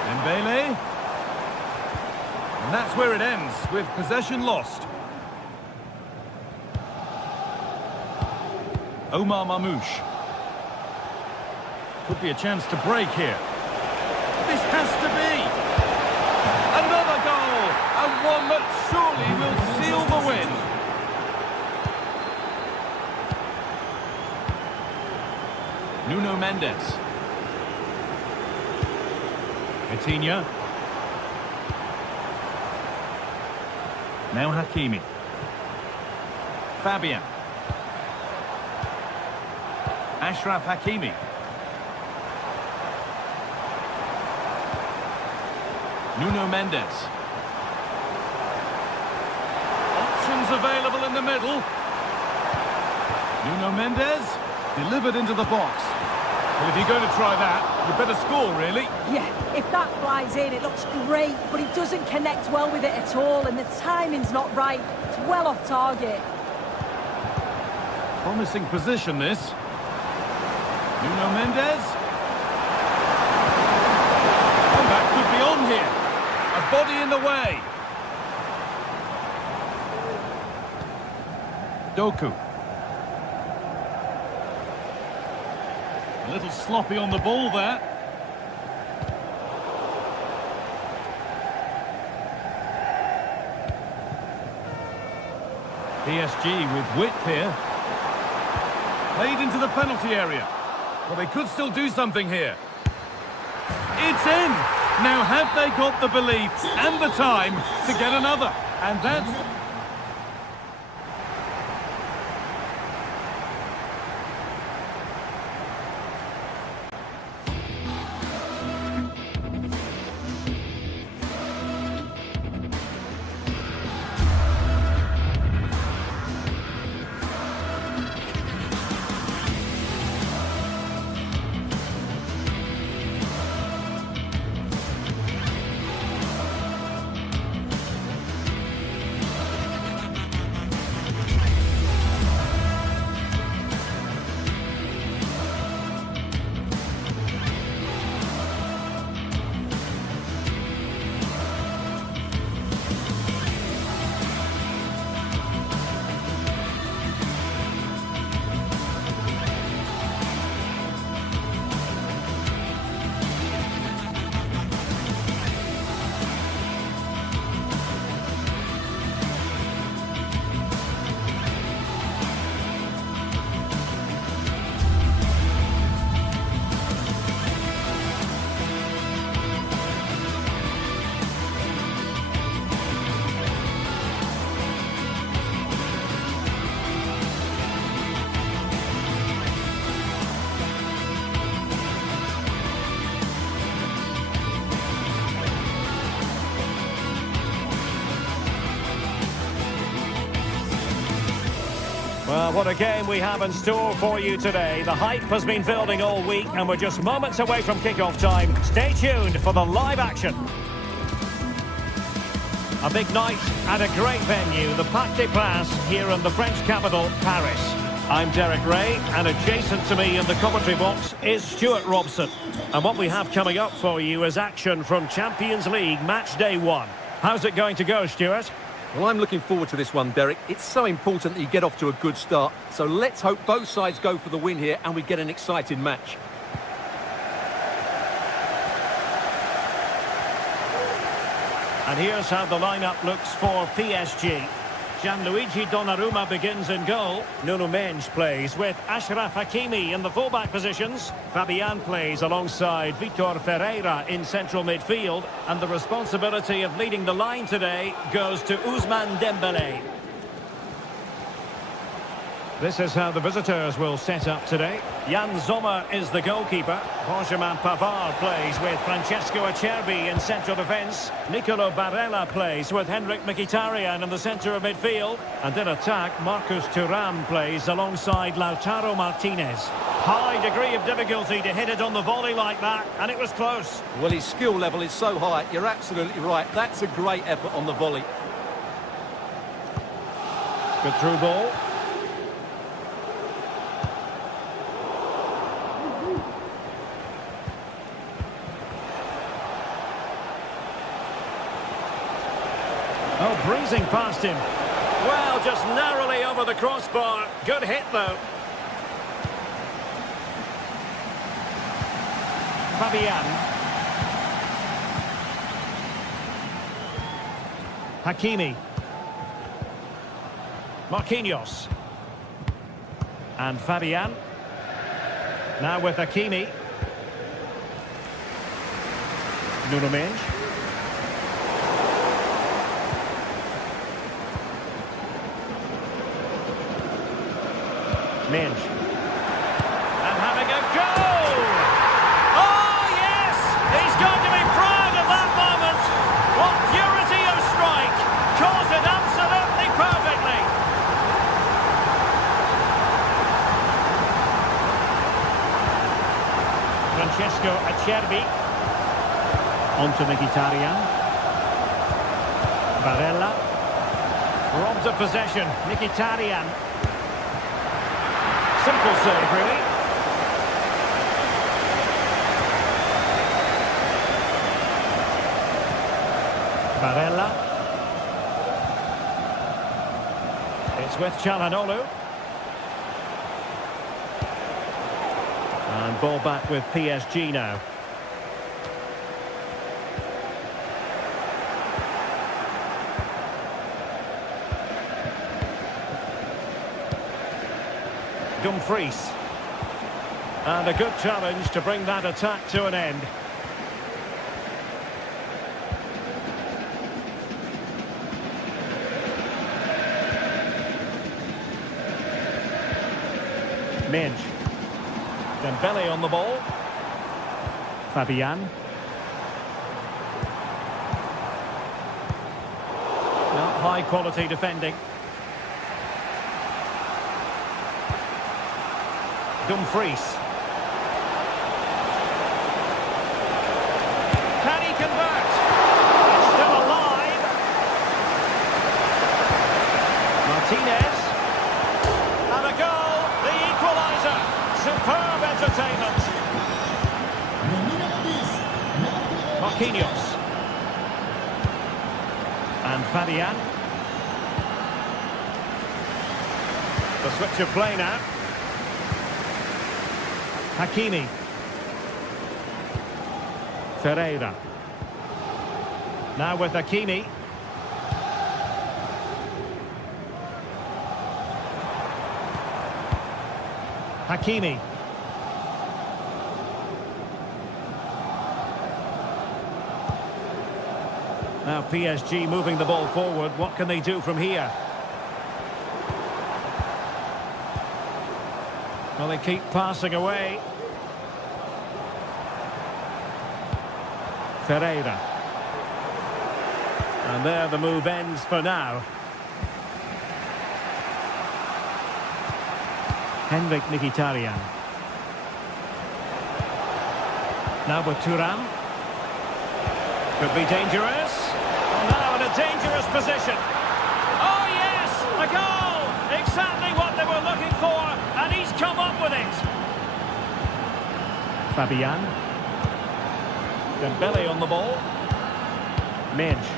Dembele. And that's where it ends, with possession lost. Omar Marmouche. Could be a chance to break here. This has to be! Another goal! And one that surely will seal the win. Nuno Mendes. Coutinho. Now Hakimi. Fabian. Ashraf Hakimi. Nuno Mendes. Options available in the middle. Nuno Mendes delivered into the box. Well, if you're going to try that, you better score, really. Yeah, if that flies in, it looks great, but he doesn't connect well with it at all, and the timing's not right. It's well off target. Promising position, this. Nuno Mendes. Oh, that could be on here. A body in the way. Doku. A little sloppy on the ball there. PSG with width here. Played into the penalty area. Well, they could still do something here. It's in! Now, have they got the belief and the time to get another? And that's... Well, what a game we have in store for you today. The hype has been building all week and we're just moments away from kick-off time. Stay tuned for the live action. A big night and a great venue, the Parc des Princes here in the French capital, Paris. I'm Derek Ray, and adjacent to me in the commentary box is Stuart Robson. And what we have coming up for you is action from Champions League Match Day 1. How's it going to go, Stuart? Well, I'm looking forward to this one, Derek. It's so important that you get off to a good start. So let's hope both sides go for the win here and we get an exciting match. And here's how the lineup looks for PSG. Gianluigi Donnarumma begins in goal. Nuno Mendes plays with Achraf Hakimi in the fullback positions. Fabian plays alongside Vitor Ferreira in central midfield. And the responsibility of leading the line today goes to Ousmane Dembélé. This is how the visitors will set up today. Jan Sommer is the goalkeeper. Benjamin Pavard plays with Francesco Acerbi in central defence. Nicolo Barella plays with Henrik Mkhitaryan in the centre of midfield. And in attack, Marcus Thuram plays alongside Lautaro Martinez. High degree of difficulty to hit it on the volley like that, and it was close. Well, his skill level is so high, you're absolutely right. That's a great effort on the volley. Good through ball. Oh, breezing past him. Well, just narrowly over the crossbar. Good hit, though. Fabian. Hakimi. Marquinhos. And Fabian. Now with Hakimi. Nuno Mendes. Mendes. And having a go! Oh, yes! He's going to be proud of that moment! What purity of strike! Caught it absolutely perfectly! Francesco Acerbi. On to Mkhitaryan. Barella. Robbed of possession. Mkhitaryan. Simple save, really. Barella. It's with Çalhanoğlu. And ball back with PSG now. Dumfries. And a good challenge to bring that attack to an end. Mendes. Dembélé on the ball. Fabian. Not high quality defending. Dumfries. Can he convert? It's still alive. Martinez. And a goal, the equaliser. Superb entertainment. Marquinhos. And Fabian. The switch of play now. Hakimi. Ferreira. Now with Hakimi. Hakimi. Now PSG moving the ball forward. What can they do from here? Well, they keep passing away. Ferreira. And there the move ends for now. Henrik Mkhitaryan. Now with Thuram. Could be dangerous. Oh, now in a dangerous position. Oh, yes! A goal! Exactly what they were looking for, and he's come up with it. Fabian. Dembélé on the ball. Mendes.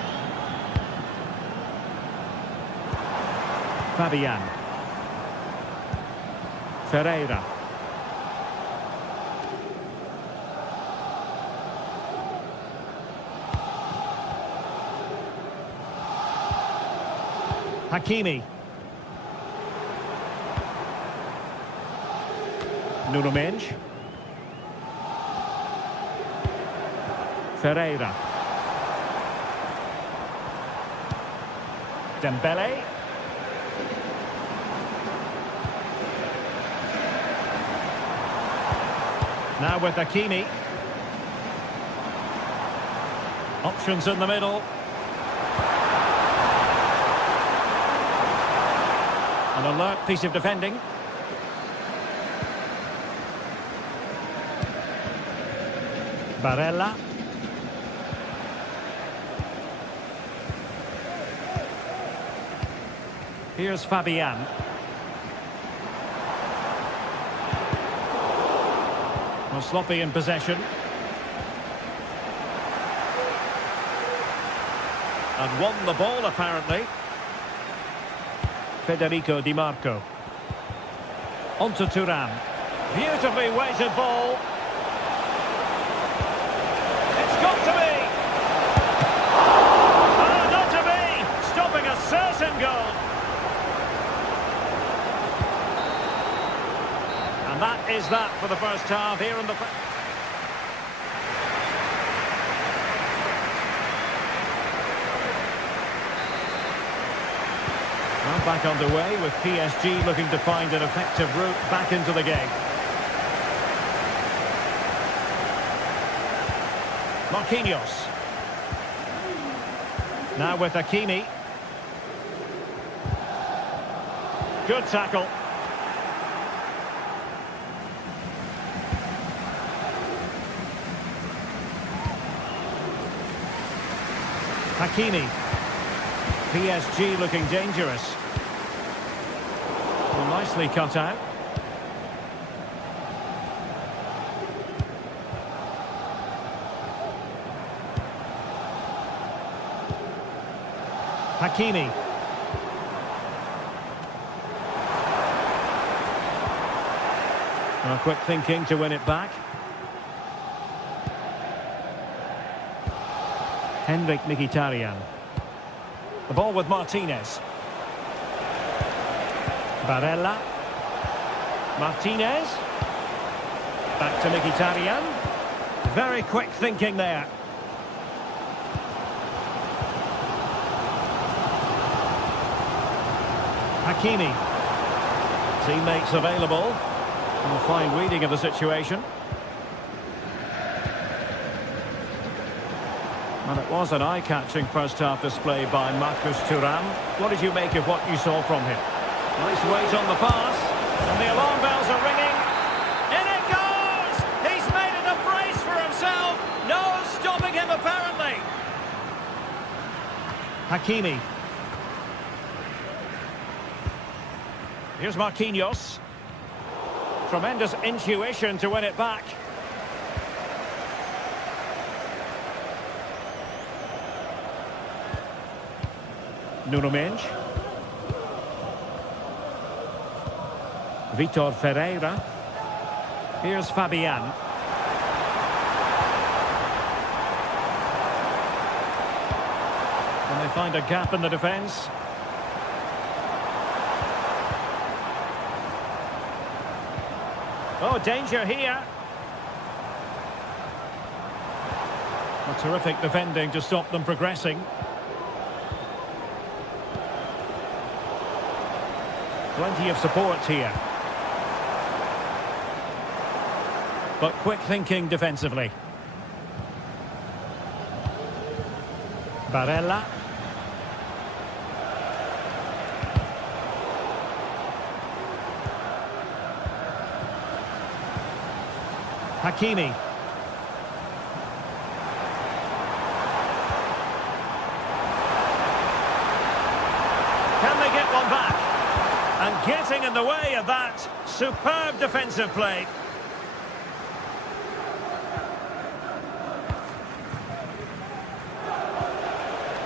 Fabian. Ferreira. Hakimi. Nuno Mendes. Ferreira. Dembele. Now with Hakimi. Options in the middle. An alert piece of defending. Barella. Here's Fabian. Well, sloppy in possession. And won the ball, apparently. Federico Di Marco. On to Thuram. Beautifully weighted ball. It's got to be! Oh, not to be! Stopping a certain goal. And that is that for the first half here in the... Well, back underway with PSG looking to find an effective route back into the game. Marquinhos. Now with Hakimi. Good tackle. Hakimi. PSG looking dangerous. Well, nicely cut out. Hakimi. Well, quick thinking to win it back. Henrik Mkhitaryan. The ball with Martinez. Barella. Martinez. Back to Mkhitaryan. Very quick thinking there. Hakimi. Teammates available. And a fine reading of the situation. And it was an eye-catching first-half display by Marcus Thuram. What did you make of what you saw from him? Nice weight on the pass. And the alarm bells are ringing. In it goes! He's made it a brace for himself. No stopping him, apparently. Hakimi. Here's Marquinhos. Tremendous intuition to win it back. Nuno Mendes. Vitor Ferreira. Here's Fabian. And they find a gap in the defence. Oh, danger here. A terrific defending to stop them progressing. Plenty of support here. But quick thinking defensively. Barella. Hakimi. Can they get one back? And getting in the way of that superb defensive play.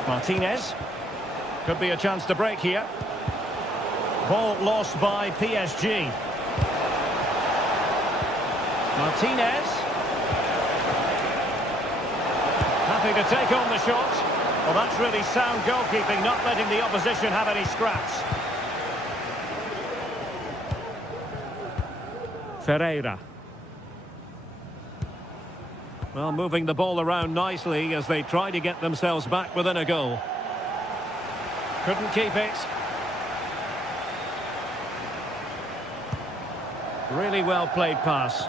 Martinez. Could be a chance to break here. Ball lost by PSG. Martinez. Happy to take on the shot. Well, that's really sound goalkeeping, not letting the opposition have any scraps. Ferreira. Well, moving the ball around nicely as they try to get themselves back within a goal. Couldn't keep it. Really well played pass.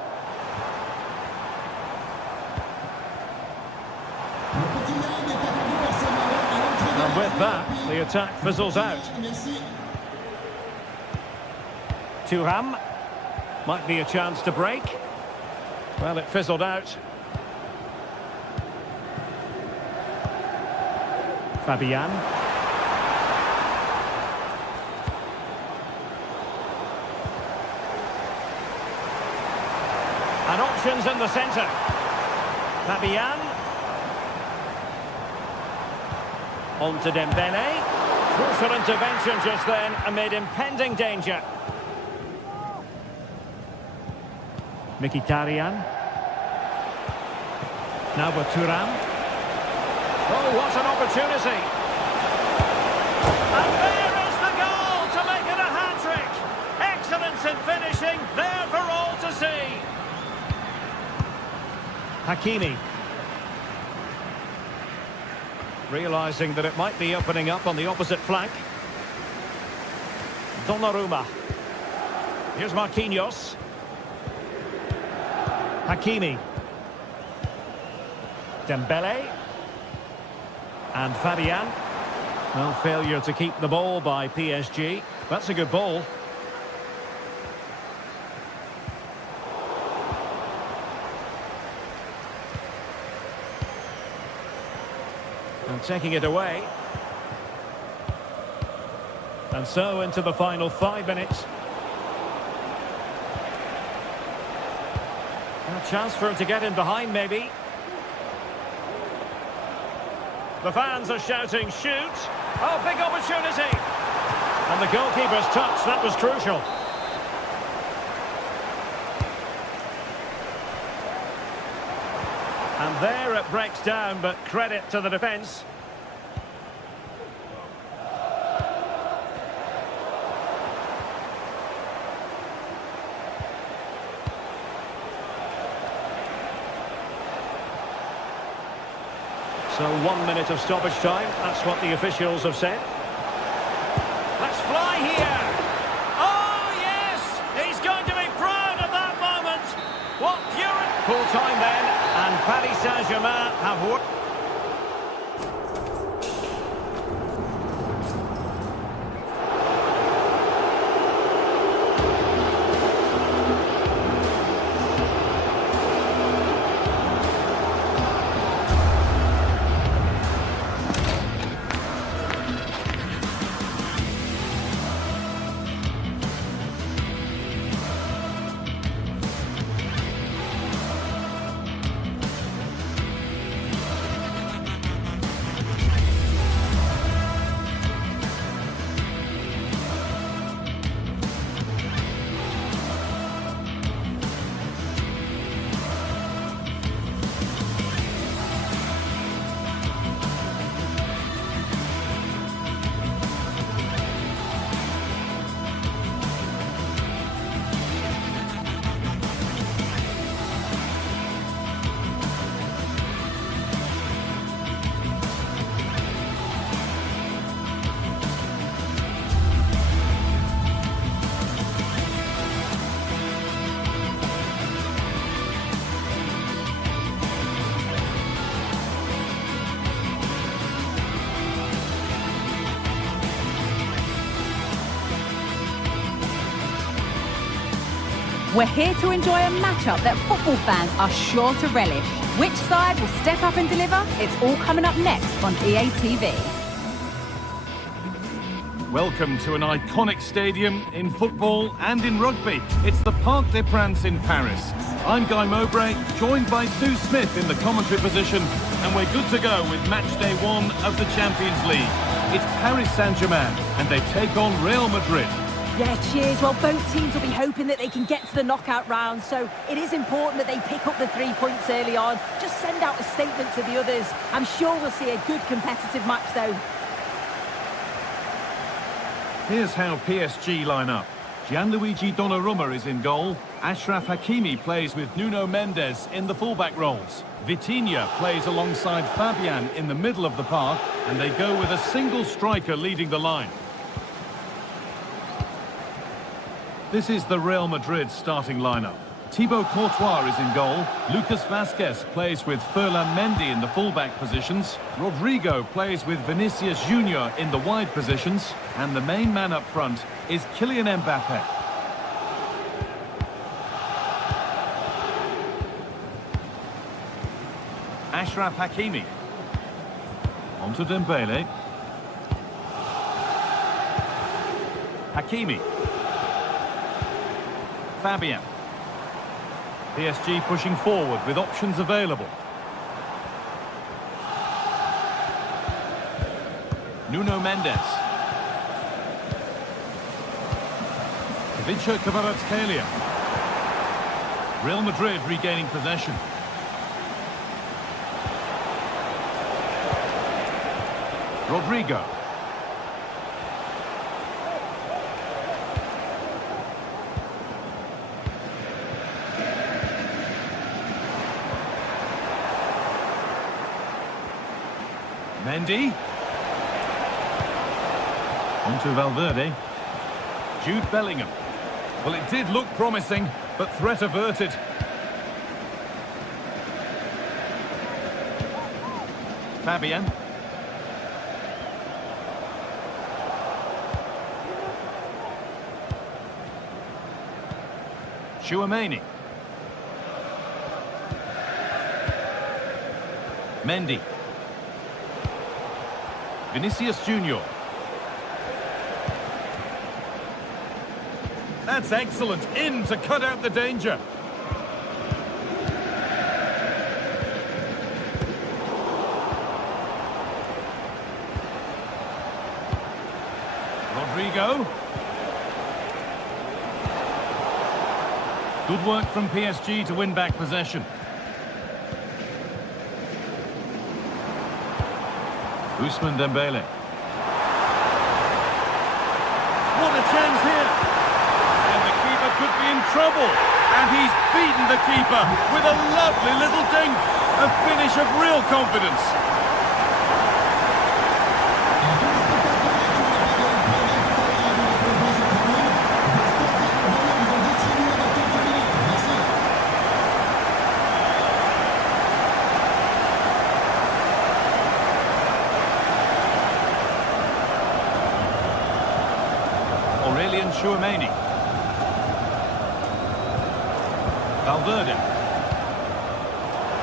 And with that, the attack fizzles out. Thuram. Might be a chance to break. Well, it fizzled out. Fabian. And options in the centre. Fabian. On to Dembele. Crucial intervention just then amid impending danger. Mkhitaryan. Now with Thuram. Oh, what an opportunity. And there is the goal to make it a hat-trick. Excellence in finishing, there for all to see. Hakimi. Realising that it might be opening up on the opposite flank. Donnarumma. Here's Marquinhos. Hakimi. Dembele. And Fabian. Well, failure to keep the ball by PSG. That's a good ball. And taking it away. And so into the final 5 minutes. A chance for him to get in behind, maybe. The fans are shouting, shoot! Oh, big opportunity! And the goalkeeper's touch, that was crucial. And there it breaks down, but credit to the defence. So 1 minute of stoppage time, that's what the officials have said. Let's fly here! Oh yes! He's going to be proud of that moment! What pure... Full time then, and Paris Saint-Germain have won. We're here to enjoy a matchup that football fans are sure to relish. Which side will step up and deliver? It's all coming up next on EA TV. Welcome to an iconic stadium in football and in rugby. It's the Parc des Princes in Paris. I'm Guy Mowbray, joined by Sue Smith in the commentary position, and we're good to go with match day 1 of the Champions League. It's Paris Saint-Germain, and they take on Real Madrid. Yeah, cheers. Well, both teams will be hoping that they can get to the knockout round, so it is important that they pick up the 3 points early on. Just send out a statement to the others. I'm sure we'll see a good competitive match, though. Here's how PSG line up. Gianluigi Donnarumma is in goal. Achraf Hakimi plays with Nuno Mendes in the fullback roles. Vitinha plays alongside Fabian in the middle of the park, and they go with a single striker leading the line. This is the Real Madrid starting lineup. Thibaut Courtois is in goal. Lucas Vazquez plays with Ferland Mendy in the fullback positions. Rodrigo plays with Vinicius Junior in the wide positions. And the main man up front is Kylian Mbappe. Achraf Hakimi. On to Dembele. Hakimi. Fabian. PSG pushing forward with options available. Nuno Mendes. Vinicius Kvaratskhelia. Real Madrid regaining possession. Rodrigo. Mendy. On to Valverde. Jude Bellingham. Well, it did look promising, but threat averted. Fabian. Tchouaméni. Mendy. Vinicius Junior. That's excellent. In to cut out the danger. Rodrigo. Good work from PSG to win back possession. Ousmane Dembele. What a chance here! And the keeper could be in trouble. And he's beaten the keeper with a lovely little dink. A finish of real confidence. Tchouaméni. Valverde.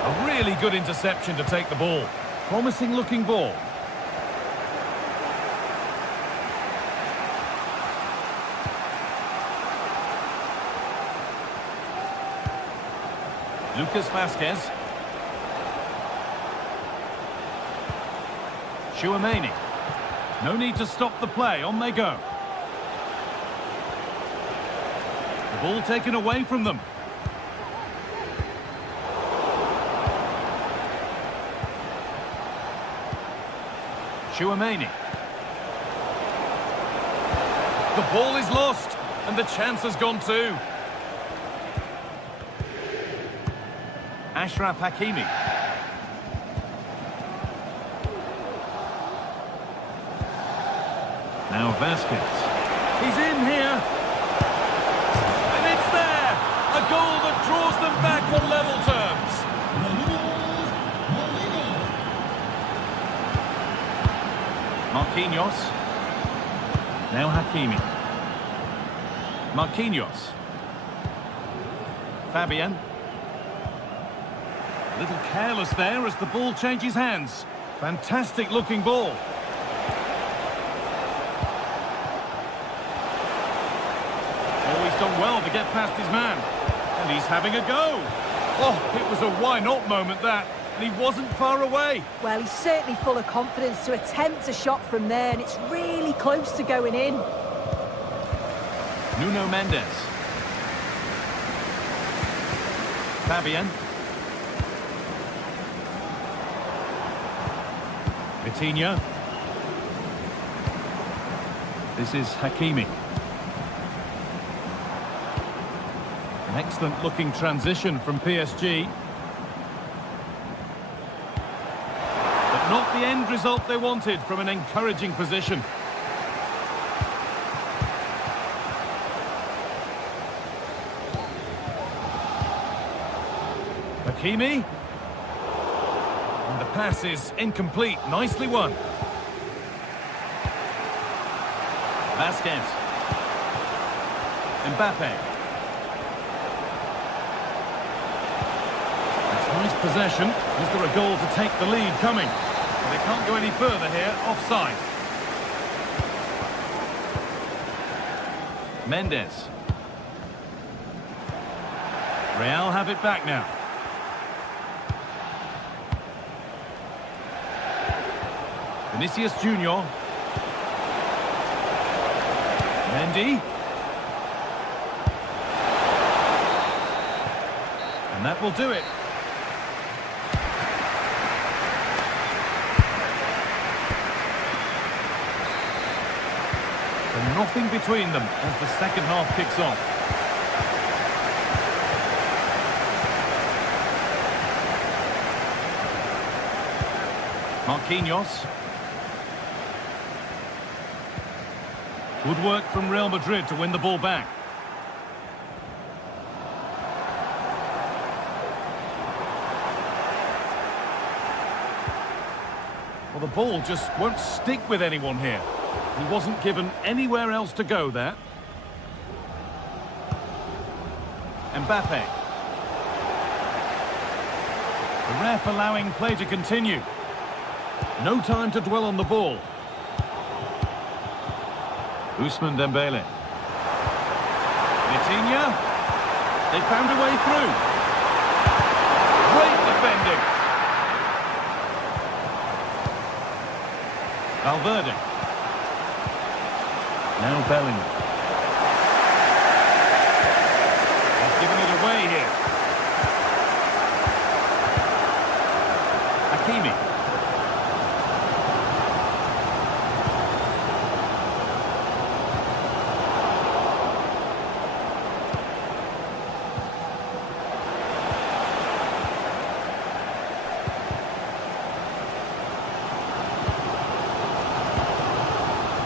A really good interception to take the ball. Promising looking ball. Lucas Vazquez. Tchouaméni. No need to stop the play, on they go. The ball taken away from them. Tchouaméni. The ball is lost, and the chance has gone too. Achraf Hakimi. Now Vazquez. He's in here. And it's there. A goal that draws them back on level terms. Marquinhos. Now Hakimi. Marquinhos. Fabian. A little careless there as the ball changes hands. Fantastic looking ball. Done well to get past his man, and he's having a go. Oh, it was a why not moment that, and he wasn't far away. Well, he's certainly full of confidence to attempt a shot from there, and it's really close to going in. Nuno Mendes. Fabian. Vitinha. This is Hakimi. An excellent looking transition from PSG. But not the end result they wanted from an encouraging position. Hakimi. And the pass is incomplete. Nicely won. Vasquez. Mbappe. That's nice possession. Is there a goal to take the lead coming? But they can't go any further here. Offside. Mendes. Real have it back now. Vinicius Junior. Mendy. And that will do it. So nothing between them as the second half kicks off. Marquinhos. Good work from Real Madrid to win the ball back. Well, the ball just won't stick with anyone here. He wasn't given anywhere else to go there. Mbappe. The ref allowing play to continue. No time to dwell on the ball. Ousmane Dembele. Vitinha. They found a way through. Great defending. Valverde. Now Bellingham. He's given it away here. Hakimi.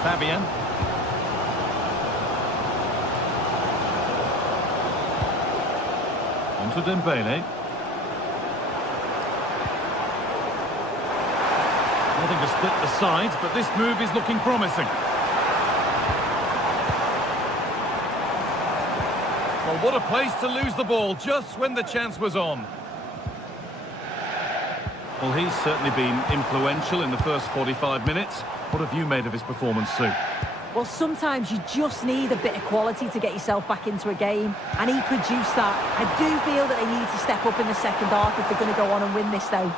Fabian. On to Dembele. Nothing to split the sides, but this move is looking promising. Well, what a place to lose the ball just when the chance was on. Well, he's certainly been influential in the first 45 minutes. What have you made of his performance, Sue? Well, sometimes you just need a bit of quality to get yourself back into a game, and he produced that. I do feel that they need to step up in the second half if they're going to go on and win this, though.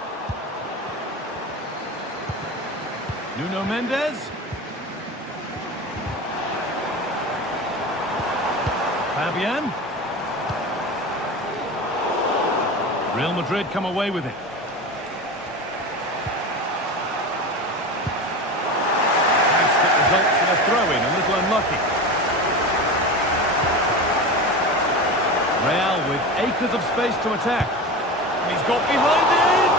Nuno Mendes. Fabian. Real Madrid come away with it. Results in a throw-in, a little unlucky. Real with acres of space to attack. And he's got behind it!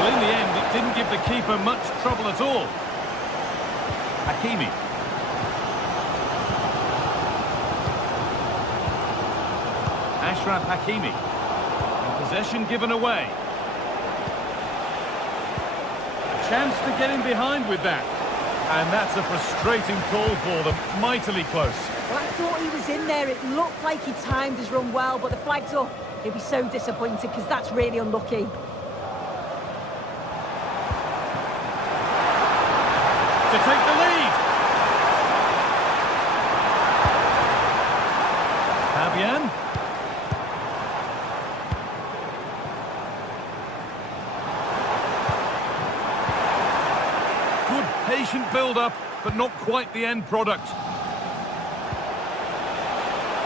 Well, in the end, it didn't give the keeper much trouble at all. Hakimi. Ashraf Hakimi. And possession given away. A chance to get in behind with that. And that's a frustrating call for them. Mightily close. Well, I thought he was in there. It looked like he timed his run well, but the flag's up. He'll be so disappointed because that's really unlucky. To take the lead. Fabian. Good patient build-up, but not quite the end product.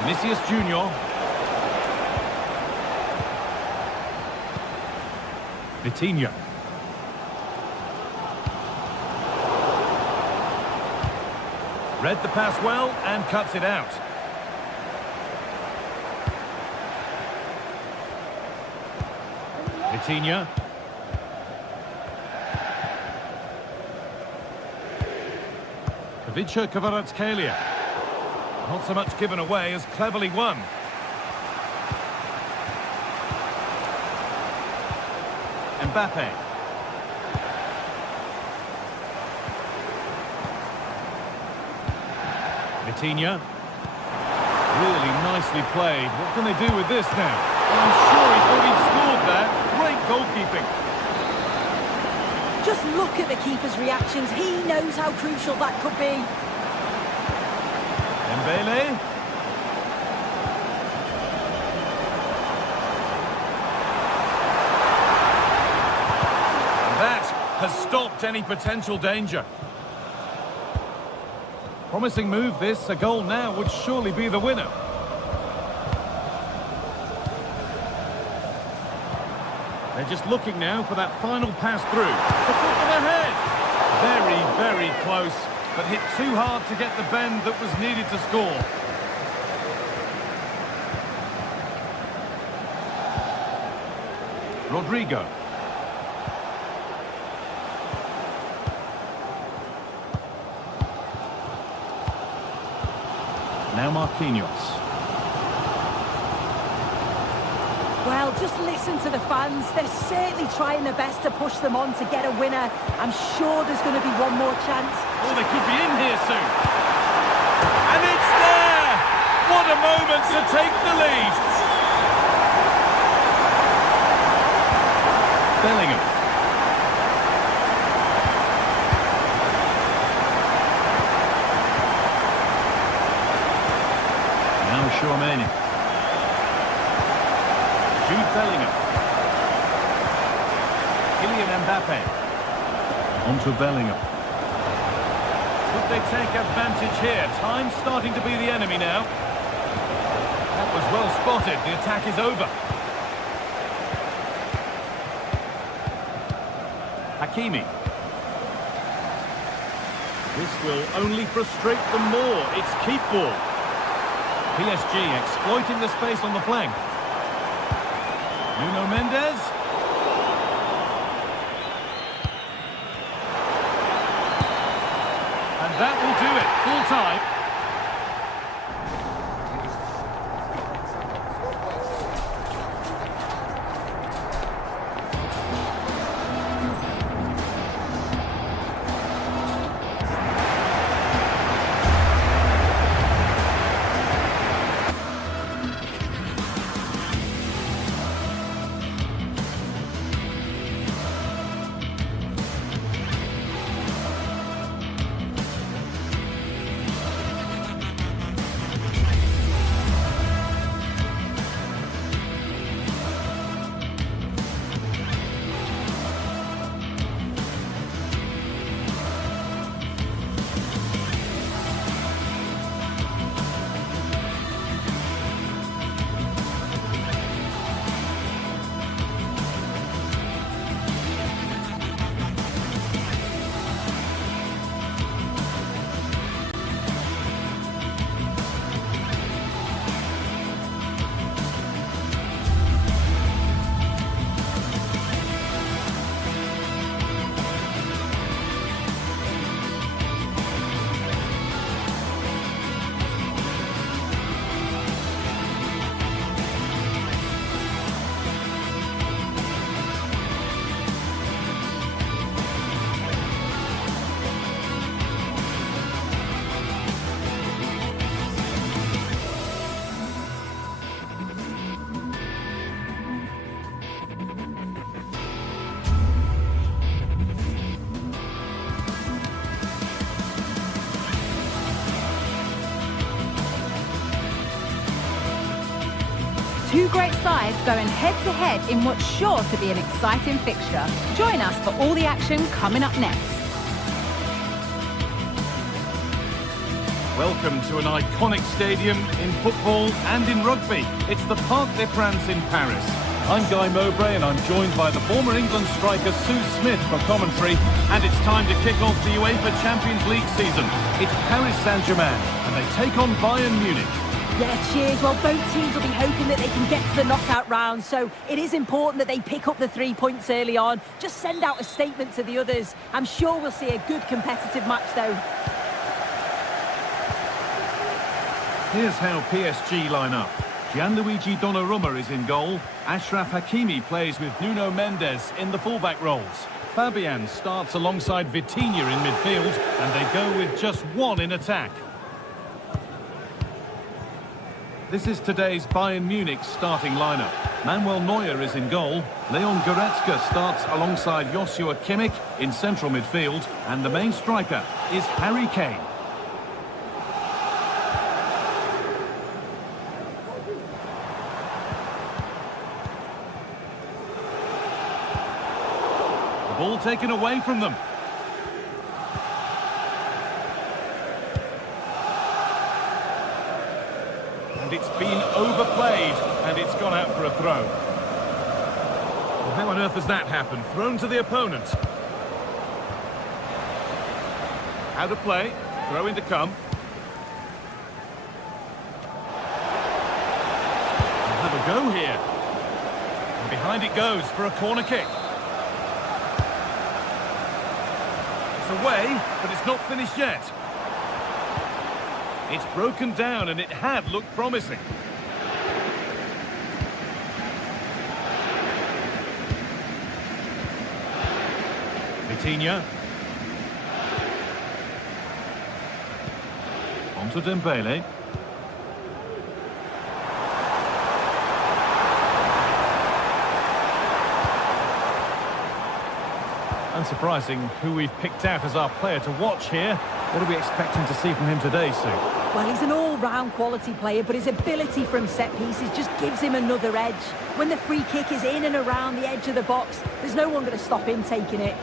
Vinicius Junior. Vitinha. Read the pass well and cuts it out. Vitinha. Kavica Kvaratskhelia. Not so much given away as cleverly won. Mbappe. Vitinha. Really nicely played. What can they do with this now? I'm sure he thought he'd scored there. Great goalkeeping. Just look at the keeper's reactions. He knows how crucial that could be. Dembele. That has stopped any potential danger. Promising move this. A goal now would surely be the winner. They're just looking now for that final pass through to put them ahead. Very, very close, but hit too hard to get the bend that was needed to score. Rodrigo. Now Marquinhos. Well, just listen to the fans. They're certainly trying their best to push them on to get a winner. I'm sure there's going to be one more chance. Oh, they could be in here soon. And it's there! What a moment to take the lead. Bellingham. Now Tchouaméni. Jude Bellingham. Kylian Mbappe. Onto Bellingham. Could they take advantage here? Time's starting to be the enemy now. That was well spotted. The attack is over. Hakimi. This will only frustrate them more. It's keep ball. PSG exploiting the space on the flank. Nuno Mendes. And that will do it. Full time. Two great sides going head-to-head in what's sure to be an exciting fixture. Join us for all the action coming up next. Welcome to an iconic stadium in football and in rugby. It's the Parc des Princes in Paris. I'm Guy Mowbray and I'm joined by the former England striker Sue Smith for commentary. And it's time to kick off the UEFA Champions League season. It's Paris Saint-Germain and they take on Bayern Munich. Yeah, cheers. Well, both teams will be hoping that they can get to the knockout round, so it is important that they pick up the 3 points early on. Just send out a statement to the others. I'm sure we'll see a good competitive match, though. Here's how PSG line up. Gianluigi Donnarumma is in goal. Achraf Hakimi plays with Nuno Mendes in the fullback roles. Fabian starts alongside Vitinha in midfield, and they go with just one in attack. This is today's Bayern Munich starting lineup. Manuel Neuer is in goal. Leon Goretzka starts alongside Joshua Kimmich in central midfield, and the main striker is Harry Kane. Ball taken away from them. And it's been overplayed, and it's gone out for a throw. Well, how on earth has that happened? Thrown to the opponent. Out of play. Throw in to come. We'll have a go here. And behind it goes for a corner kick. Away, but it's not finished yet. It's broken down and it had looked promising. Vitinha. On to Dembele. Unsurprising who we've picked out as our player to watch here. What are we expecting to see from him today, Sue? Well, he's an all-round quality player, but his ability from set pieces just gives him another edge. When the free kick is in and around the edge of the box, there's no one going to stop him taking it.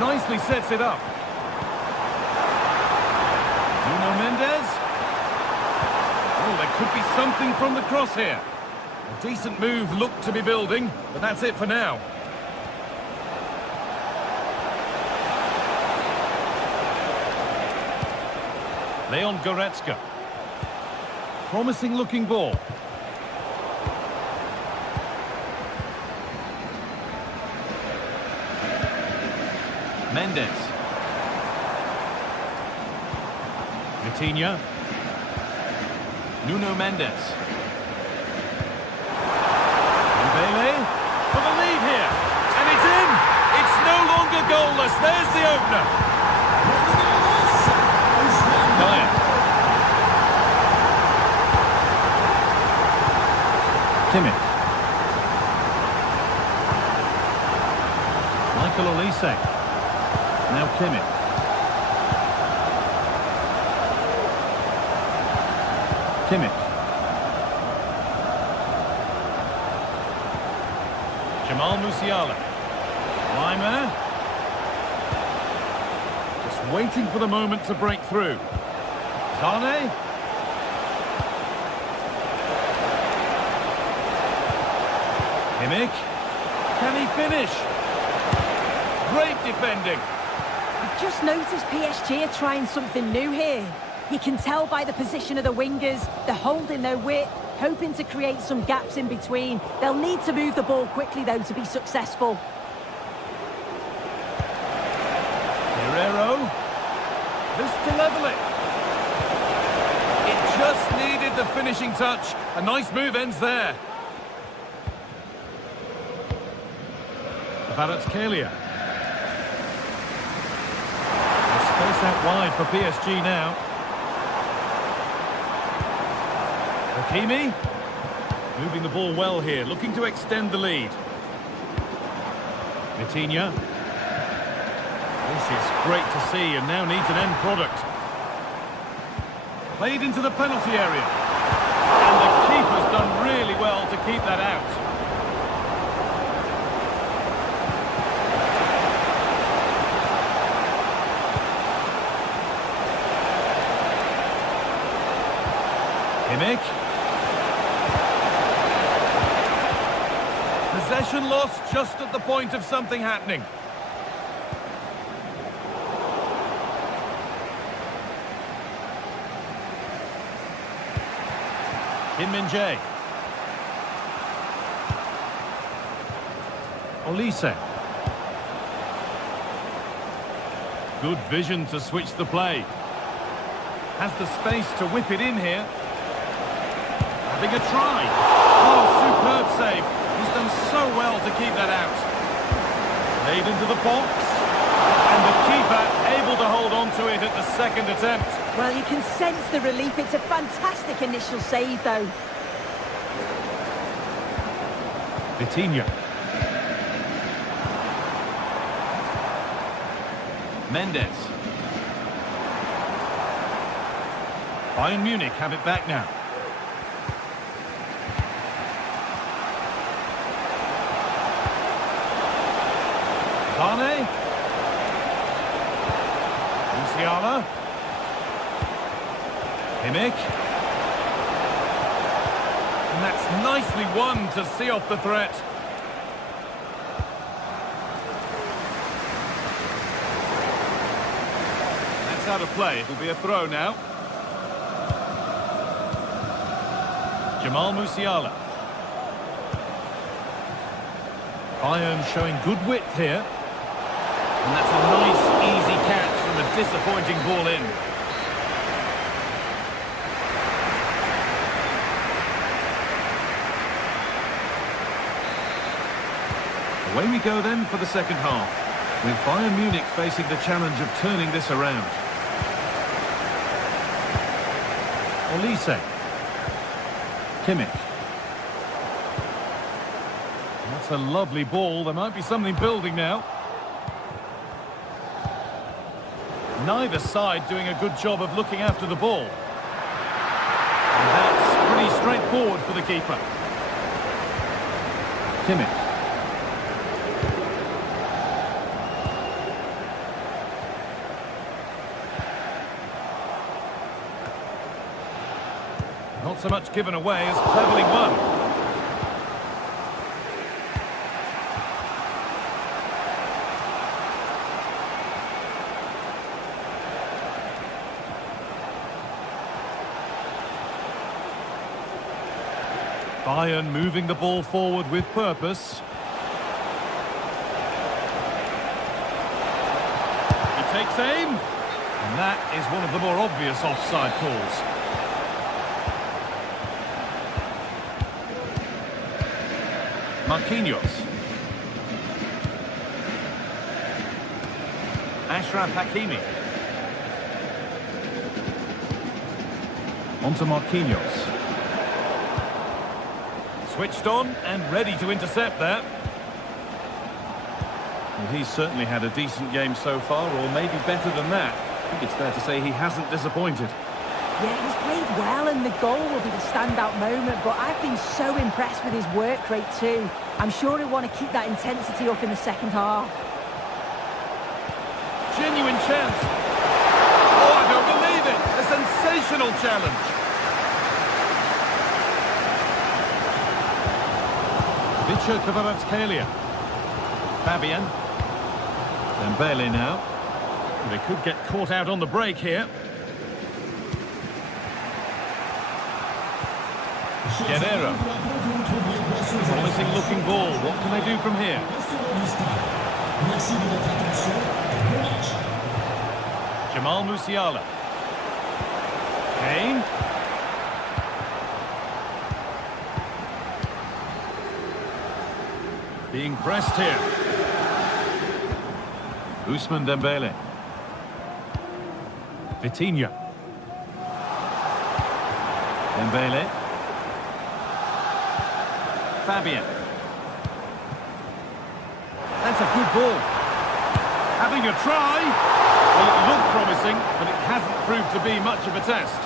Nicely sets it up. Nuno Mendes. Oh, there could be something from the cross here. A decent move looked to be building, but that's it for now. Leon Goretzka. Promising looking ball. Mendes. Vitinha. Nuno Mendes. For the lead here, and it's in. It's no longer goalless. There's the opener. Bayern. Kimmich. Michael Olise. Now Kimmich. Kimmich. Jamal Musiala. Weimer. Just waiting for the moment to break through. Sane. Kimmich. Can he finish? Great defending. I've just noticed PSG are trying something new here. You can tell by the position of the wingers, they're holding their width, hoping to create some gaps in between. They'll need to move the ball quickly, though, to be successful. Guerrero. This to level it. It just needed the finishing touch. A nice move ends there. Kvaratskhelia. Space out wide for PSG now. Hakimi. Moving the ball well here, looking to extend the lead. Vitinha. This is great to see and now needs an end product. Played into the penalty area. And the keeper's done really well to keep that out. Kimmich. Possession lost just at the point of something happening. Kim Min-jae. Olise. Good vision to switch the play. Has the space to whip it in here. Having a try. Oh, superb save. He's done so well to keep that out. Played into the box. And the keeper able to hold on to it at the second attempt. Well, you can sense the relief. It's a fantastic initial save, though. Vitinha. Mendes. Bayern Munich have it back now. Zane. Musiala. Kimmich. And that's nicely won to see off the threat. That's out of play. It'll be a throw now. Jamal Musiala. Bayern showing good width here. And that's a nice, easy catch from a disappointing ball in. Away we go then for the second half, with Bayern Munich facing the challenge of turning this around. Olise. Kimmich. That's a lovely ball. There might be something building now. Neither side doing a good job of looking after the ball. And that's pretty straightforward for the keeper. Kimmich. Not so much given away as cleverly won. Bayern moving the ball forward with purpose. He takes aim. And that is one of the more obvious offside calls. Marquinhos. Achraf Hakimi. Onto Marquinhos. Switched on and ready to intercept that. Well, he's certainly had a decent game so far, or maybe better than that. I think it's fair to say he hasn't disappointed. Yeah, he's played well, and the goal will be the standout moment, but I've been so impressed with his work rate too. I'm sure he'll want to keep that intensity up in the second half. Genuine chance. Oh, I don't believe it. A sensational challenge. Vicha Kvaratskhelia. Fabian. Dembele now. They could get caught out on the break here. Guerrero. Promising looking ball. What can they do from here? Jamal Musiala. Kane. Being pressed here. Ousmane Dembele. Vitinha. Dembele. Fabian. That's a good ball. Having a try. Well, it looked promising, but it hasn't proved to be much of a test.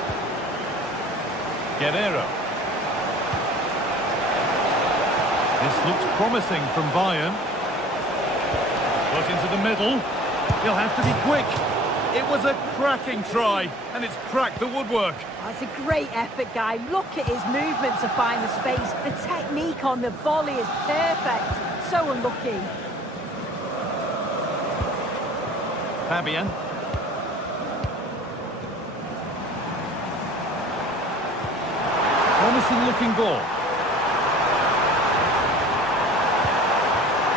Guerrero. This looks promising from Bayern. Put into the middle. He'll have to be quick. It was a cracking try, and it's cracked the woodwork. That's a great effort, Guy. Look at his movement to find the space. The technique on the volley is perfect. So unlucky. Fabian. Promising looking ball.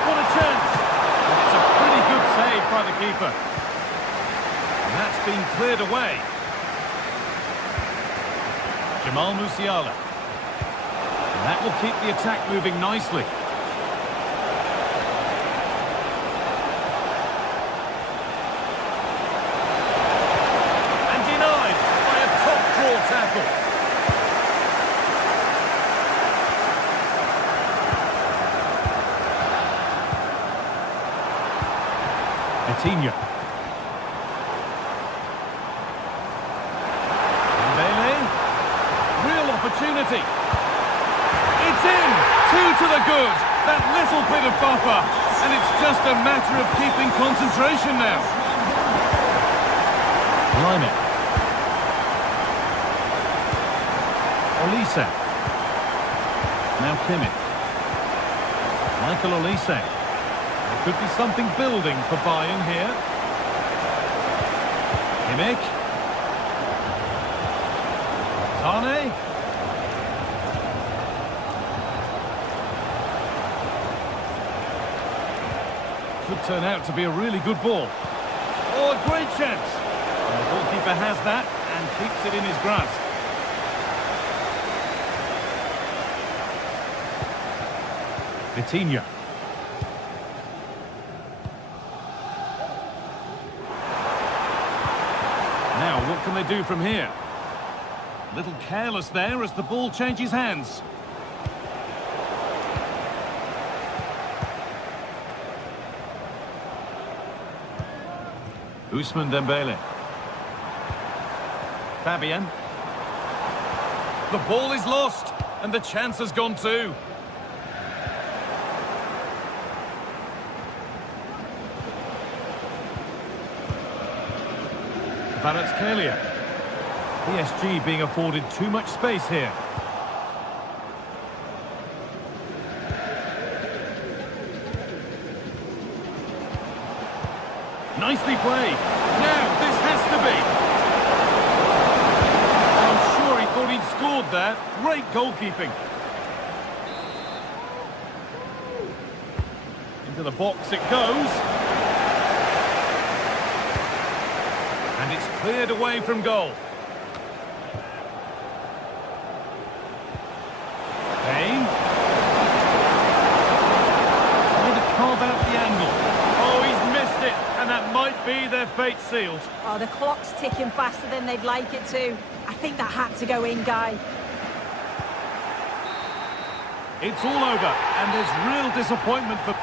What a chance! It's a pretty good save by the keeper. And that's been cleared away. Jamal Musiala. And that will keep the attack moving nicely. And denied by a top draw tackle. Coutinho. Dembele. Real opportunity. It's in! 2 to the good. That little bit of buffer. And it's just a matter of keeping concentration now. Limit. Olise. Now Kimmich. Michael Olise. Could be something building for Bayern here. Kimmich. Sane. Could turn out to be a really good ball. Oh, a great chance. And the goalkeeper has that and keeps it in his grasp. Coutinho. Now, what can they do from here? A little careless there as the ball changes hands. Ousmane Dembele. Fabian. The ball is lost, and the chance has gone too. Kvaratskhelia. PSG being afforded too much space here. Nicely played. Now, this has to be. I'm sure he thought he'd scored there. Great goalkeeping. Into the box it goes. And it's cleared away from goal. Kane. Trying to carve out the angle. Oh, he's missed it. And that might be their fate sealed. Oh, the clock's ticking faster than they'd like it to. I think that had to go in, Guy. It's all over. And there's real disappointment for...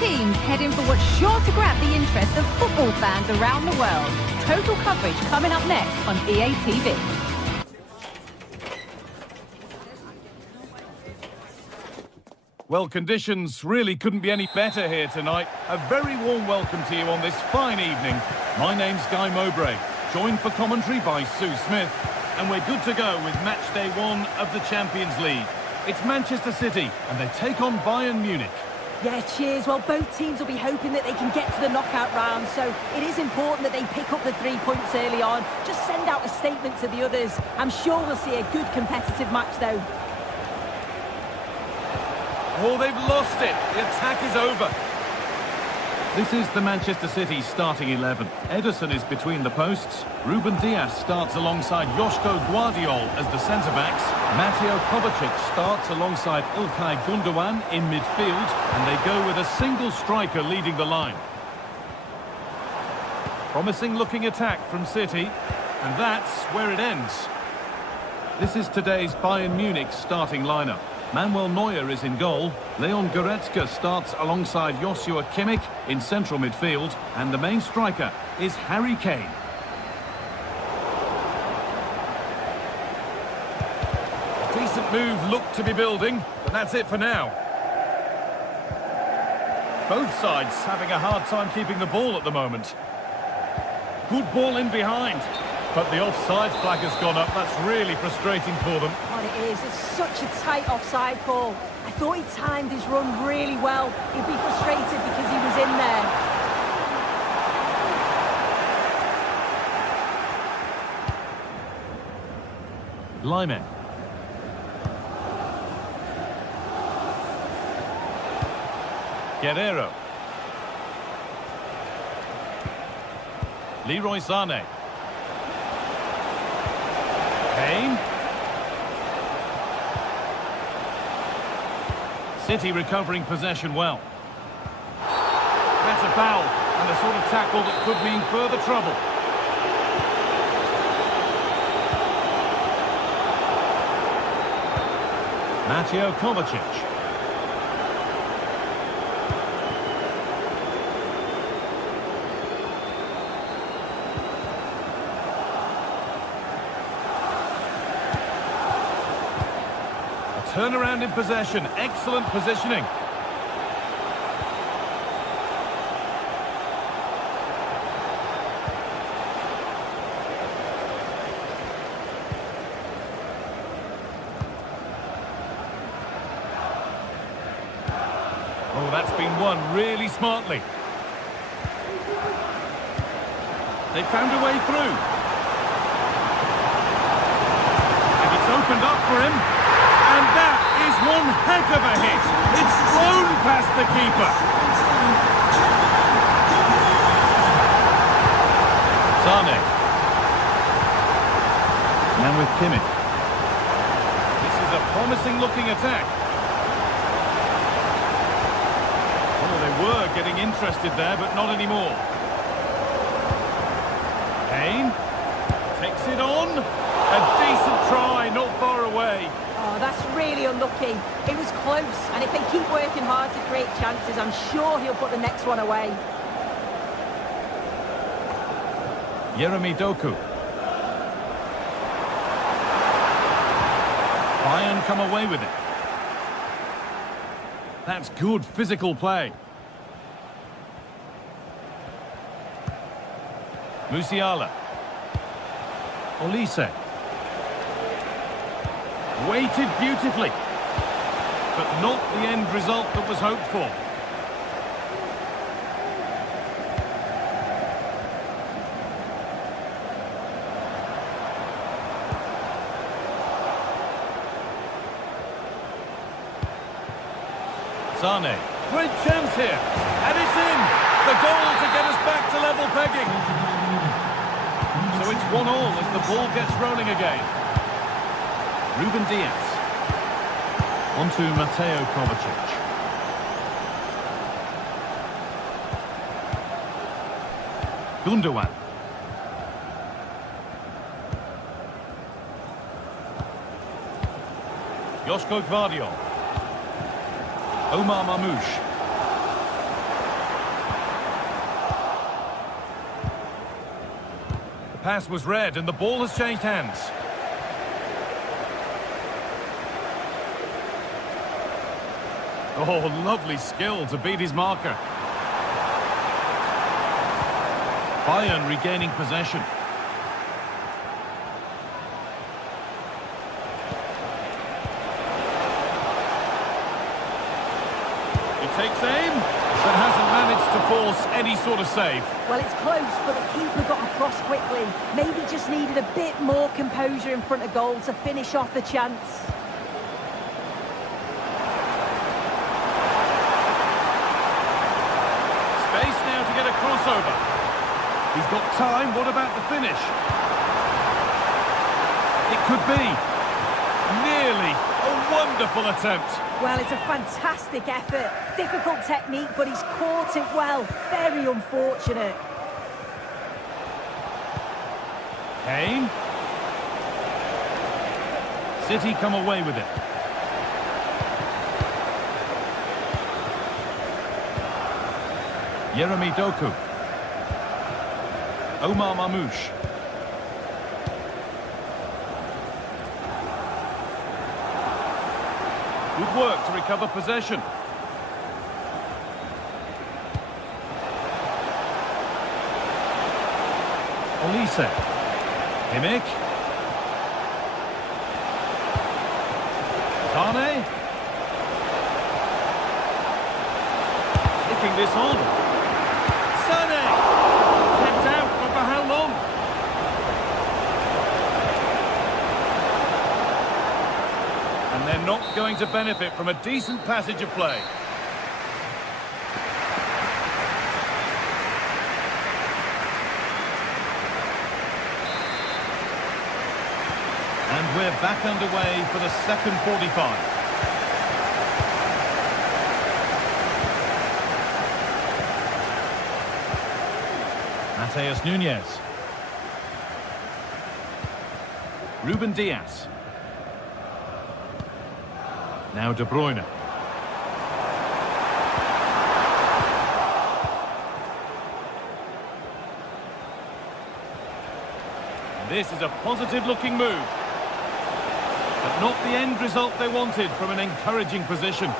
teams heading for what's sure to grab the interest of football fans around the world. Total coverage coming up next on EA TV. Well, conditions really couldn't be any better here tonight. A very warm welcome to you on this fine evening. My name's Guy Mowbray, joined for commentary by Sue Smith, and we're good to go with match day 1 of the Champions League. It's Manchester City, and they take on Bayern Munich. Yeah, cheers. Well, both teams will be hoping that they can get to the knockout round, so it is important that they pick up the 3 points early on. Just send out a statement to the others. I'm sure we'll see a good competitive match, though. Oh, they've lost it. The attack is over. This is the Manchester City starting 11. Ederson is between the posts. Ruben Dias starts alongside Joško Guardiol as the centre-backs. Mateo Kovacic starts alongside Ilkay Gundogan in midfield. And they go with a single striker leading the line. Promising looking attack from City. And that's where it ends. This is today's Bayern Munich starting lineup. Manuel Neuer is in goal. Leon Goretzka starts alongside Joshua Kimmich in central midfield. And the main striker is Harry Kane. A decent move looked to be building, but that's it for now. Both sides having a hard time keeping the ball at the moment. Good ball in behind. But the offside flag has gone up. That's really frustrating for them. What it is, it's such a tight offside call. I thought he timed his run really well. He'd be frustrated because he was in there. Lyman. Guerrero. Leroy Sané. Kane. City recovering possession well. That's a foul, and the sort of tackle that could mean further trouble. Mateo Kovacic. Turnaround in possession, excellent positioning. Oh, that's been won really smartly. They found a way through. And it's opened up for him. And that is one heck of a hit. It's flown past the keeper. Sané. Now with Kimmich. This is a promising looking attack. Oh, they were getting interested there, but not anymore. Kane takes it on. A decent try, not far away. Oh, that's really unlucky. It was close, and if they keep working hard to create chances, I'm sure he'll put the next one away. Jeremy Doku. Bayern come away with it. That's good physical play. Musiala. Olise. Weighted beautifully, but not the end result that was hoped for. Sané, great chance here, and it's in! The goal to get us back to level pegging. So it's 1-1 as the ball gets rolling again. Ruben Dias. On to Mateo Kovacic. Gundogan. Joško Guardiol. Omar Mamouche. That pass was read and the ball has changed hands. Oh, lovely skill to beat his marker. Bayern regaining possession. He takes aim, but hasn't managed to force any sort of save. Well, it's close, but the keeper got across quickly. Maybe just needed a bit more composure in front of goal to finish off the chance. Space now to get a crossover. He's got time. What about the finish? It could be. Nearly. A wonderful attempt. Well, it's a fantastic effort. Difficult technique, but he's caught it well. Very unfortunate. Kane. City come away with it. Yeremy Doku. Omar Mamouche. Good work to recover possession. Olise. Kimmich. Sane. Picking this on. Sane. Kept out, but for how long? And they're not going to benefit from a decent passage of play. And we're back underway for the second 45. Mateus Nunes. Ruben Diaz. Now De Bruyne. This is a positive-looking move. But not the end result they wanted from an encouraging position.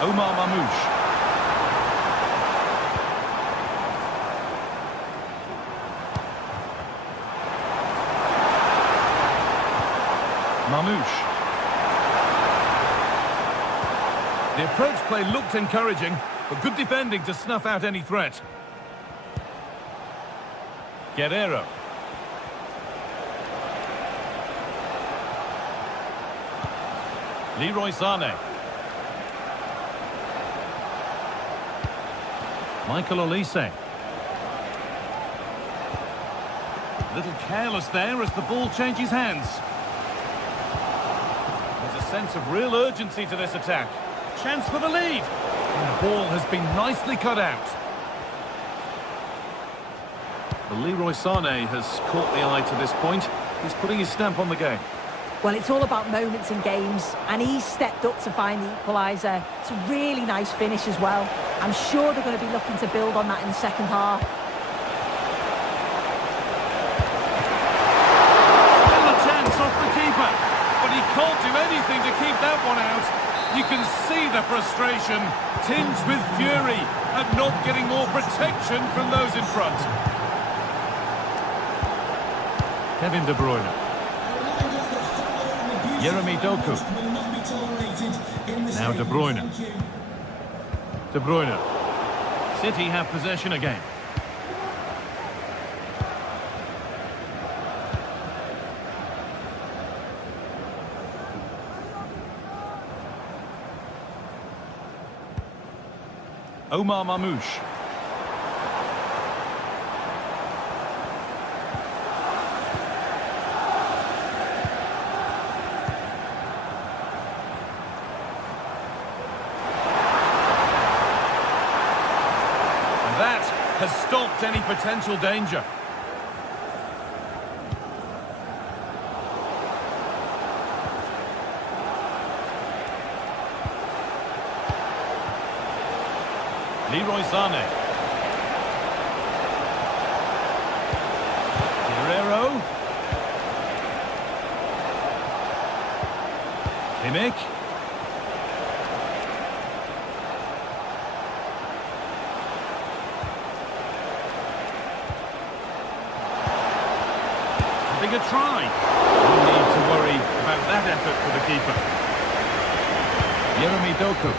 Omar Mamouche. Mamouche. The approach play looked encouraging, but good defending to snuff out any threat. Guerrero. Leroy Sané. Michael Olise. A little careless there as the ball changes hands. There's a sense of real urgency to this attack. Chance for the lead. And the ball has been nicely cut out. Well, Leroy Sané has caught the eye to this point. He's putting his stamp on the game. Well, it's all about moments in games, and he's stepped up to find the equaliser. It's a really nice finish as well. I'm sure they're going to be looking to build on that in the second half. Still a chance off the keeper, but he can't do anything to keep that one out. You can see the frustration, tinged with fury, at not getting more protection from those in front. Kevin De Bruyne. Yeremy Doku. Now De Bruyne. De Bruyne. City have possession again. Omar Mamouche. That has stopped any potential danger. Leroy Sané. Guerrero. Kimmich. Having a try. No need to worry about that effort for the keeper. Yeremy Doku.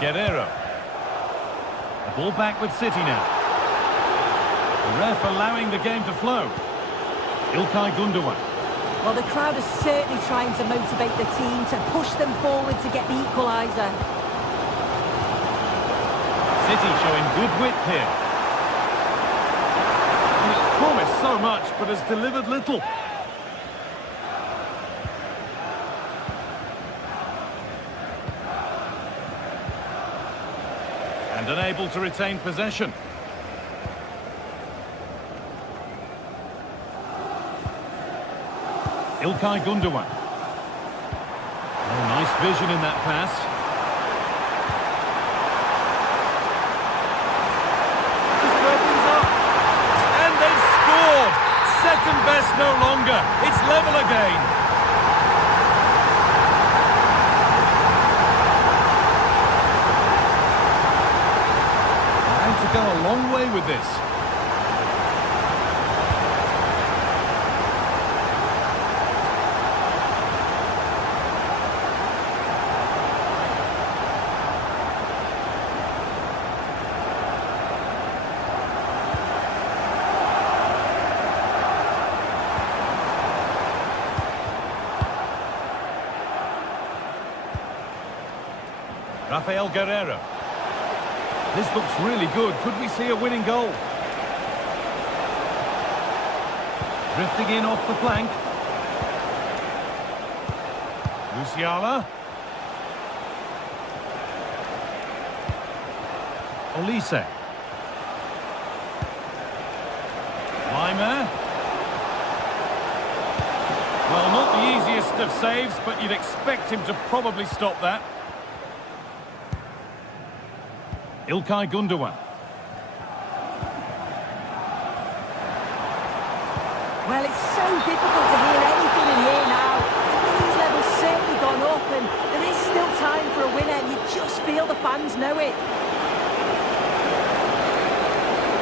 Guerrero. The ball back with City now. The ref allowing the game to flow. Ilkay Gundogan. Well, the crowd is certainly trying to motivate the team to push them forward to get the equaliser. City showing good width here. And it's promised so much, but has delivered little. And unable to retain possession. Ilkay Gundogan. Oh, nice vision in that pass. Just opens up. And they've scored. Second best no longer. It's level again. And to go a long way with this. Rafael Guerrero. This looks really good. Could we see a winning goal? Drifting in off the flank. Musiala. Olise. Lima. Well, not the easiest of saves, but you'd expect him to probably stop that. Ilkay Gundogan. Well, it's so difficult to hear anything in here now. The noise level's certainly gone up, and there is still time for a winner, and you just feel the fans know it.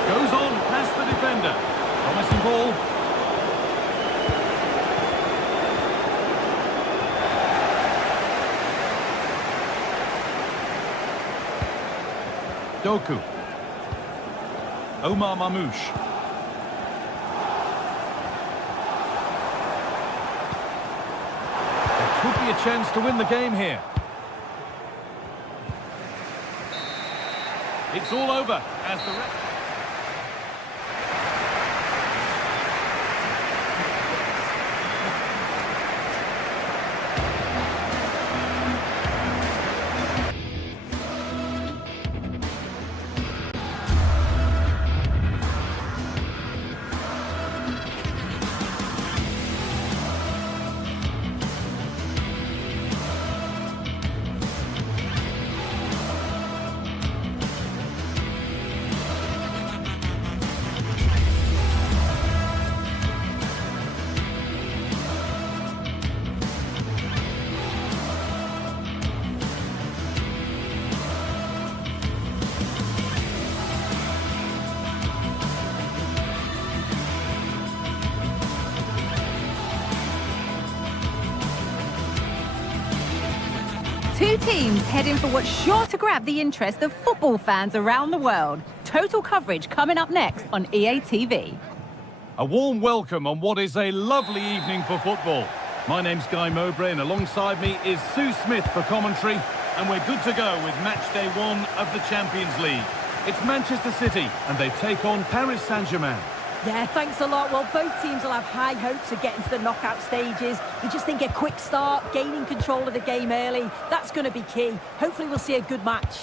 Goes on past the defender. Promising ball. Doku. Omar Mamouche. There could be a chance to win the game here. It's all over as the... Two teams heading for what's sure to grab the interest of football fans around the world. Total coverage coming up next on EA TV. A warm welcome on what is a lovely evening for football. My name's Guy Mowbray, and alongside me is Sue Smith for commentary, and we're good to go with match day 1 of the Champions League. It's Manchester City, and they take on Paris Saint-Germain. Yeah, thanks a lot. Well, both teams will have high hopes of getting to the knockout stages. You just think a quick start, gaining control of the game early, that's going to be key. Hopefully we'll see a good match.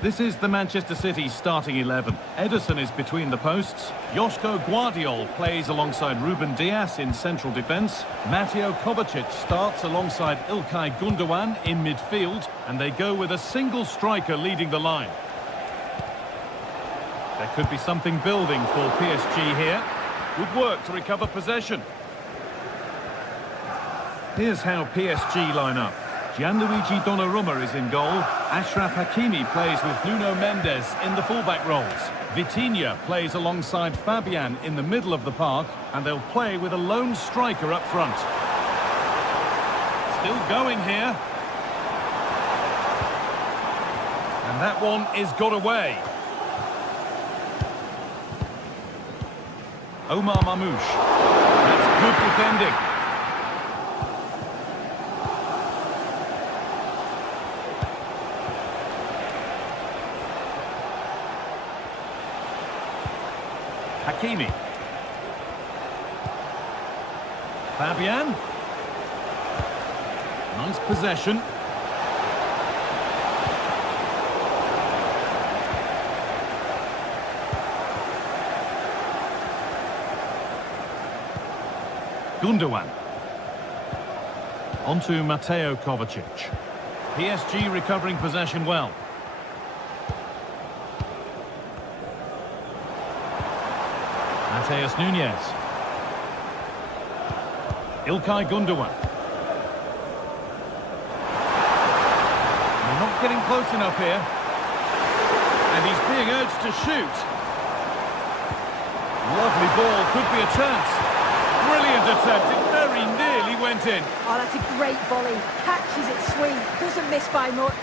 This is the Manchester City starting 11. Ederson is between the posts. Joško Guardiol plays alongside Ruben Dias in central defence. Mateo Kovacic starts alongside Ilkay Gundogan in midfield. And they go with a single striker leading the line. There could be something building for PSG here. Good work to recover possession. Here's how PSG line up. Gianluigi Donnarumma is in goal. Achraf Hakimi plays with Nuno Mendes in the fullback roles. Vitinha plays alongside Fabian in the middle of the park, and they'll play with a lone striker up front. Still going here. And that one is got away. Omar Mamouche. That's good defending. Hakimi. Fabian. Nice possession. Gundogan. On to Mateo Kovacic. PSG recovering possession well. Mateus Nunes. Ilkay Gundogan. They're not getting close enough here. And he's being urged to shoot. Lovely ball, could be a chance. Brilliant attempt, it very nearly went in. Oh, that's a great volley. Catches it sweet, doesn't miss by much.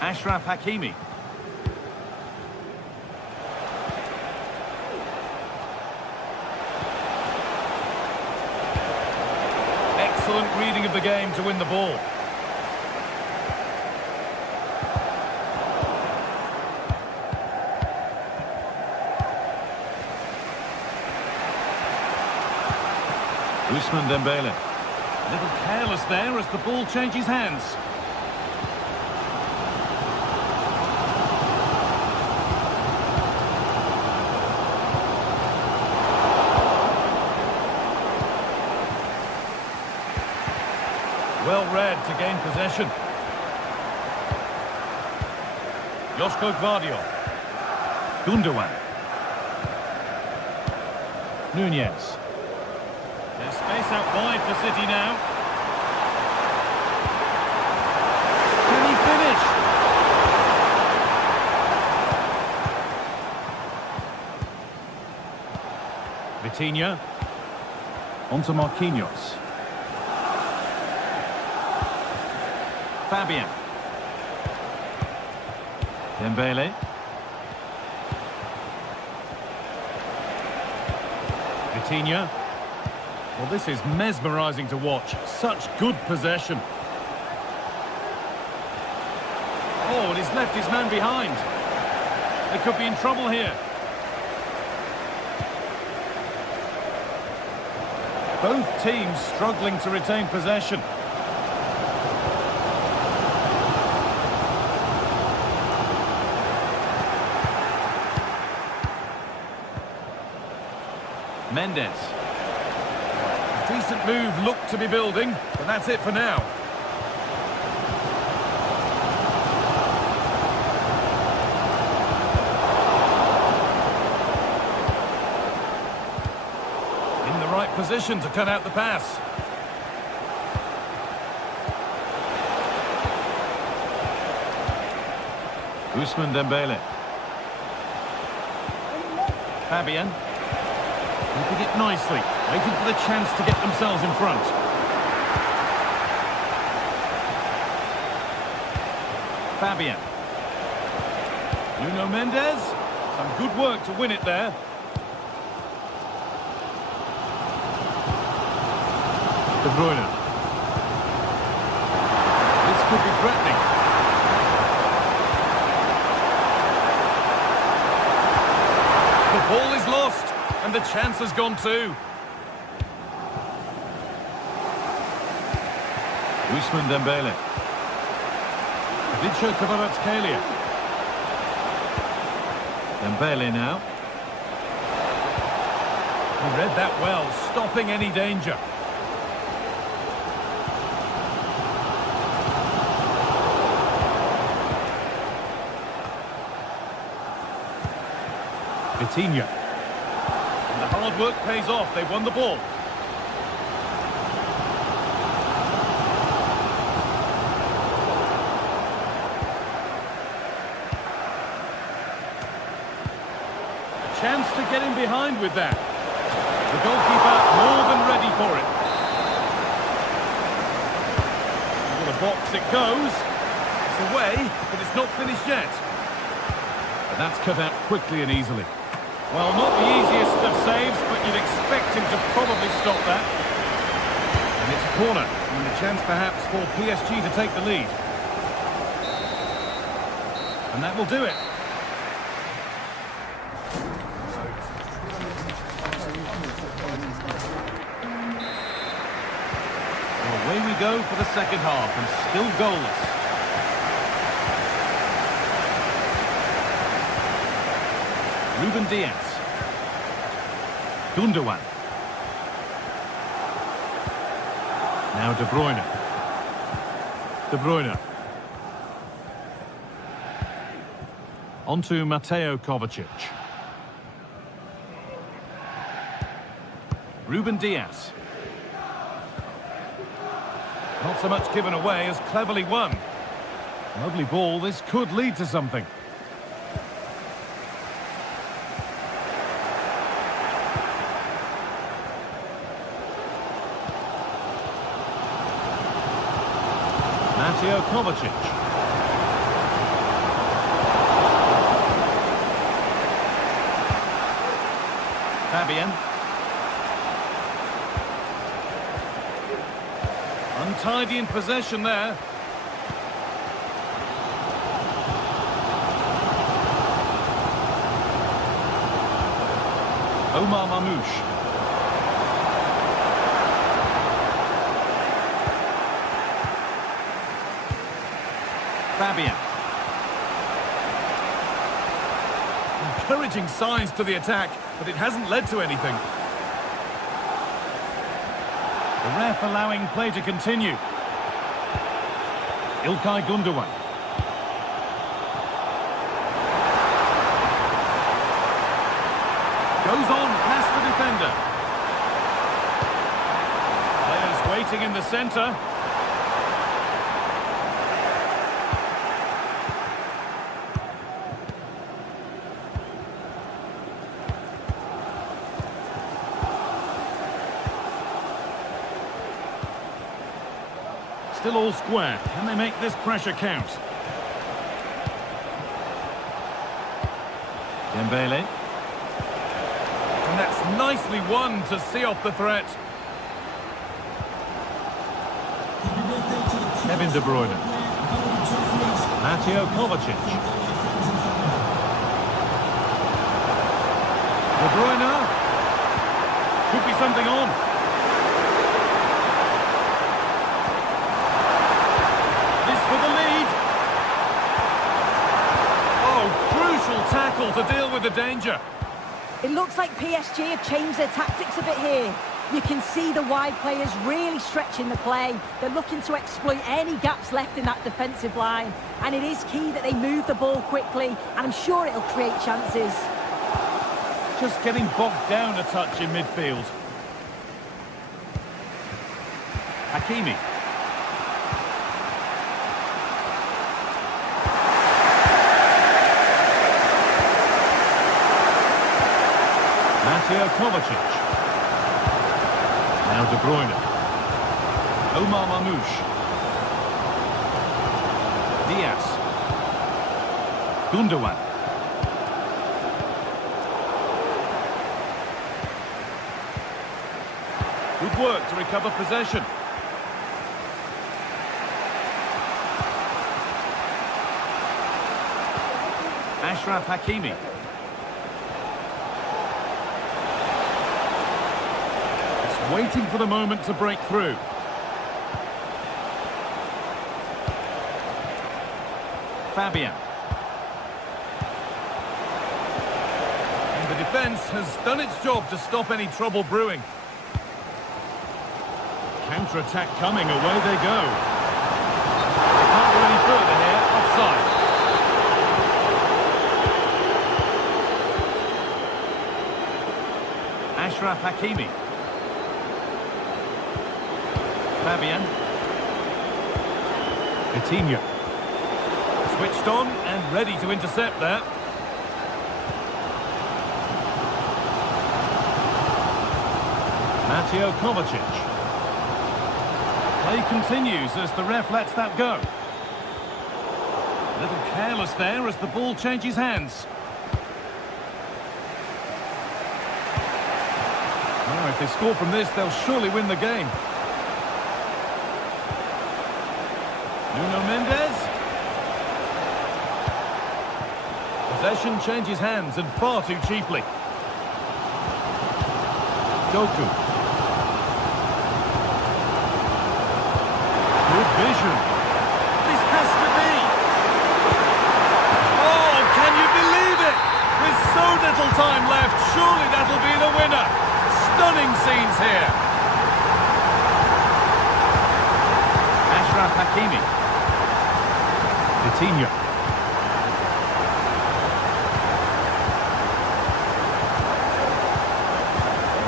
Achraf Hakimi. Excellent reading of the game to win the ball. Ousmane Dembele. A little careless there as the ball changes hands. Well read to gain possession. Joško Guardiol. Gundogan. Nunez. There's space out wide for City now. Can he finish? Vitinha. On to Marquinhos. Fabian. Dembele. Vitinha. Well, this is mesmerising to watch. Such good possession. Oh, and he's left his man behind. They could be in trouble here. Both teams struggling to retain possession. Mendes. Decent move looked to be building, but that's it for now. In the right position to cut out the pass. Ousmane Dembele. Fabian. Keeping it nicely, waiting for the chance to get themselves in front. Fabian. Nuno Mendes. Some good work to win it there. De Bruyne. This could be threatening. The ball is lost. And the chance has gone too. Ousmane Dembele. Kvaratskhelia. Dembele now. He read that well, stopping any danger. Vitinha. And the hard work pays off. They've won the ball. Chance to get in behind with that. The goalkeeper more than ready for it. Into the box it goes. It's away, but it's not finished yet. But that's cut out quickly and easily. Well, not the easiest of saves, but you'd expect him to probably stop that. And it's a corner, and a chance perhaps for PSG to take the lead. And that will do it. Away we go for the second half, and still goalless. Ruben Diaz. Gundogan. Now De Bruyne. De Bruyne. On to Mateo Kovacic. Ruben Diaz. Not so much given away as cleverly won. Lovely ball, this could lead to something. Mateo Kovacic. Fabian. Untidy in possession there. Omar Mamouche. Fabian. Encouraging signs to the attack, but it hasn't led to anything. The ref allowing play to continue. İlkay Gundogan. Goes on past the defender. Players waiting in the centre. Still all square. Can they make this pressure count? Dembele. And that's nicely won to see off the threat. Kevin De Bruyne. Mateo Kovacic. De Bruyne. Could be something on. For the lead. Oh, crucial tackle to deal with the danger. It looks like PSG have changed their tactics a bit here. You can see the wide players really stretching the play. They're looking to exploit any gaps left in that defensive line. And it is key that they move the ball quickly, and I'm sure it'll create chances. Just getting bogged down a touch in midfield. Hakimi. Mateo Kovacic. Now De Bruyne. Omar Mamouche. Diaz. Gundogan. Good work to recover possession. Achraf Hakimi. Waiting for the moment to break through. Fabian. And the defence has done its job to stop any trouble brewing. Counter-attack coming, away they go. They can't go any further here, offside. Ashraf Hakimi. Fabian. Coutinho. Switched on and ready to intercept there. Mateo Kovacic. Play continues as the ref lets that go. A little careless there as the ball changes hands. Now, if they score from this, they'll surely win the game. Nuno Mendes. Possession changes hands and far too cheaply. Doku. Good vision. This has to be. Oh, can you believe it? With so little time left, surely that'll be the winner. Stunning scenes here. Ashraf Hakimi. Coutinho.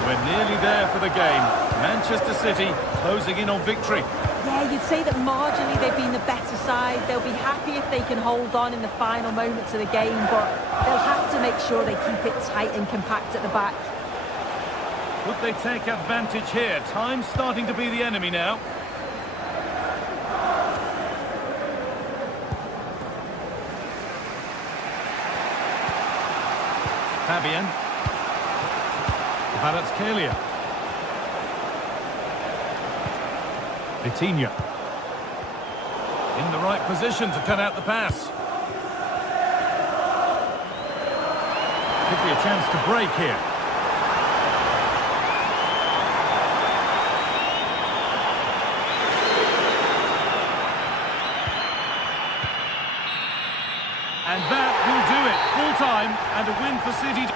We're nearly there for the game. Manchester City closing in on victory. Yeah, you'd say that marginally they've been the better side. They'll be happy if they can hold on in the final moments of the game, but they'll have to make sure they keep it tight and compact at the back. Could they take advantage here? Time's starting to be the enemy now. Fabian. Kvaratskhelia. Coutinho. In the right position to cut out the pass. Could be a chance to break here. And that will do it. Full time and a win for City.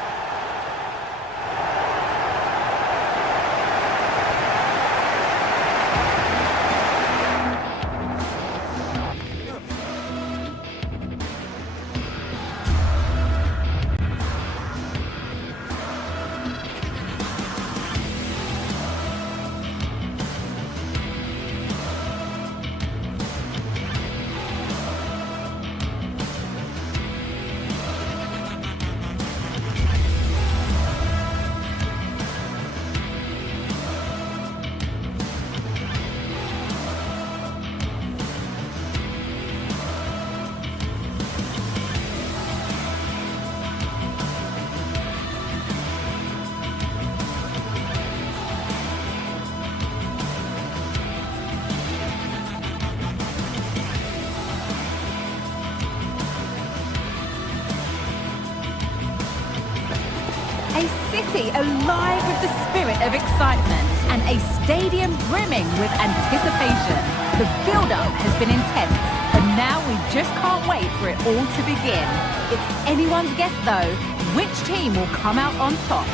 A city alive with the spirit of excitement and a stadium brimming with anticipation. The build-up has been intense, and now we just can't wait for it all to begin. It's anyone's guess, though, which team will come out on top.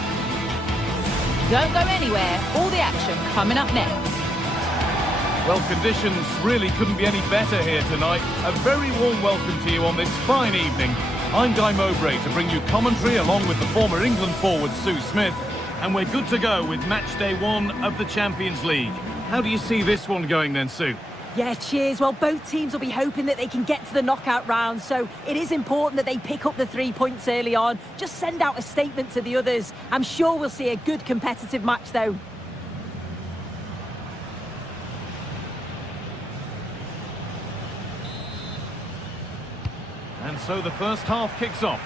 Don't go anywhere, all the action coming up next. Well, conditions really couldn't be any better here tonight. A very warm welcome to you on this fine evening. I'm Guy Mowbray to bring you commentary along with the former England forward Sue Smith, and we're good to go with match day 1 of the Champions League. How do you see this one going then, Sue? Yeah, cheers. Well, both teams will be hoping that they can get to the knockout round, so it is important that they pick up the 3 points early on. Just send out a statement to the others. I'm sure we'll see a good competitive match, though. And so the first half kicks off.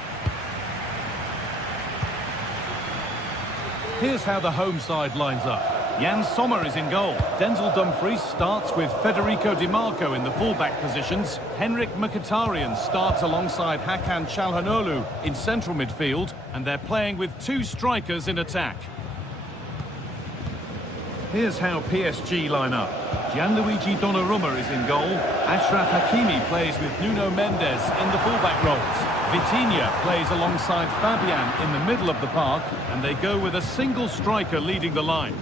Here's how the home side lines up. Jan Sommer is in goal. Denzel Dumfries starts with Federico Di Marco in the full-back positions. Henrik Mkhitaryan starts alongside Hakan Çalhanoğlu in central midfield, and they're playing with 2 strikers in attack. Here's how PSG line up. Gianluigi Donnarumma is in goal. Achraf Hakimi plays with Nuno Mendes in the fullback roles. Vitinha plays alongside Fabian in the middle of the park, and they go with a single striker leading the line.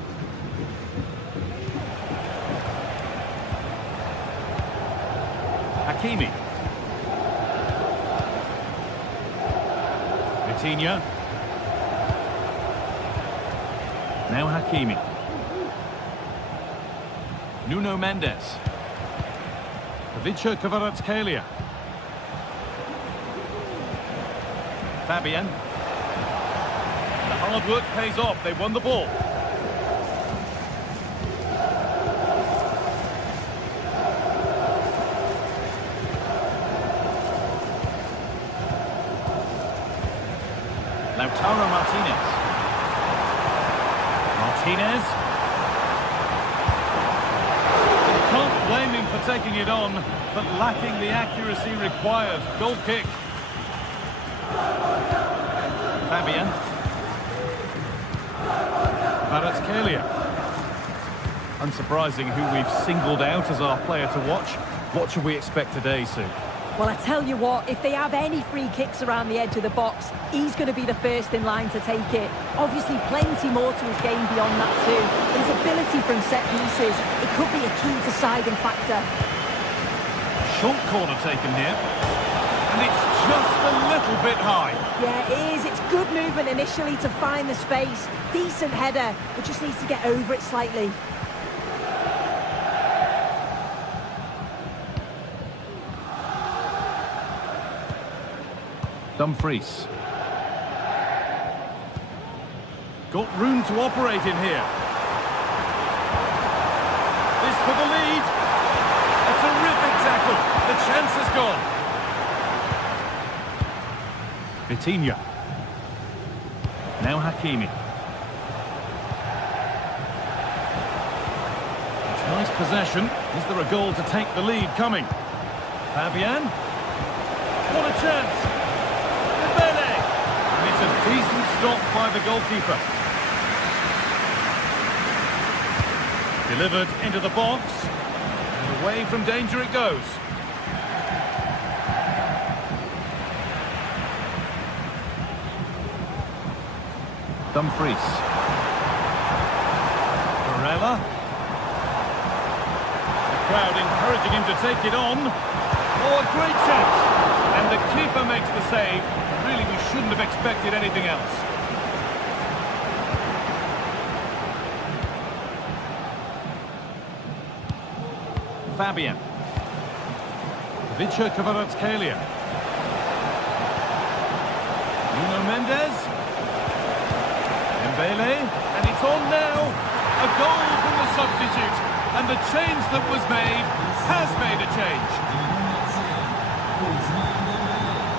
Hakimi. Vitinha. Now Hakimi. Nuno Mendes. Ivica Kvaratskhelia. Fabian. The hard work pays off. They won the ball. Lautaro Martinez. Martinez. You can't blame him for taking it on, but lacking the accuracy required. Goal kick. Fabian. Kvaratskhelia. Unsurprising who we've singled out as our player to watch. What should we expect today, Sue? Well, I tell you what, if they have any free kicks around the edge of the box, he's going to be the first in line to take it. Obviously, plenty more to his game beyond that too. But his ability from set pieces, it could be a key deciding factor. Short corner taken here. And it's just a little bit high. Yeah, it is. It's good movement initially to find the space. Decent header, but just needs to get over it slightly. Dumfries. Got room to operate in here. This for the lead. A terrific tackle. The chance is gone. Vitinha. Now Hakimi. It's nice possession. Is there a goal to take the lead coming? Fabian. What a chance. It's a decent stop by the goalkeeper. Delivered into the box. And away from danger it goes. Dumfries. Barella. The crowd encouraging him to take it on. Oh, a great chance. And the keeper makes the save. Really, we shouldn't have expected anything else. Fabian. Ivica Kvaratskhelia. Nuno Mendes. Dembele. And it's on now. A goal from the substitute. And the change that was made has made a change.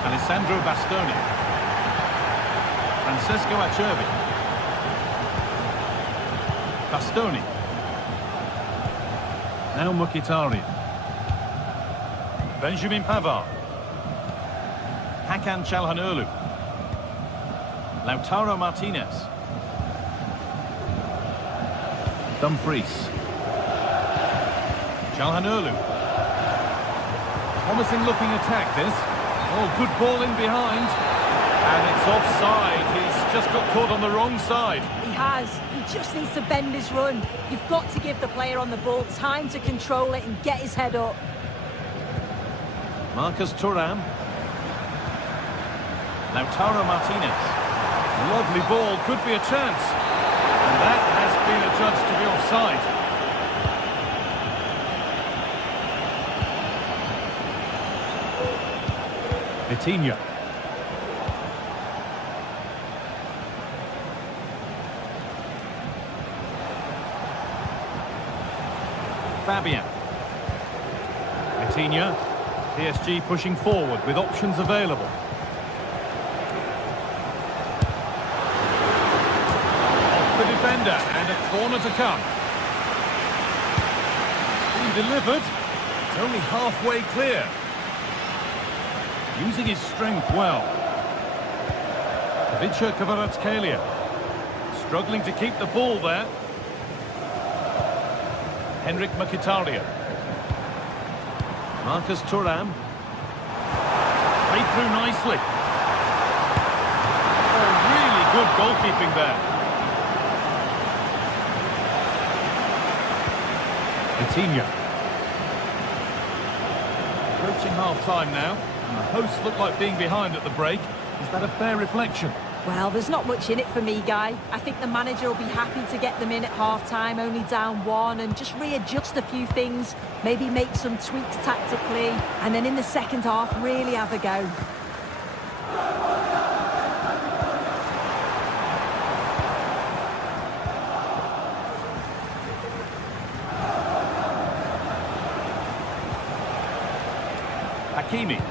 Alessandro Bastoni. Francesco Acerbi. Bastoni. Now Mkhitaryan. Benjamin Pavard. Hakan Çalhanoğlu. Lautaro Martinez. Dumfries. Çalhanoğlu. Promising looking attack this. Oh, good ball in behind. And it's offside. He's just got caught on the wrong side. He has. He just needs to bend his run. You've got to give the player on the ball time to control it and get his head up. Marcus Thuram. Lautaro Martinez. Lovely ball. Could be a chance. And that has been adjudged to be offside. Vitinha. Fabian. Vitinha. PSG pushing forward with options available. Off the defender and a corner to come. It's been delivered. It's only halfway clear. Using his strength well. Ivica Kvaratskhelia. Struggling to keep the ball there. Henrik Mkhitaryan. Marcus Thuram. Played through nicely. Oh, really good goalkeeping there. Coutinho. Approaching half-time now, and the hosts look like being behind at the break. Is that a fair reflection? Well, there's not much in it for me, Guy. I think the manager will be happy to get them in at half-time, only down 1, and just readjust a few things, maybe make some tweaks tactically, and then in the second half, really have a go. Hakimi.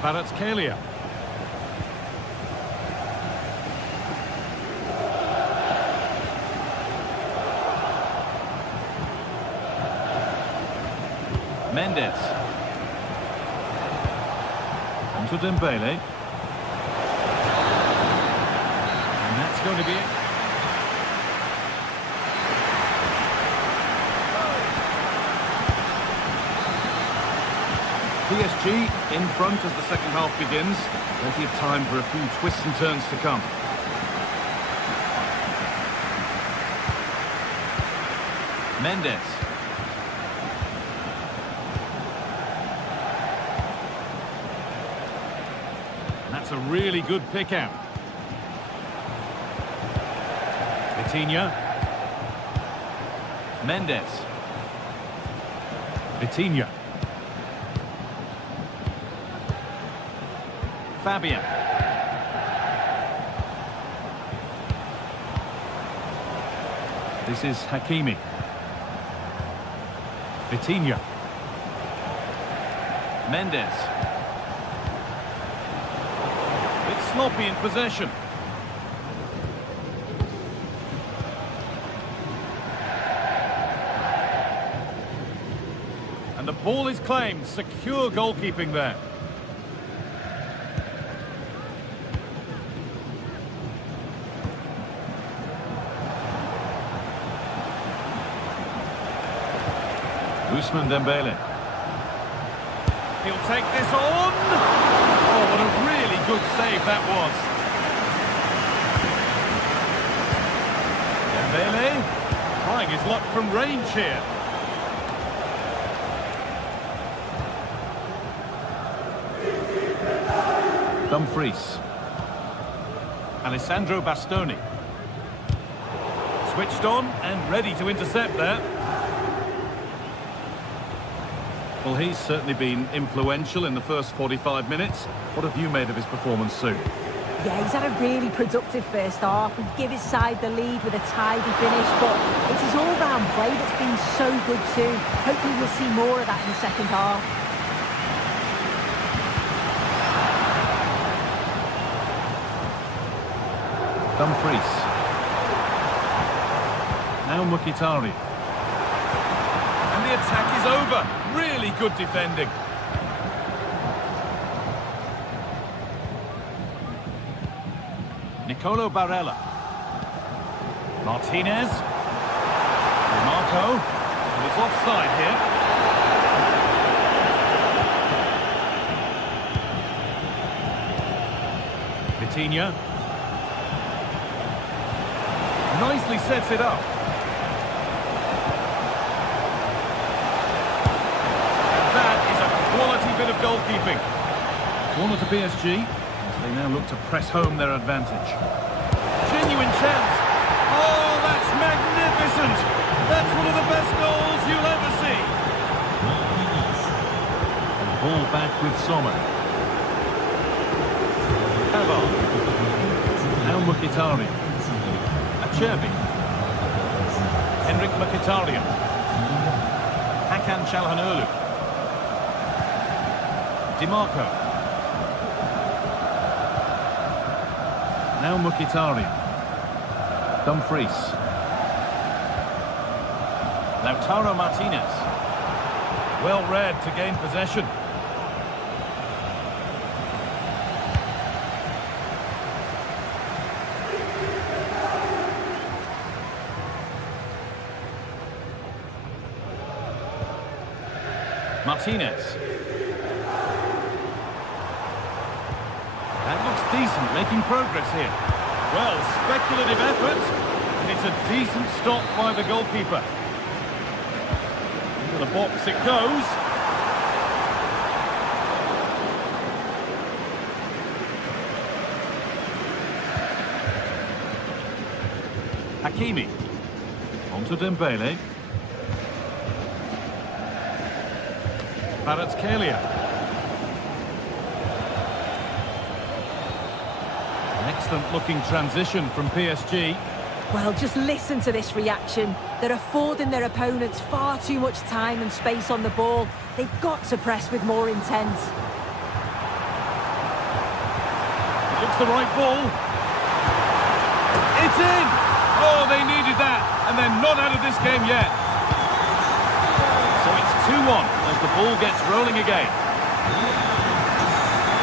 Kvaratskhelia. Mendes. On to Dembele. And that's going to be it. PSG in front as the second half begins. Plenty of time for a few twists and turns to come. Mendes. That's a really good pick out. Vitinha. Mendes. Vitinha. Fabian. This is Hakimi. Vitinha. Mendes. It's sloppy in possession. And the ball is claimed. Secure goalkeeping there. Ousmane Dembele. He'll take this on. Oh, what a really good save that was. Dembele trying his luck from range here. Dumfries. Alessandro Bastoni. Switched on and ready to intercept there. Well, he's certainly been influential in the first 45 minutes. What have you made of his performance, Sue? Yeah, he's had a really productive first half and give his side the lead with a tidy finish, but it's his all-round play that's been so good too. Hopefully we'll see more of that in the second half. Dumfries. Now Mkhitaryan. And the attack is over. Really good defending. Nicolo Barella. Martinez. Marco. And it's offside here. Vitinha. Nicely sets it up. Quality bit of goalkeeping. Corner to PSG as they now look to press home their advantage. Genuine chance. Oh, that's magnificent. That's one of the best goals you'll ever see. And ball back with Sommer. Pavard. Now Mkhitaryan. Acerbi. Henrik Mkhitaryan. Hakan Çalhanoğlu. DiMarco. Now Mkhitaryan. Dumfries. Lautaro Martinez. Well read to gain possession. Martinez. That looks decent, making progress here. Well, speculative effort, and it's a decent stop by the goalkeeper. Into the box it goes. Hakimi. Onto Dembele. Kvaratskhelia. An excellent looking transition from PSG. Well, just listen to this reaction. They're affording their opponents far too much time and space on the ball. They've got to press with more intent. It looks the right ball. It's in! Oh, they needed that, and they're not out of this game yet. So it's 2-1 as the ball gets rolling again.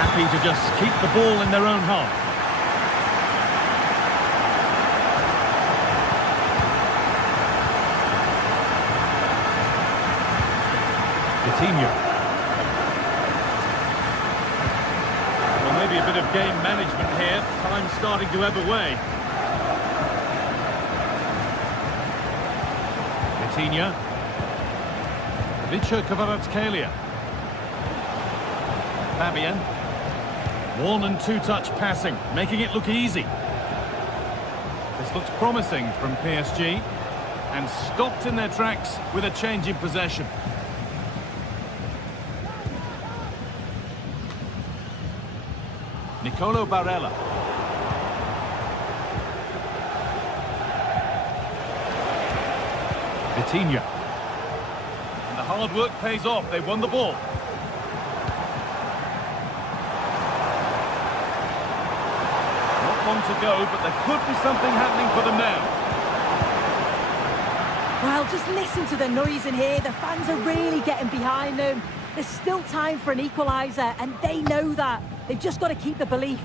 Happy to just keep the ball in their own half. Coutinho. Well, maybe a bit of game management here. Time starting to ebb away. Coutinho. Kvaratskhelia. Fabian. One and two touch passing, making it look easy. This looks promising from PSG, and stopped in their tracks with a change in possession. Nicolo Barella. Coutinho. And the hard work pays off. They won the ball. Not long to go, but there could be something happening for them now. Well, just listen to the noise in here. The fans are really getting behind them. There's still time for an equaliser, and they know that. They've just got to keep the belief.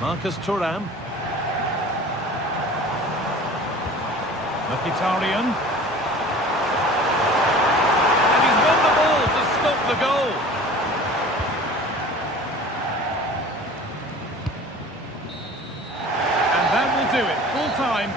Marcus Thuram. Mkhitaryan. And he's won the ball to stop the goal. And that will do it. Full time.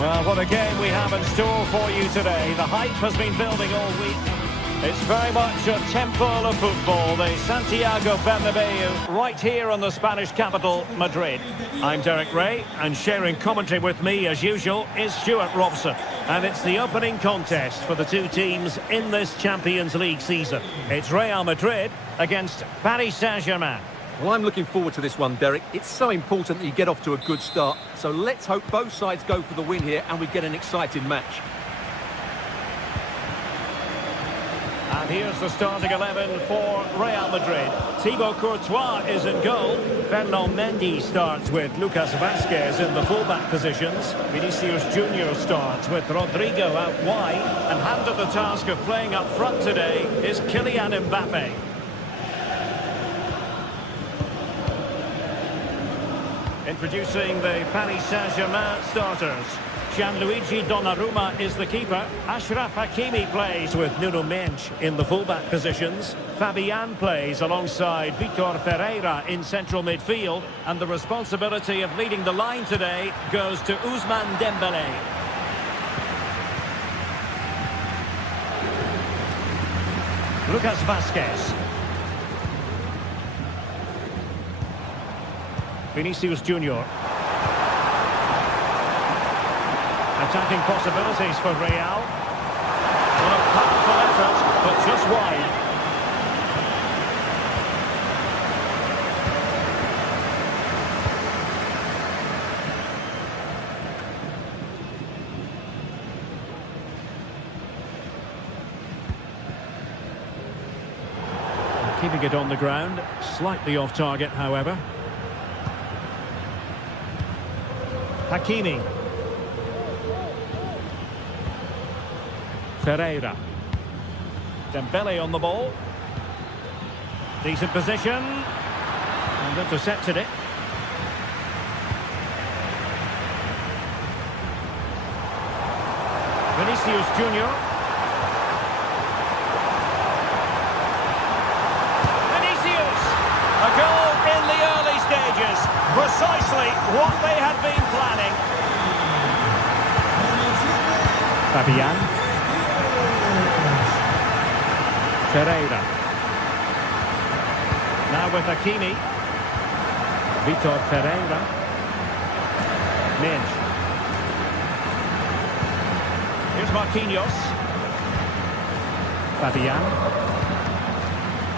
Well, what a game we have in store for you today. The hype has been building all week. It's very much a temple of football, the Santiago Bernabeu, right here on the Spanish capital, Madrid. I'm Derek Ray, and sharing commentary with me, as usual, is Stuart Robson. And it's the opening contest for the two teams in this Champions League season. It's Real Madrid against Paris Saint-Germain. Well, I'm looking forward to this one, Derek. It's so important that you get off to a good start. So let's hope both sides go for the win here and we get an exciting match. And here's the starting 11 for Real Madrid. Thibaut Courtois is in goal. Fernand Mendy starts with Lucas Vazquez in the fullback positions. Vinicius Junior starts with Rodrigo out wide. And handed the task of playing up front today is Kylian Mbappe. Introducing the Paris Saint-Germain starters. Gianluigi Donnarumma is the keeper. Achraf Hakimi plays with Nuno Mendes in the fullback positions. Fabian plays alongside Vitor Ferreira in central midfield. And the responsibility of leading the line today goes to Ousmane Dembélé. Lucas Vazquez. Vinicius Junior. Attacking possibilities for Real. Well, a powerful effort, but just wide. Keeping it on the ground, slightly off target, however. Hakimi. Ferreira. Dembele on the ball. Decent position. And intercepted it. Vinicius Junior. Vinicius! A goal in the early stages. Precisely what they had been planning. Fabian. Ferreira. Now with Hakimi. Vitor Ferreira. Mendes. Here's Marquinhos. Fabian.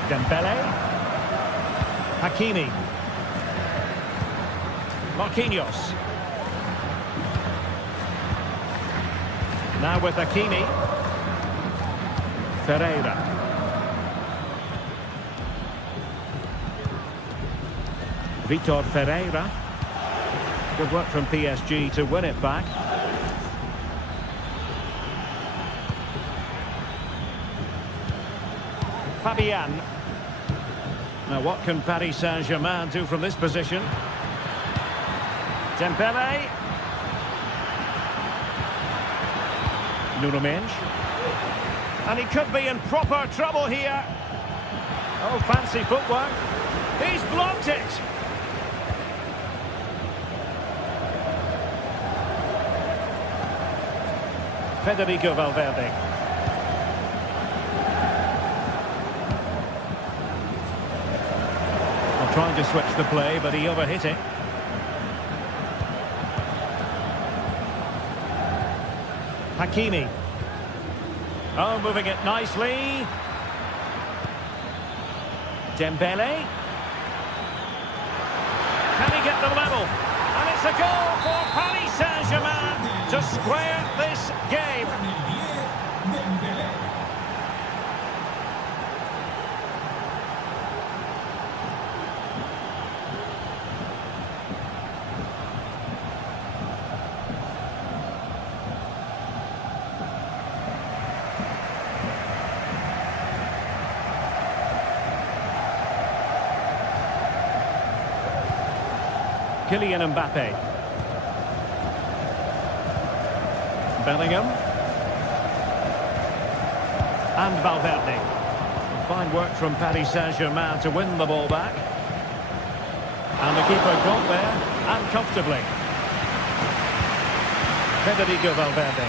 Dembele. Hakimi. Marquinhos. Now with Hakimi. Ferreira. Vitor Ferreira. Good work from PSG to win it back. Fabian. Now what can Paris Saint-Germain do from this position? Dembele. Nuno Mendes. And he could be in proper trouble here. Oh, fancy footwork. He's blocked it. Federico Valverde. Well, trying to switch the play, but he overhit it. Hakimi. Oh, moving it nicely. Dembele. Can he get the level? And it's a goal for Paris Saint-Germain to square this game. Kylian Mbappe. Bellingham. And Valverde. Fine work from Paris Saint-Germain to win the ball back. And the keeper got there, and comfortably. Federico Valverde.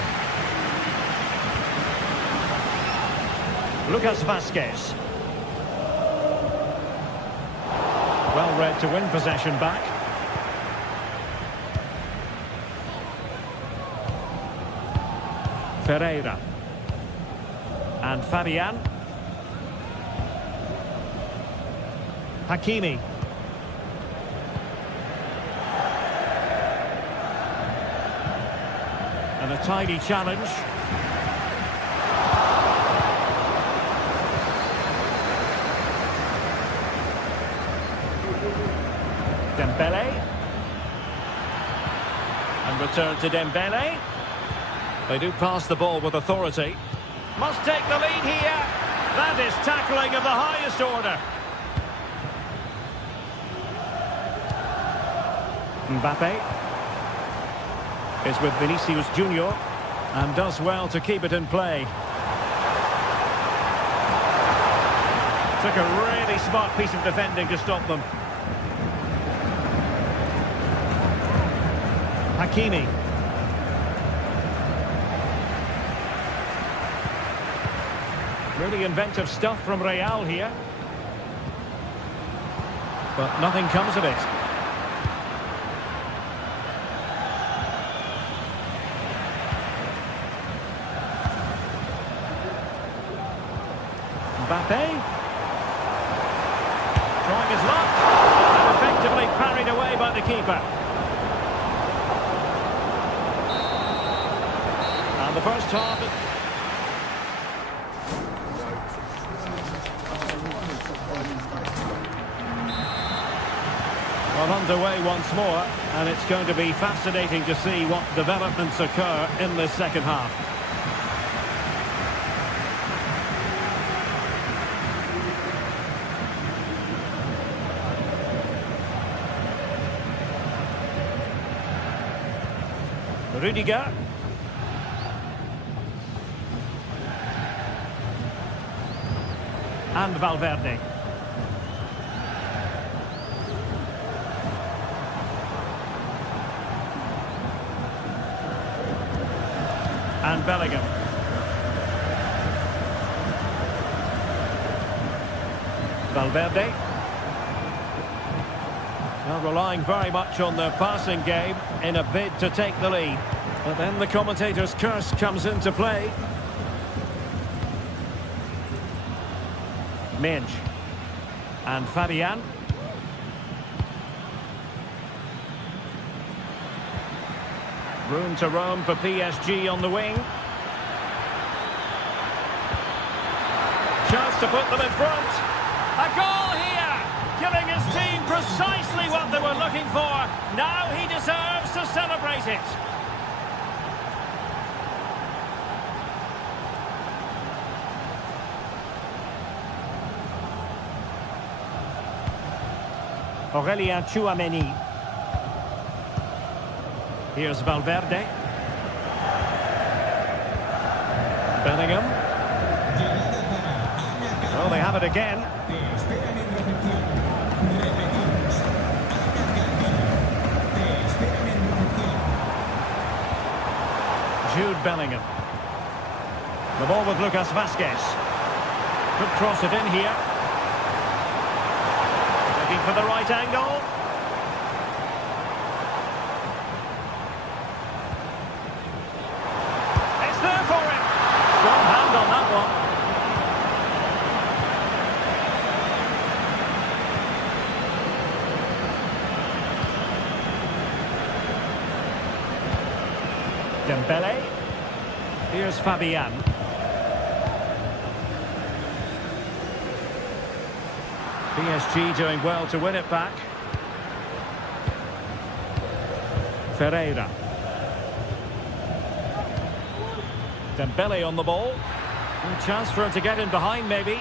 Lucas Vazquez. Well read to win possession back. Ferreira. And Fabian. Hakimi. And a tidy challenge. Dembele. And return to Dembele. They do pass the ball with authority. Must take the lead here. That is tackling of the highest order. Mbappe is with Vinicius Junior and does well to keep it in play. Took a really smart piece of defending to stop them. Hakimi. Really inventive stuff from Real here. But nothing comes of it. Mbappe. Trying his luck. And effectively parried away by the keeper. And the first half... Well, underway once more, and it's going to be fascinating to see what developments occur in this second half. Rudiger. And Valverde. And Bellingham. Valverde. Well, relying very much on their passing game in a bid to take the lead. But then the commentator's curse comes into play. Minge. And Fabian. Room to roam for PSG on the wing. Chance to put them in front. A goal here! Giving his team precisely what they were looking for. Now he deserves to celebrate it. Aurélien Tchouaméni. Here's Valverde. Bellingham. Oh, they have it again. Jude Bellingham. The ball with Lucas Vazquez. Could cross it in here. Looking for the right angle. On that one. Dembele. Here's Fabian. PSG doing well to win it back. Ferreira. Dembele on the ball. A chance for him to get in behind, maybe.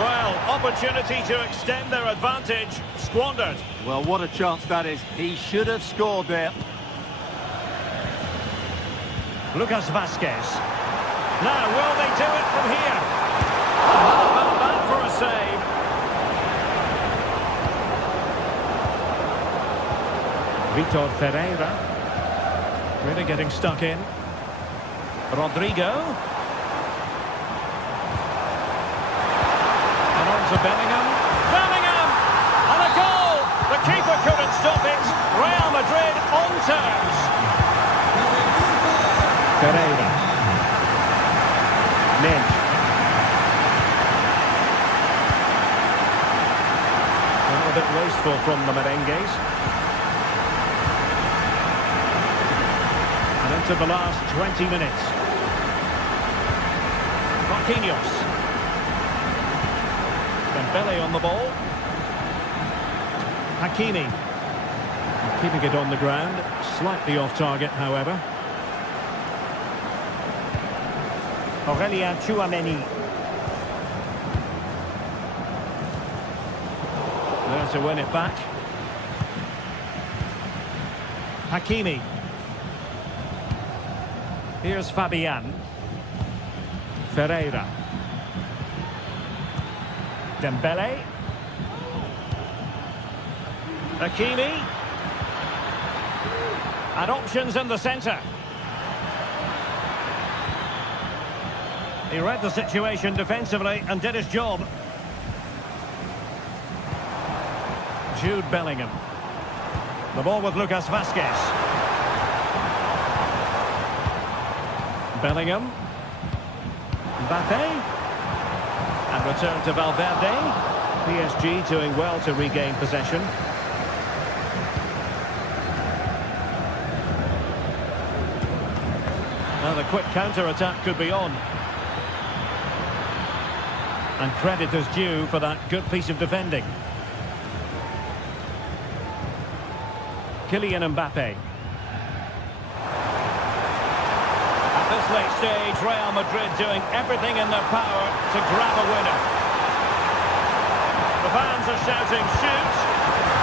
Well, opportunity to extend their advantage. Squandered. Well, what a chance that is. He should have scored there. Lucas Vazquez. Now, will they do it from here? How about that for a save? Vitor Ferreira. Really getting stuck in. Rodrigo. And on to Bellingham. Bellingham! And a goal! The keeper couldn't stop it. Real Madrid on terms. Ferreira. Minge. A bit wasteful from the Merengues. And into the last 20 minutes. Marquinhos. Dembele on the ball. Hakimi. Keeping it on the ground. Slightly off target, however. Aurélien Tchouaméni. There to win it back. Hakimi. Here's Fabian. Ferreira. Dembele. Hakimi. And options in the centre. He read the situation defensively and did his job. Jude Bellingham. The ball with Lucas Vazquez. Bellingham. Mbappe. And return to Valverde. PSG doing well to regain possession. Now the quick counter-attack could be on. And credit is due for that good piece of defending. Kylian Mbappe. At this late stage, Real Madrid doing everything in their power to grab a winner. The fans are shouting, shoot!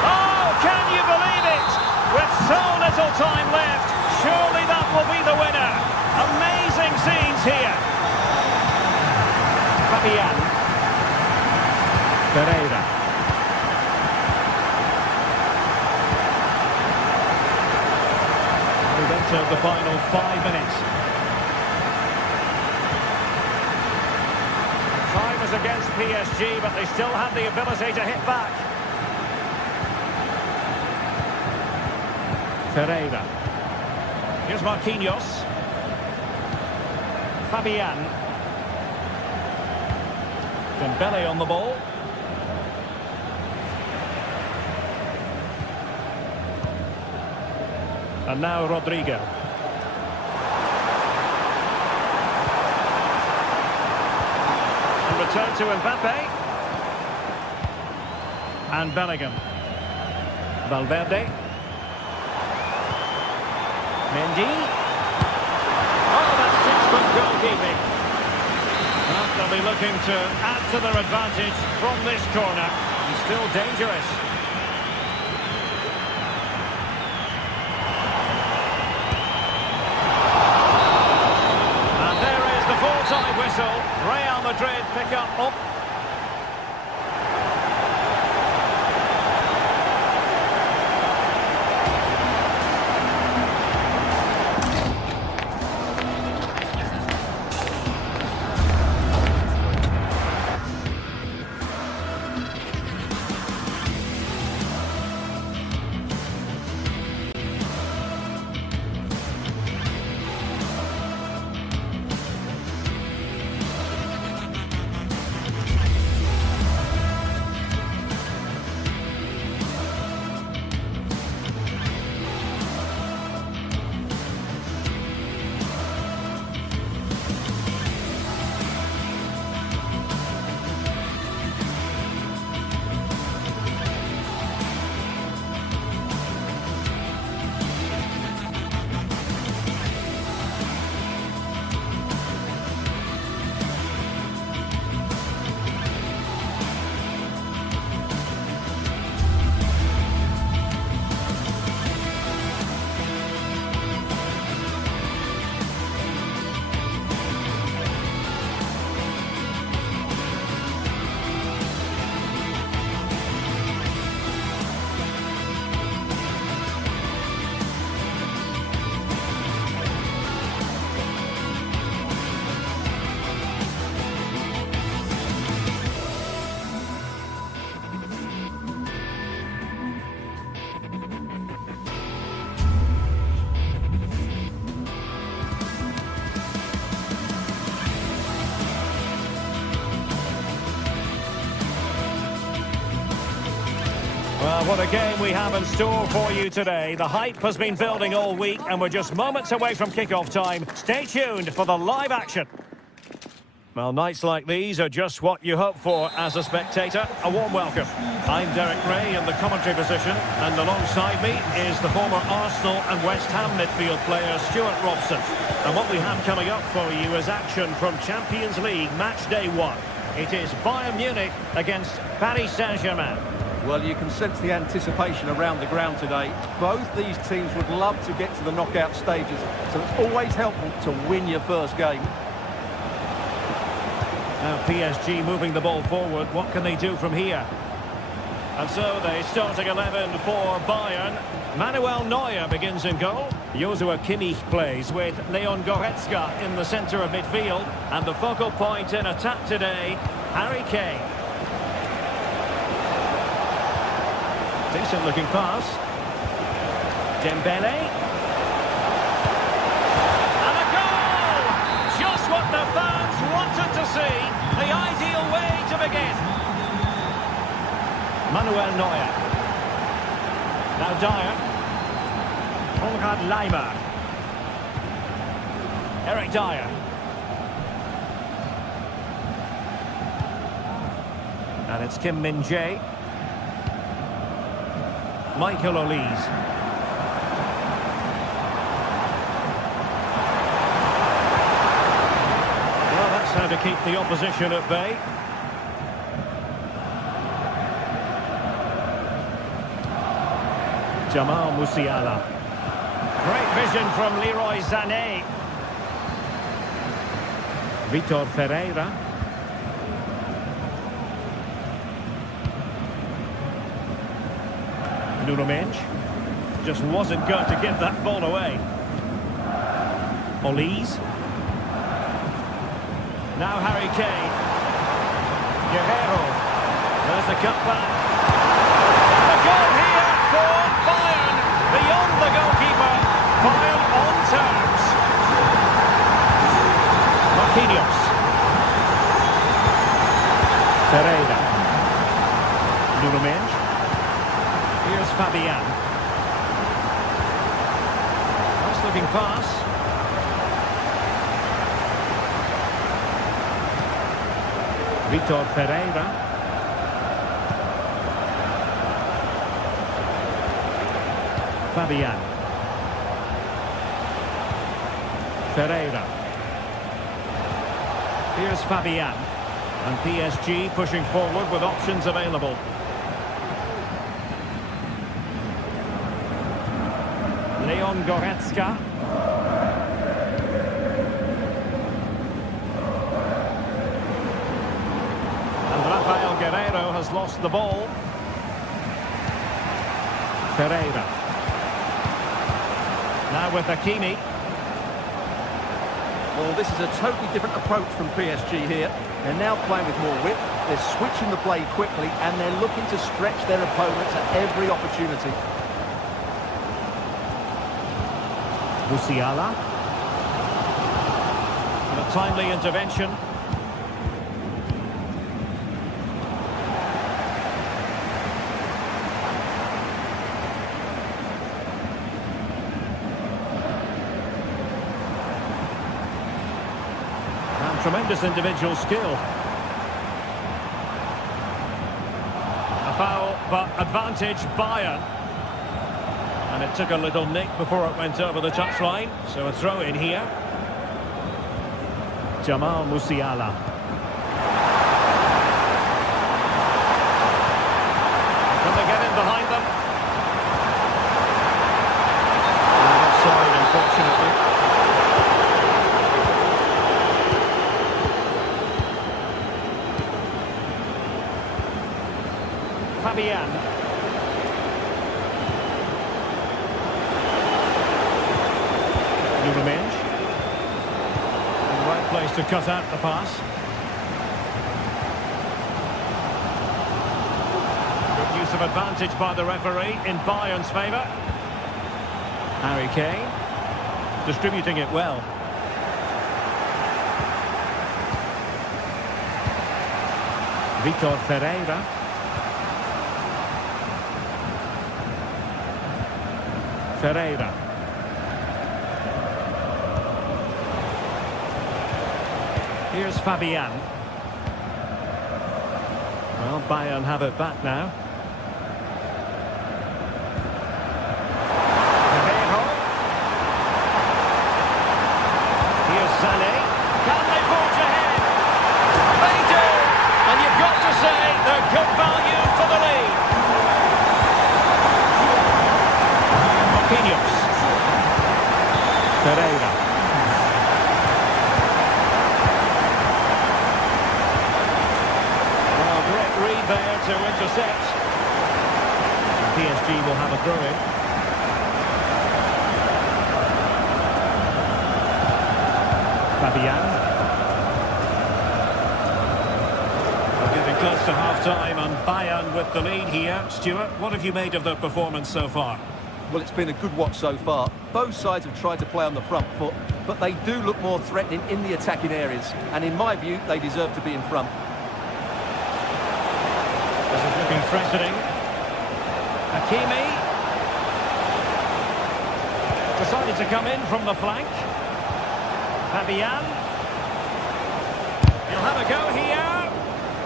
Oh, can you believe it? With so little time left, surely that will be the winner. Amazing scenes here. Fabian. Ferreira. We've entered the final 5 minutes. Time is against PSG, but they still have the ability to hit back. Ferreira. Here's Marquinhos. Fabian. Dembele on the ball. And now Rodrigo. And return to Mbappe. And Bellingham. Valverde. Mendy. Oh, that's textbook goalkeeping. Well, they'll be looking to add to their advantage from this corner. He's still dangerous. And there is the full-time whistle. Real Madrid pick up. Well, what a game we have in store for you today. The hype has been building all week and we're just moments away from kickoff time. Stay tuned for the live action. Well, nights like these are just what you hope for as a spectator. A warm welcome. I'm Derek Ray in the commentary position, and alongside me is the former Arsenal and West Ham midfield player Stuart Robson. And what we have coming up for you is action from Champions League match day 1. It is Bayern Munich against Paris Saint-Germain. Well, you can sense the anticipation around the ground today. Both these teams would love to get to the knockout stages, so it's always helpful to win your first game. Now PSG moving the ball forward. What can they do from here? And so the starting 11 for Bayern. Manuel Neuer begins in goal. Joshua Kimmich plays with Leon Goretzka in the centre of midfield. And the focal point in attack today, Harry Kane. Decent looking pass. Dembele. And a goal! Just what the fans wanted to see. The ideal way to begin. Manuel Neuer. Now Dyer. Konrad Laimer. Eric Dyer. And it's Kim Min-jae. Michael Olise. Well, that's how to keep the opposition at bay. Jamal Musiala. Great vision from Leroy Sané. Vitor Ferreira. Nuno Mendes just wasn't going to give that ball away. Olise. Now Harry Kane. Guerrero. There's the cutback. The goal here for Bayern. Beyond the goalkeeper. Bayern on terms. Marquinhos. Ferreira. Nuno Mendes. Here's Fabian. Nice looking pass. Vitor Ferreira. Fabian. Ferreira. Here's Fabian. And PSG pushing forward with options available. Leon Goretzka. And Rafael Guerrero has lost the ball. Ferreira. Now with Hakimi. Well, this is a totally different approach from PSG here. They're now playing with more width, they're switching the play quickly, and they're looking to stretch their opponents at every opportunity. Musiala. And a timely intervention. And tremendous individual skill. A foul, but advantage Bayern. And it took a little nick before it went over the touchline. So a throw in here. Jamal Musiala. Can they get in behind them? And offside, unfortunately. Fabian. Nuno Mendes. In the right place to cut out the pass. Good use of advantage by the referee in Bayern's favour. Harry Kane. Distributing it well. Vitor Ferreira. Ferreira. Here's Fabian. Well, Bayern have it back now. Guerrero. Here's Sané. Can they forge ahead? They do! And you've got to say they're good value for the lead. she will have a throw-in. Fabian. We're getting close to half-time and Bayern with the lead here. Stuart, what have you made of the performance so far? Well, it's been a good watch so far. Both sides have tried to play on the front foot, but they do look more threatening in the attacking areas. And in my view, they deserve to be in front. This is looking threatening. Hakimi. Decided to come in from the flank. Fabian. He'll have a go here.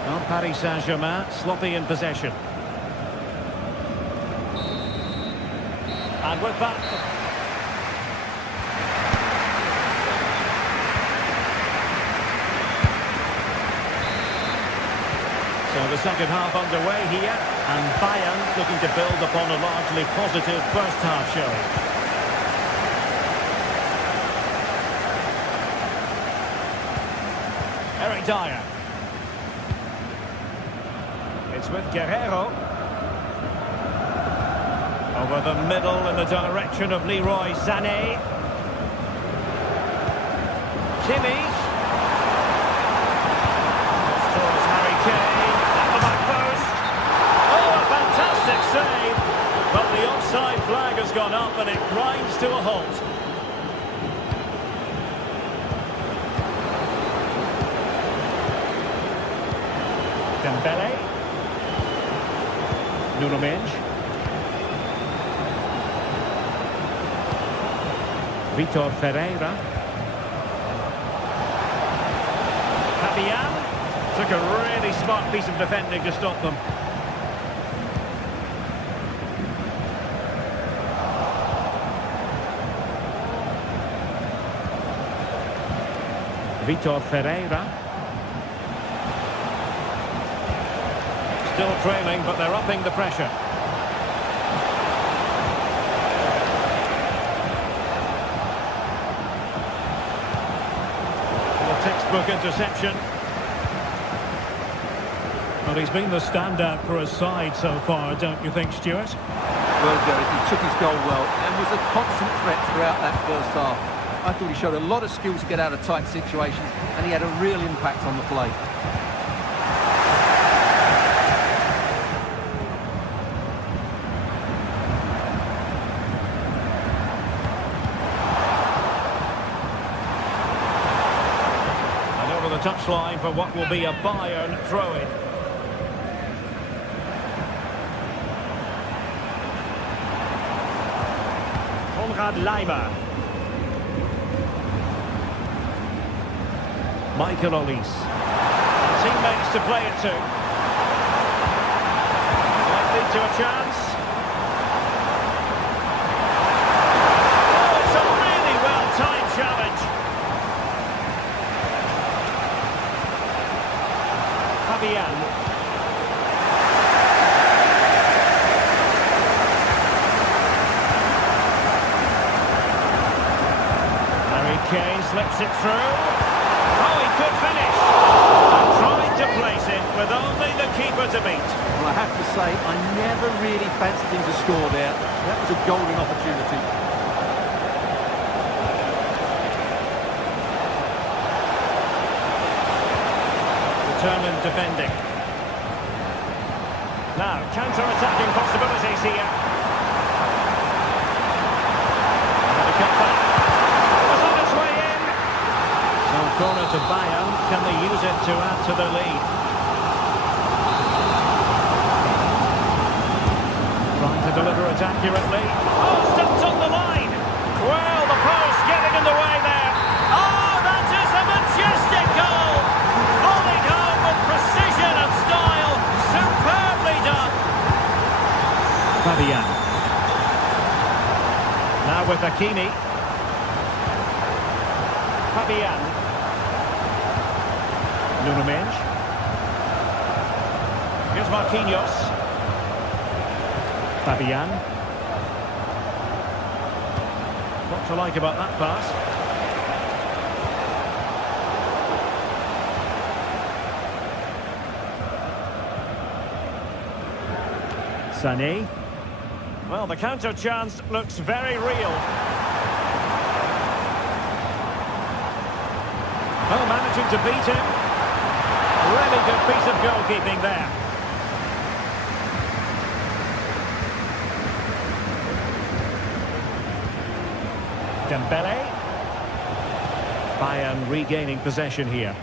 Well, Paris Saint-Germain sloppy in possession. And with that... So the second half underway here, and Bayern looking to build upon a largely positive first half showing. Eric Dyer. It's with Guerrero. Over the middle in the direction of Leroy Sané. Kimmich. Towards Harry Kane. At the back post. Oh, a fantastic save. But the offside flag has gone up and it grinds to a halt. Dembele. Nuno Mendes. Vitor Ferreira. Fabian took a really smart piece of defending to stop them. Vitor Ferreira. Still trailing, but they're upping the pressure. Textbook interception. Well, he's been the standout for his side so far, don't you think, Stuart? Well, Derek, he took his goal well and was a constant threat throughout that first half. I thought he showed a lot of skill to get out of tight situations, and he had a real impact on the play. Touchline for what will be a Bayern throw-in. Konrad Leimer. Michael Olise. Teammates to play it to. Might lead to a chance. Oh, it's a really well-timed challenge. Fabian. Harry Kane slips it through. Oh, he could finish. And tried to place it with only the keeper to beat. Well, I have to say, I never really fancied him to score there. That was a golden opportunity. Determined defending. Now, counter-attacking possibilities here. And the cutback was on its way in. So, corner to Bayern. Can they use it to add to their lead? Trying to deliver it accurately. Oh, stepped on the line. Well, the post getting in the way there. Oh, that is a majestic goal. Volleyed home with precision and style. Superbly done. Fabian. Now with Hakimi. Fabian. Nuno Mendes. Here's Marquinhos. Fabian. What to like about that pass? Sané. Well, the counter chance looks very real. Oh, managing to beat him. Really good piece of goalkeeping there. Dembele. Bayern regaining possession here.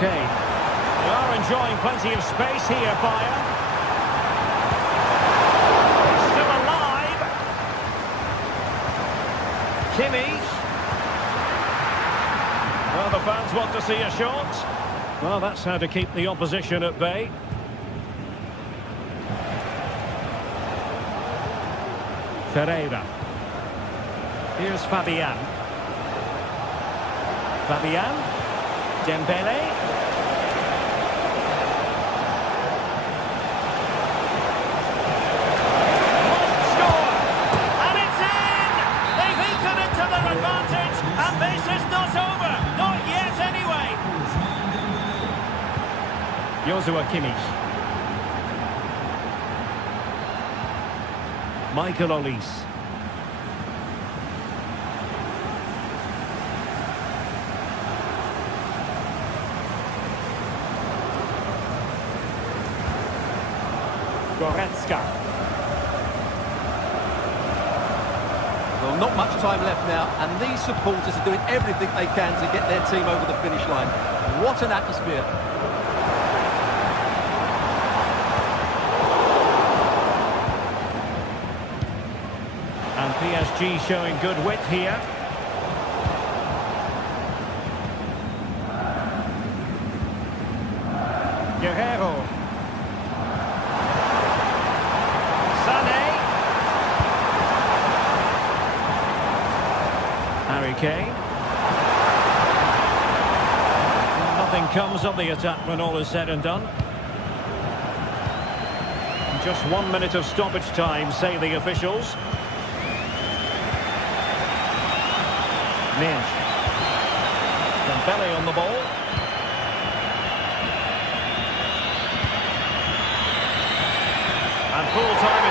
Kane. They are enjoying plenty of space here, Bayern. Still alive. Kimmich. Well, the fans want to see a shot. Well, that's how to keep the opposition at bay. Ferreira. Here's Fabian. Fabian. Dembele. Must score. And it's in! They've eaten into their advantage, and this is not over. Not yet, anyway. Joshua Kimmich. Michael Olise. Goretzka. Well, not much time left now, and these supporters are doing everything they can to get their team over the finish line. What an atmosphere. And PSG showing good width here. Guerrero. Sané. Harry Kane. Nothing comes of the attack when all is said and done. Just 1 minute of stoppage time, say the officials. Minge. Dembele on the ball. And full time